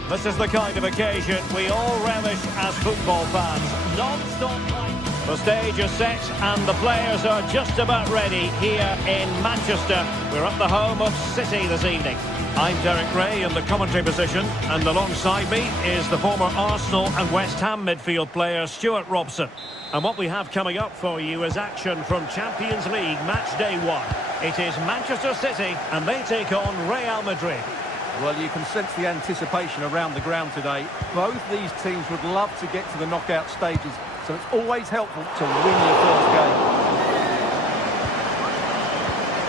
This is the kind of occasion we all relish as football fans. Non-stop life. The stage is set and the players are just about ready here in Manchester. We're at the home of City this evening. I'm Derek Ray in the commentary position, and alongside me is the former Arsenal and West Ham midfield player Stuart Robson. And what we have coming up for you is action from Champions League match day 1. It is Manchester City and they take on Real Madrid. Well, you can sense the anticipation around the ground today. Both these teams would love to get to the knockout stages, so it's always helpful to win your first game.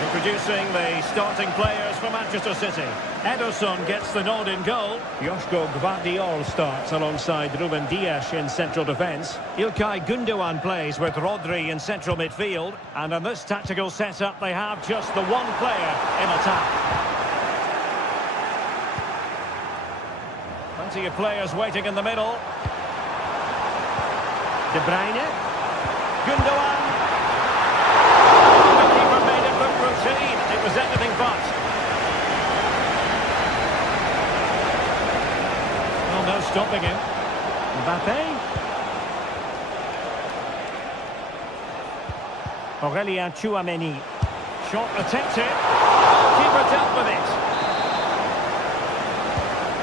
Introducing the starting players for Manchester City. Ederson gets the nod in goal. Joško Gvardiol starts alongside Ruben Dias in central defence. Ilkay Gundogan plays with Rodri in central midfield. And in this tactical setup, they have just the one player in attack. Plenty of players waiting in the middle. De Bruyne. Gundogan. The keeper made it look routine. It was anything but. Well, no stopping him. Mbappe. Aurelien Tchouameni. Shot attempted. Keeper dealt with it.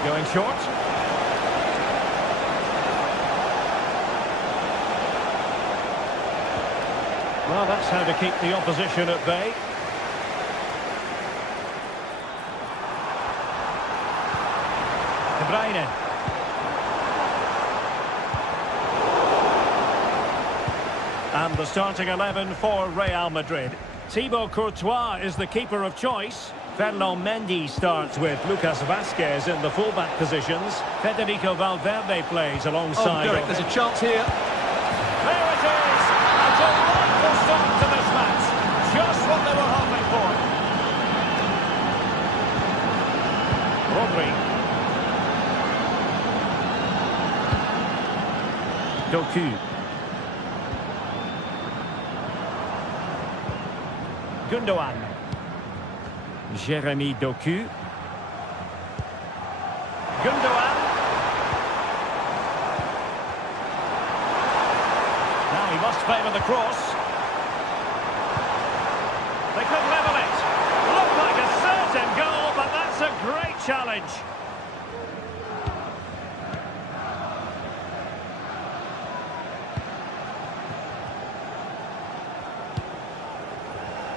Going short. Well, that's how to keep the opposition at bay. De Bruyne. And the starting 11 for Real Madrid. Thibaut Courtois is the keeper of choice. Ferland Mendy starts with Lucas Vazquez in the fullback positions. Federico Valverde plays alongside... Oh, Derek, there's a chance here. There it is! A delightful start to this match. Just what they were hoping for. Rodri. Doku. Gundogan. Jeremy Doku. Gundogan. Now he must favour the cross. They could level it. Looked like a certain goal, but that's a great challenge.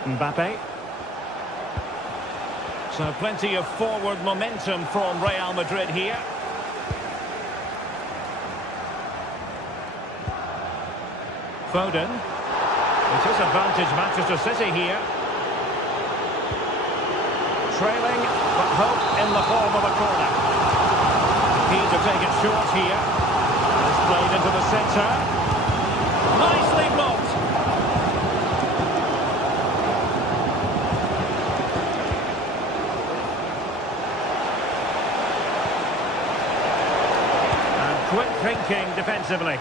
Mbappe. So plenty of forward momentum from Real Madrid here. Foden. It is advantage Manchester City here. Trailing, but hope in the form of a corner. Keen to take it short here. It's played into the centre. Nicely blocked. Quick thinking defensively.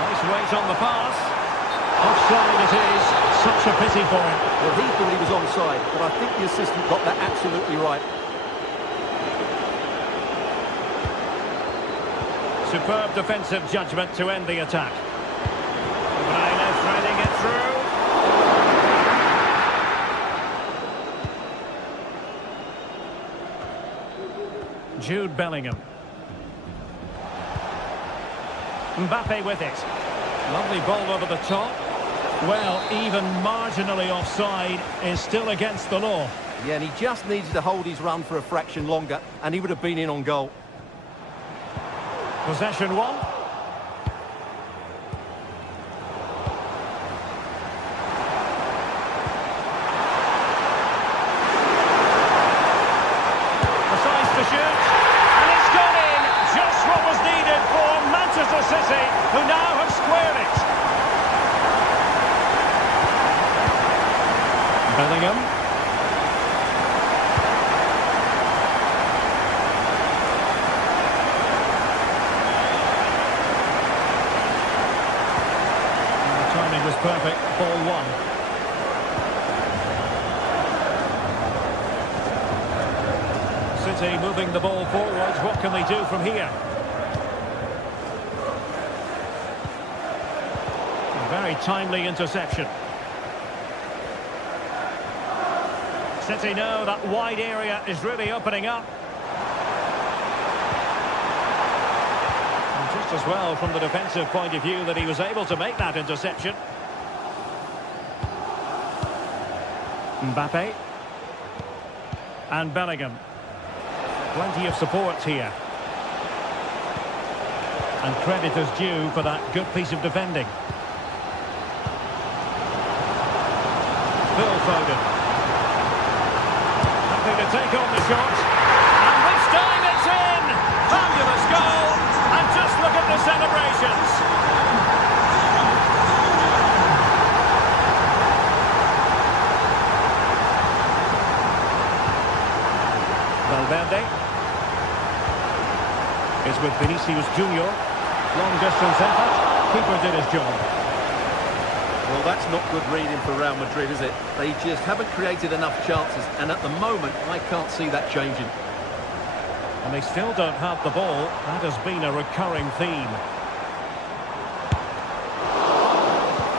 Nice weight on the pass. Offside it is. Such a pity for him. Well, he thought he was onside, but I think the assistant got that absolutely right. Superb defensive judgment to end the attack. Bruyne threading it through. Jude Bellingham. Mbappe with it. Lovely ball over the top. Well, even marginally offside is still against the law. Yeah, and he just needed to hold his run for a fraction longer, and he would have been in on goal. Possession one. City, who now have squared it. Bellingham. And the timing was perfect. Ball one. City moving the ball forward. What can they do from here? Very timely interception. City know that wide area is really opening up. And just as well from the defensive point of view that he was able to make that interception. Mbappe. And Bellingham. Plenty of support here. And credit is due for that good piece of defending. Phil Foden. Happy to take on the shot. And this time it's in! Fabulous goal! And just look at the celebrations. Valverde is with Vinicius Junior. Long distance effort. Keeper did his job. Well, that's not good reading for Real Madrid, is it? They just haven't created enough chances, and at the moment, I can't see that changing. And they still don't have the ball. That has been a recurring theme.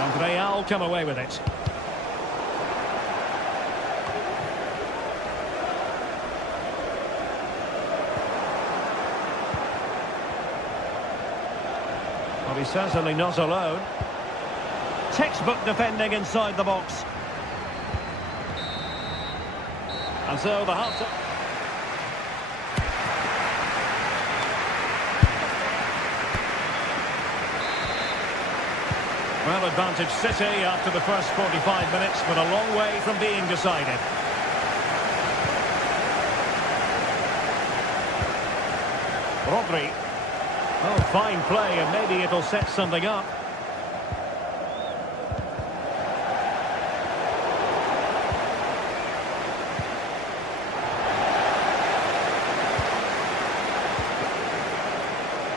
And Real come away with it. Well, he's certainly not alone. Textbook defending inside the box. And so the half. Well, advantage City after the first 45 minutes, but a long way from being decided. Rodri. Oh, fine play, and maybe it'll set something up.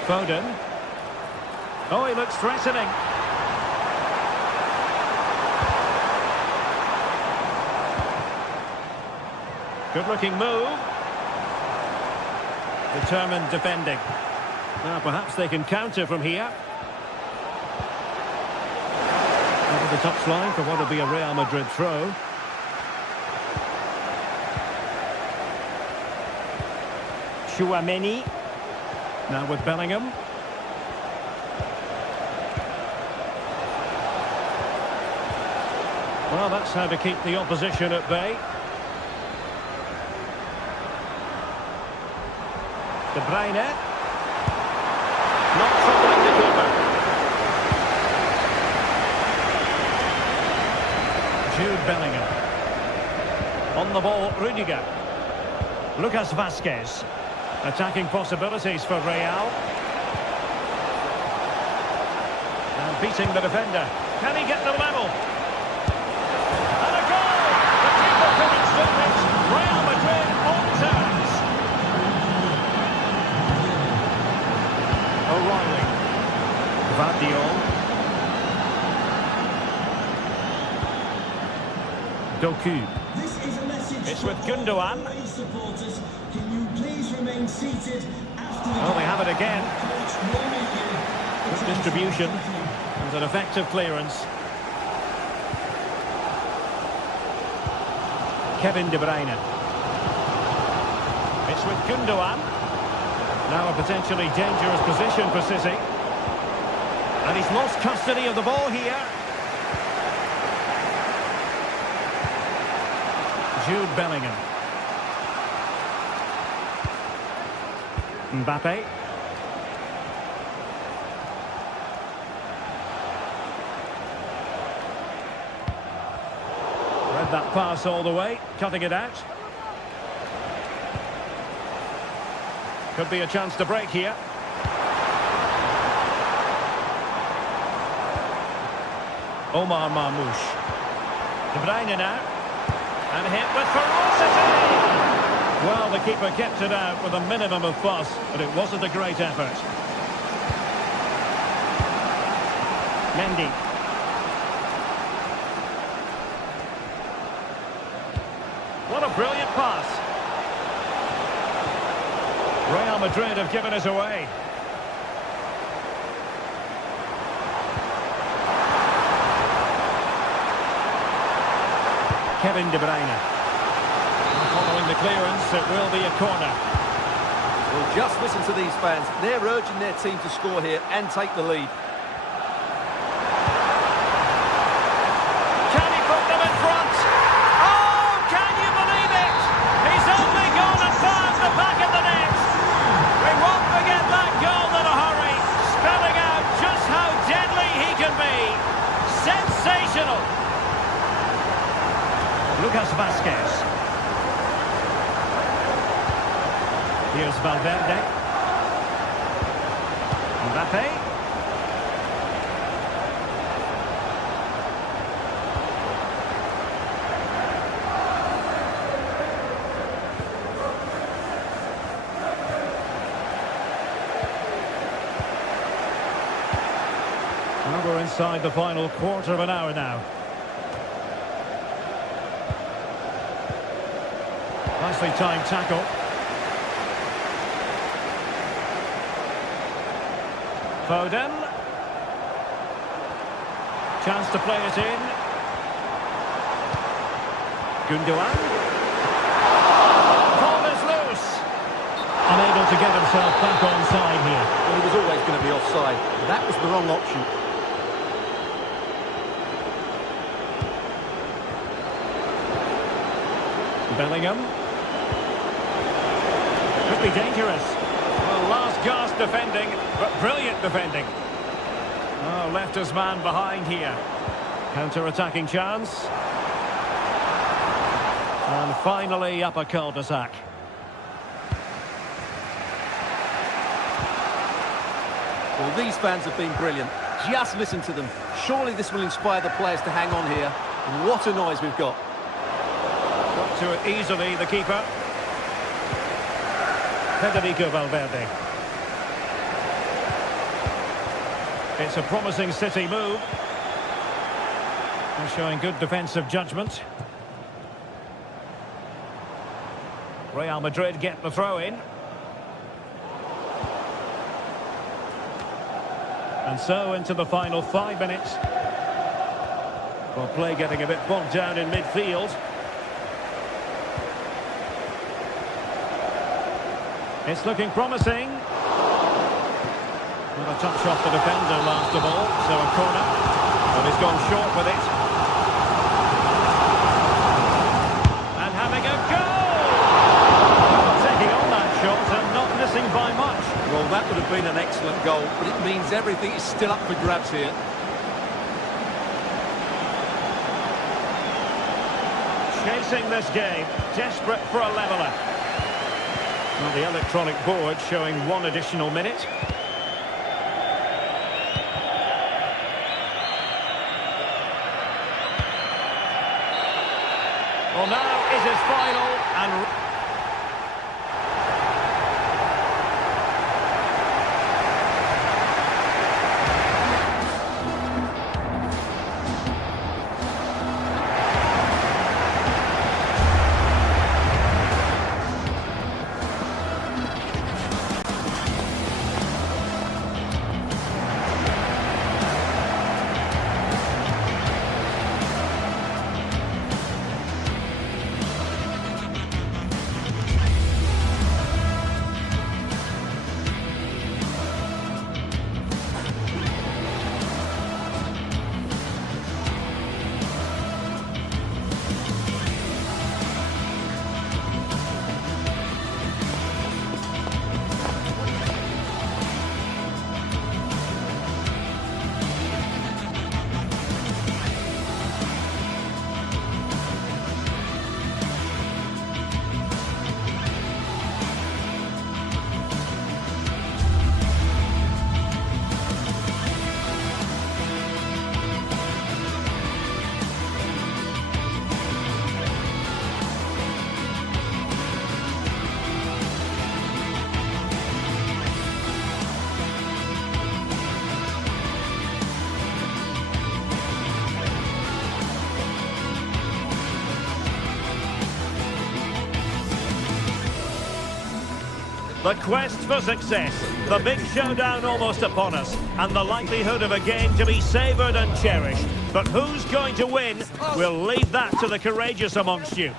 Foden. Oh, he looks threatening. Good-looking move. Determined defending. Now, perhaps they can counter from here. Over the touchline for what will be a Real Madrid throw. Tchouaméni. Now with Bellingham. Well, that's how to keep the opposition at bay. De Bruyne. Not troubling the keeper. Jude Bellingham. On the ball, Rudiger. Lucas Vazquez. Attacking possibilities for Real. And beating the defender. Can he get the level? And a goal! The keeper finished it. Real Madrid on terms. O'Reilly. Vardiol. Doku. It's with Gundogan. Can you please remain seated after the Oh, they have it again. Good distribution and an effective clearance. Kevin De Bruyne. It's with Gundogan. Now a potentially dangerous position for City. And he's lost custody of the ball here. Jude Bellingham. Mbappe. Read that pass all the way, cutting it out. Could be a chance to break here. Omar Marmoush. De Bruyne now. And hit with ferocity! Well, the keeper kept it out with a minimum of fuss, but it wasn't a great effort. Mendy. What a brilliant pass. Real Madrid have given us away. Kevin De Bruyne. Following the clearance, it will be a corner. Well, just listen to these fans. They're urging their team to score here and take the lead. Can he put them in front? Oh, can you believe it? He's only gone and found the back of the net. We won't forget that goal in a hurry, spelling out just how deadly he can be. Sensational. Lucas Vazquez. Here's Valverde. Mbappe. Well, we're inside the final quarter of an hour now. Nicely timed tackle. Foden. Chance to play it in. Gundogan. Ball is loose. Unable to get himself back onside here. Well, he was always going to be offside. That was the wrong option. Bellingham. Could be dangerous. Well, last gasp defending, but brilliant defending. Oh, left his man behind here. Counter-attacking chance. And finally up a cul-de-sac. Well, these fans have been brilliant. Just listen to them. Surely this will inspire the players to hang on here. What a noise we've got. Got to it easily, the keeper. Federico Valverde. It's a promising City move. They're showing good defensive judgment. Real Madrid get the throw in. And so into the final 5 minutes. Well, play getting a bit bogged down in midfield. It's looking promising. Well, a touch off the defender last of all, so a corner. But he's gone short with it. And having a goal! Well, taking on that shot and not missing by much. Well, that would have been an excellent goal, but it means everything is still up for grabs here. Chasing this game, desperate for a leveller. Well, the electronic board showing 1 additional minute. Well, now is his final and... The quest for success, the big showdown almost upon us, and the likelihood of a game to be savoured and cherished. But who's going to win? We'll leave that to the courageous amongst you.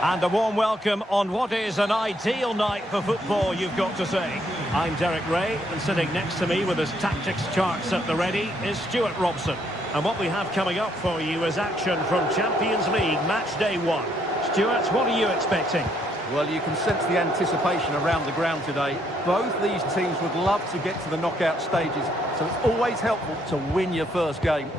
And a warm welcome on what is an ideal night for football, you've got to say. I'm Derek Ray, and sitting next to me with his tactics charts at the ready is Stuart Robson. And what we have coming up for you is action from Champions League Match Day 1. Stuart, what are you expecting? Well, you can sense the anticipation around the ground today. Both these teams would love to get to the knockout stages, so it's always helpful to win your first game.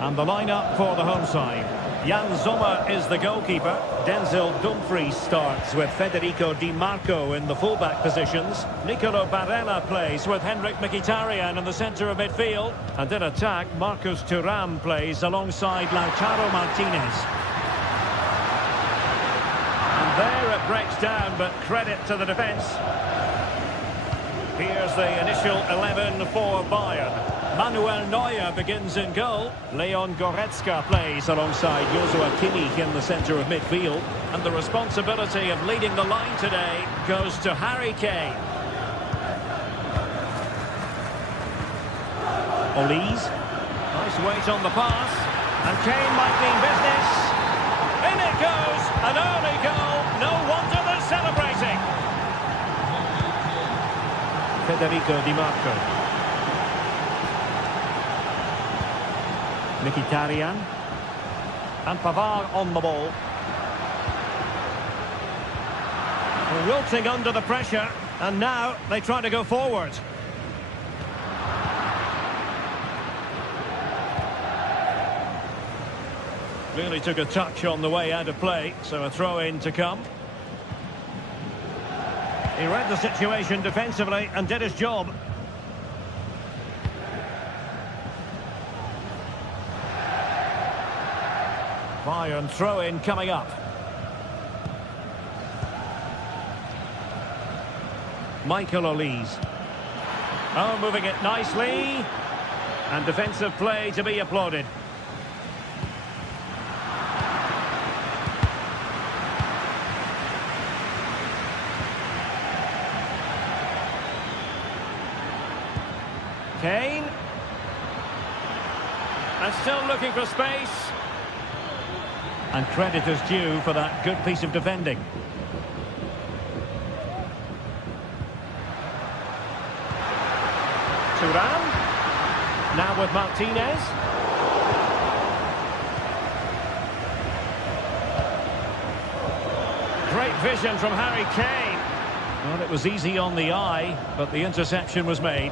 And the lineup for the home side. Jan Sommer is the goalkeeper. Denzel Dumfries starts with Federico Di Marco in the fullback positions. Nicolo Barella plays with Henrik Mkhitaryan in the centre of midfield. And in attack, Marcus Thuram plays alongside Lautaro Martinez. There it breaks down, but credit to the defence. Here's the initial 11 for Bayern. Manuel Neuer begins in goal. Leon Goretzka plays alongside Joshua Kimmich in the centre of midfield. And the responsibility of leading the line today goes to Harry Kane. Olise. Nice weight on the pass. And Kane might mean business. In it goes, an early goal, no wonder they're celebrating. Federico Di Marco. Mkhitaryan. And Pavard on the ball. Wilting under the pressure, and now they try to go forward. Really took a touch on the way out of play, so a throw-in to come. He read the situation defensively and did his job. Bayern throw-in coming up. Michael Olise. Oh, moving it nicely. And defensive play to be applauded. Kane. And still looking for space. And credit is due for that good piece of defending. Thuram. Now with Martinez. Great vision from Harry Kane. Well, it was easy on the eye, but the interception was made.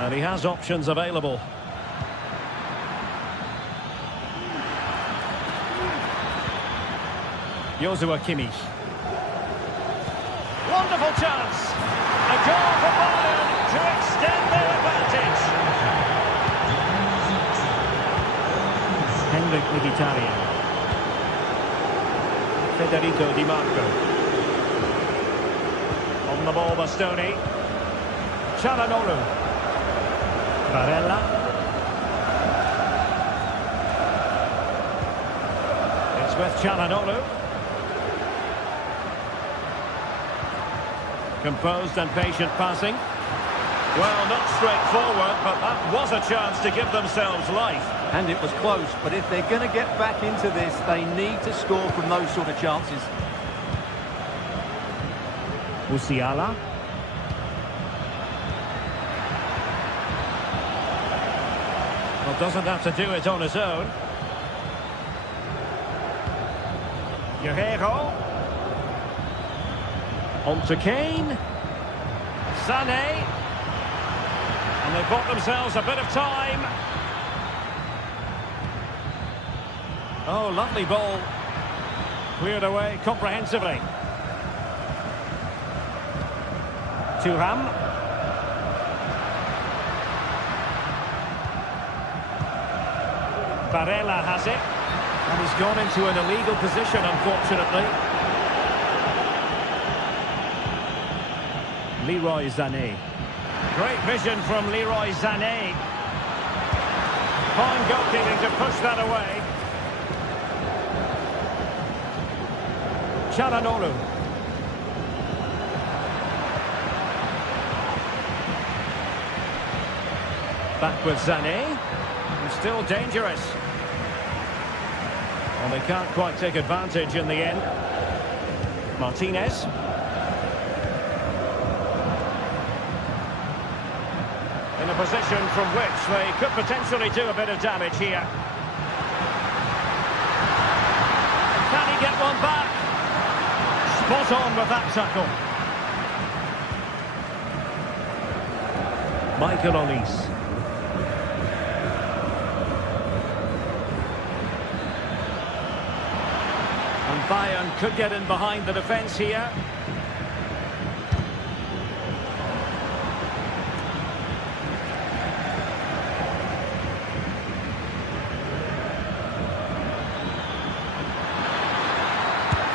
And he has options available. Joshua Kimmich. Wonderful chance. A goal for Bayern to extend their advantage. Henrik Mkhitaryan. Federico Di Marco. On the ball, Bastoni. Çalhanoğlu. Barella. It's with Çalhanoğlu. Composed and patient passing. Well, not straightforward, but that was a chance to give themselves life. And it was close, but if they're going to get back into this, they need to score from those sort of chances. Musiala. Well, doesn't have to do it on his own. Guerreiro. On to Kane. Sané. And they've bought themselves a bit of time. Oh, lovely ball. Cleared away comprehensively. Thuram. Barella has it. And he's gone into an illegal position, unfortunately. Leroy Sané. Great vision from Leroy Sané. Fine goalkeeping to push that away. Çalhanoğlu. Back with Sané. He's still dangerous. Well, they can't quite take advantage in the end. Martinez. In a position from which they could potentially do a bit of damage here. Can he get one back? Spot on with that tackle. Michael Olise. And Bayern could get in behind the defence here.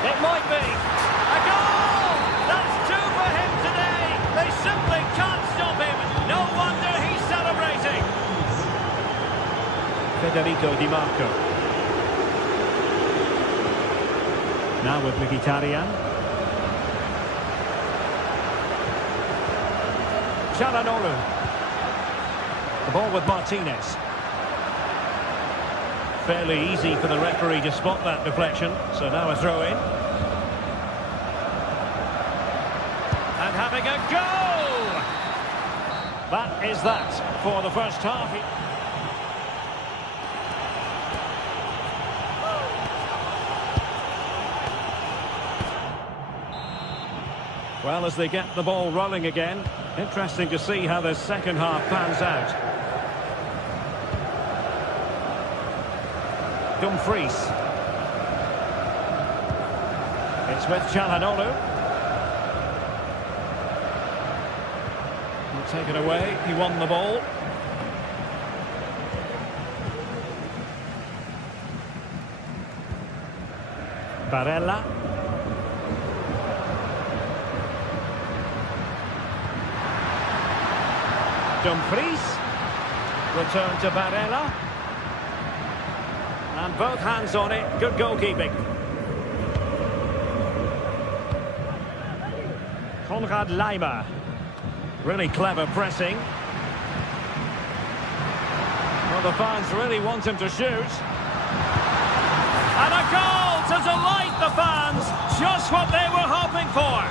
It might be. A goal! That's two for him today. They simply can't stop him. No wonder he's celebrating. Federico Di Marco. Now with Mkhitaryan. Çalhanoğlu. The ball with Martinez. Fairly easy for the referee to spot that deflection. So now a throw-in. And having a goal! That is that for the first half. Well, as they get the ball rolling again, interesting to see how the second half pans out. Dumfries. It's with Çalhanoğlu. He'll take it away. He won the ball. Barella. Dumfries. Return to Barella. And both hands on it. Good goalkeeping. Konrad Laimer. Really clever pressing. Well, the fans really want him to shoot. And a goal to delight the fans. Just what they were hoping for.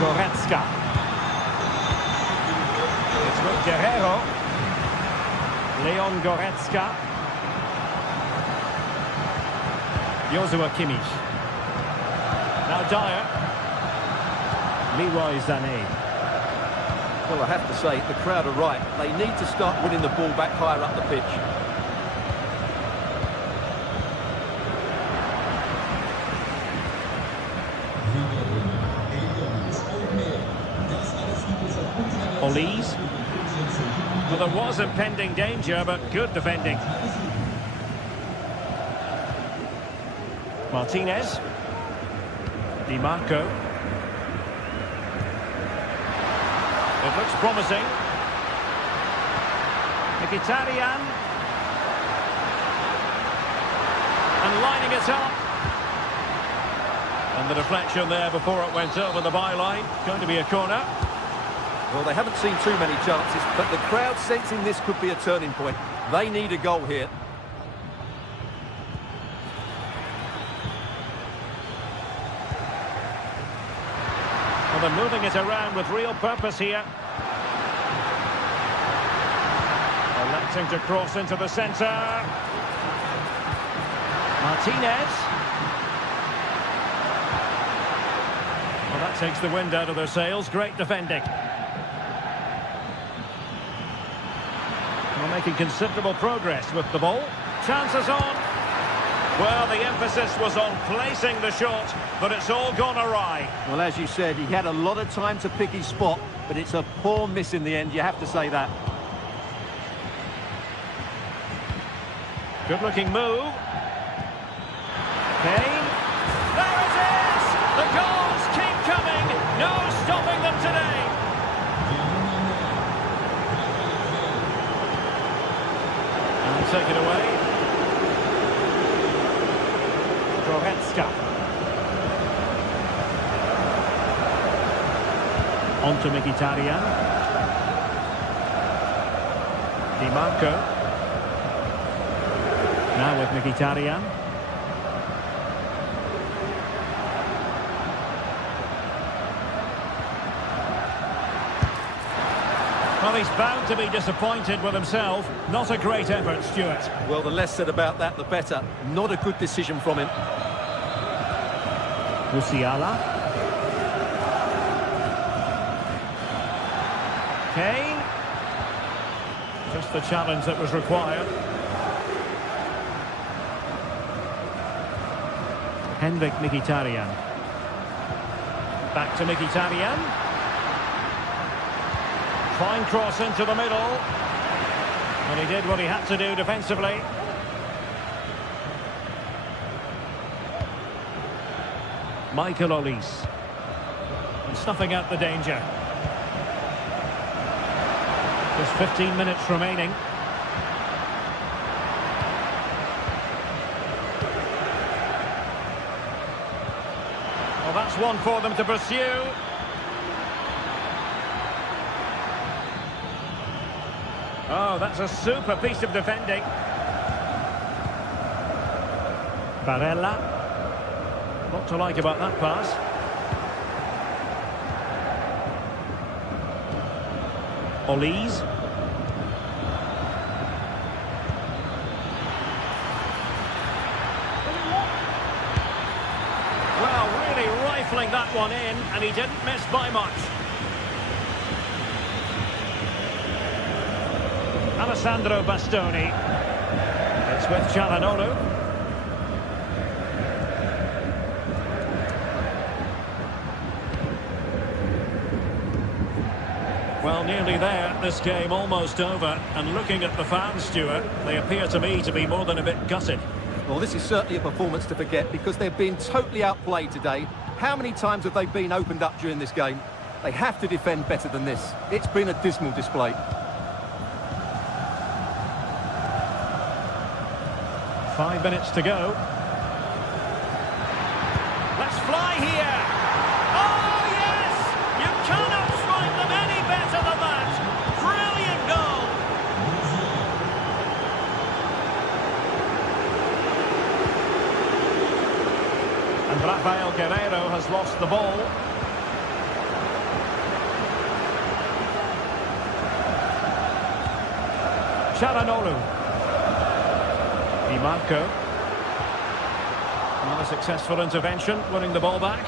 Goretzka. It's with Guerrero. Leon Goretzka. Joshua Kimmich. Now Dyer. Leroy Sané. Well, I have to say, the crowd are right. They need to start winning the ball back higher up the pitch. Olise. Well, there was impending danger, but good defending. Martinez. Di Marco. It looks promising. Mkhitaryan. And lining it up. And the deflection there before it went over the byline. Going to be a corner. Well, they haven't seen too many chances, but the crowd sensing this could be a turning point. They need a goal here. Well, they're moving it around with real purpose here. Electing to cross into the centre. Martinez. Well, that takes the wind out of their sails. Great defending. We're making considerable progress with the ball. Chances on. Well, the emphasis was on placing the shot, but it's all gone awry. Well, as you said, he had a lot of time to pick his spot, but it's a poor miss in the end, you have to say that. Good-looking move. Kane. There it is! The goals keep coming. No stopping them today. take it away. Goretzka. On to Mkhitaryan. Di Marco. Now with Mkhitaryan. Well, he's bound to be disappointed with himself. Not a great effort, Stuart. Well, the less said about that, the better. Not a good decision from him. Musiala. Kane. Just the challenge that was required. Henrik Mkhitaryan. Back to Mkhitaryan. Fine cross into the middle. And he did what he had to do defensively. Michael Olise. Snuffing out the danger. Just 15 minutes remaining. Well, that's one for them to pursue. Oh, that's a super piece of defending. Barella. What to like about that pass. Olise. Well, really rifling that one in, and he didn't miss by much. Alessandro Bastoni. It's with Çalhanoğlu. Well, nearly there, this game almost over. And looking at the fans, Stuart, they appear to me to be more than a bit gutted. Well, this is certainly a performance to forget because they've been totally outplayed today. How many times have they been opened up during this game? They have to defend better than this. It's been a dismal display. 5 minutes to go. Let's fly here. Oh, yes! You cannot strike them any better than that. Brilliant goal. And Rafael Guerreiro has lost the ball. Çalhanoğlu. Di Marco. Another successful intervention, winning the ball back.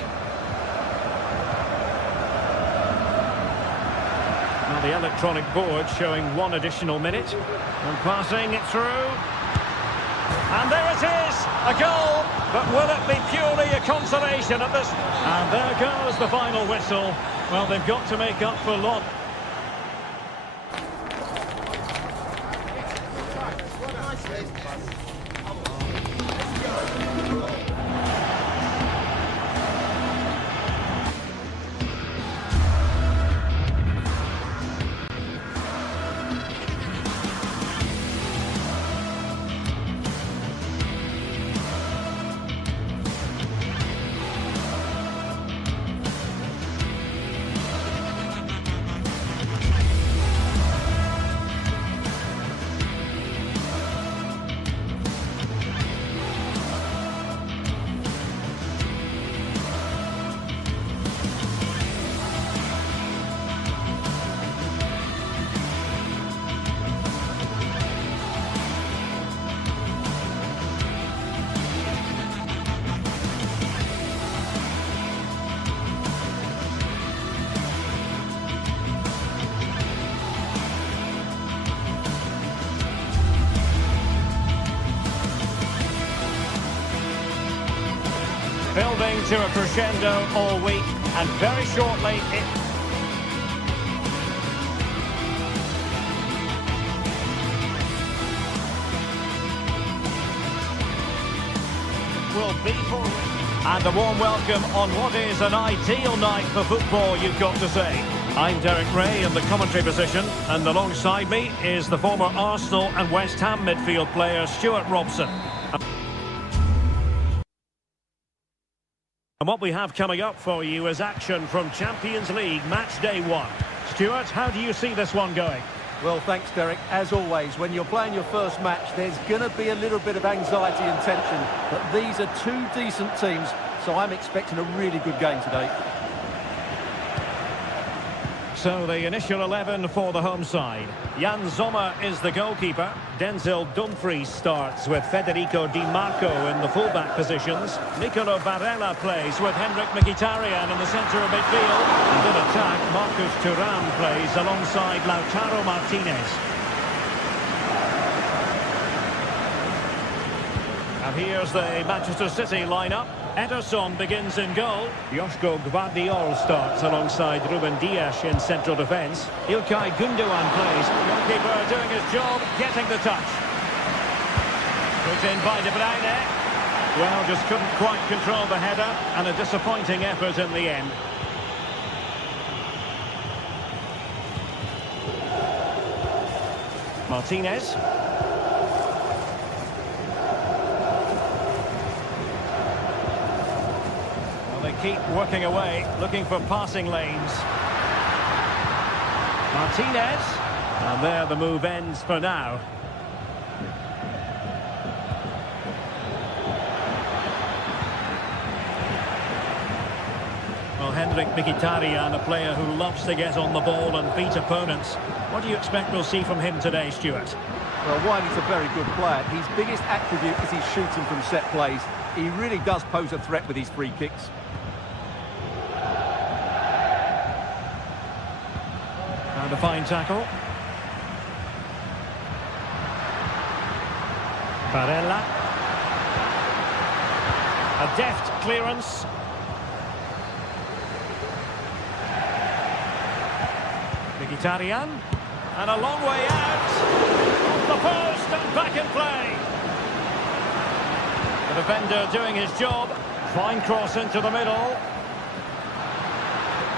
Now the electronic board showing one additional minute. And passing it through. And there it is, a goal. But will it be purely a consolation at this? And there goes the final whistle. Well, they've got to make up for loss. Building to a crescendo all week, and very shortly it will be for... And a warm welcome on what is an ideal night for football, you've got to say. I'm Derek Ray in the commentary position, and alongside me is the former Arsenal and West Ham midfield player Stuart Robson. And what we have coming up for you is action from Champions League match day 1. Stuart, how do you see this one going? Well, thanks, Derek. As always, when you're playing your first match, there's going to be a little bit of anxiety and tension. But these are two decent teams, so I'm expecting a really good game today. So the initial 11 for the home side. Jan Sommer is the goalkeeper. Denzel Dumfries starts with Federico Di Marco in the fullback positions. Nicolo Barella plays with Henrik Mkhitaryan in the centre of midfield. And in attack, Marcus Thuram plays alongside Lautaro Martinez. And here's the Manchester City lineup. Ederson begins in goal. Joško Gvardiol starts alongside Ruben Dias in central defence. İlkay Gündoğan plays. Goalkeeper doing his job, getting the touch. Put in by De Bruyne. Well, just couldn't quite control the header, and a disappointing effort in the end. Martinez. Keep working away, looking for passing lanes. Martinez. And there the move ends for now. Well, Henrik Mkhitaryan, a player who loves to get on the ball and beat opponents. What do you expect we'll see from him today, Stuart? Well, Wiley's a very good player. His biggest attribute is his shooting from set plays. He really does pose a threat with his free kicks. And a fine tackle. Barella. A deft clearance. Mkhitaryan. And a long way out. Off the post and back in play. The defender doing his job. Fine cross into the middle.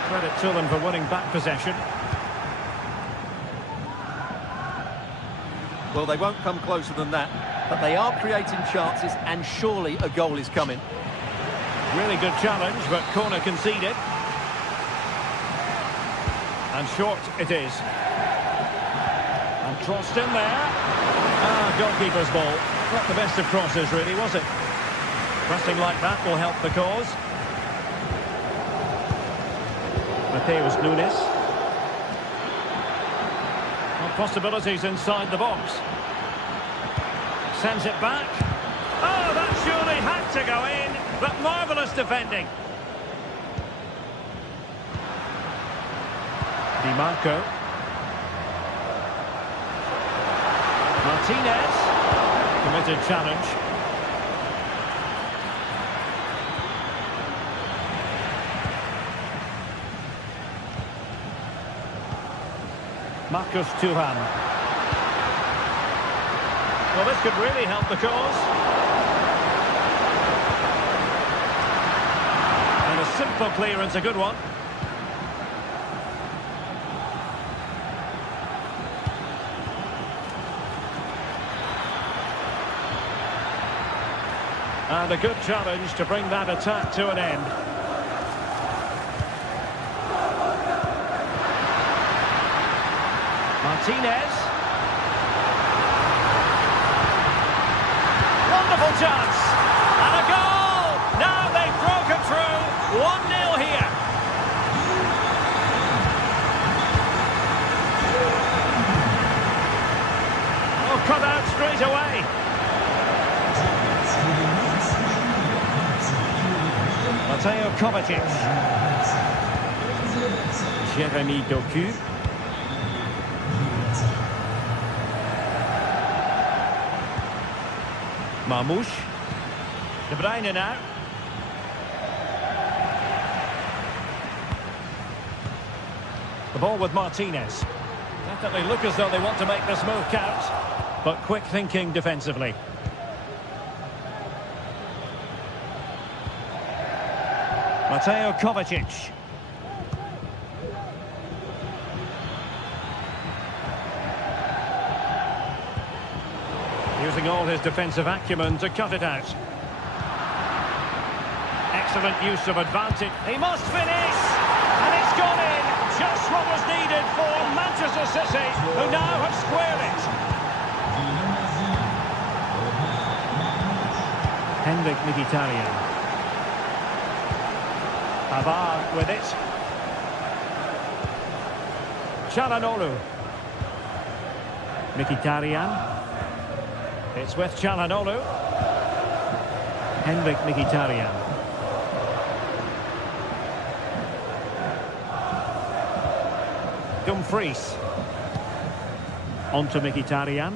Credit to them for winning back possession. Well, they won't come closer than that, but they are creating chances, and surely a goal is coming. Really good challenge, but corner conceded. And short it is. And crossed in there. Goalkeeper's ball. Not the best of crosses, really, was it? Pressing like that will help the cause. Mateus Nunes. Possibilities inside the box. Sends it back. Oh, that surely had to go in, but marvellous defending. Di Marco. Martinez. Committed challenge. Marcus Thuram. Well, this could really help the cause. And a simple clearance, a good one. And a good challenge to bring that attack to an end. Martinez. Wonderful chance. And a goal! Now they've broken through. 1-0 here. Oh, cut out straight away. Mateo Kovacic. Jeremy Doku. Marmoush. De Bruyne now. The ball with Martinez. Definitely look as though they want to make this move count, but quick thinking defensively. Mateo Kovacic. using all his defensive acumen to cut it out. Excellent use of advantage. He must finish! And it's gone in! Just what was needed for Manchester City, who now have squared it. Henrik Mkhitaryan. Pavard with it. Çalhanoğlu. Mkhitaryan. It's with Çalhanoğlu. Henrik Mkhitaryan. Dumfries. On to Mkhitaryan.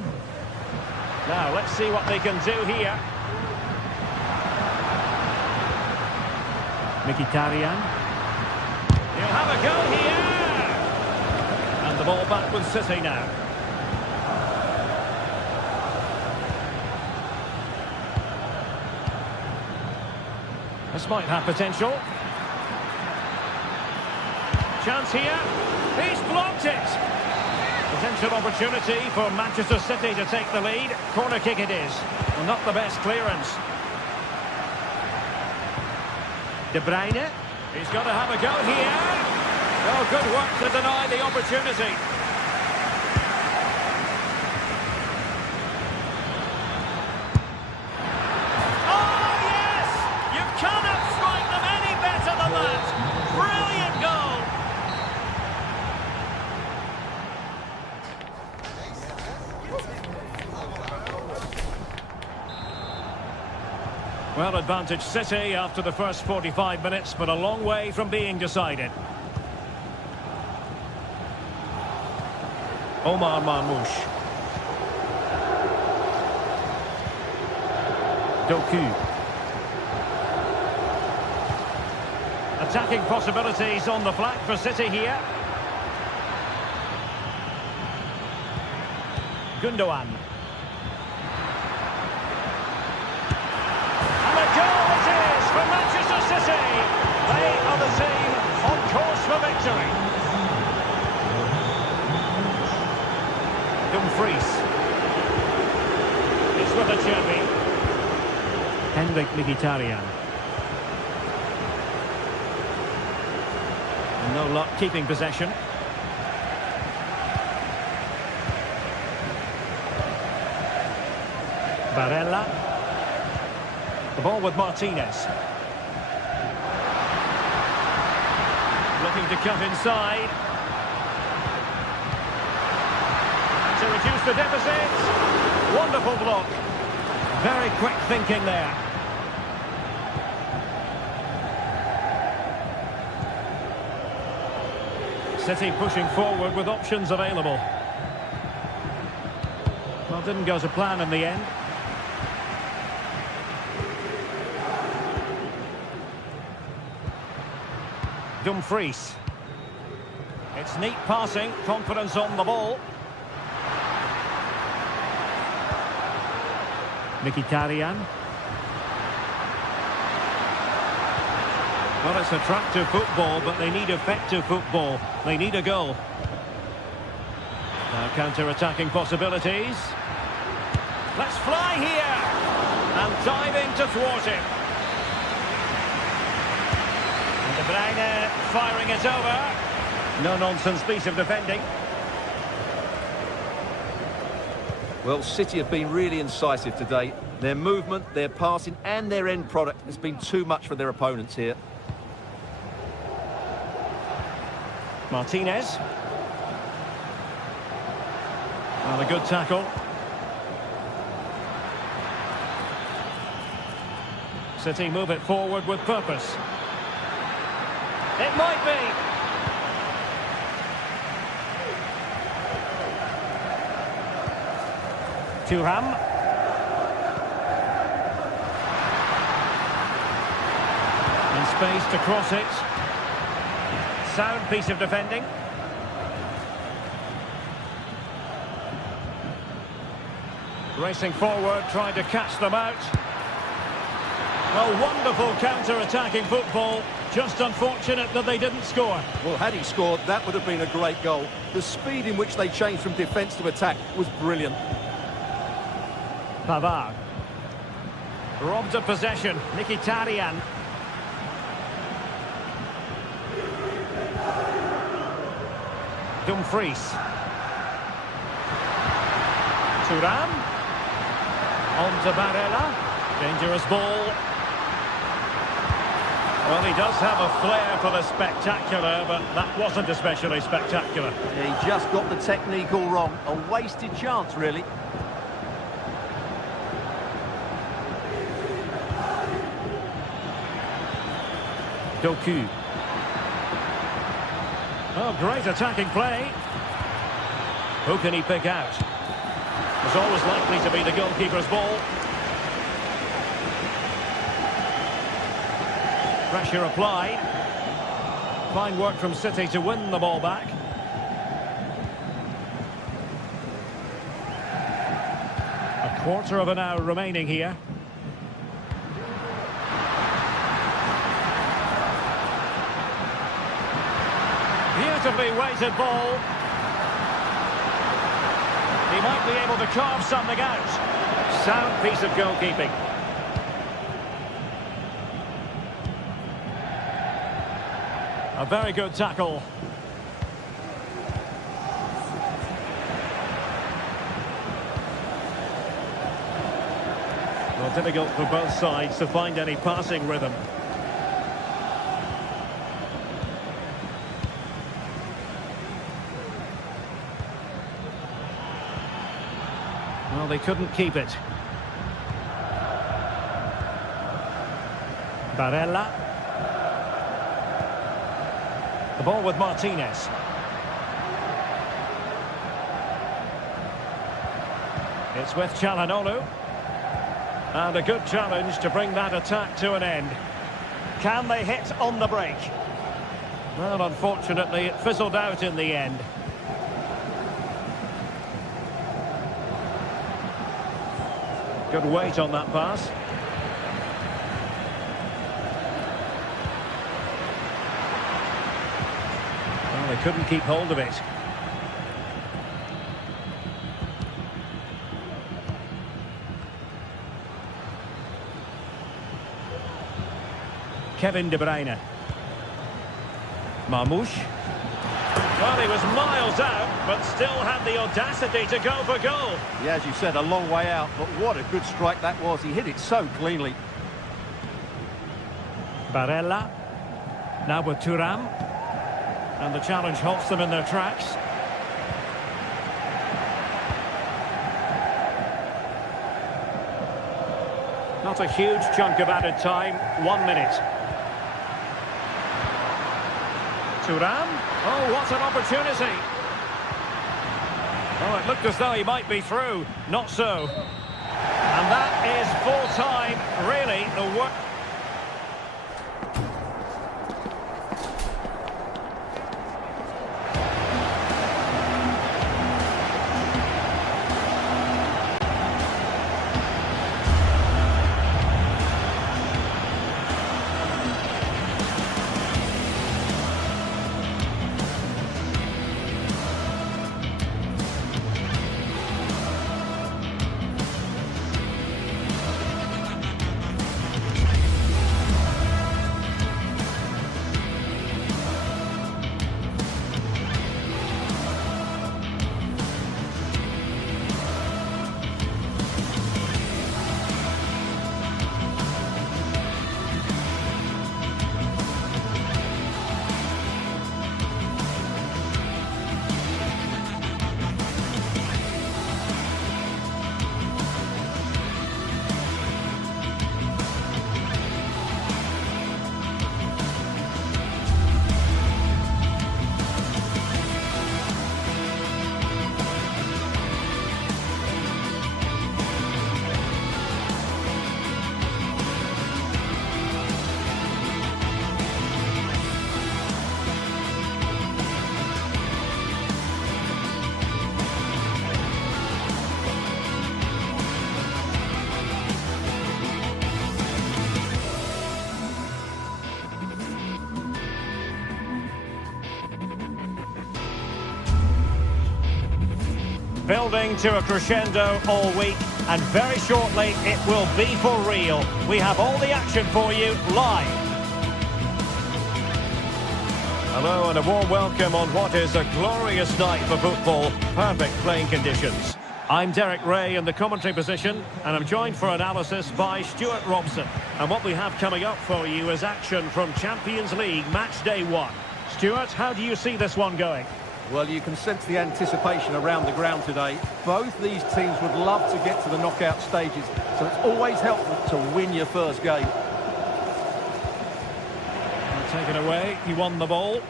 Now, let's see what they can do here. Mkhitaryan. He'll have a go here! And the ball back with City now. This might have potential. Chance here. He's blocked it. Potential opportunity for Manchester City to take the lead. Corner kick it is. Well, not the best clearance. De Bruyne. He's got to have a go here. Oh, good work to deny the opportunity. Oh, yes! You cannot strike them any better than that. Brilliant goal. Well, advantage City after the first 45 minutes, but a long way from being decided. Omar Marmoush. Doku. Attacking possibilities on the flank for City here. Gundogan. For Manchester City, they are the team on course for victory. Dumfries. It's with a champion. Henrik Mkhitaryan. No luck keeping possession. Barella. The ball with Martinez. Looking to cut inside. And to reduce the deficit. Wonderful block. Very quick thinking there. City pushing forward with options available. Well, didn't go to plan in the end. Dumfries. It's neat passing, confidence on the ball. Mkhitaryan. Well, it's attractive football, but they need effective football. They need a goal. Now counter-attacking possibilities. Let's fly here! And diving to thwart him. De Bruyne firing it over. No-nonsense piece of defending. Well, City have been really incisive today. Their movement, their passing and their end product has been too much for their opponents here. Martinez. Well, a good tackle. City move it forward with purpose. It might be. Thuram. In space to cross it. Sound piece of defending. Racing forward, trying to catch them out. Well, wonderful counter-attacking football. Just unfortunate that they didn't score. Well, had he scored, that would have been a great goal. The speed in which they changed from defence to attack was brilliant. Pavard. Robbed of possession. Mkhitaryan. Dumfries. Thuram. On to Barella. Dangerous ball. Well, he does have a flair for the spectacular, but that wasn't especially spectacular. He just got the technique all wrong. A wasted chance, really. Doku. Oh, great attacking play. Who can he pick out? It's always likely to be the goalkeeper's ball. Pressure applied. Fine work from City to win the ball back. A quarter of an hour remaining here. Beautifully weighted ball. He might be able to carve something out. Sound piece of goalkeeping. A very good tackle. Well, difficult for both sides to find any passing rhythm. Well, they couldn't keep it. Barella. The ball with Martinez. It's with Çalhanoğlu. And a good challenge to bring that attack to an end. Can they hit on the break? Well, unfortunately, it fizzled out in the end. Good weight on that pass. Well, they couldn't keep hold of it. Kevin De Bruyne. Marmoush. Well, he was miles out, but still had the audacity to go for goal. Yeah, as you said, a long way out, but what a good strike that was. He hit it so cleanly. Barella. Now with Thuram. And the challenge halts them in their tracks. Not a huge chunk of added time. 1 minute. Thuram. Oh, what an opportunity. Oh, it looked as though he might be through. Not so. And that is full time. Really, the work. Building to a crescendo all week. and very shortly it will be for real. We have all the action for you live. Hello and a warm welcome on what is a glorious night for football. Perfect playing conditions. I'm Derek Ray in the commentary position, and I'm joined for analysis by Stuart Robson. And what we have coming up for you is action from Champions League match day 1. Stuart, how do you see this one going? Well, you can sense the anticipation around the ground today. Both these teams would love to get to the knockout stages, so it's always helpful to win your first game. Taken away, he won the ball.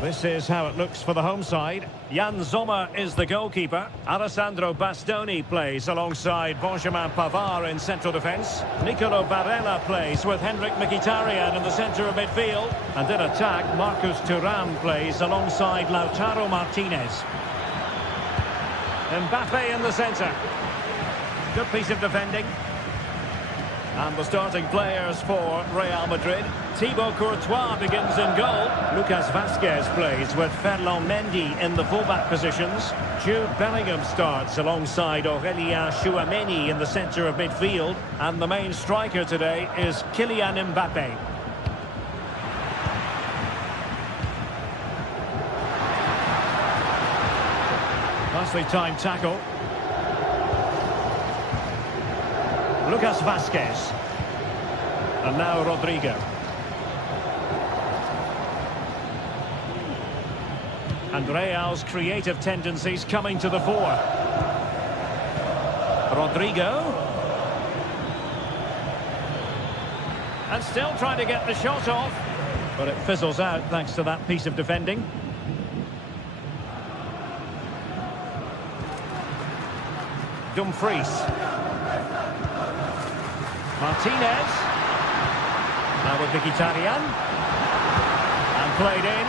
This is how it looks for the home side. Jan Sommer is the goalkeeper. Alessandro Bastoni plays alongside Benjamin Pavard in central defence. Nicolo Barella plays with Henrik Mkhitaryan in the centre of midfield. And in attack, Marcus Thuram plays alongside Lautaro Martinez. Mbappe in the centre. Good piece of defending. And the starting players for Real Madrid. Thibaut Courtois begins in goal. Lucas Vazquez plays with Ferland Mendy in the fullback positions. Jude Bellingham starts alongside Aurélien Tchouameni in the centre of midfield. And the main striker today is Kylian Mbappe. Nicely timed tackle. Lucas Vazquez. And now Rodrigo. And Real's creative tendencies coming to the fore. Rodrigo. And still trying to get the shot off. But it fizzles out thanks to that piece of defending. Dumfries. Martinez. Now with Mkhitaryan. And played in.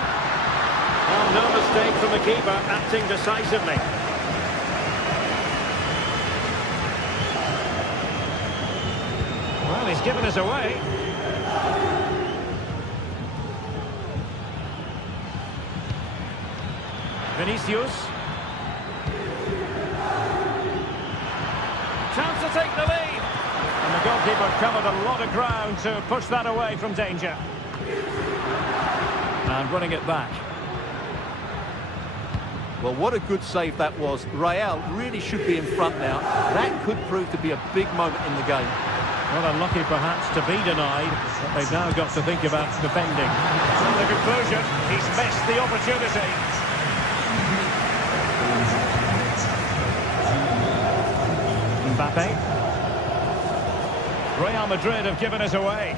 Oh, no mistake from the keeper, acting decisively. Well, he's given us away. Vinicius. Chance to take the lead. And the goalkeeper covered a lot of ground to push that away from danger. And running it back. Well, what a good save that was. Real really should be in front now. That could prove to be a big moment in the game. Well, unlucky perhaps to be denied. They've now got to think about defending. And the conclusion, he's missed the opportunity. Mbappe. Real Madrid have given us away.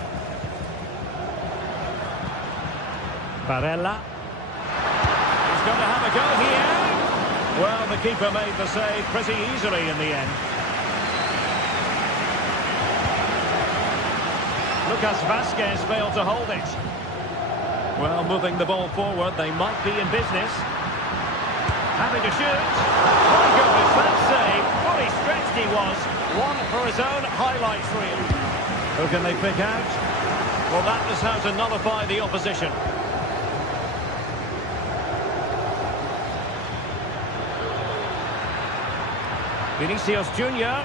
Barella. He's going to have a go here. Well, the keeper made the save pretty easily in the end. Lucas Vazquez failed to hold it. Well, moving the ball forward, they might be in business. Having to shoot. My goodness, that save. Fully stretched he was. One for his own highlights reel. Who can they pick out? Well, that is how to nullify the opposition. Vinicius Junior.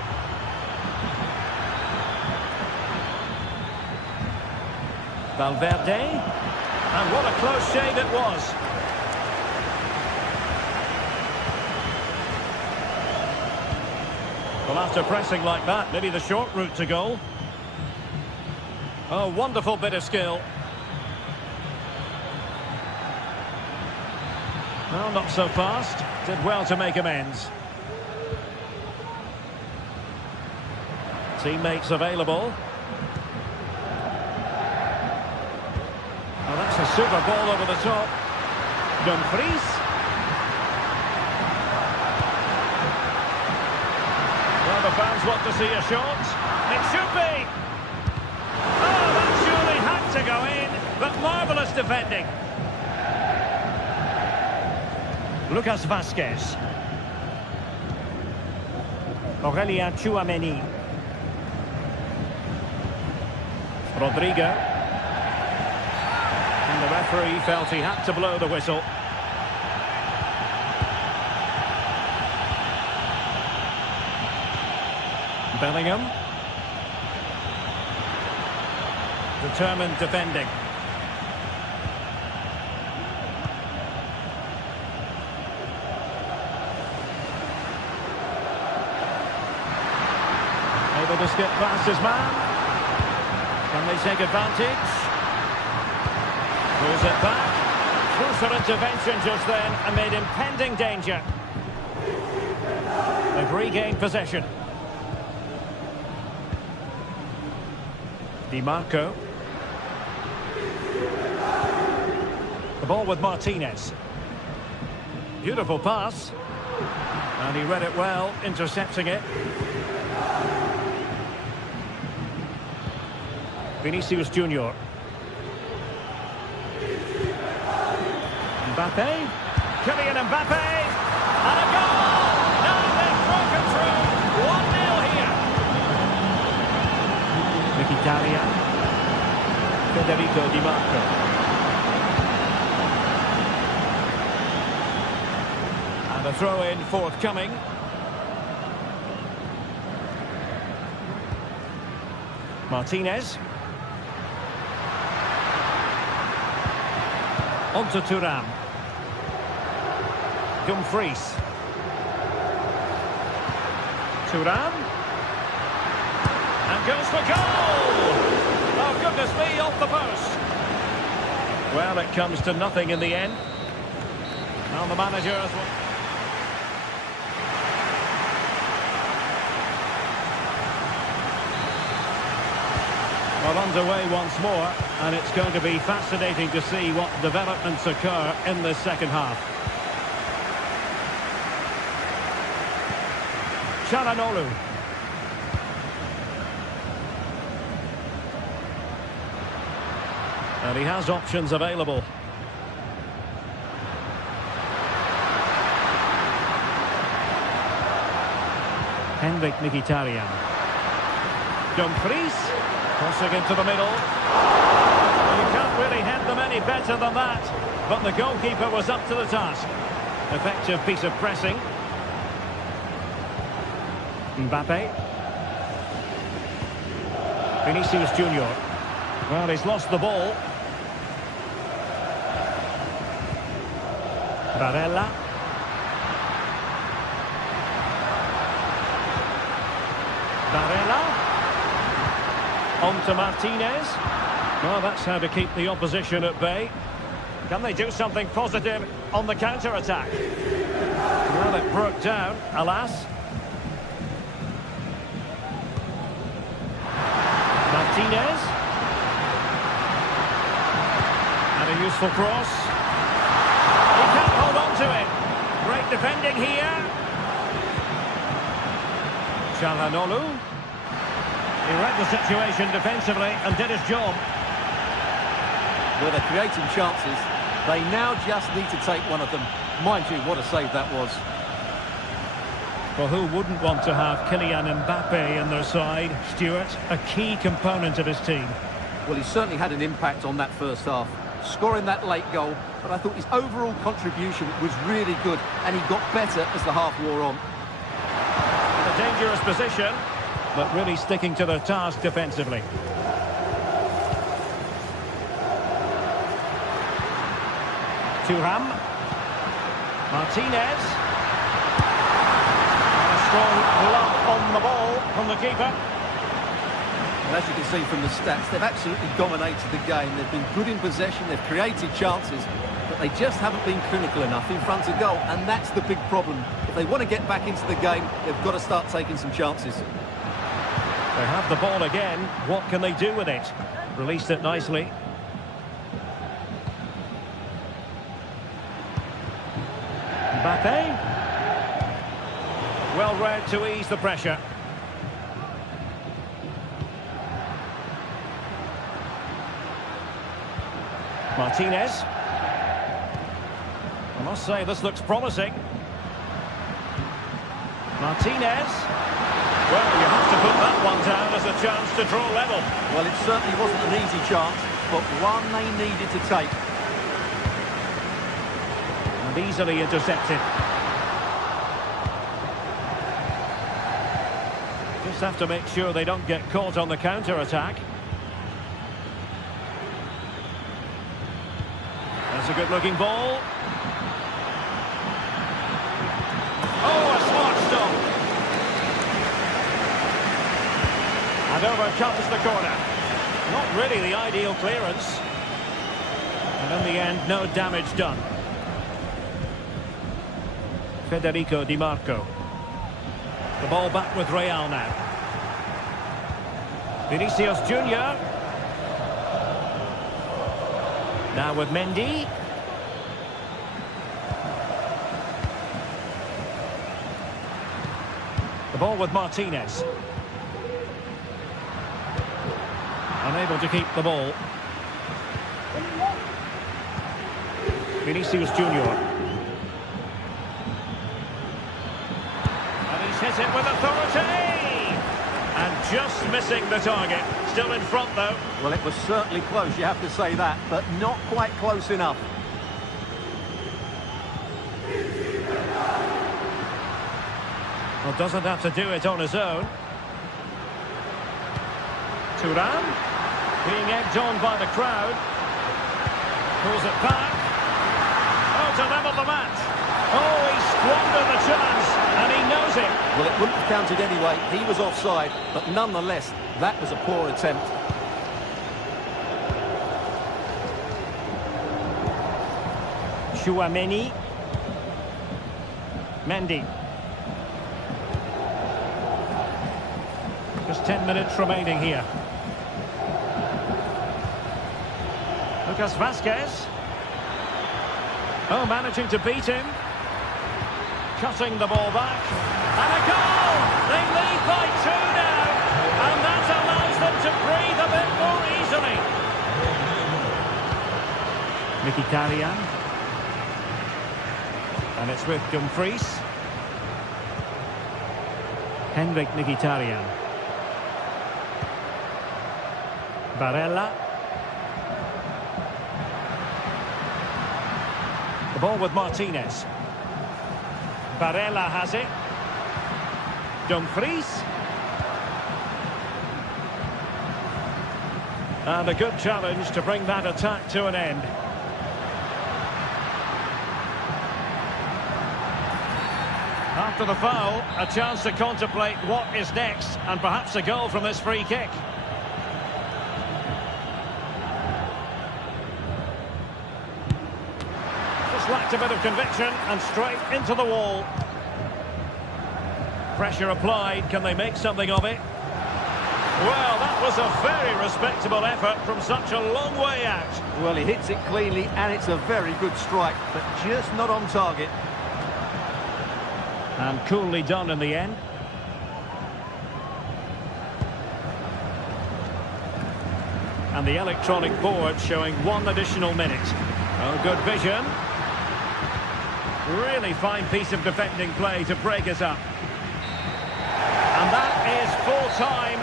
Valverde. And what a close shave it was. Well, after pressing like that, maybe the short route to goal. Oh, wonderful bit of skill. Well, not so fast. Did well to make amends. Teammates available. Oh, that's a super ball over the top. Dumfries. Well, the fans want to see a shot. It should be. Oh, that surely had to go in, but marvellous defending. Lucas Vazquez. Aurélien Tchouameni. Rodrigo. And the referee felt he had to blow the whistle. Bellingham. Determined defending. Able to skip past his man. Can they take advantage? Pulls it back. Closer intervention just then amid impending danger. They've regained possession. Di Marco. The ball with Martinez. Beautiful pass. And he read it well, intercepting it. Vinicius Junior. Mbappe. Kylian Mbappe. And a goal! Now they've broken through. 1-0 here. Mkhitaryan. Federico Di Marco. And a throw-in forthcoming. Martinez. On to Thuram. Dumfries. Thuram. And goes for goal! Oh, goodness me, off the post. Well, it comes to nothing in the end. Now the manager as well. Well, underway once more, and it's going to be fascinating to see what developments occur in this second half. Çalhanoğlu. And he has options available. Henrik Mkhitaryan. Dumfries. Crossing into the middle. You can't really head them any better than that. But the goalkeeper was up to the task. Effective piece of pressing. Mbappe. Vinicius Junior. Well, he's lost the ball. Barella. Barella. On to Martinez. Well, that's how to keep the opposition at bay. Can they do something positive on the counter-attack? Well, it broke down, alas. Martinez. And a useful cross. He can't hold on to it. Great defending here. Çalhanoğlu. He read the situation defensively and did his job. Well, they're creating chances. They now just need to take one of them. Mind you, what a save that was. Well, who wouldn't want to have Kylian Mbappe in their side? Stuart, a key component of his team. Well, he certainly had an impact on that first half, scoring that late goal, but I thought his overall contribution was really good, and he got better as the half wore on. In a dangerous position, but really sticking to their task defensively. Thuram. Martinez. And a strong glove on the ball from the keeper. And as you can see from the stats, they've absolutely dominated the game. They've been good in possession, they've created chances, but they just haven't been clinical enough in front of goal, and that's the big problem. If they want to get back into the game, they've got to start taking some chances. They have the ball again. What can they do with it? Released it nicely. Mbappe. Well read to ease the pressure. Martinez. I must say, this looks promising. Martinez. Well, you have to put that one down as a chance to draw level. Well, it certainly wasn't an easy chance, but one they needed to take. And easily intercepted. Just have to make sure they don't get caught on the counter-attack. That's a good-looking ball. Oh, a smart stop. And over comes the corner. Not really the ideal clearance. And in the end, no damage done. Federico Di Marco. The ball back with Real now. Vinicius Junior. Now with Mendy. The ball with Martinez. Unable to keep the ball. Vinicius Junior. Hit it with authority! And just missing the target. Still in front, though. Well, it was certainly close, you have to say that, but not quite close enough. Well, doesn't have to do it on his own. Thuram, being egged on by the crowd. Pulls it back. Oh, to level the match. Oh, he squandered the chance, and he knows it. Well, it wouldn't have counted anyway. He was offside, but nonetheless, that was a poor attempt. Tchouaméni. Mendy. Just 10 minutes remaining here. Lucas Vazquez. Oh, managing to beat him. Cutting the ball back. And a goal! They lead by 2 now. And that allows them to breathe a bit more easily. Mkhitaryan. And it's with Dumfries. Henrik Mkhitaryan. Barella. The ball with Martinez. Barella has it. Dumfries. And a good challenge to bring that attack to an end. After the foul, a chance to contemplate what is next, and perhaps a goal from this free kick. Just lacked a bit of conviction, and straight into the wall. Pressure applied, can they make something of it? Well, that was a very respectable effort from such a long way out. Well, he hits it cleanly, and it's a very good strike, but just not on target. And coolly done in the end. And the electronic board showing 1 additional minute. Oh, good vision. Really fine piece of defending play to break us up. And that is full time.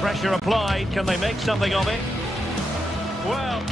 Pressure applied, can they make something of it? Well...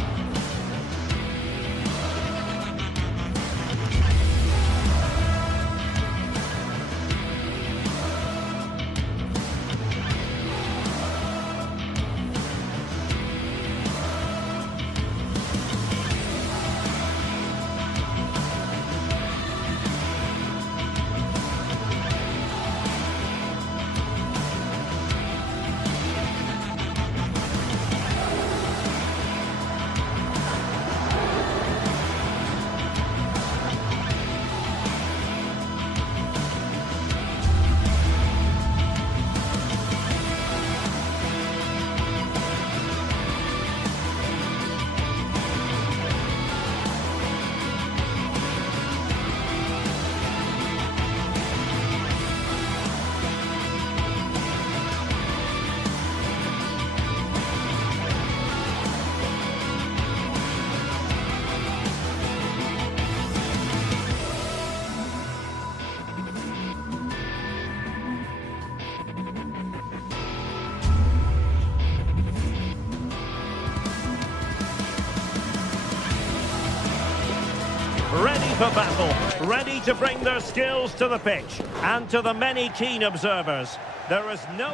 for battle, ready to bring their skills to the pitch. And to the many keen observers, there is no...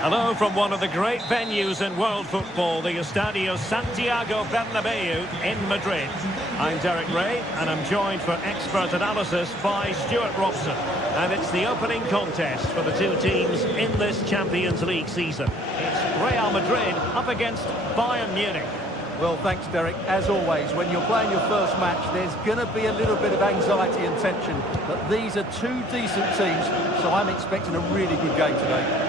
Hello from one of the great venues in world football, the Estadio Santiago Bernabeu in Madrid. I'm Derek Ray, and I'm joined for expert analysis by Stuart Robson. And it's the opening contest for the two teams in this Champions League season. It's Real Madrid up against Bayern Munich. Well, thanks, Derek. As always, when you're playing your first match, there's going to be a little bit of anxiety and tension. But these are two decent teams, so I'm expecting a really good game today.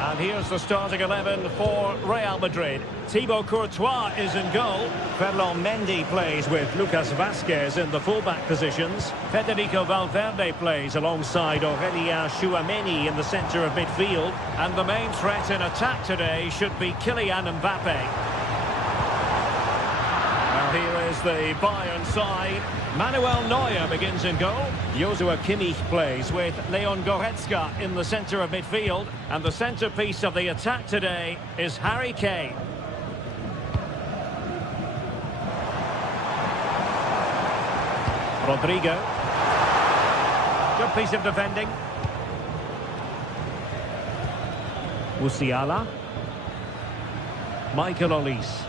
And here's the starting 11 for Real Madrid. Thibaut Courtois is in goal. Ferland Mendy plays with Lucas Vazquez in the fullback positions. Federico Valverde plays alongside Aurélien Tchouaméni in the centre of midfield. And the main threat in attack today should be Kylian Mbappe. Well, here is the Bayern side. Manuel Neuer begins in goal. Joshua Kimmich plays with Leon Goretzka in the centre of midfield. And the centrepiece of the attack today is Harry Kane. Rodrigo. Good piece of defending. Musiala. Michael Olise.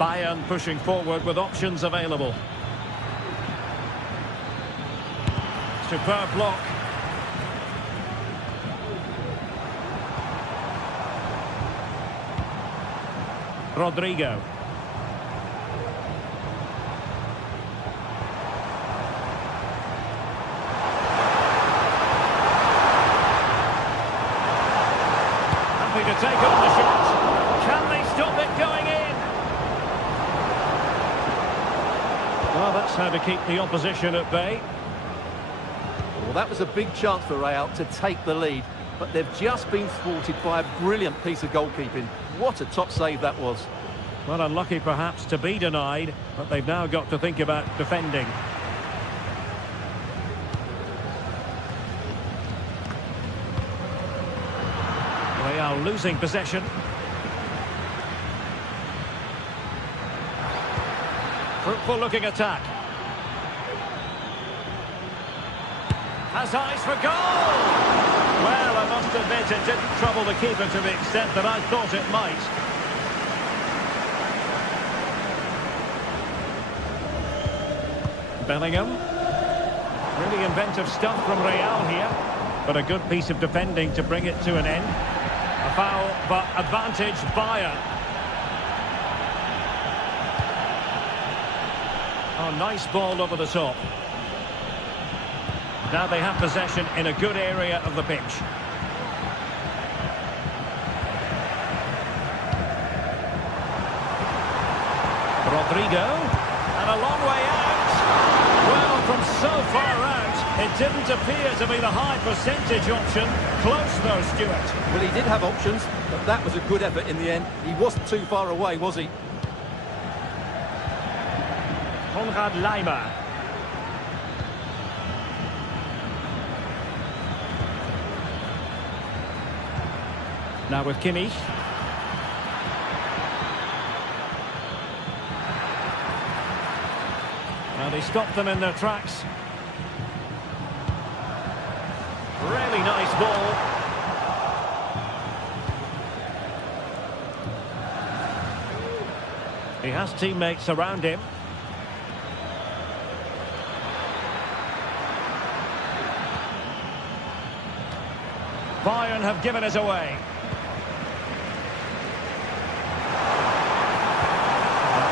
Bayern pushing forward with options available. Superb block. Rodrigo. Happy to take on the shot. Can they stop it going in? Well, that's how to keep the opposition at bay. Well, that was a big chance for Real to take the lead, but they've just been thwarted by a brilliant piece of goalkeeping. What a top save that was. Well, unlucky perhaps to be denied, but they've now got to think about defending. Real losing possession. Fruitful looking attack. Has eyes for goal! Well, I must admit it didn't trouble the keeper to the extent that I thought it might. Bellingham. Really inventive stuff from Real here, but a good piece of defending to bring it to an end. A foul, but advantage Bayern. Oh, nice ball over the top. Now they have possession in a good area of the pitch. Rodrigo, and a long way out. Well, from so far out, it didn't appear to be the high percentage option. Close though, Stuart. Well, he did have options, but that was a good effort in the end. He wasn't too far away, was he? Konrad Laimer. Now with Kimmich. Now they stopped them in their tracks. Really nice ball. He has teammates around him. Bayern have given it away.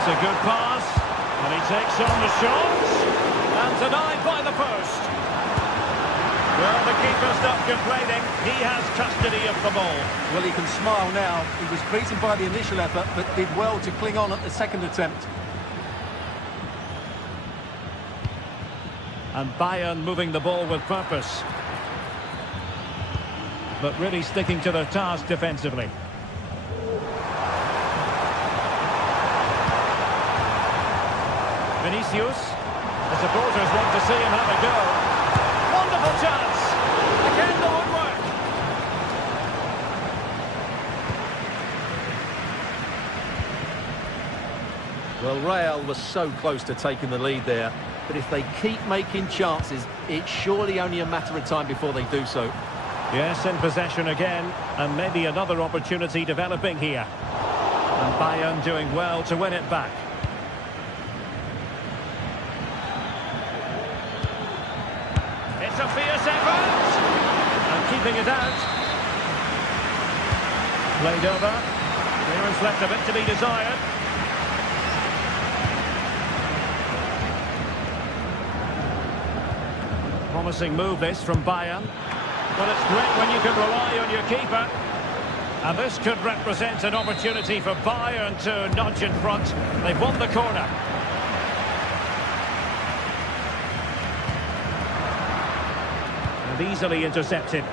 That's a good pass, and he takes on the shot, and denied by the post. Well, the keeper's not complaining. He has custody of the ball. Well, he can smile now. He was beaten by the initial effort, but did well to cling on at the second attempt. And Bayern moving the ball with purpose, but really sticking to their task defensively. Vinicius. The supporters want to see him have a go. Wonderful chance. Again, the woodwork. Well, Real was so close to taking the lead there, but if they keep making chances, it's surely only a matter of time before they do so. Yes, in possession again, and maybe another opportunity developing here. And Bayern doing well to win it back. It's a fierce effort! And keeping it out. Played over. Clearance left a bit to be desired. Promising move this from Bayern. Well, it's great when you can rely on your keeper. And this could represent an opportunity for Bayern to nudge in front. They've won the corner. And easily intercepted.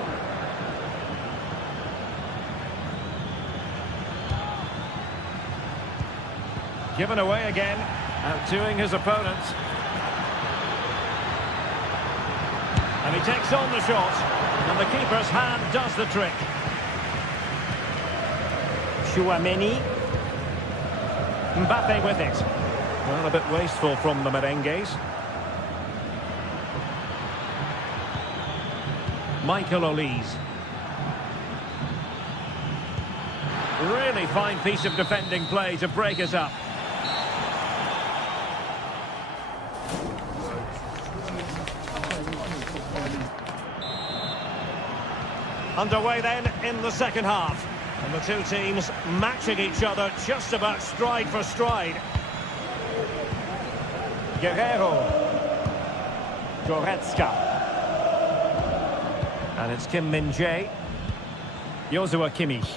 Given away again, outdoing his opponent. And he takes on the shot, and the keeper's hand does the trick. Chouameni. Mbappe with it. Well, a bit wasteful from the merengues. Michael Olise. Really fine piece of defending play to break us up. Underway then in the second half. And the two teams matching each other just about stride for stride. Guerrero. Goretzka. And it's Kim Min-jae. Joshua Kimmich.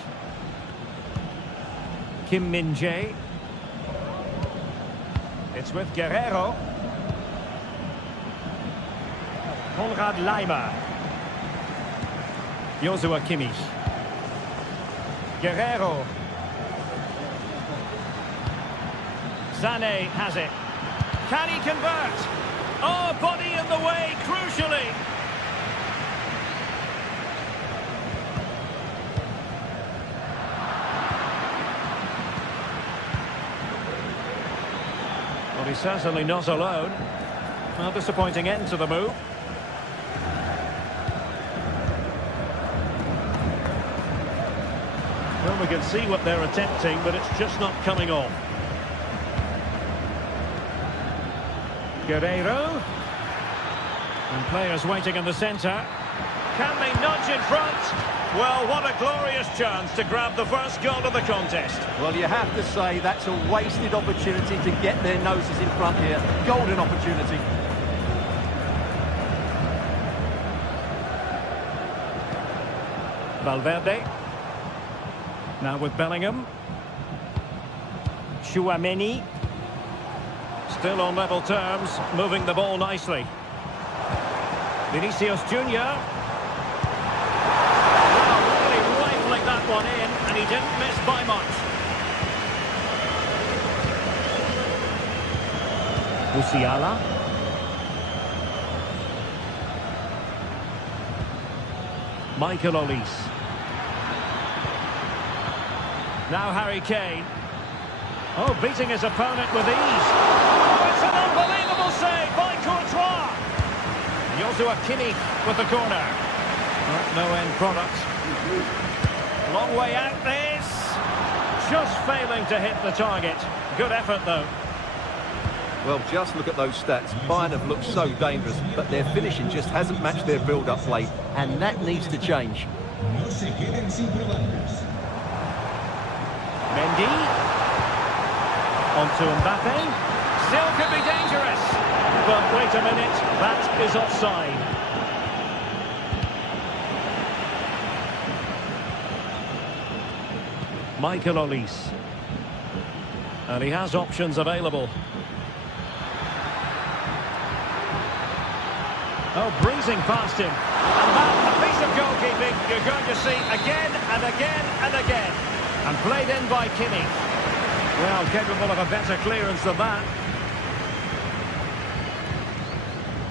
Kim Min-jae. It's with Guerrero. Konrad Laimer. Joshua Kimmich. Guerrero. Sané has it. Can he convert? Oh, body in the way, crucially. Well, he's certainly not alone. Well, disappointing end to the move. Well, we can see what they're attempting, but it's just not coming off. Guerrero. And players waiting in the centre. Can they nudge in front? Well, what a glorious chance to grab the first goal of the contest. Well, you have to say that's a wasted opportunity to get their noses in front here. Golden opportunity. Valverde. Now with Bellingham. Chouameni. Still on level terms, moving the ball nicely. Vinicius Junior. Well, really rifling that one in, and he didn't miss by much. Musiala. Michael Olise. Now Harry Kane. Oh, beating his opponent with ease. Oh, it's an unbelievable save by Courtois. Joshua Kimmich with the corner. No end product. Long way out this. Just failing to hit the target. Good effort though. Well, just look at those stats. Bayern have looked so dangerous, but their finishing just hasn't matched their build-up play, and that needs to change. No se queden sin problemas. Mendy. On to Mbappe. Still could be dangerous. But wait a minute, that is offside. Michael Olise. And he has options available. Oh, breezing past him. And that, a piece of goalkeeping you're going to see again and again and again. And played in by Kimmich. Well, capable of a better clearance than that.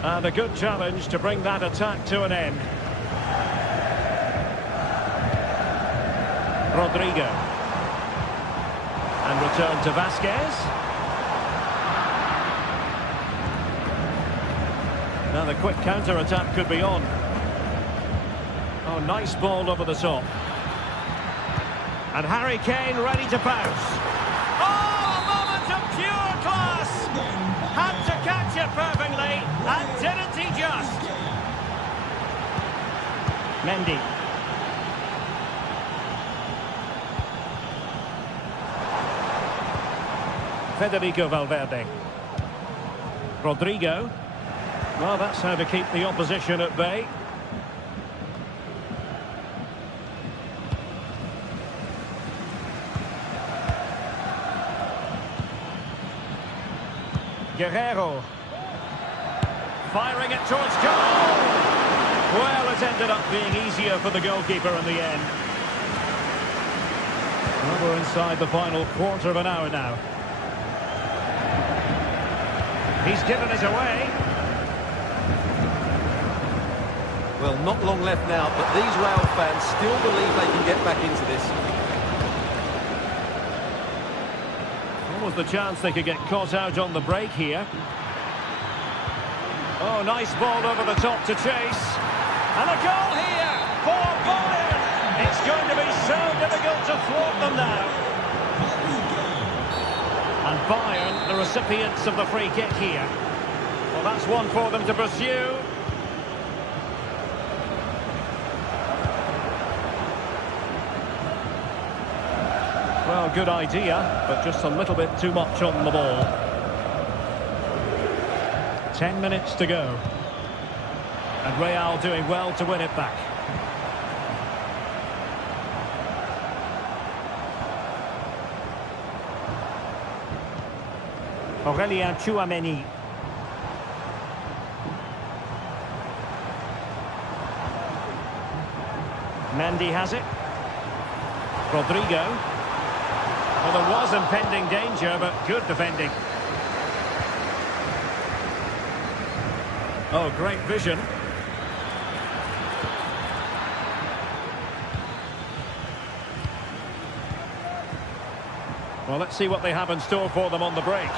And a good challenge to bring that attack to an end. Rodrigo. And return to Vasquez. Now the quick counter-attack could be on. Oh, nice ball over the top. And Harry Kane ready to pounce. Oh, a moment of pure class! Had to catch it perfectly, and didn't he just? Mendy. Federico Valverde. Rodrigo. Well, that's how to keep the opposition at bay. Guerrero. Firing it towards goal. Well, it ended up being easier for the goalkeeper in the end. Well, we're inside the final quarter of an hour now. He's given it away. Well, not long left now, but these Real fans still believe they can get back into this. What was the chance they could get caught out on the break here? Oh, nice ball over the top to chase. And a goal here for Bayern. It's going to be so difficult to thwart them now. And Bayern, the recipients of the free kick here. Well, that's one for them to pursue. Well, good idea, but just a little bit too much on the ball. 10 minutes to go. And Real doing well to win it back. Aurélien Tchouaméni. Mendy has it. Rodrigo. Well, there was impending danger, but good defending. Oh, great vision. Well, let's see what they have in store for them on the break.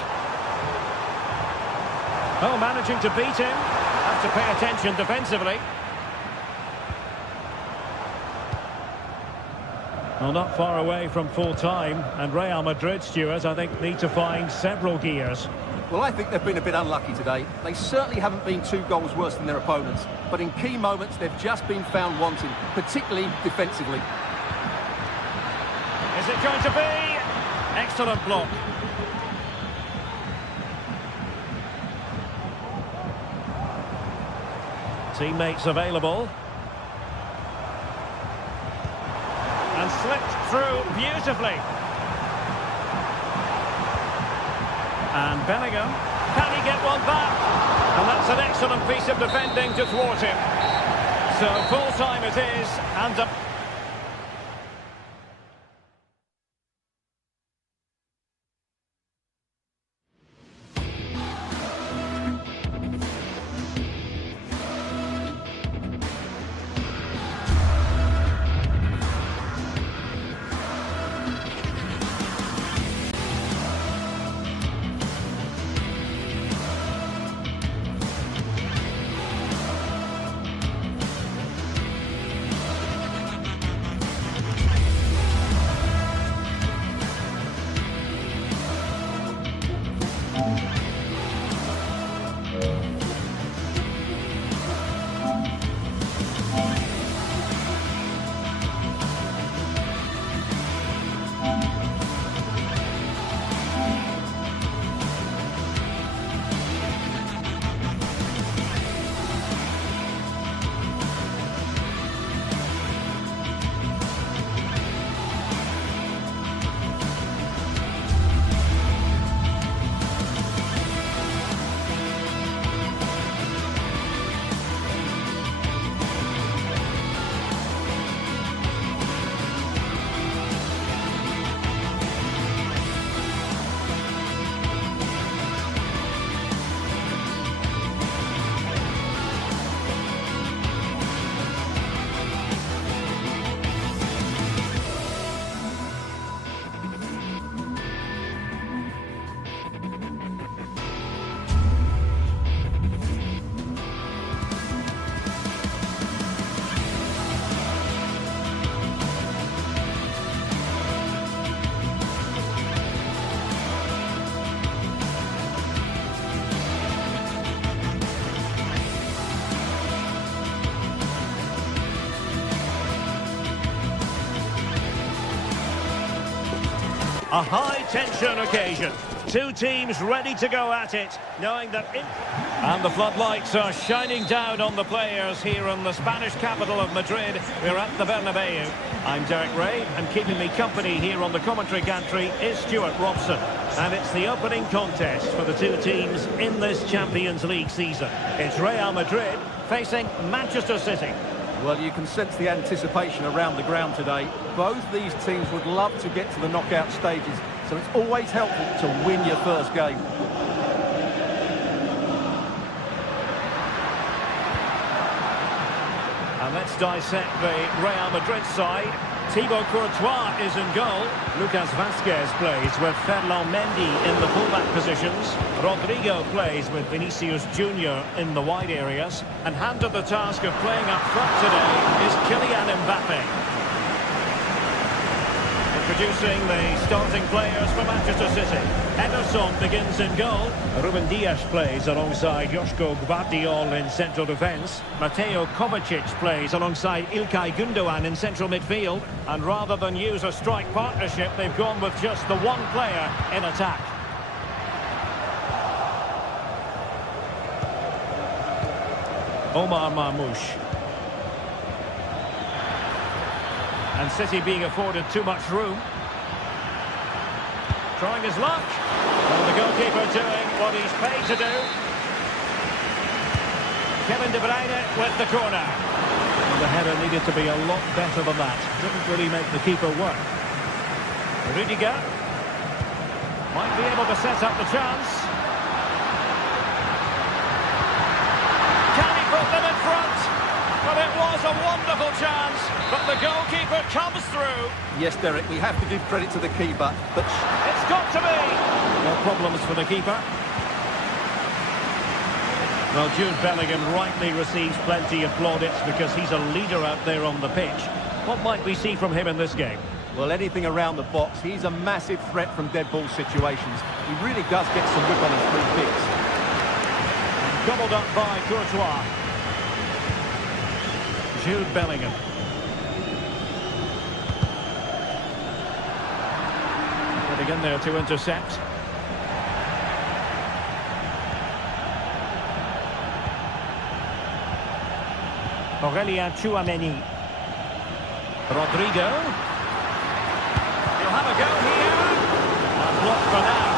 Oh, managing to beat him. Have to pay attention defensively. Well, not far away from full time, and Real Madrid, Stuart, I think, need to find several gears. Well, I think they've been a bit unlucky today. They certainly haven't been 2 goals worse than their opponents, but in key moments they've just been found wanting, particularly defensively. Is it going to be? Excellent block. Teammates available. And slipped through beautifully. And Bellingham, can he get one back? And that's an excellent piece of defending to thwart him. So full time it is, and a A high-tension occasion. Two teams ready to go at it, knowing that... And the floodlights are shining down on the players here in the Spanish capital of Madrid. We're at the Bernabeu. I'm Derek Ray, and keeping me company here on the commentary gantry is Stuart Robson. And it's the opening contest for the two teams in this Champions League season. It's Real Madrid facing Manchester City. Well, you can sense the anticipation around the ground today. Both these teams would love to get to the knockout stages, so it's always helpful to win your first game. And let's dissect the Real Madrid side. Thibaut Courtois is in goal. Lucas Vazquez plays with Ferland Mendy in the fullback positions. Rodrigo plays with Vinicius Junior in the wide areas. And handed the task of playing up front today is Kylian Mbappe. Introducing the starting players for Manchester City. Ederson begins in goal. Ruben Dias plays alongside Joško Gvardiol in central defence. Mateo Kovacic plays alongside İlkay Gündoğan in central midfield. And rather than use a strike partnership, they've gone with just the one player in attack. Omar Marmoush. And City being afforded too much room. Trying his luck. Well, the goalkeeper doing what he's paid to do. Kevin De Bruyne with the corner. Well, the header needed to be a lot better than that. Didn't really make the keeper work. Rudiger might be able to set up the chance. Can he put them in front? Well, it was a wonderful chance, but the goalkeeper comes through. Yes, Derek, we have to give credit to the keeper, but... It's got to be! No problems for the keeper. Well, Jude Bellingham rightly receives plenty of plaudits because he's a leader out there on the pitch. What might we see from him in this game? Well, anything around the box. He's a massive threat from dead ball situations. He really does get some whip on his free kicks. Gobbled up by Courtois. Jude Bellingham. Getting in there to intercept. Aurélien Tchouameni. Rodrigo. He'll have a go here. And blocked for now.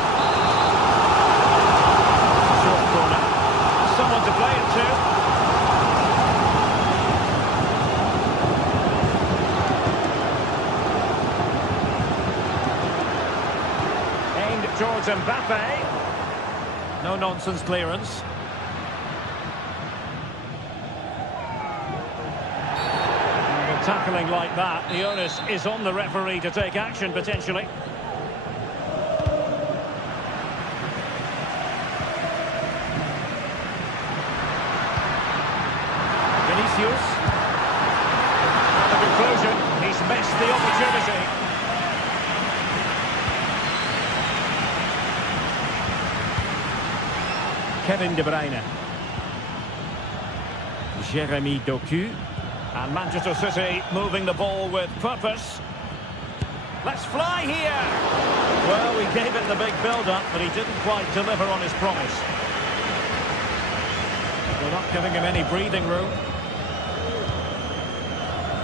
Short corner. Someone to play it to. Towards Mbappe. No-nonsense clearance. Well, tackling like that, the onus is on the referee to take action, potentially. Vinicius. At the conclusion, he's missed the opportunity. Kevin De Bruyne. Jeremy Doku. And Manchester City moving the ball with purpose. Let's fly here! Well, we gave it the big build-up, but he didn't quite deliver on his promise. We're not giving him any breathing room.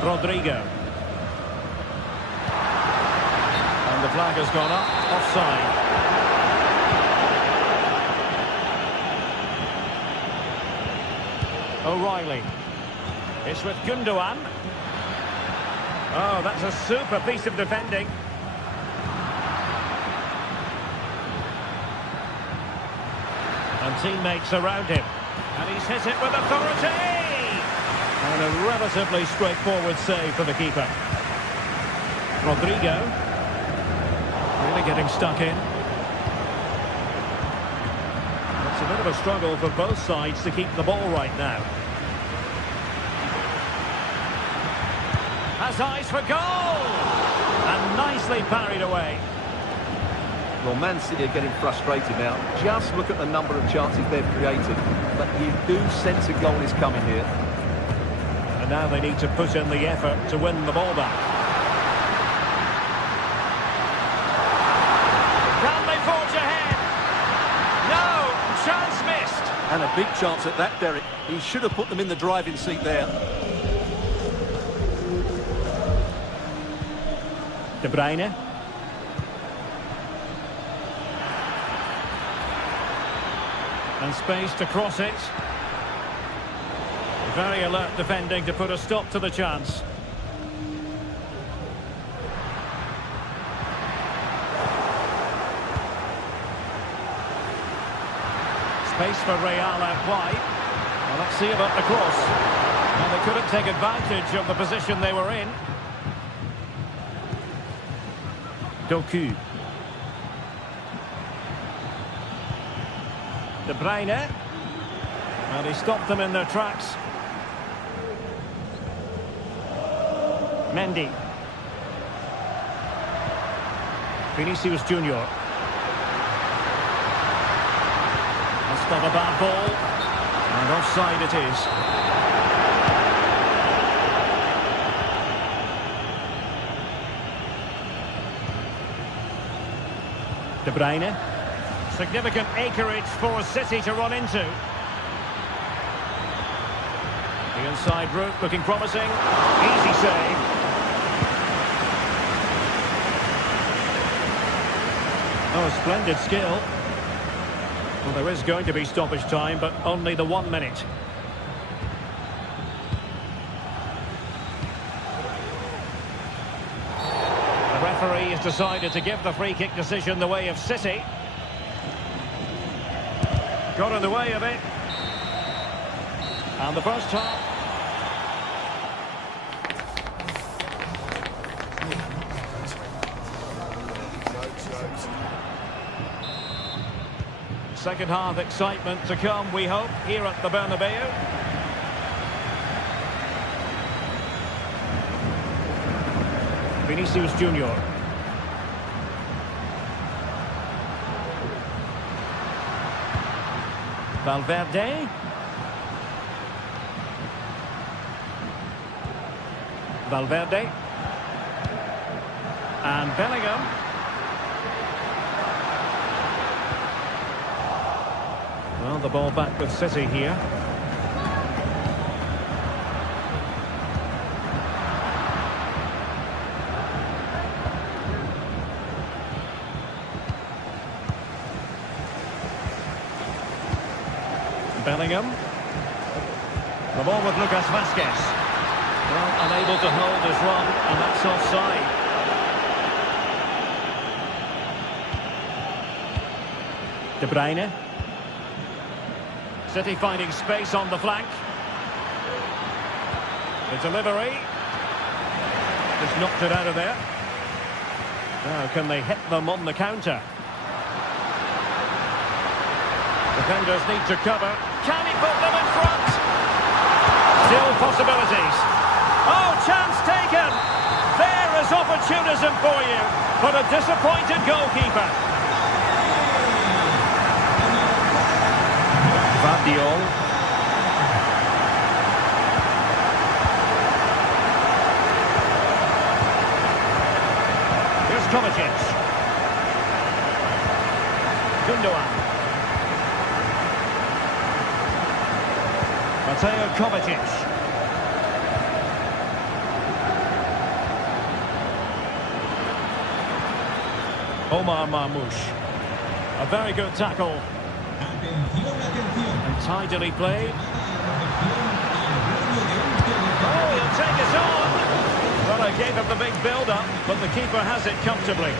Rodrigo. And the flag has gone up. Offside. O'Reilly. It's with Gündoğan. Oh, that's a super piece of defending. And teammates around him. And he's hit it with authority! And a relatively straightforward save for the keeper. Rodrigo. Really getting stuck in. It's a bit of a struggle for both sides to keep the ball right now. Has eyes for goal! And nicely parried away. Well, Man City are getting frustrated now. Just look at the number of chances they've created. But you do sense a goal is coming here. And now they need to put in the effort to win the ball back. And a big chance at that, Derek. He should have put them in the driving seat there. De Bruyne. And space to cross it. Very alert defending to put a stop to the chance. Space for Real out wide. Well, let's see about the cross. And they couldn't take advantage of the position they were in. Doku. De Bruyne. And he stopped them in their tracks. Mendy. Vinicius Junior. That's not a bad ball. And offside it is. De Bruyne. Significant acreage for City to run into. The inside route looking promising. Easy save. Oh, splendid skill. Well, there is going to be stoppage time, but only the 1 minute. The referee has decided to give the free kick decision the way of City. Got in the way of it. And the first half. Second half excitement to come, we hope, here at the Bernabeu. Vinicius Junior. Valverde. Valverde. And Bellingham. Well, the ball back with City here. Bellingham. The ball with Lucas Vazquez. Well, unable to hold his run, and that's offside. De Bruyne. City finding space on the flank. The delivery. Just knocked it out of there. Now, can they hit them on the counter? Defenders need to cover. Can he put them in front? Still possibilities. Oh, chance taken. There is opportunism for you, but a disappointed goalkeeper. Vardiol. Here's Kovacic. Gundogan. Mateo Kovacic. Omar Marmoush. A very good tackle. And tidily played. Oh, he'll take it on. Well, I gave him the big build-up, but the keeper has it comfortably.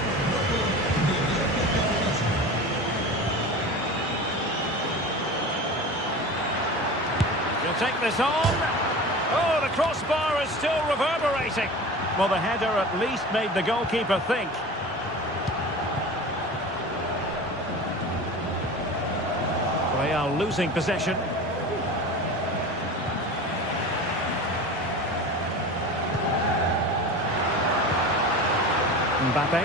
He'll take this on. Oh, the crossbar is still reverberating. Well, the header at least made the goalkeeper think. Real losing possession. Mbappe.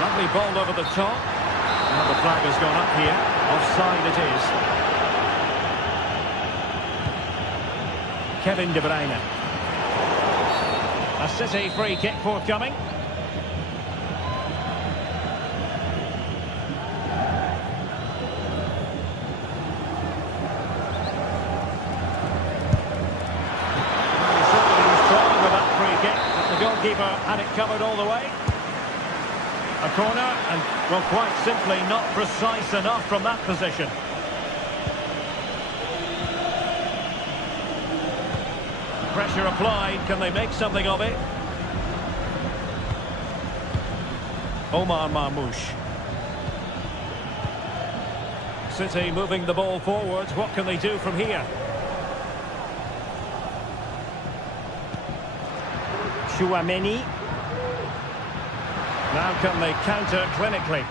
Lovely ball over the top. Well, the flag has gone up here. Offside it is. Kevin De Bruyne. A City free kick forthcoming. Had it covered all the way. A corner, and, well, quite simply not precise enough from that position. Pressure applied. Can they make something of it? Omar Marmoush. City moving the ball forward. What can they do from here? Chouameni. Now can they counter clinically?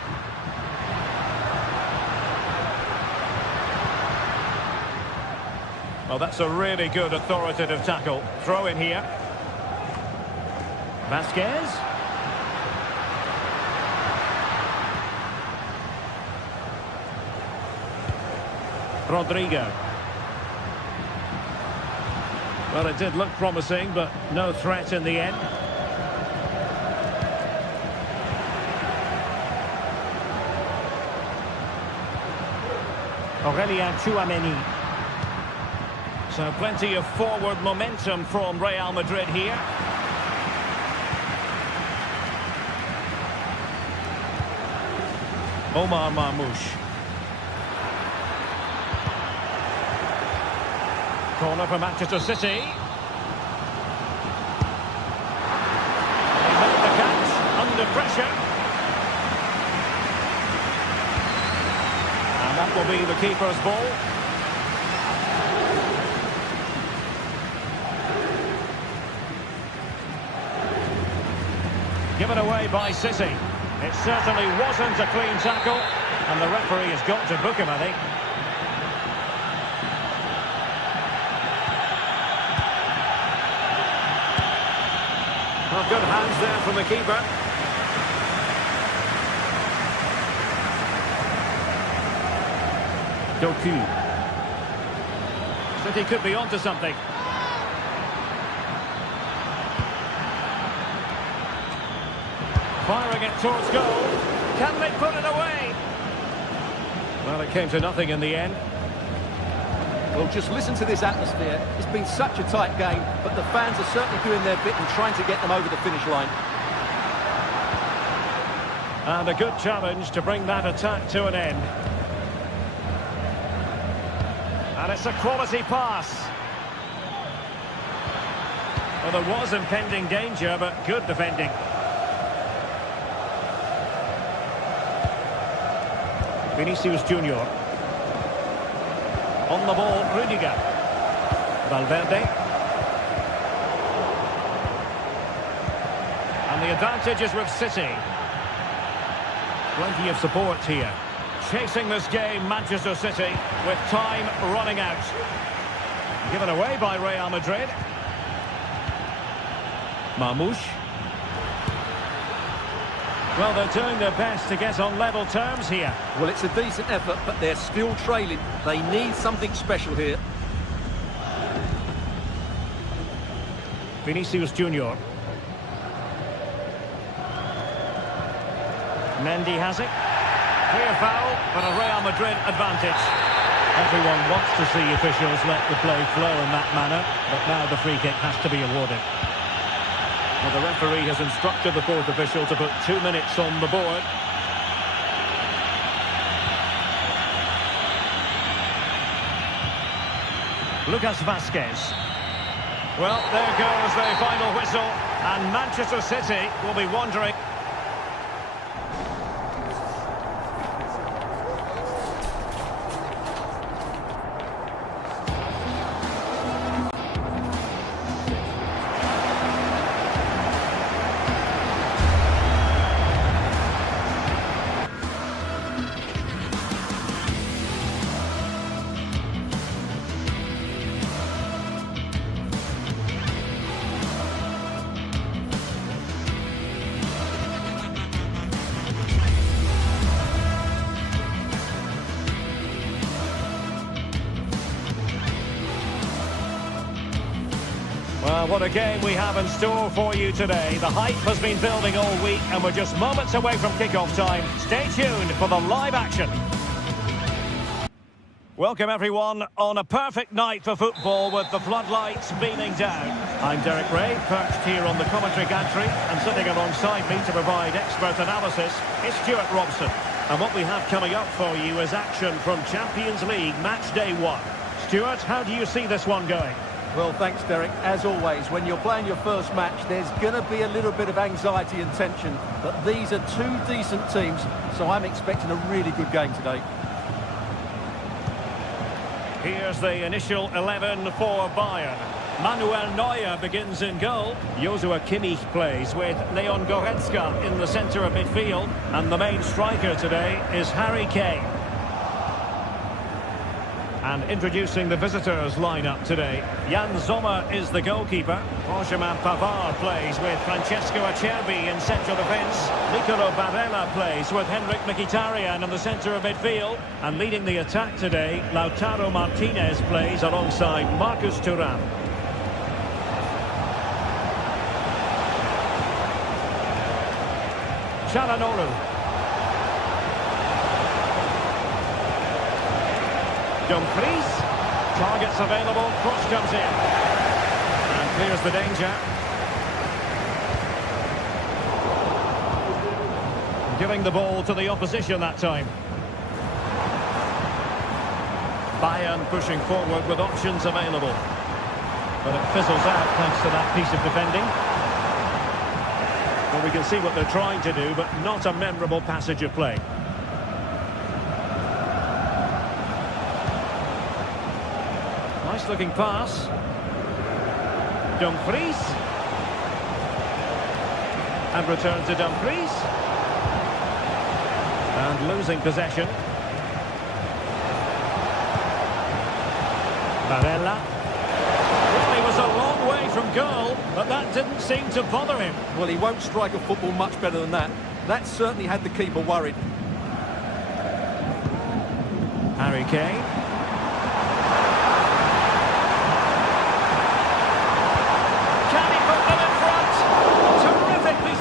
Well, that's a really good authoritative tackle. Throw in here. Vasquez. Rodrigo. Well, it did look promising, but no threat in the end. Aurelien Chouameni. So plenty of forward momentum from Real Madrid here. Omar Marmoush. Corner for Manchester City. They make the catch under pressure. And that will be the keeper's ball. Given away by City. It certainly wasn't a clean tackle, and the referee has got to book him, I think. Well, good hands there from the keeper. Doku. City could be onto something. Firing it towards goal. Can they put it away? Well, it came to nothing in the end. Well, just listen to this atmosphere. It's been such a tight game, but the fans are certainly doing their bit and trying to get them over the finish line. And a good challenge to bring that attack to an end. And it's a quality pass. Well, there was impending danger, but good defending. Vinicius Junior. On the ball, Rudiger. Valverde. And the advantage is with City. Plenty of support here. Chasing this game, Manchester City, with time running out. Given away by Real Madrid. Marmoush. Well, they're doing their best to get on level terms here. Well, it's a decent effort, but they're still trailing. They need something special here. Vinicius Junior. Mendy has it. Clear foul, but a Real Madrid advantage. Everyone wants to see officials let the play flow in that manner, but now the free kick has to be awarded. Well, the referee has instructed the fourth official to put 2 minutes on the board. Lucas Vasquez. Well, there goes the final whistle, and Manchester City will be wondering. Well, what a game we have in store for you today. The hype has been building all week, and we're just moments away from kick-off time. Stay tuned for the live action. Welcome everyone on a perfect night for football with the floodlights beaming down. I'm Derek Ray, perched here on the commentary gantry, and sitting alongside me to provide expert analysis is Stuart Robson. And what we have coming up for you is action from Champions League match day 1. Stuart, how do you see this one going? Well, thanks, Derek. As always, when you're playing your first match, there's going to be a little bit of anxiety and tension. But these are two decent teams, so I'm expecting a really good game today. Here's the initial 11 for Bayern. Manuel Neuer begins in goal. Joshua Kimmich plays with Leon Goretzka in the centre of midfield. And the main striker today is Harry Kane. And introducing the visitors lineup today. Jan Sommer is the goalkeeper. Benjamin Pavard plays with Francesco Acerbi in central defence. Nicolo Barella plays with Henrik Mkhitaryan in the centre of midfield. And leading the attack today, Lautaro Martinez plays alongside Marcus Thuram. Çalhanoğlu. Dumfries, targets available, cross comes in and clears the danger. Giving the ball to the opposition that time. Bayern pushing forward with options available, but it fizzles out thanks to that piece of defending. Well, we can see what they're trying to do, but not a memorable passage of play. Nice looking pass. Dumfries. And return to Dumfries. And losing possession. Barella. Well, he was a long way from goal, but that didn't seem to bother him. Well, he won't strike a football much better than that. That certainly had the keeper worried. Harry Kane.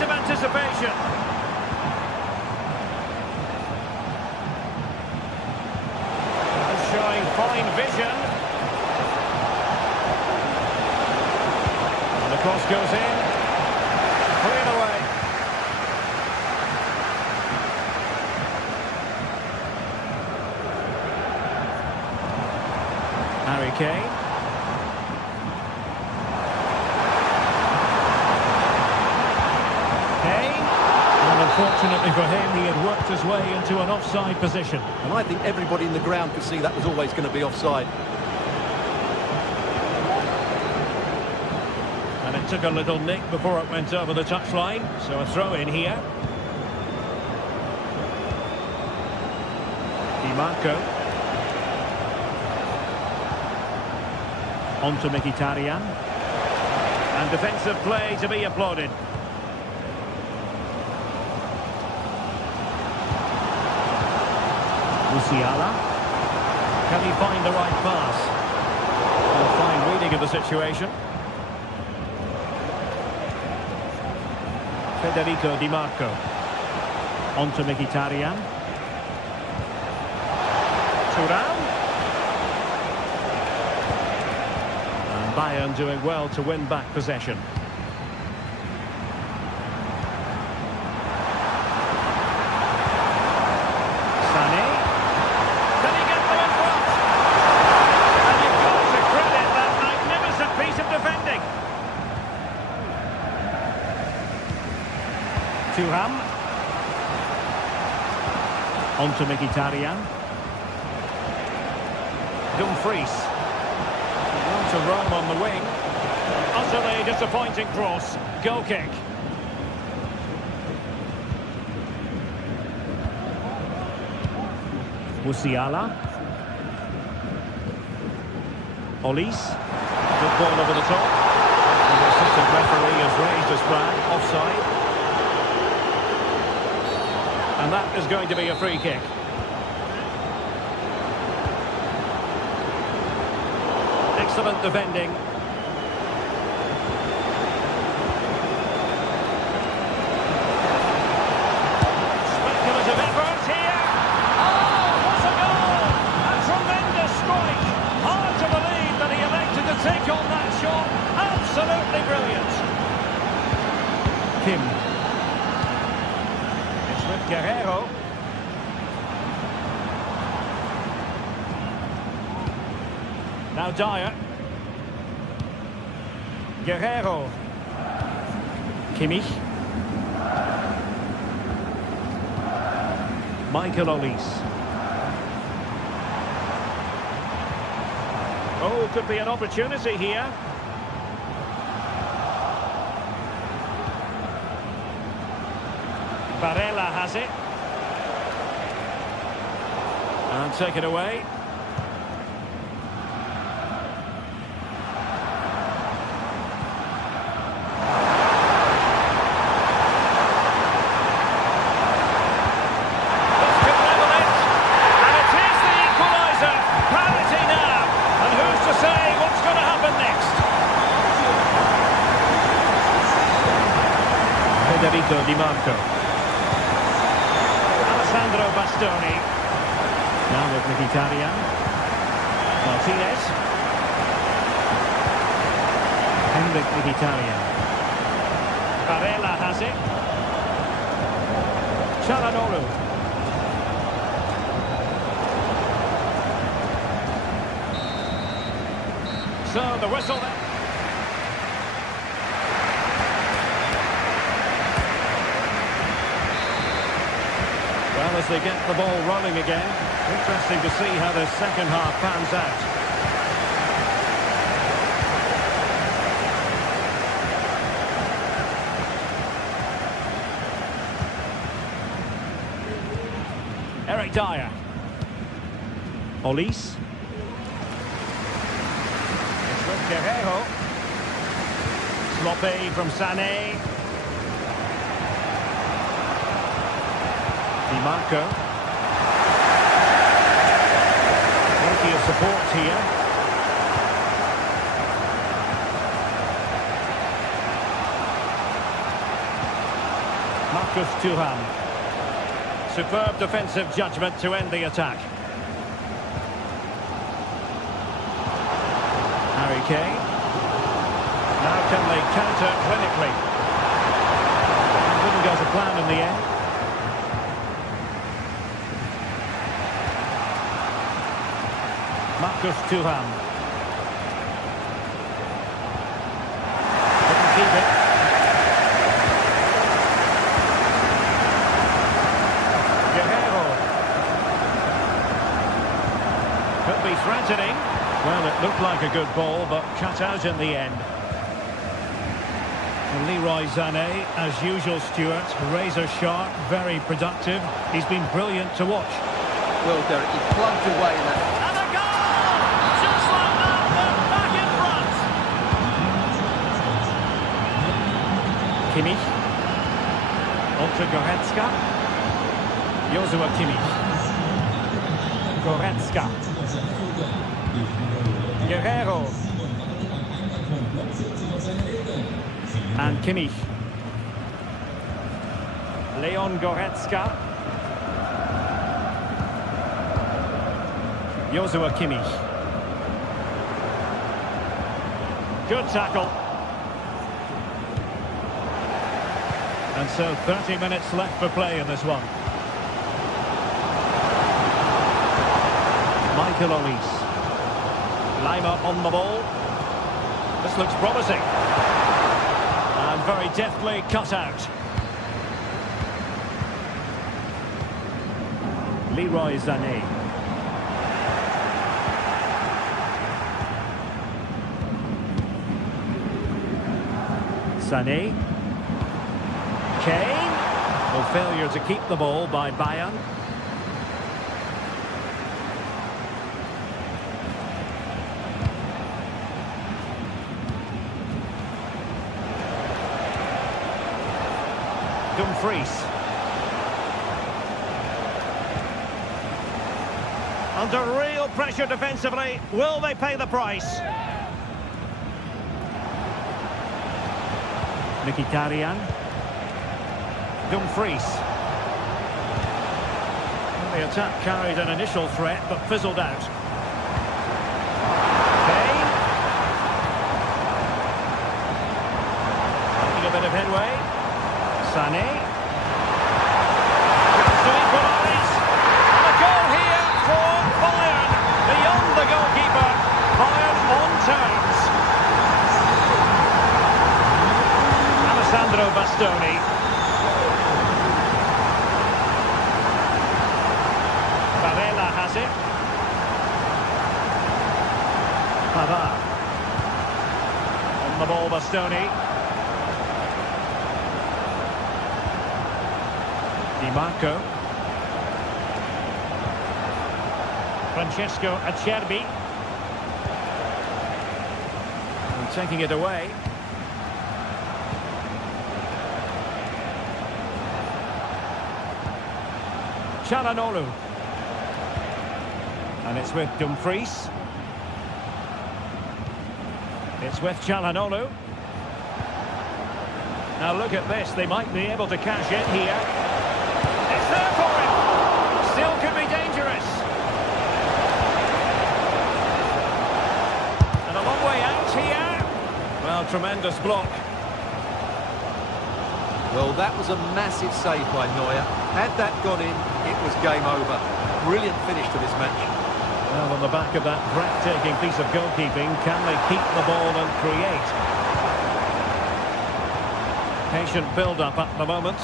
Anticipation. Showing fine vision. And the cross goes in. Cleared away. Harry Kane. Unfortunately for him, he had worked his way into an offside position. And I think everybody in the ground could see that was always going to be offside. And it took a little nick before it went over the touchline, so a throw in here. Di Marco. On to Mkhitaryan. And defensive play to be applauded. Musiala. Can he find the right pass? A fine reading of the situation. Federico Di Marco. On to Mkhitaryan. Thuram. And Bayern doing well to win back possession. Thuram. On to Mkhitaryan. Dumfries. On to Rome on the wing. Utterly disappointing cross. Goal kick. Musiala. Olise. Good ball over the top. And the assistant referee has raised his flag. Offside. And that is going to be a free kick. Excellent defending. Speculative effort here. Oh, what a goal! A tremendous that shot. Absolutely brilliant. Kim. It's with Guerrero. Now Dyer. Guerrero. Kimmich. Michael Olise. Oh, could be an opportunity here. Barella has it. And take it away. Di Marco. Alessandro Bastoni. Now with Mkhitaryan. Martinez. Henrik Mkhitaryan. Barella has it. Çalhanoğlu. So the whistle there. Well, as they get the ball rolling again, interesting to see how the second half pans out. Eric Dyer. Olise. It's with Guerrero. Sloppy from Sané. Di Marco. Plenty of support here. Marcus Thuram. Superb defensive judgment to end the attack. Harry Kane. Now can they counter clinically? Didn't go to plan in the end. Marcus Thuram. Couldn't keep it. Guerrero. Could be threatening. Well, it looked like a good ball, but cut out in the end. And Leroy Sané, as usual, Stuart, razor sharp, very productive. He's been brilliant to watch. Well, Derek, he plugged away in that. Kimmich. Onto Goretzka. Joshua Kimmich. Goretzka. Guerrero. And Kimmich. Leon Goretzka. Joshua Kimmich. Good tackle. And so 30 minutes left for play in this one. Michael Olise. Lima on the ball. This looks promising. And very deftly cut out. Leroy Sané. Sané. Kane. Well, failure to keep the ball by Bayern. Dumfries. Under real pressure defensively. Will they pay the price? Mkhitaryan. Dumfries. The attack carried an initial threat but fizzled out. Kane. bit of headway. Sané. Chance to equalise. And a goal here for Bayern. Beyond the goalkeeper. Bayern on terms. Alessandro Bastoni. Barella has it. Pavard. On the ball, Bastoni. Di Marco. Francesco Acerbi. And taking it away. Çalhanoğlu. And it's with Dumfries. It's with Çalhanoğlu. Now look at this, they might be able to cash in here. It's there for him! Still could be dangerous. And a long way out here. Well, tremendous block. Well, that was a massive save by Neuer. Had that gone in, it was game over. Brilliant finish to this match. Well, on the back of that breathtaking piece of goalkeeping, can they keep the ball and create? Patient build-up at the moment.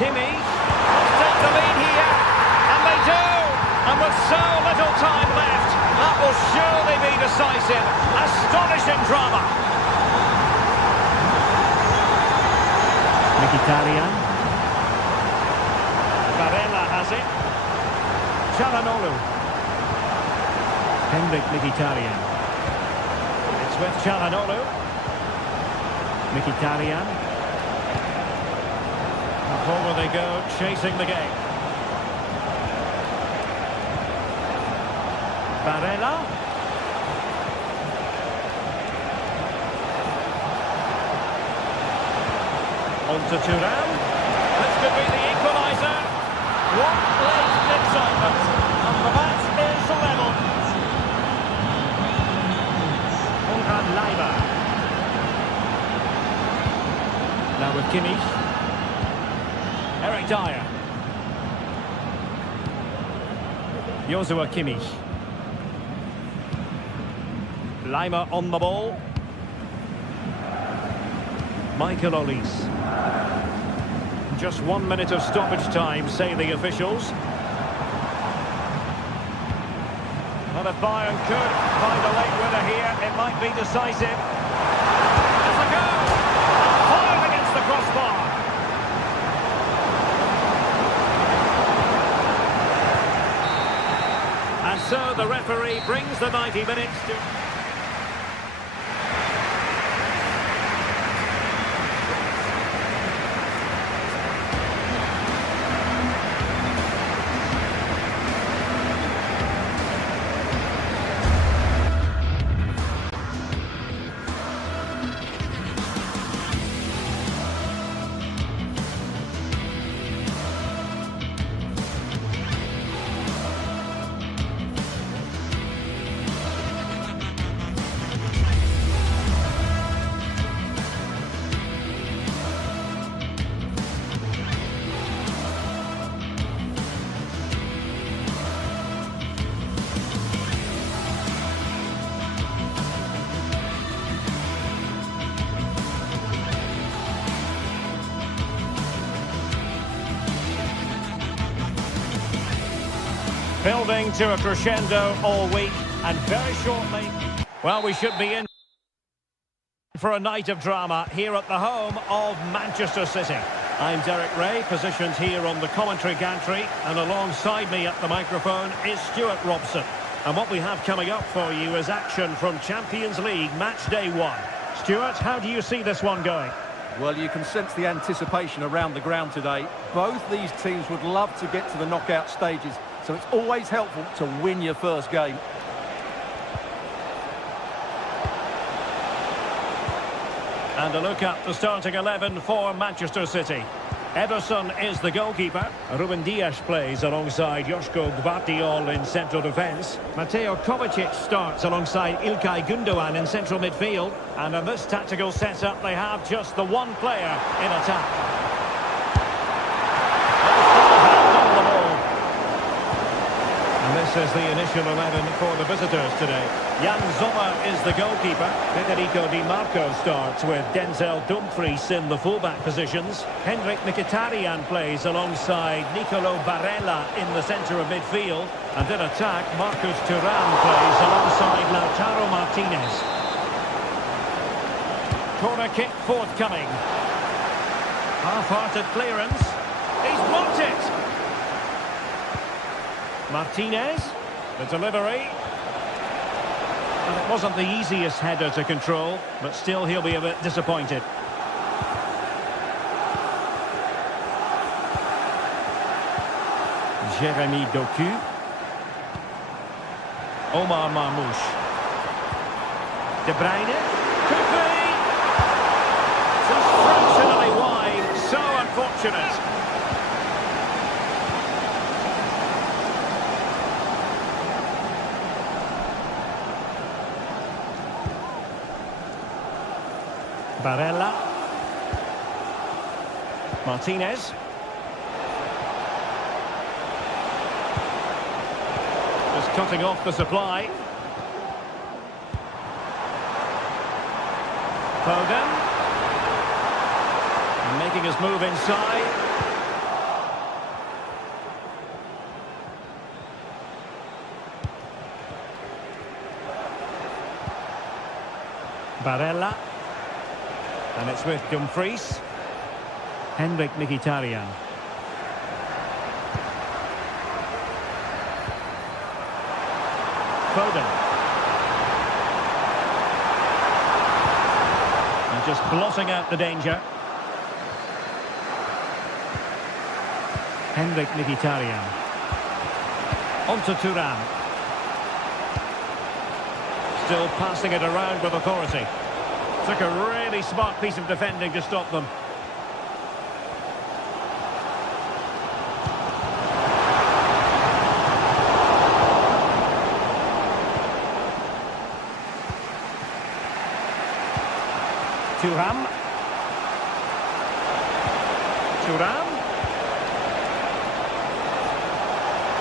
Kimmich must take the lead here, and they do! And with so little time left, that will surely be decisive. Astonishing drama. Mkhitaryan. Barella has it. Çalhanoğlu. Henrik Mkhitaryan. It's with Çalhanoğlu. Mkhitaryan. And forward they go, chasing the game. Barella. On to Thuram. This could be the equaliser. What late excitement. And the match is level. Konrad Leiber. Now with Kimmich. Eric Dyer. Joshua Kimmich. Leimer on the ball. Michael Olise. Just 1 minute of stoppage time, say the officials. Well, if Bayern could find a late winner here, it might be decisive. There's a goal! Fired against the crossbar. And so the referee brings the 90 minutes to... Building to a crescendo all week, and very shortly, well, we should be in for a night of drama here at the home of Manchester City. I'm Derek Ray, positioned here on the commentary gantry, and alongside me at the microphone is Stuart Robson. And what we have coming up for you is action from Champions League match day 1. Stuart, how do you see this one going? Well, you can sense the anticipation around the ground today. Both these teams would love to get to the knockout stages, so it's always helpful to win your first game. And a look at the starting 11 for Manchester City. Ederson is the goalkeeper. Ruben Dias plays alongside Joško Gvardiol in central defence. Mateo Kovacic starts alongside İlkay Gündoğan in central midfield. And in this tactical setup, they have just the one player in attack. And this is the initial 11 for the visitors today. Jan Sommer is the goalkeeper. Federico Di Marco starts with Denzel Dumfries in the fullback positions. Henrik Mkhitaryan plays alongside Nicolo Barella in the centre of midfield. And in attack, Marcus Thuram plays alongside Lautaro Martinez. Corner kick forthcoming. Half-hearted clearance. He's blocked it. Martinez, the delivery. And it wasn't the easiest header to control, but still he'll be a bit disappointed. Jeremy Doku. Omar Marmoush. De Bruyne. Could be! Just fractionally wide. So unfortunate. Barella. Martinez. Just cutting off the supply. Foden. Making his move inside. Barella. And it's with Dumfries. Henrik Mkhitaryan. Foden. And just blotting out the danger. Henrik Mkhitaryan. Onto Thuram. Still passing it around with authority. Took a really smart piece of defending to stop them. Thuram. Thuram.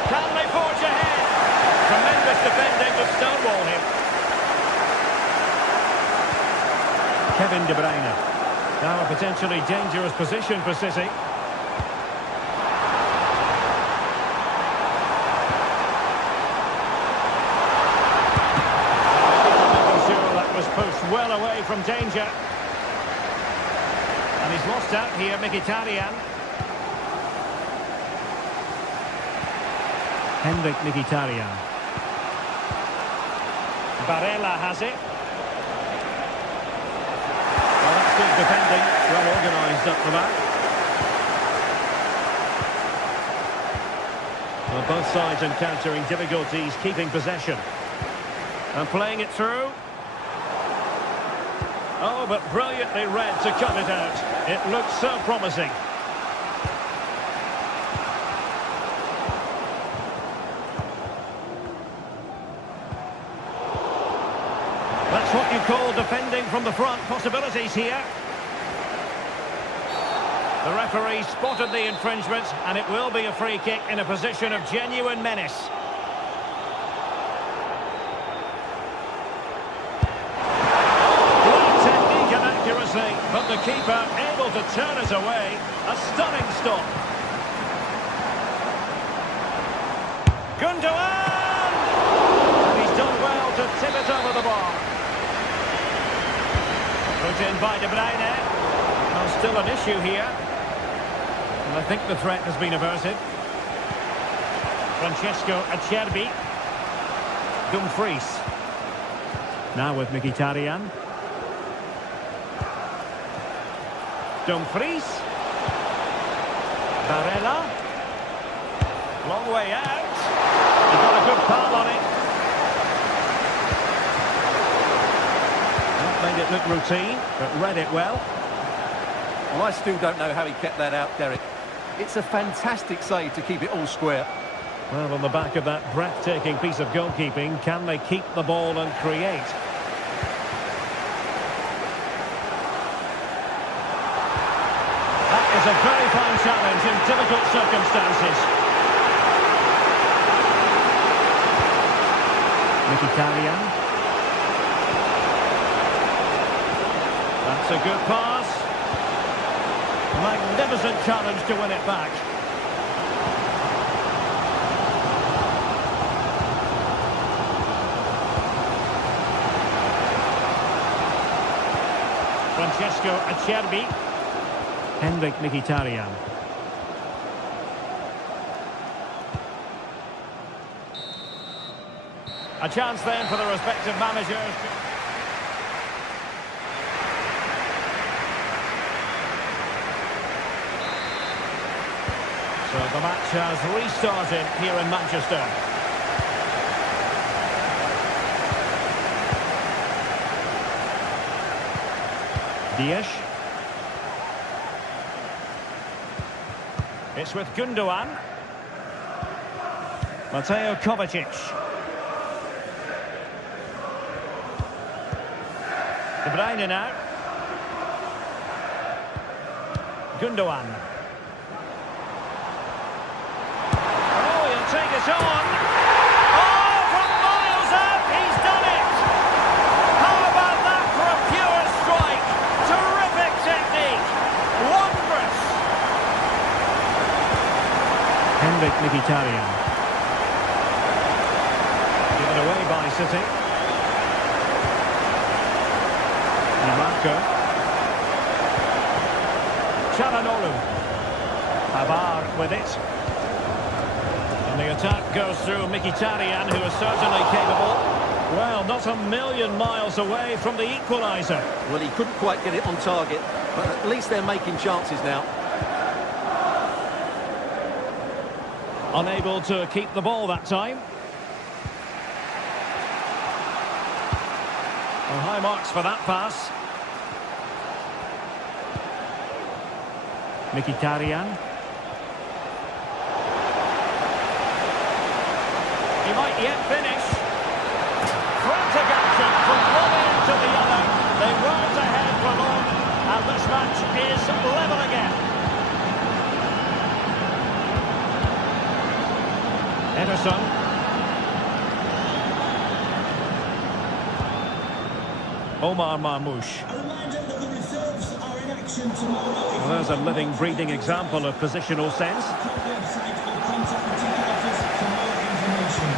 Can they forge ahead? Tremendous defending to stonewall him. Kevin De Bruyne. Now a potentially dangerous position for City. Making sure that was pushed well away from danger. And he's lost out here, Mkhitaryan. Henrik Mkhitaryan. Barella has it. Good defending, well organised up the back. Well, both sides encountering difficulties keeping possession. And playing it through. Oh, but brilliantly read to cut it out. It looks so promising. That's what you call defending from the front. Possibilities here. The referee spotted the infringement, and it will be a free kick in a position of genuine menace. Great technique and accuracy, but the keeper able to turn it away. A stunning stop. Gündoğan! And he's done well to tip it over the bar. Put in by De Bruyne. Well, still an issue here. And I think the threat has been averted. Francesco Acerbi. Dumfries. Now with Mkhitaryan. Dumfries. Barella. Long way out. He got a good palm on it. That made it look routine, but read it well. Well, I still don't know how he kept that out, Derek. It's a fantastic save to keep it all square. Well, on the back of that breathtaking piece of goalkeeping, can they keep the ball and create? That is a very fine challenge in difficult circumstances. Mkhitaryan. That's a good pass. Magnificent challenge to win it back. Francesco Acerbi. Henrik Mkhitaryan. A chance then for the respective managers. So the match has restarted here in Manchester. Diaz. It's with Gundogan. Mateo Kovacic. De Bruyne now. Gundogan. Oh, he'll take it on. Oh, from miles out, he's done it. How about that for a pure strike? Terrific technique. Wondrous. Henrik Mkhitaryan. Given away by City. Marco. Çalhanoğlu. Avar with it. And the attack goes through Mkhitaryan, who is certainly capable. Well, not a million miles away from the equaliser. Well, he couldn't quite get it on target, but at least they're making chances now. Unable to keep the ball that time. Well, high marks for that pass. Mkhitaryan. He might yet finish. Frantic action from one end to the other. They weren't ahead for long, and this match is level again. Ederson. Omar Marmoush. A reminder that the reserves are in action tomorrow. Well, there's a living, breathing example of positional sense. Club website or contact the ticket office for more information.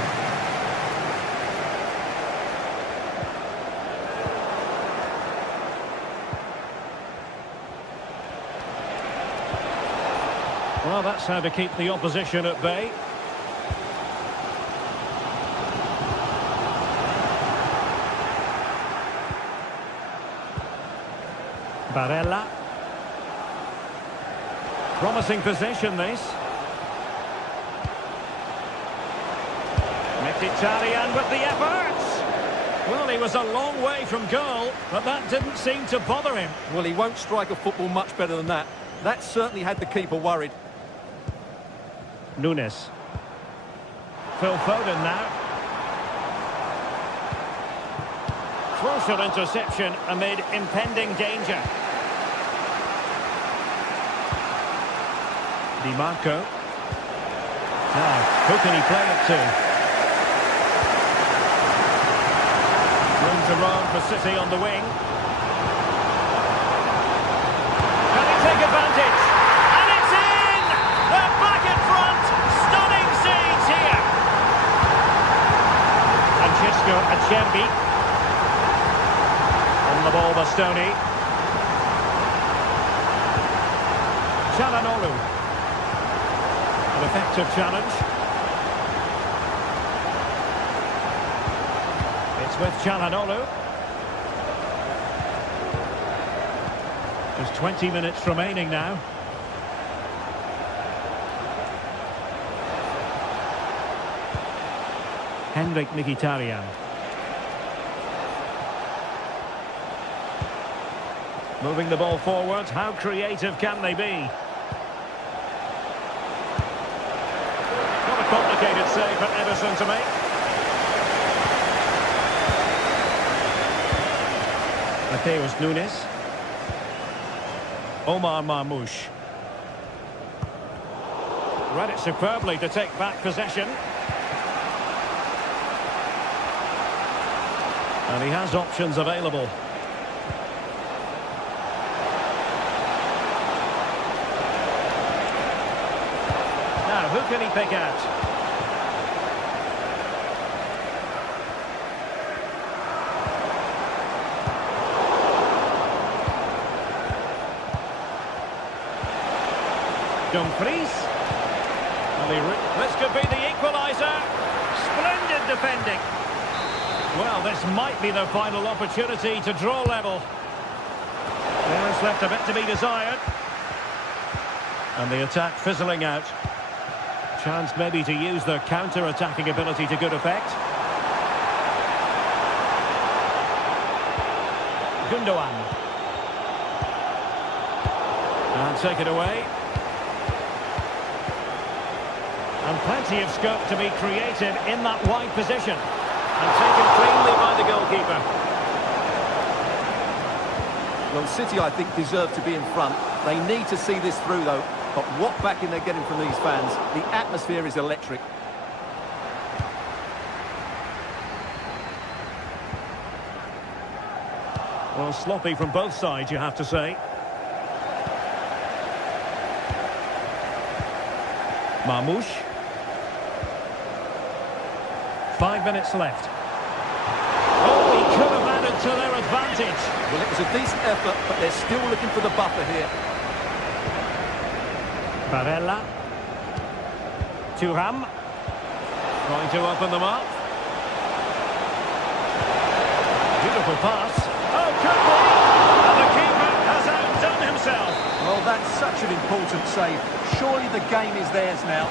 Well, that's how to keep the opposition at bay. Barella. Promising position, this. Mkhitaryan with the efforts. Well, he was a long way from goal, but that didn't seem to bother him. Well, he won't strike a football much better than that. That certainly had the keeper worried. Nunes. Phil Foden now. Crucial interception amid impending danger. Di Marco. Now, who can he play it to? Room to roam for City on the wing. Can he take advantage? And it's in! They're back in front! Stunning scenes here! Francesco Acerbi. On the ball, Bastoni. Çalhanoğlu. An effective challenge. It's with Çalhanoğlu. There's 20 minutes remaining now. Henrik Mkhitaryan. Moving the ball forward, how creative can they be? Not a complicated save for Ederson to make. Mateus Nunes. Omar Marmoush. Read it superbly to take back possession. And he has options available. Now, who can he pick out? Dumfries. This could be the equaliser. Splendid defending. Well, this might be their final opportunity to draw level. There's left a bit to be desired. And the attack fizzling out. Chance maybe to use their counter-attacking ability to good effect. Gundogan. And take it away. And plenty of scope to be created in that wide position. And taken cleanly by the goalkeeper. Well, City, I think, deserve to be in front. They need to see this through, though. But what backing they're getting from these fans. The atmosphere is electric. Well, sloppy from both sides, you have to say. Marmoush. 5 minutes left. Oh, he could have added to their advantage. Well, it was a decent effort, but they're still looking for the buffer here. Barella. Thuram. Trying to open them up. Beautiful pass. Oh, could be! And the keeper has outdone himself. Well, that's such an important save. Surely the game is theirs now.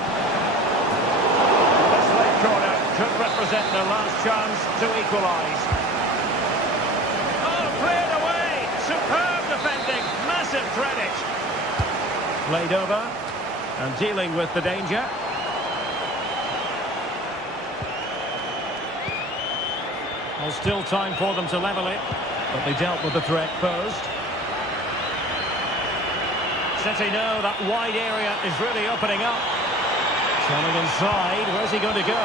This late corner could represent their last chance to equalise. Oh, cleared away! Superb defending. Massive credit. Played over. And dealing with the danger. Well, still time for them to level it. But they dealt with the threat posed. City know that wide area is really opening up. Turning inside, where's he going to go?